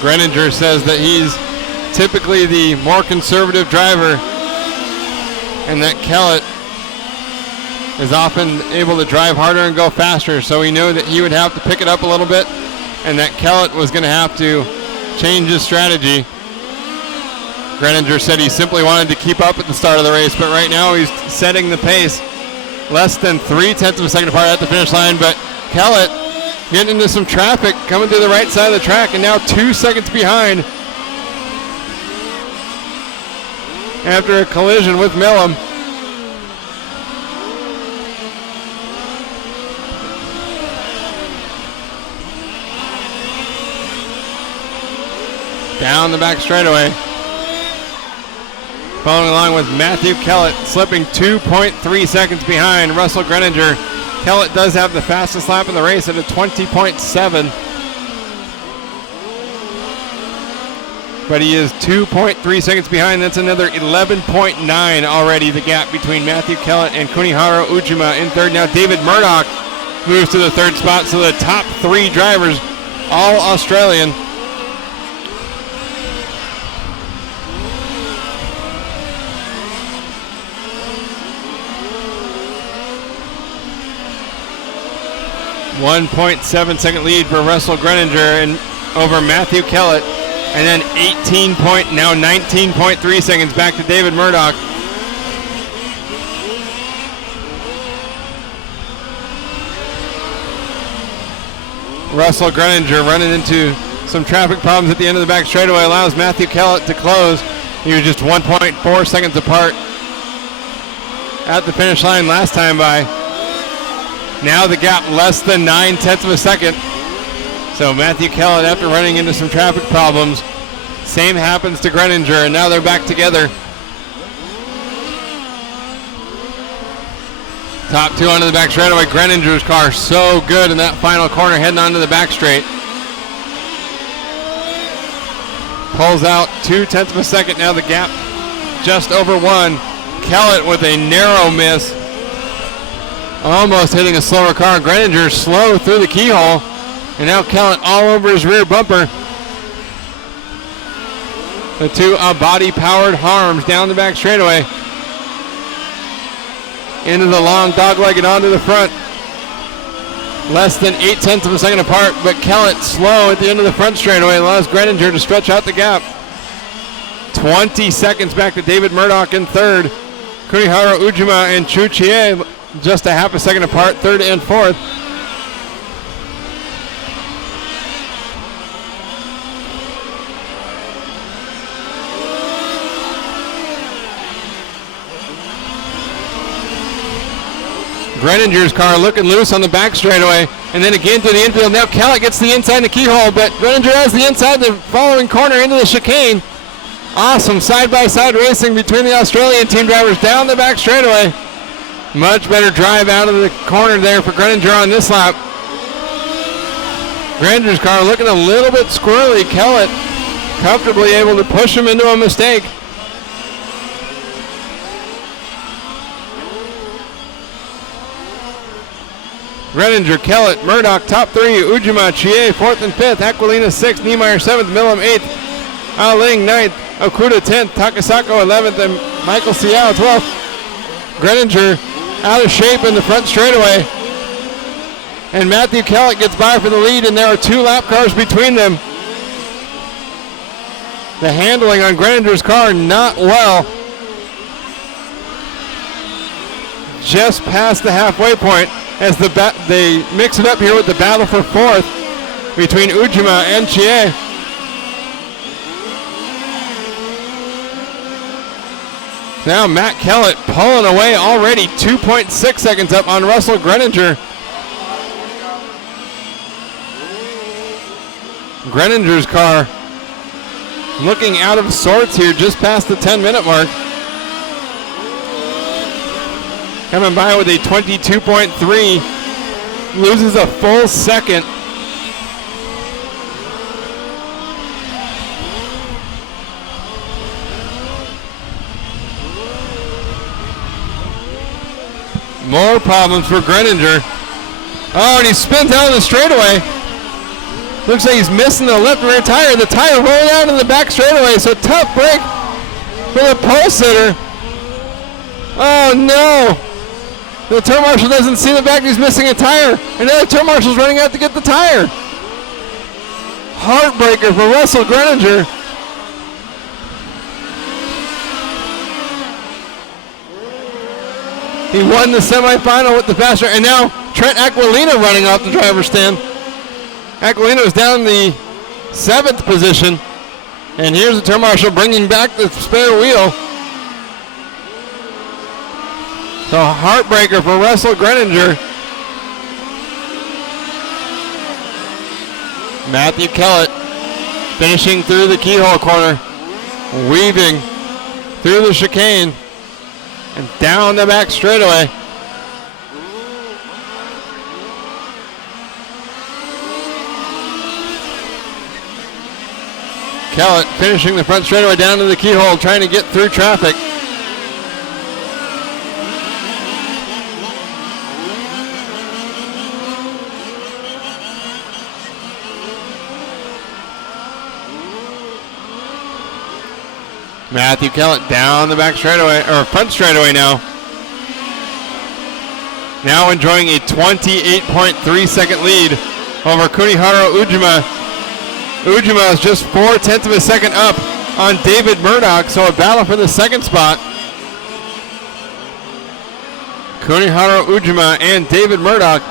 Greninger says that he's typically the more conservative driver and that Kellet is often able to drive harder and go faster, so he knew that he would have to pick it up a little bit and that Kellet was going to have to change his strategy. Greninger said he simply wanted to keep up at the start of the race, but right now he's setting the pace. Less than 3 tenths of a second apart at the finish line, but Kellet getting into some traffic, coming to the right side of the track, and now 2 seconds behind after a collision with Millam. Down the back straightaway. Following along with Matthew Kellet, slipping 2.3 seconds behind Russell Greninger. Kellet does have the fastest lap in the race at a 20.7. But he is 2.3 seconds behind. That's another 11.9 already, the gap between Matthew Kellet and Kunihara Ujima in 3rd. Now David Murdoch moves to the 3rd spot, so the top 3 drivers, all Australian. .7-second lead for Russell Greninger and over Matthew Kellet, and then 19.3 seconds back to David Murdoch. Russell Greninger running into some traffic problems at the end of the back straightaway allows Matthew Kellet to close. He was just 1.4 seconds apart at the finish line last time by. Now the gap less than 9 tenths of a second. So Matthew Kellet, after running into some traffic problems, same happens to Greninger, and now they're back together. Top two onto the back straightaway. Greninger's car so good in that final corner, heading onto the back straight. Pulls out 0.2 of a second. Now the gap just over 1. Kellet with a narrow miss. Almost hitting a slower car. Greninger slow through the keyhole. And now Kellet all over his rear bumper. The two body-powered harms down the back straightaway. Into the long dog-legged onto the front. Less than 0.8 of a second apart, but Kellet slow at the end of the front straightaway allows Greninger to stretch out the gap. 20 seconds back to David Murdoch in third. Kunihara Ujima and Chu Chie just a half a second apart, third and fourth. Greninger's car looking loose on the back straightaway, and then again through the infield. Now Kellet gets the inside the keyhole, but Greninger has the inside the following corner into the chicane. Awesome side-by-side racing between the Australian team drivers down the back straightaway. Much better drive out of the corner there for Greninger on this lap. Greninger's car looking a little bit squirrely. Kellet comfortably able to push him into a mistake. Greninger, Kellet, Murdoch, top three. Ujima, Chie, fourth and fifth. Aquilina, sixth. Niemeyer, seventh. Millam, eighth. Aling, ninth. Okuda, 10th. Takasako, 11th. And Michael Siao, 12th. Greninger out of shape in the front straightaway. And Matthew Kellet gets by for the lead, and there are two lap cars between them. The handling on Greninger's car not well. Just past the halfway point as they mix it up here with the battle for fourth between Ujima and Chie. Now Matt Kellet pulling away already, 2.6 seconds up on Russell Greninger. Greninger's car looking out of sorts here just past the 10-minute mark. Coming by with a 22.3, loses a full second. More problems for Greninger. Oh, and he spins out of the straightaway. Looks like he's missing the left rear tire. The tire rolling out in the back straightaway, so tough break for the pole sitter. Oh no! The turn marshal doesn't see the back, he's missing a tire. And now the turn marshal's running out to get the tire. Heartbreaker for Russell Greninger. He won the semifinal with the faster, and now Trent Aquilina running off the driver's stand. Aquilina was down in the 7th position. And here's the turn marshal bringing back the spare wheel. So heartbreaker for Russell Greninger. Matthew Kellet finishing through the keyhole corner, weaving through the chicane and down the back straightaway. Kellet finishing the front straightaway down to the keyhole, trying to get through traffic. Matthew Kellet down the back straightaway, or front straightaway now. Now enjoying a 28.3 second lead over Kunihara Ujima. Ujima is just 0.4 of a second up on David Murdoch, so a battle for the second spot. Kunihara Ujima and David Murdoch.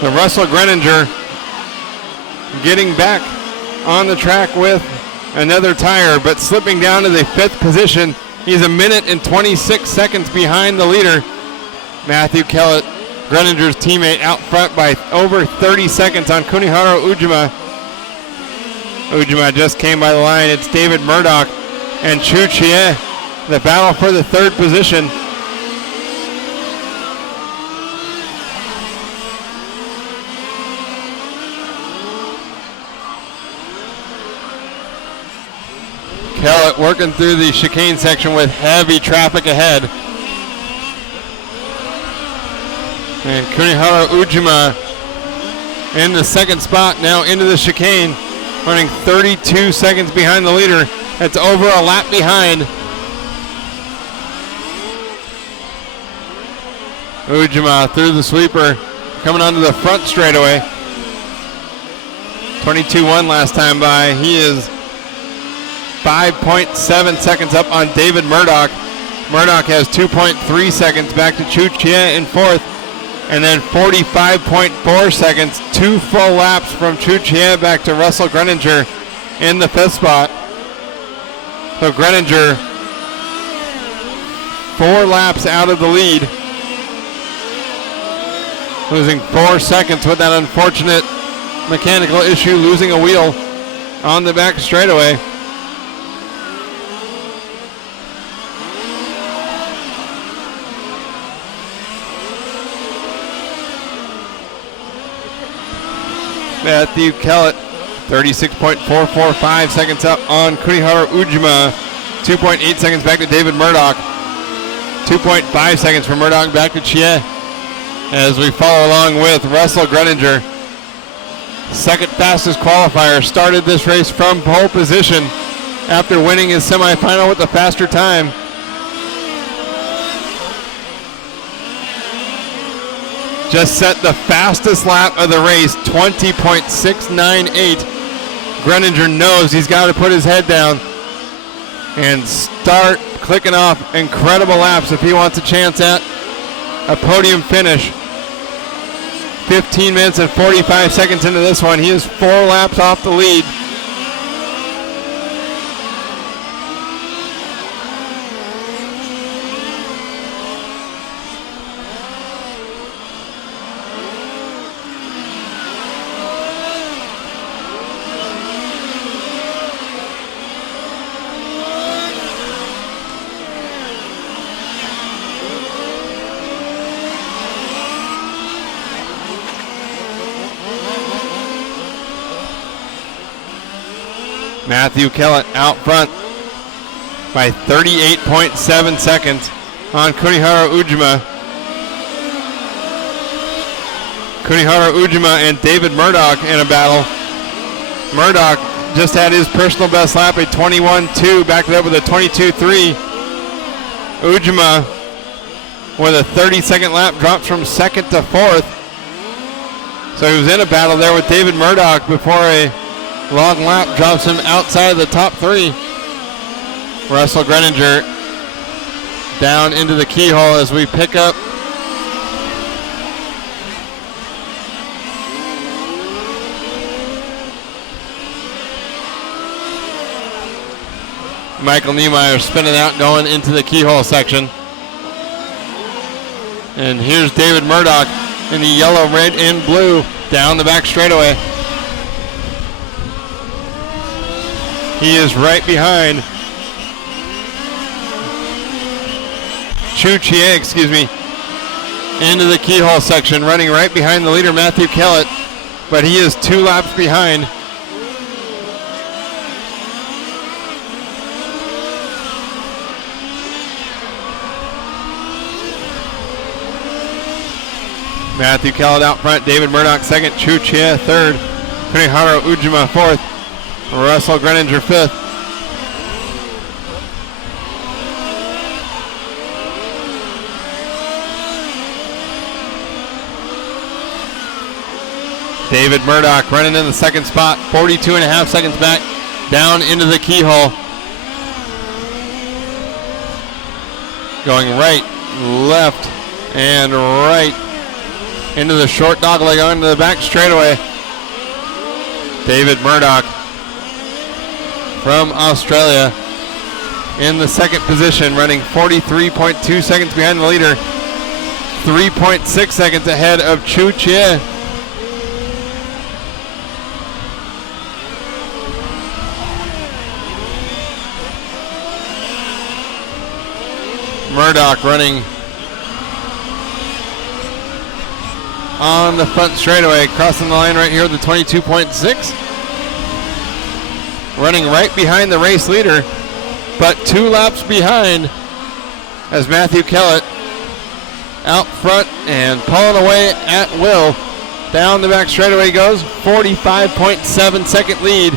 So Russell Greninger getting back on the track with another tire, but slipping down to the 5th position. He's 1 minute and 26 seconds behind the leader, Matthew Kellet. Greninger's teammate, out front by over 30 seconds on Kuniharu Ujima. Ujima just came by the line. It's David Murdoch and Chu Chie. The battle for the third position. Kellet working through the chicane section with heavy traffic ahead. And Kuniharu Ujima in the second spot, now into the chicane, running 32 seconds behind the leader. That's over a lap behind. Ujima through the sweeper, coming onto the front straightaway. 22-1 last time by. He is 5.7 seconds up on David Murdoch. Murdoch has 2.3 seconds back to Chu Chie in fourth. And then 45.4 seconds, 2 full laps from Chu Chie back to Russell Greninger in the fifth spot. So Greninger 4 laps out of the lead. Losing 4 seconds with that unfortunate mechanical issue, losing a wheel on the back straightaway. Matthew Kellet, 36.445 seconds up on Kuniharu Ujima. 2.8 seconds back to David Murdoch. 2.5 seconds from Murdoch back to Chie. As we follow along with Russell Greninger. Second fastest qualifier, started this race from pole position after winning his semifinal with the faster time. Just set the fastest lap of the race, 20.698. Greninger knows he's got to put his head down and start clicking off incredible laps if he wants a chance at a podium finish. 15 minutes and 45 seconds into this one. He is 4 laps off the lead. Matthew Kellet out front by 38.7 seconds on Kuniharu Ujima. Kuniharu Ujima and David Murdoch in a battle. Murdoch just had his personal best lap at 21.2, backed it up with a 22.3. Ujima with a 30-second lap, drops from second to fourth. So he was in a battle there with David Murdoch before a long lap drops him outside of the top 3. Russell Greninger down into the keyhole as we pick up Michael Niemeyer spinning out, going into the keyhole section. And here's David Murdoch in the yellow, red, and blue down the back straightaway. He is right behind Chu Chie, into the keyhole section, running right behind the leader, Matthew Kellet, but he is 2 laps behind. Matthew Kellet out front, David Murdoch second, Chu Chie third, Kuniharu Ujima fourth, Russell Greninger fifth. David Murdoch running in the second spot, 42.5 seconds back, down into the keyhole. Going right, left, and right into the short dogleg onto the back straightaway. David Murdoch from Australia in the second position, running 43.2 seconds behind the leader. 3.6 seconds ahead of Chu Chie. Murdoch running on the front straightaway, crossing the line right here with the 22.6. Running right behind the race leader, but 2 laps behind as Matthew Kellet out front and pulling away at will. Down the back straightaway goes, 45.7 second lead.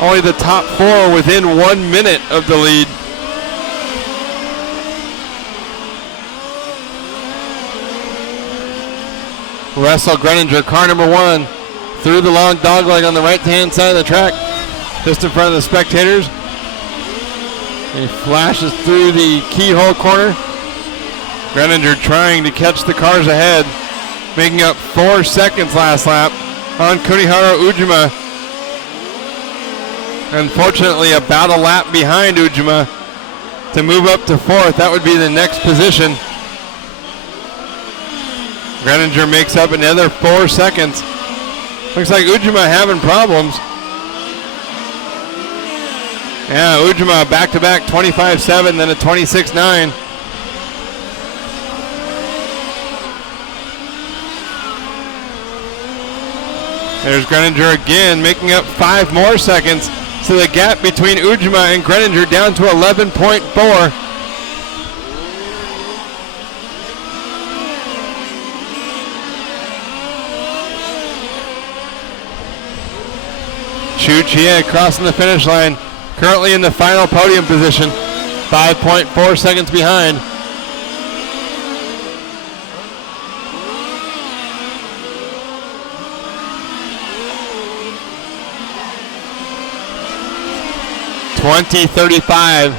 Only the top 4 within 1 minute of the lead. Russell Greninger, car number 1, through the long dogleg on the right-hand side of the track, just in front of the spectators. He flashes through the keyhole corner. Greninger trying to catch the cars ahead, making up 4 seconds last lap on Kunihara Ujima. Unfortunately, about a lap behind Ujima to move up to 4th. That would be the next position. Greninger makes up another 4 seconds. Looks like Ujima having problems. Yeah, Ujima back-to-back 25.7, then a 26.9. There's Greninger again, making up 5 more seconds. So the gap between Ujima and Greninger down to 11.4. Chu Chie crossing the finish line, currently in the final podium position, 5.4 seconds behind. .20.35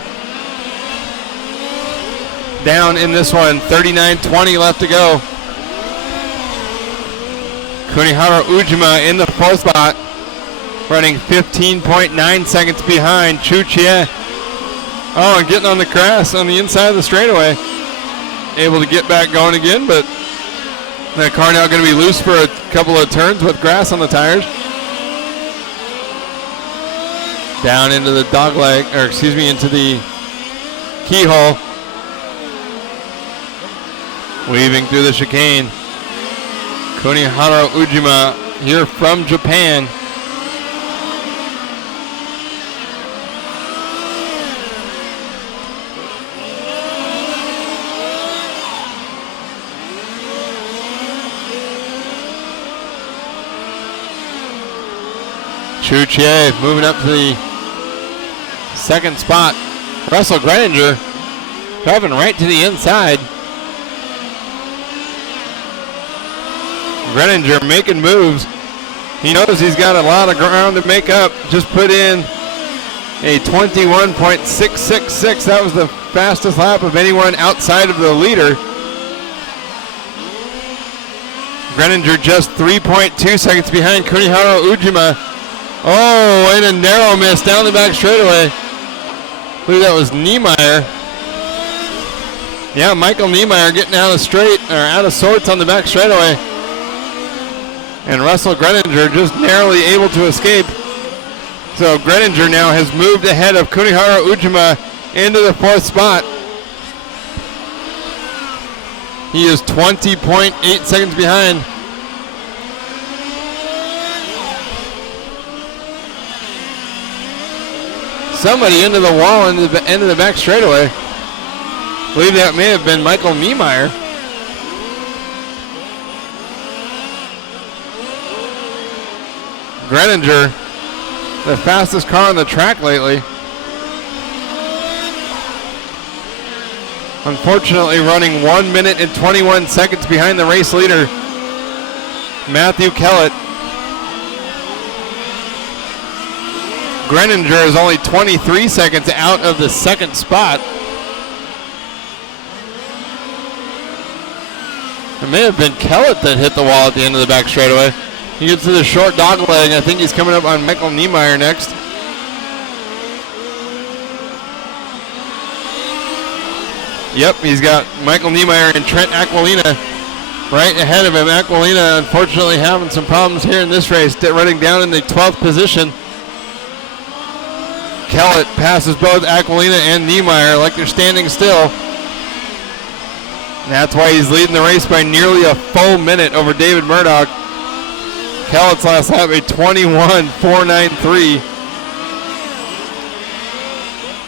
down in this one, 39.20 left to go. Kunihara Ujima in the 4th spot, running 15.9 seconds behind Chu Chie. Oh, and getting on the grass on the inside of the straightaway. Able to get back going again, but that car now going to be loose for a couple of turns with grass on the tires. Down into the into the keyhole. Weaving through the chicane. Kunihara Ujima here from Japan. Chu Chie moving up to the 2nd spot. Russell Greninger driving right to the inside. Greninger making moves. He knows he's got a lot of ground to make up. Just put in a 21.666. That was the fastest lap of anyone outside of the leader. Greninger just 3.2 seconds behind Kunihara Ujima. Oh, and a narrow miss down the back straightaway. I believe that was Niemeyer. Yeah, Michael Niemeyer getting out of sorts on the back straightaway. And Russell Greninger just narrowly able to escape. So Greninger now has moved ahead of Kunihara Ujima into the 4th spot. He is 20.8 seconds behind. Somebody into the wall into the end of the back straightaway. I believe that may have been Michael Niemeyer. Greninger, the fastest car on the track lately. Unfortunately running 1 minute and 21 seconds behind the race leader, Matthew Kellet. Greninger is only 23 seconds out of the 2nd spot. It may have been Kellet that hit the wall at the end of the back straightaway. He gets to the short dog leg. I think he's coming up on Michael Niemeyer next. Yep, he's got Michael Niemeyer and Trent Aquilina right ahead of him. Aquilina unfortunately having some problems here in this race, running down in the 12th position. Kellet passes both Aquilina and Niemeyer like they're standing still. And that's why he's leading the race by nearly a full minute over David Murdoch. Kellet's last lap a 21.493.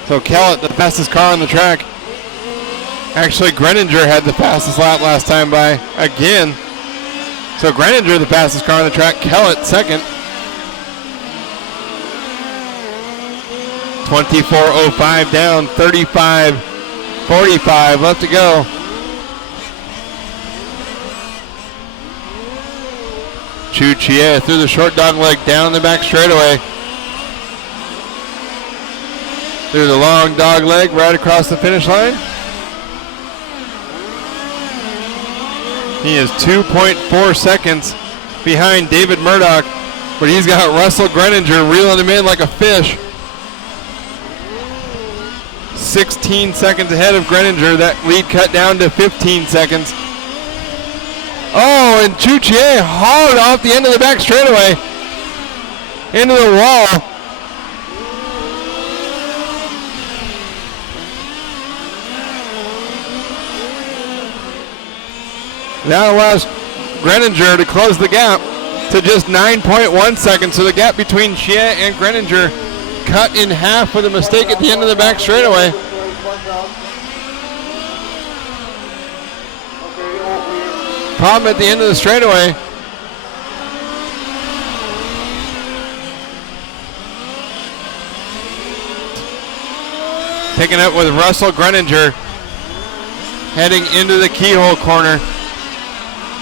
So Kellet, the fastest car on the track. Actually, Greninger had the fastest lap last time by again. So Greninger, the fastest car on the track. Kellet, second. 24.05 down, 35.45 left to go. Chu Chie through the short dog leg down the back straightaway. Through the long dog leg right across the finish line. He is 2.4 seconds behind David Murdoch, but he's got Russell Greninger reeling him in like a fish. 16 seconds ahead of Greninger. That lead cut down to 15 seconds. Oh, and Chu Chie hauled off the end of the back straightaway into the wall. That allows Greninger to close the gap to just 9.1 seconds. So the gap between Chie and Greninger cut in half with a mistake at the end of the back straightaway. Problem at the end of the straightaway. Picking up with Russell Greninger heading into the keyhole corner.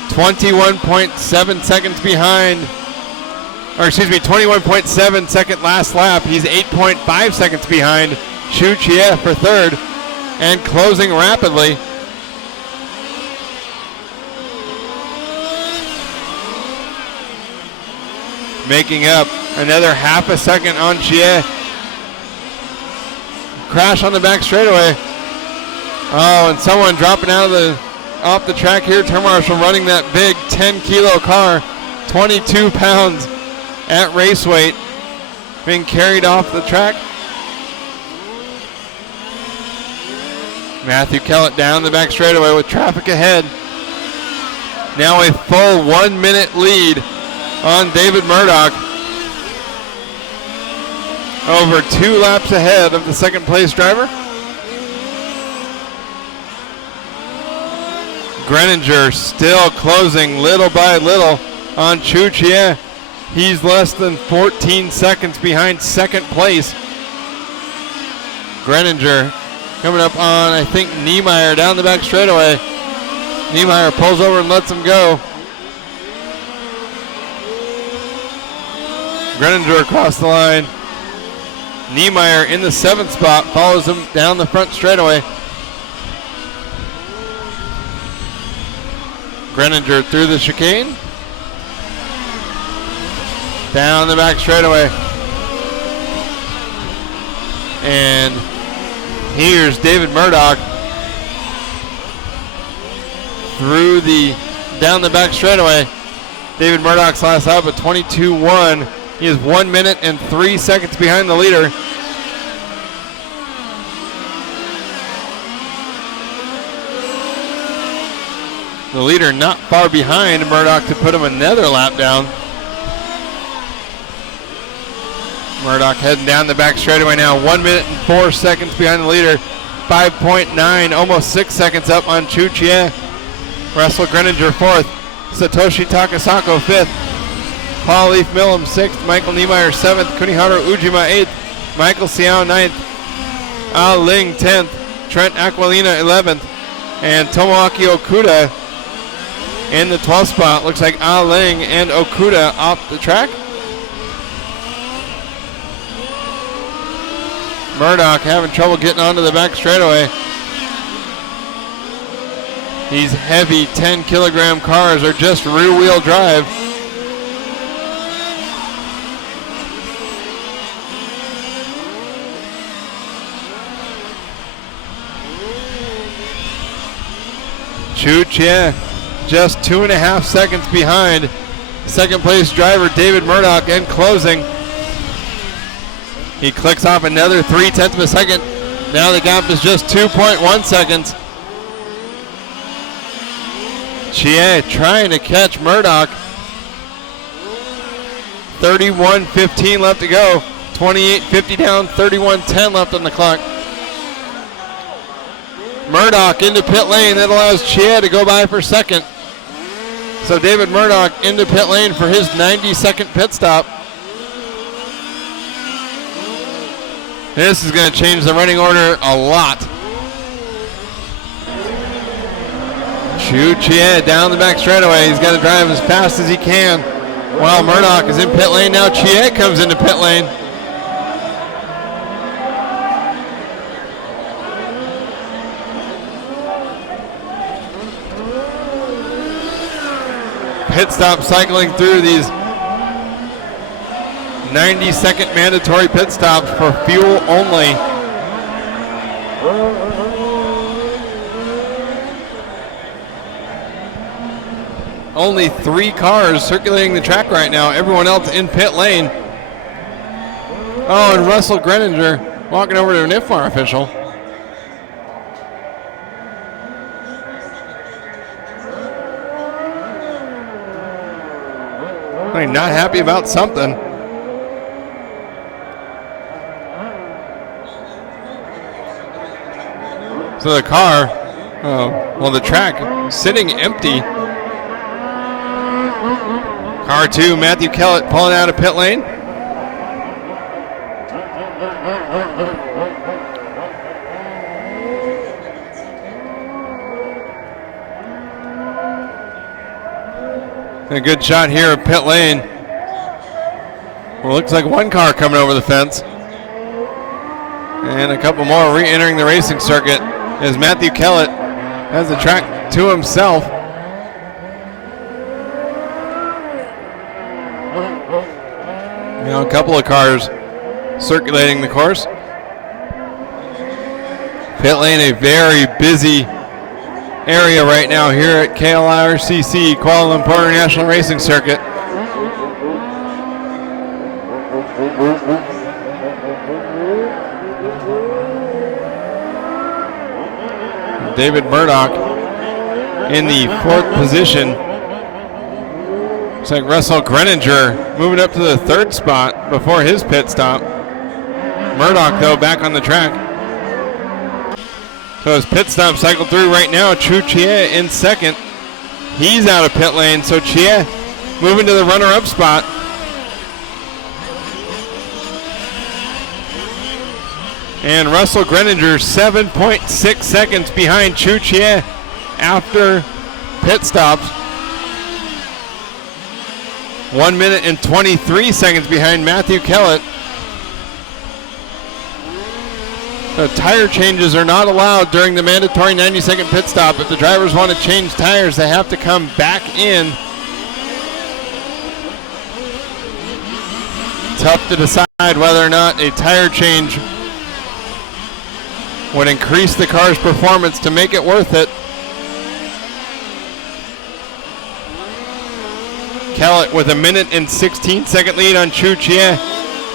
21.7 seconds behind, or excuse me, 21.7 second last lap. He's 8.5 seconds behind Chu Chie for third and closing rapidly. Making up another half a second on Chie. Crash on the back straightaway. Oh, and someone dropping out of off the track here. Term Marshal running that big 10-kilo car, 22 pounds at race weight, being carried off the track. Matthew Kellet down the back straightaway with traffic ahead. Now a full 1 minute lead on David Murdoch. Over 2 laps ahead of the second place driver. Greninger still closing little by little on Chu Chie. He's less than 14 seconds behind second place. Greninger coming up on, I think, Niemeyer down the back straightaway. Niemeyer pulls over and lets him go. Greninger across the line. Niemeyer in the 7th spot, follows him down the front straightaway. Greninger through the chicane. Down the back straightaway. And here's David Murdoch down the back straightaway. David Murdoch's last lap at 22.1. He is 1 minute and 3 seconds behind the leader. The leader not far behind Murdoch to put him another lap down. Murdoch heading down the back straightaway now. 1 minute and 4 seconds behind the leader. 5.9, almost 6 seconds up on Chu Chie. Russell Greninger fourth. Satoshi Takasako fifth. Paul Leaf Millam sixth. Michael Niemeyer seventh. Kuniharu Ujima eighth. Michael Xiao ninth. Ah Ling 10th. Trent Aquilina 11th. And Tomoaki Okuda in the 12th spot. Looks like Ah Ling and Okuda off the track. Murdoch having trouble getting onto the back straightaway. These heavy 10-kilogram cars are just rear-wheel drive. Chu Chia just 2.5 seconds behind second place driver David Murdoch and closing. He clicks off another 0.3 of a second. Now the gap is just 2.1 seconds. Chia trying to catch Murdoch. 31:15 left to go. 28:50 down, 31:10 left on the clock. Murdoch into pit lane. That allows Chia to go by for second. So David Murdoch into pit lane for his 90-second pit stop. This is going to change the running order a lot. Chu Chia down the back straightaway. He's got to drive as fast as he can. While Murdoch is in pit lane, now Chia comes into pit lane. Pit stop cycling through these 90-second mandatory pit stops for fuel only. Only 3 cars circulating the track right now. Everyone else in pit lane. Oh, and Russell Greninger walking over to an IFMAR official. I'm not happy about something. So the car, the track sitting empty. Car 2, Matthew Kellet pulling out of pit lane. A good shot here of pit lane. Well, looks like one car coming over the fence. And a couple more re-entering the racing circuit as Matthew Kellet has the track to himself. A couple of cars circulating the course. Pit lane, a very busy area right now here at KLIRCC, Kuala Lumpur International Racing Circuit. David Murdoch in the 4th position. Looks like Russell Greninger moving up to the 3rd spot before his pit stop. Murdoch, though, back on the track. So his pit stop cycled through right now. Chu Chia in 2nd. He's out of pit lane, so Chia moving to the runner-up spot. And Russell Greninger 7.6 seconds behind Chu Chia after pit stops. 1 minute and 23 seconds behind Matthew Kellet. So tire changes are not allowed during the mandatory 90-second pit stop. If the drivers want to change tires, they have to come back in. Tough to decide whether or not a tire change would increase the car's performance to make it worth it. Kellet with a minute and 16-second lead on Chu Chia,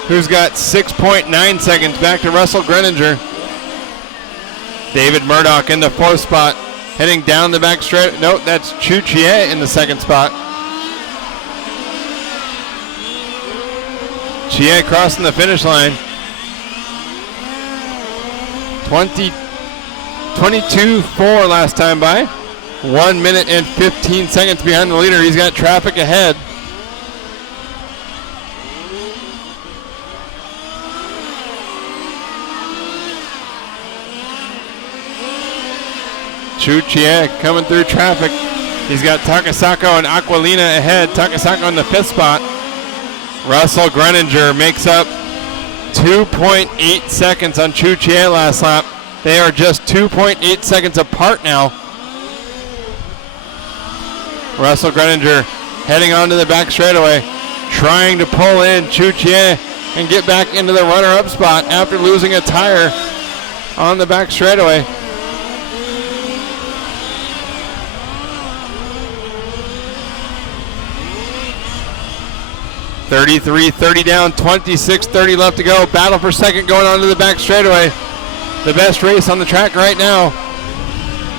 who's got 6.9 seconds back to Russell Greninger. David Murdoch in the 4th spot, heading down the back straight. Nope, that's Chu Chia in the 2nd spot. Chia crossing the finish line. 22-4 last time by. 1 minute and 15 seconds behind the leader. He's got traffic ahead. Chu Chia coming through traffic. He's got Takasako and Aquilina ahead. Takasako in the 5th spot. Russell Greninger makes up 2.8 seconds on Chu Chia last lap. They are just 2.8 seconds apart now. Russell Greninger heading onto the back straightaway, trying to pull in Chu Chia and get back into the runner-up spot after losing a tire on the back straightaway. 33-30 down, 26-30 left to go. Battle for second going on to the back straightaway. The best race on the track right now.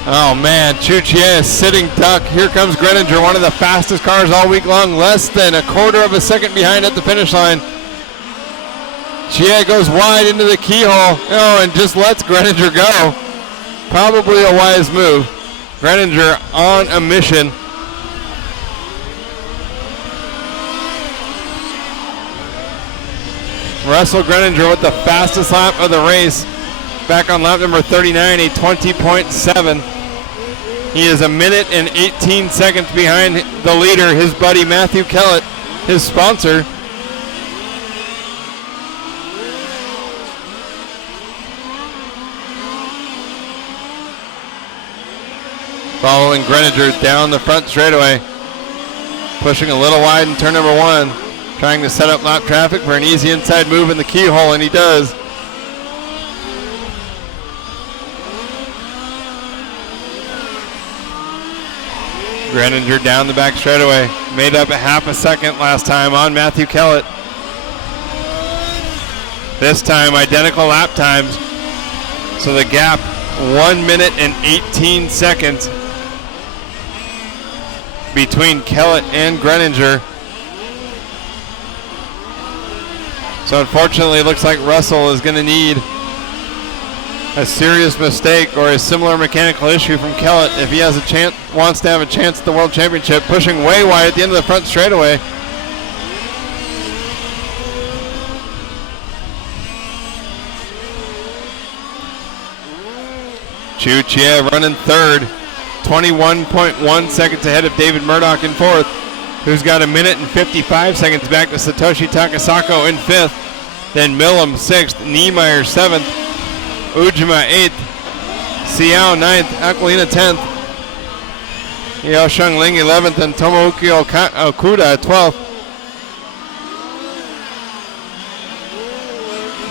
Oh man, Chuchie is sitting duck. Here comes Greninger, one of the fastest cars all week long, less than a quarter of a second behind at the finish line. Chie goes wide into the keyhole. Oh, and just lets Greninger go. Probably a wise move. Greninger on a mission. Russell Greninger with the fastest lap of the race. Back on lap number 39, a 20.7. He is a minute and 18 seconds behind the leader, his buddy Matthew Kellet, his sponsor. Following Greninger down the front straightaway. Pushing a little wide in turn number 1. Trying to set up lap traffic for an easy inside move in the keyhole, and he does. Greninger down the back straightaway. Made up a half a second last time on Matthew Kellet. This time identical lap times. So the gap 1 minute and 18 seconds between Kellet and Greninger. So unfortunately, it looks like Russell is going to need a serious mistake or a similar mechanical issue from Kellet if he has a chance, wants to have a chance at the World Championship. Pushing way wide at the end of the front straightaway. Chuchie running third, 21.1 seconds ahead of David Murdoch in fourth, who's got a minute and 55 seconds back to Satoshi Takasako in fifth. Then Millam sixth, Niemeyer seventh, Ujima eighth, Xiao ninth, Aquilina 10th, Yao Shengling 11th, and Tomoaki Okuda 12th.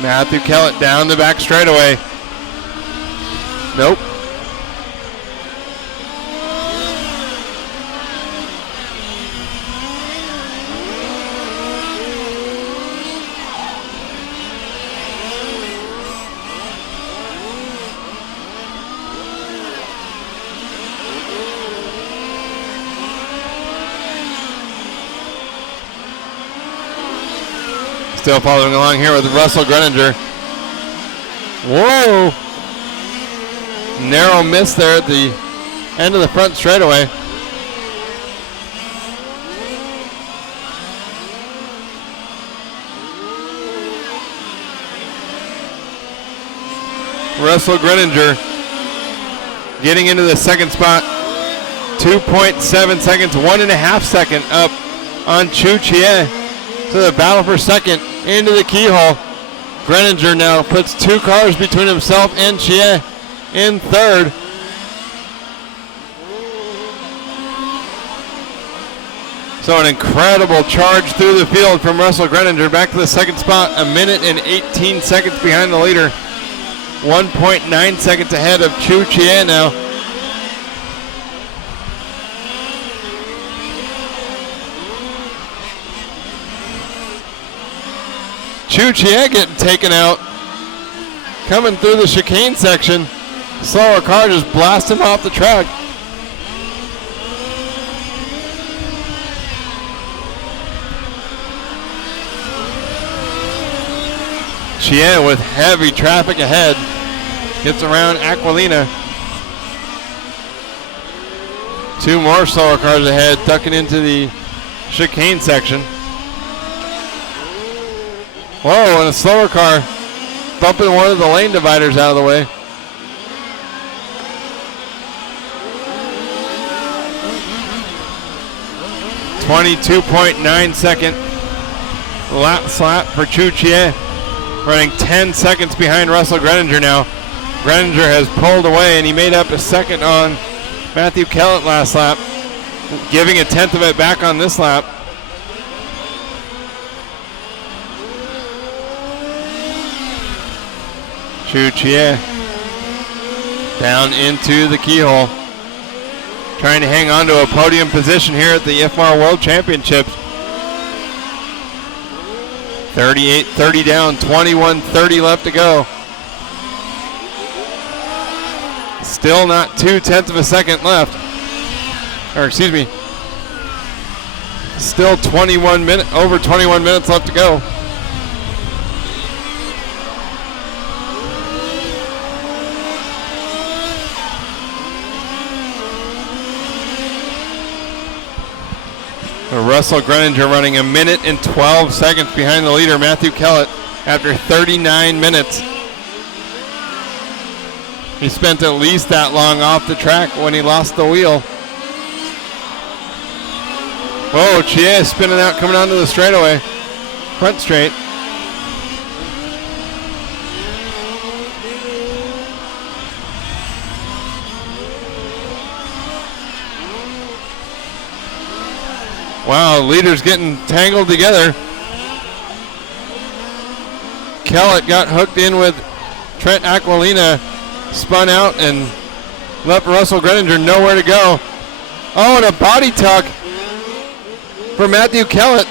Matthew Kellet down the back straightaway. Nope. Still following along here with Russell Greninger. Whoa! Narrow miss there at the end of the front straightaway. Russell Greninger getting into the second spot. 2.7 seconds, 1.5 second up on Chuchie. So the battle for second into the keyhole. Greninger now puts 2 cars between himself and Chie in third. So an incredible charge through the field from Russell Greninger back to the second spot, a minute and 18 seconds behind the leader. 1.9 seconds ahead of Chuchie now. Chuchie getting taken out. Coming through the chicane section. Slower car just blasts him off the track. Chie with heavy traffic ahead. Gets around Aquilina. 2 more slower cars ahead, ducking into the chicane section. Whoa, and a slower car bumping one of the lane dividers out of the way. .9 second lap slap for Chuchie, running 10 seconds behind Russell Greninger now. Greninger has pulled away, and he made up a second on Matthew Kellet last lap, giving a 10th of it back on this lap. Chuchie down into the keyhole, trying to hang on to a podium position here at the IFMAR World Championships. 38-30 down, 21-30 left to go. Still not 0.2 of a second left. Or excuse me. Still over 21 minutes left to go. Russell Greninger running 1 minute and 12 seconds behind the leader, Matthew Kellet, after 39 minutes. He spent at least that long off the track when he lost the wheel. Whoa, Chie spinning out, coming onto the straightaway. Front straight. Wow, leaders getting tangled together. Kellet got hooked in with Trent Aquilina, spun out and left Russell Greninger nowhere to go. Oh, and a body tuck for Matthew Kellet.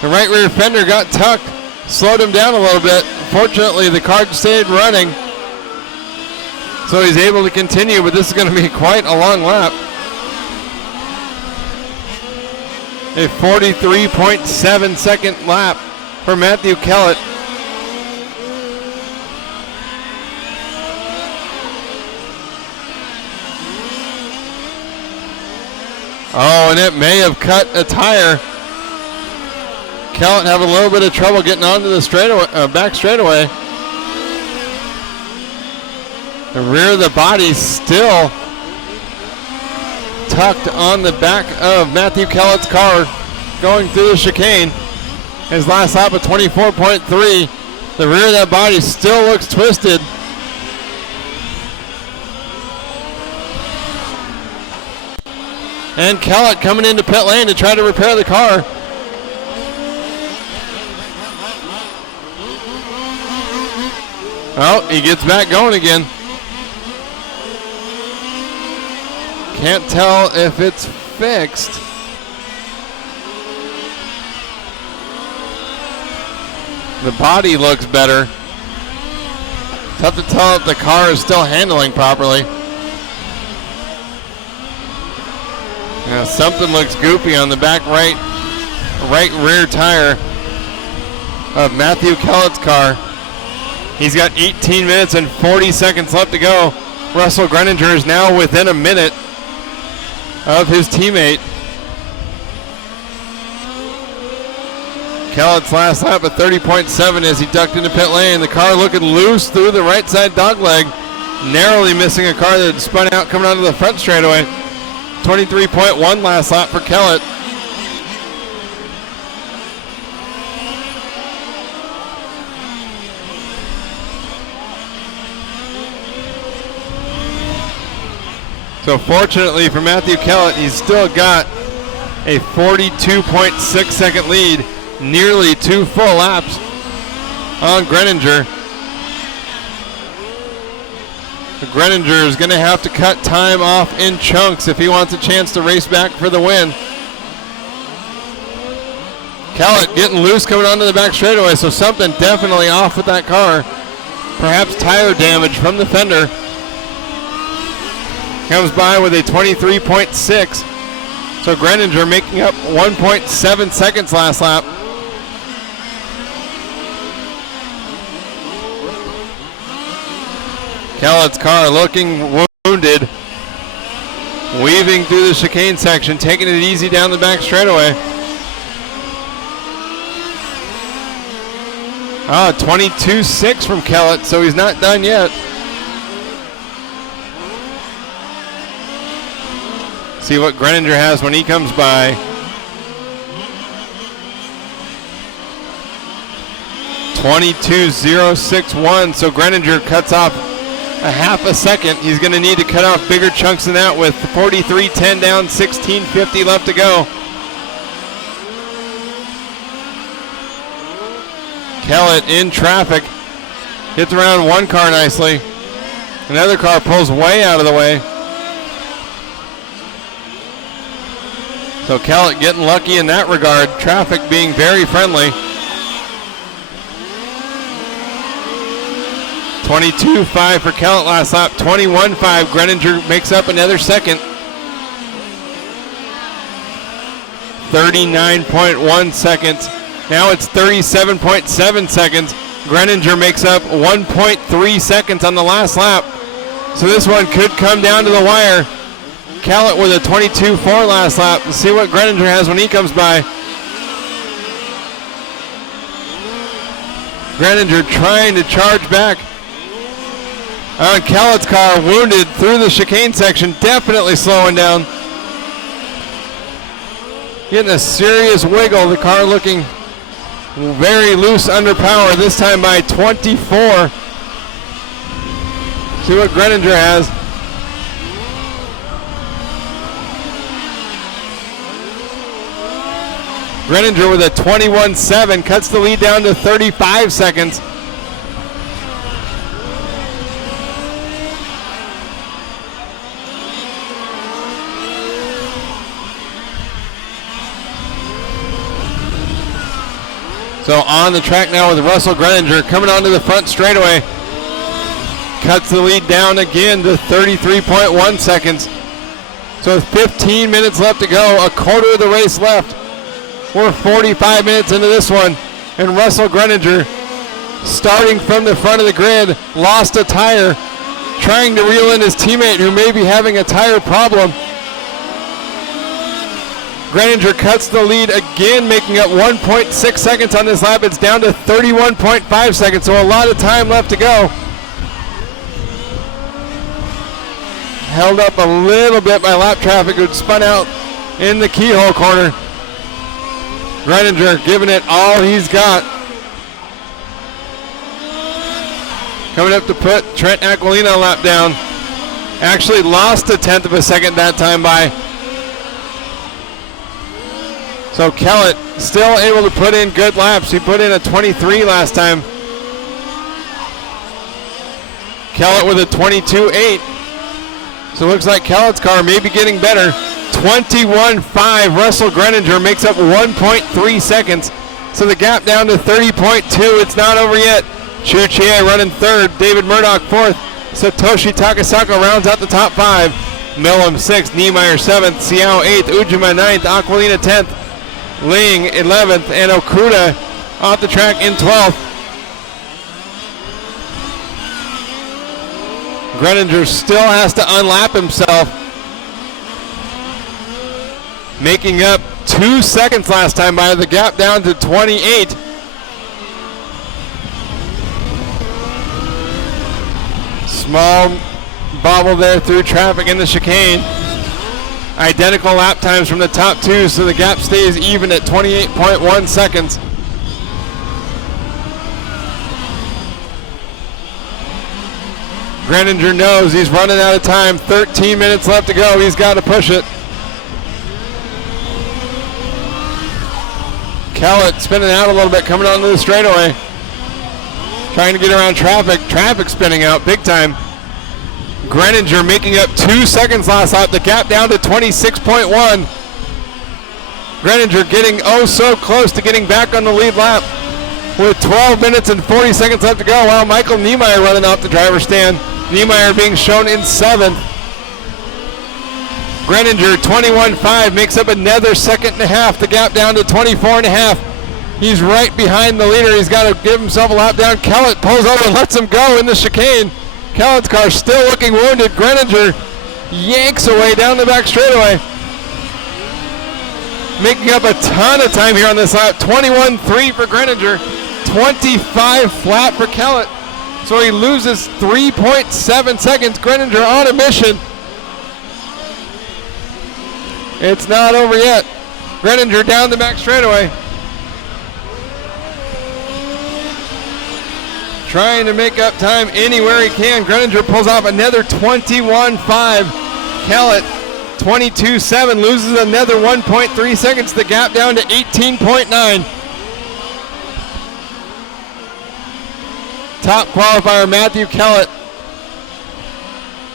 The right rear fender got tucked, slowed him down a little bit. Fortunately, the car stayed running, so he's able to continue, but this is going to be quite a long lap. A 43.7 second lap for Matthew Kellet. Oh, and it may have cut a tire. Kellet having a little bit of trouble getting onto the straightaway, back straightaway. The rear of the body still tucked on the back of Matthew Kellet's car going through the chicane. His last lap of 24.3. The rear of that body still looks twisted. And Kellet coming into pit lane to try to repair the car. Oh, he gets back going again. Can't tell if it's fixed. The body looks better. Tough to tell if the car is still handling properly. Yeah, something looks goofy on the back right rear tire of Matthew Kellet's car. He's got 18 minutes and 40 seconds left to go. Russell Greninger is now within a minute of his teammate. Kellet's last lap of 30.7 as he ducked into pit lane. The car looking loose through the right side dogleg, narrowly missing a car that spun out coming onto the front straightaway. 23.1 last lap for Kellet. So fortunately for Matthew Kellet, he's still got a 42.6 second lead, nearly 2 full laps on Greninger. Greninger is going to have to cut time off in chunks if he wants a chance to race back for the win. Kellet getting loose coming onto the back straightaway, so something definitely off with that car. Perhaps tire damage from the fender. Comes by with a 23.6. So Greninger making up 1.7 seconds last lap. Kellet's car looking wounded. Weaving through the chicane section, taking it easy down the back straightaway. 22.6 from Kellet, so he's not done yet. See what Greninger has when he comes by. 22.061, so Greninger cuts off a half a second. He's going to need to cut off bigger chunks than that with 43.10 down, 16.50 left to go. Kellet in traffic. Gets around one car nicely. Another car pulls way out of the way. So Kellet getting lucky in that regard. Traffic being very friendly. 22.5 for Kellet last lap. 21.5. Greninger makes up another second. 39.1 seconds. Now it's 37.7 seconds. Greninger makes up 1.3 seconds on the last lap. So this one could come down to the wire. Kellet with a 22.4 last lap. Let's see what Greninger has when he comes by. Greninger trying to charge back. Kellet's car wounded through the chicane section, definitely slowing down. Getting a serious wiggle. The car looking very loose under power, this time by 24. See what Greninger has. Greninger with a 21.7 cuts the lead down to 35 seconds. So on the track now with Russell Greninger coming onto the front straightaway. Cuts the lead down again to 33.1 seconds. So with 15 minutes left to go, a quarter of the race left. We're 45 minutes into this one, and Russell Greninger, starting from the front of the grid, lost a tire, trying to reel in his teammate who may be having a tire problem. Greninger cuts the lead again, making up 1.6 seconds on this lap. It's down to 31.5 seconds, so a lot of time left to go. Held up a little bit by lap traffic, who spun out in the keyhole corner. Greninger giving it all he's got. Coming up to put Trent Aquilina on lap down. Actually lost a tenth of a second that time by. So Kellet still able to put in good laps. He put in a 23 last time. Kellet with a 22.8. So it looks like Kellet's car may be getting better. 21.5. Russell Greninger makes up 1.3 seconds. So the gap down to 30.2. It's not over yet. Chuchie running third. David Murdoch fourth. Satoshi Takasaka rounds out the top five. Millam sixth. Niemeyer seventh. Siao eighth. Ujima ninth. Aquilina 10th. Ling 11th. And Okuda off the track in 12th. Greninger still has to unlap himself. Making up 2 seconds last time by, the gap down to 28. Small bobble there through traffic in the chicane. Identical lap times from the top two, so the gap stays even at 28.1 seconds. Greninger knows he's running out of time. 13 minutes left to go. He's got to push it. Kellet spinning out a little bit, coming onto the straightaway. Trying to get around traffic. Traffic spinning out big time. Greninger making up 2 seconds last lap. The gap down to 26.1. Greninger getting oh so close to getting back on the lead lap with 12 minutes and 40 seconds left to go, while Michael Niemeyer running off the driver's stand. Niemeyer being shown in 7th. Greninger 21.5 makes up another second and a half. The gap down to 24.5. He's right behind the leader. He's got to give himself a lap down. Kellet pulls over and lets him go in the chicane. Kellet's car still looking wounded. Greninger yanks away down the back straightaway. Making up a ton of time here on this lap. 21.3 for Greninger. 25 flat for Kellet. So he loses 3.7 seconds. Greninger on a mission. It's not over yet. Greninger down the back straightaway. Trying to make up time anywhere he can. Greninger pulls off another 21.5. Kellet 22.7 loses another 1.3 seconds. The gap down to 18.9. Top qualifier Matthew Kellet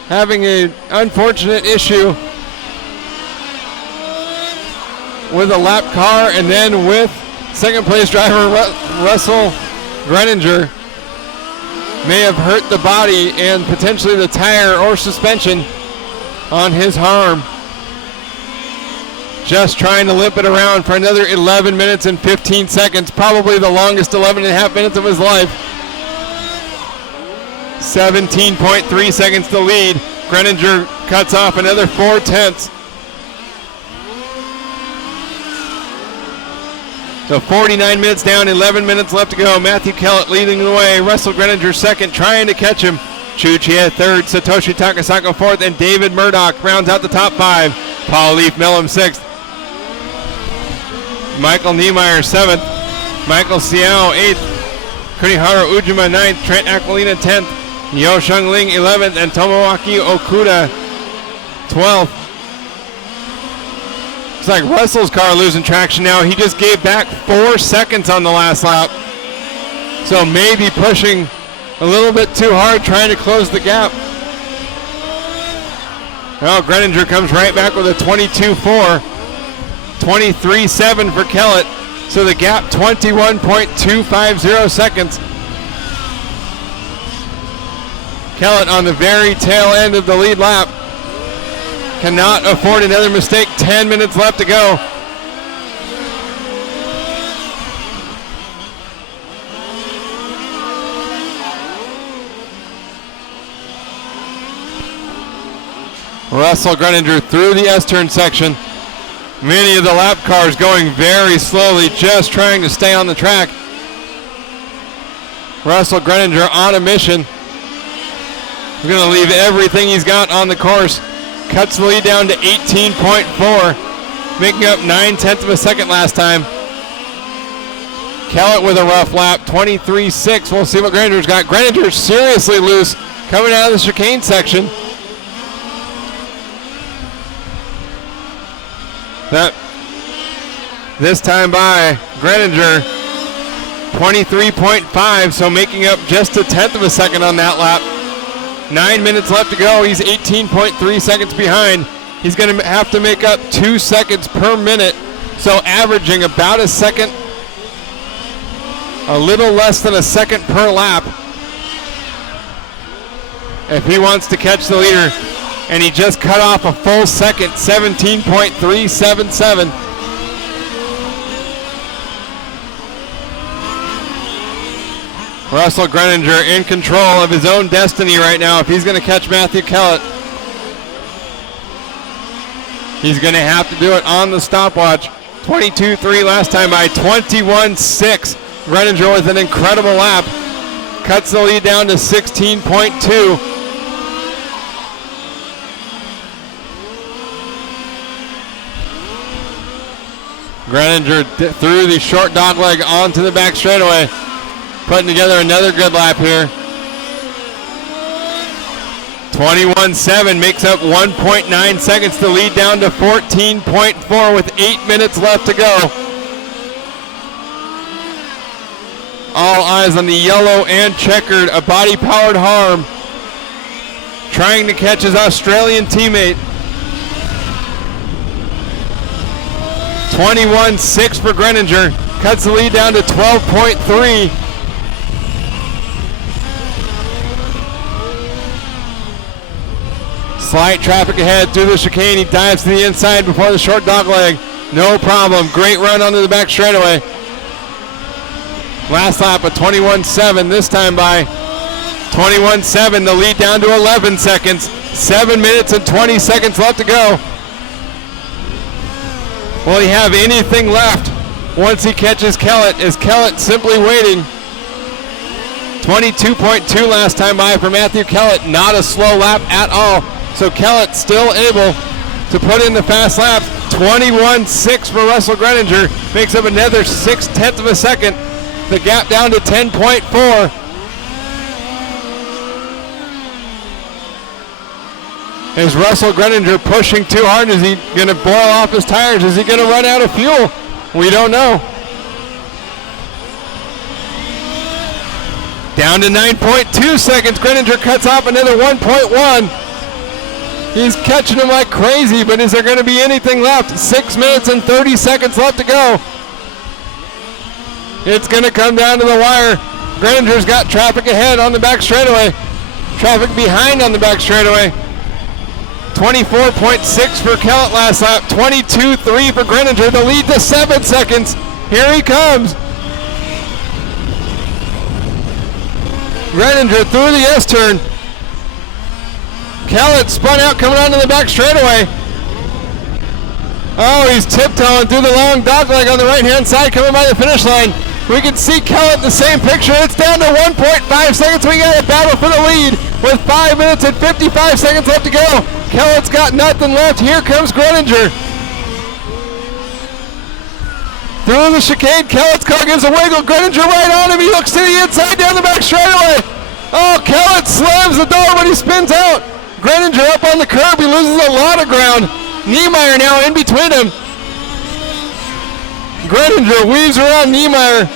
having an unfortunate issue with a lap car and then with second place driver Russell Greninger. May have hurt the body and potentially the tire or suspension on his arm. Just trying to limp it around for another 11 minutes and 15 seconds, probably the longest 11 and a half minutes of his life. 17.3 seconds to lead. Greninger cuts off another 4/10. So 49 minutes down, 11 minutes left to go. Matthew Kellet leading the way. Russell Greninger second, trying to catch him. Chuchia third, Satoshi Takasako fourth, and David Murdoch rounds out the top five. Paul Leaf Millum sixth. Michael Niemeyer seventh. Michael Siao eighth. Kuniharu Ujima ninth. Trent Aquilina 10th. Yo Shung Ling 11th, and Tomoaki Okuda 12th. It's like Russell's car losing traction now. He just gave back 4 seconds on the last lap. So maybe pushing a little bit too hard, trying to close the gap. Well, Greninger comes right back with a 22.4. 23.7 for Kellet. So the gap 21.250 seconds. Kellet on the very tail end of the lead lap. Cannot afford another mistake. 10 minutes left to go. Russell Greninger through the S-turn section. Many of the lap cars going very slowly, just trying to stay on the track. Russell Greninger on a mission. He's going to leave everything he's got on the course. Cuts the lead down to 18.4, making up 9/10 of a second last time. Kellet with a rough lap, 23.6. We'll see what Greninger's got. Greninger seriously loose coming out of the chicane section. That this time by Greninger, 23.5, so making up just a 10th of a second on that lap. 9 minutes left to go. He's 18.3 seconds behind. He's going to have to make up 2 seconds per minute, so averaging about a second, a little less than a second per lap if he wants to catch the leader. And he just cut off a full second, 17.377. Russell Greninger in control of his own destiny right now. If he's going to catch Matthew Kellet, he's going to have to do it on the stopwatch. 22.3 last time by 21.6. Greninger with an incredible lap. Cuts the lead down to 16.2. Greninger through the short dog leg onto the back straightaway. Putting together another good lap here. 21.7 makes up 1.9 seconds to lead down to 14.4 with 8 minutes left to go. All eyes on the yellow and checkered, a body-powered Harm, trying to catch his Australian teammate. 21.6 for Greninger, cuts the lead down to 12.3. Slight traffic ahead through the chicane. He dives to the inside before the short dog leg. No problem. Great run onto the back straightaway. Last lap of 21.7, this time by 21.7. The lead down to 11 seconds. 7 minutes and 20 seconds left to go. Will he have anything left once he catches Kellet? Is Kellet simply waiting? 22.2 last time by for Matthew Kellet. Not a slow lap at all. So Kellet still able to put in the fast laps. 21.6 for Russell Greninger. Makes up another 6/10 of a second. The gap down to 10.4. Is Russell Greninger pushing too hard? Is he going to boil off his tires? Is he going to run out of fuel? We don't know. Down to 9.2 seconds. Greninger cuts off another 1.1. He's catching him like crazy, but is there going to be anything left? 6 minutes and 30 seconds left to go. It's going to come down to the wire. Greninger's got traffic ahead on the back straightaway. Traffic behind on the back straightaway. 24.6 for Kellet last lap. 22.3 for Greninger. The lead to 7 seconds. Here he comes. Greninger through the S-turn. Kellet spun out coming onto the back straightaway. Oh, he's tiptoeing through the long dogleg on the right-hand side coming by the finish line. We can see Kellet in the same picture. It's down to 1.5 seconds. We got a battle for the lead with 5 minutes and 55 seconds left to go. Kellet's got nothing left. Here comes Greninger. Through the chicane, Kellet's car gives a wiggle. Greninger right on him. He looks to the inside down the back straightaway. Oh, Kellet slams the door when he spins out. Greninger up on the curb. He loses a lot of ground. Niemeyer now in between him. Greninger weaves around Niemeyer.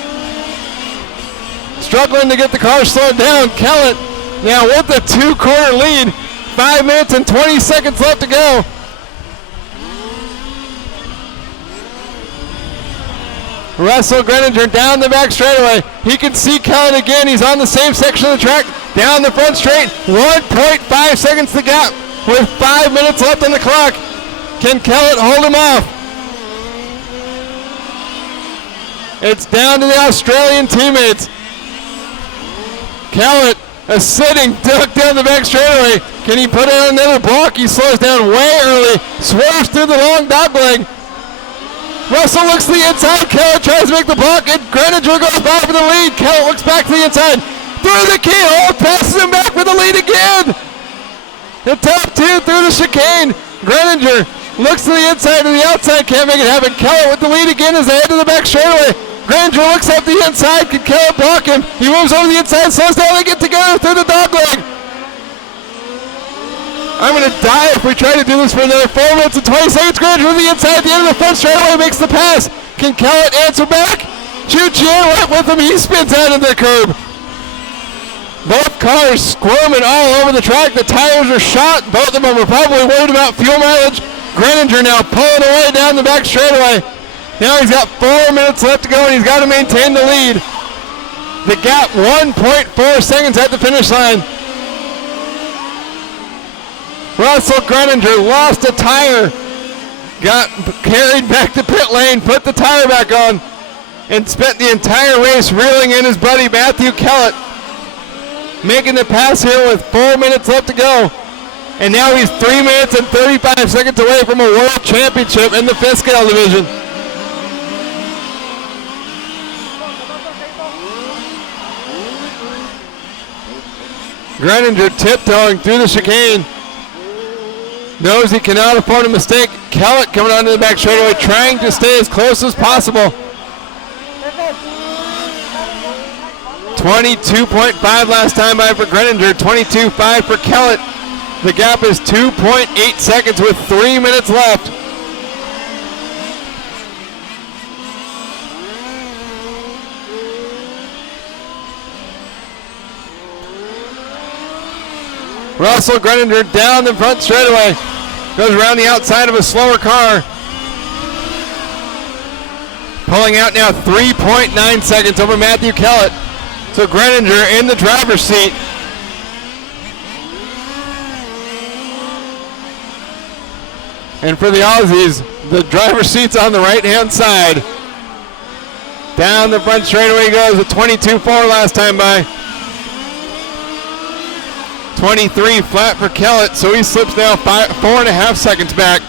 Struggling to get the car slowed down. Kellet now with a 2-quarter lead. 5 minutes and 20 seconds left to go. Russell Greninger down the back straightaway. He can see Kellet again. He's on the same section of the track. Down the front straight. 1.5 seconds to gap with 5 minutes left on the clock. Can Kellet hold him off? It's down to the Australian teammates. Kellet, a sitting duck down the back straightaway. Can he put on another block? He slows down way early. Swerves through the long dogleg. Russell looks to the inside. Kellet tries to make the block, and Greninger goes by for the lead. Kellet looks back to the inside. Through the keyhole, passes him back for the lead again. The top two through the chicane. Greninger looks to the inside and the outside, can't make it happen. Kellet with the lead again as they head to the back straightaway. Greninger looks up the inside, can Kellet block him? He moves over the inside, slows down, they get together through the dogleg. I'm going to die if we try to do this for another 4 minutes and 20 seconds. Greninger with the inside at the end of the front straightaway makes the pass. Can Kellet answer back? Chu-Chien right with him, he spins out of the curb. Both cars squirming all over the track. The tires are shot. Both of them are probably worried about fuel mileage. Greninger now pulling away down the back straightaway. Now he's got 4 minutes left to go and he's got to maintain the lead. The gap 1.4 seconds at the finish line. Russell Greninger lost a tire. Got carried back to pit lane, put the tire back on, and spent the entire race reeling in his buddy Matthew Kellet. Making the pass here with 4 minutes left to go. And now he's 3 minutes and 35 seconds away from a world championship in the fifth scale division. Greninger tiptoeing through the chicane. Knows he cannot afford a mistake. Kellet coming onto the back straightaway, trying to stay as close as possible. 22.5 last time by for Greninger, 22.5 for Kellet. The gap is 2.8 seconds with 3 minutes left. Russell Greninger down the front straightaway. Goes around the outside of a slower car. Pulling out now 3.9 seconds over Matthew Kellet. So Greninger in the driver's seat. And for the Aussies, the driver's seat's on the right-hand side. Down the front straightaway goes with 22.4 last time by. 23 flat for Kellet, so he slips now 4.5 seconds back.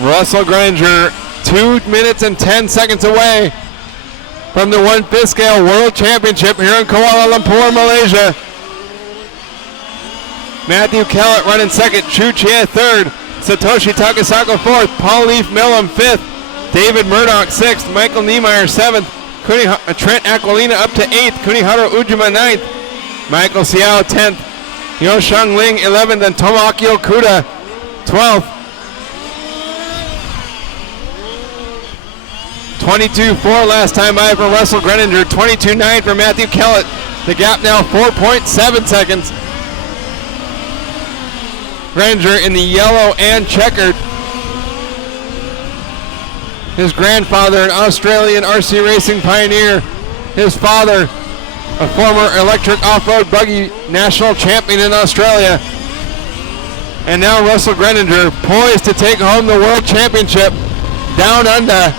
Russell Greninger 2 minutes and 10 seconds away from the 1/5 scale World Championship here in Kuala Lumpur, Malaysia. Matthew Kellet running second, Chu-Chien third, Satoshi Takasako fourth, Paul Leaf Millam fifth, David Murdoch sixth, Michael Niemeyer seventh, Trent Aquilina up to 8th, Kunihara Ujima 9th, Michael Xiao 10th, Yoshang Ling 11th, and Tomoaki Okuda 12th. 22.4 last time by for Russell Greninger, 22.9 for Matthew Kellet, The gap now 4.7 seconds. Greninger in the yellow and checkered. His grandfather, an Australian RC racing pioneer. His father, a former electric off-road buggy national champion in Australia. And now Russell Greninger poised to take home the World Championship down under.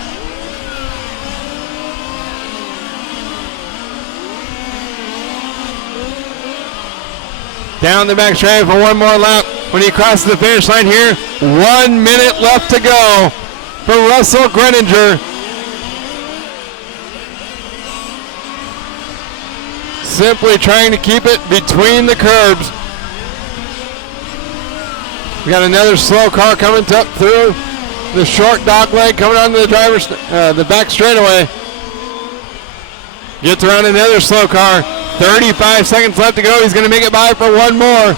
Down the back straight for one more lap when he crosses the finish line here. 1 minute left to go for Russell Greninger. Simply trying to keep it between the curbs. We got another slow car coming up through the short dog leg, coming onto the driver's the back straightaway. Gets around another slow car. 35 seconds left to go. He's going to make it by for one more.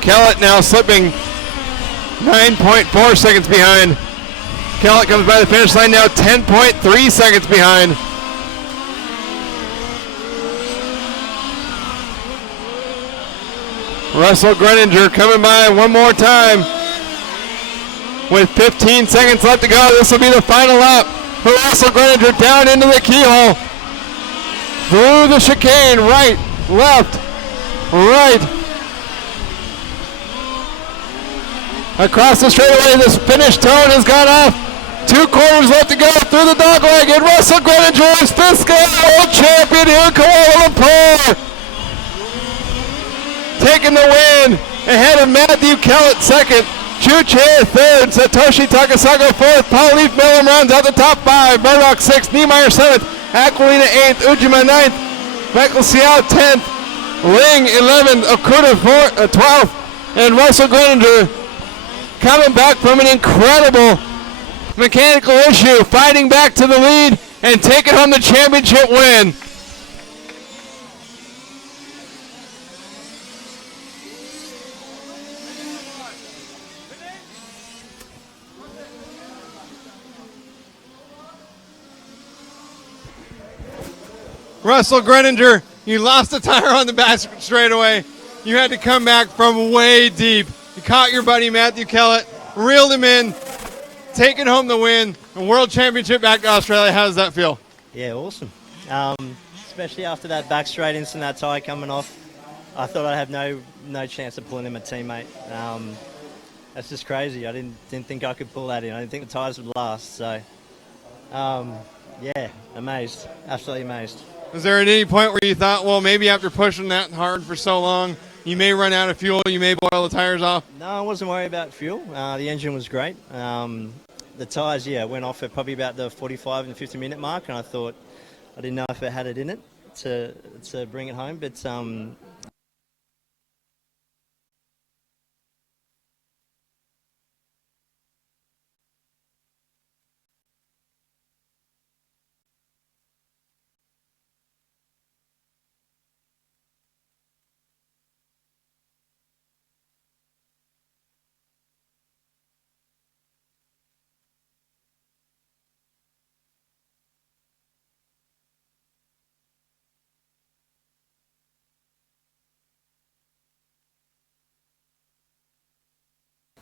Kellet now slipping 9.4 seconds behind. Kellet comes by the finish line now 10.3 seconds behind. Russell Greninger coming by one more time. With 15 seconds left to go, this will be the final lap for Russell Greninger down into the keyhole. Through the chicane, right, left, right. Across the straightaway, this finish tone has gone off. 2 quarters left to go through the dogleg, and Russell Greninger is fifth world champion here in Kuala Lumpur. Taking the win ahead of Matthew Kellet second, Chuche third, Satoshi Takasago fourth, Paul Leaf Miller rounds out the top 5, Murdoch sixth, Niemeyer seventh, Aquilina 8th, Ujima 9th, Michael Xiao 10th, Ling 11th, Okuda 12th, and Russell Greninger coming back from an incredible mechanical issue, fighting back to the lead and taking home the championship win. Russell Greninger, you lost the tire on the back straightaway. You had to come back from way deep. You caught your buddy Matthew Kellet, reeled him in, taking home the win, and World Championship back to Australia. How does that feel? Yeah, awesome. Especially after that back straight into that tire coming off. I thought I'd have no chance of pulling in my teammate. That's just crazy. I didn't think I could pull that in. I didn't think the tires would last. So, yeah, amazed. Absolutely amazed. Was there at any point where you thought, well, maybe after pushing that hard for so long, you may run out of fuel, you may boil the tires off? No, I wasn't worried about fuel. The engine was great. The tires, went off at probably about the 45 and 50 minute mark, and I thought, I didn't know if it had it in it to bring it home, but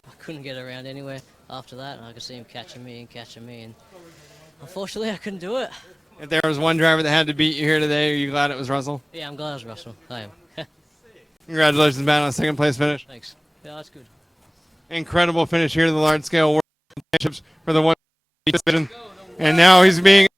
I couldn't get around anywhere after that, and I could see him catching me, and unfortunately I couldn't do it. If there was one driver that had to beat you here today, are you glad it was Russell? Yeah, I'm glad it was Russell. I am. Congratulations, Matt, on a second place finish. Thanks. Yeah, that's good. Incredible finish here to the large scale World Championships for the one division. And now he's being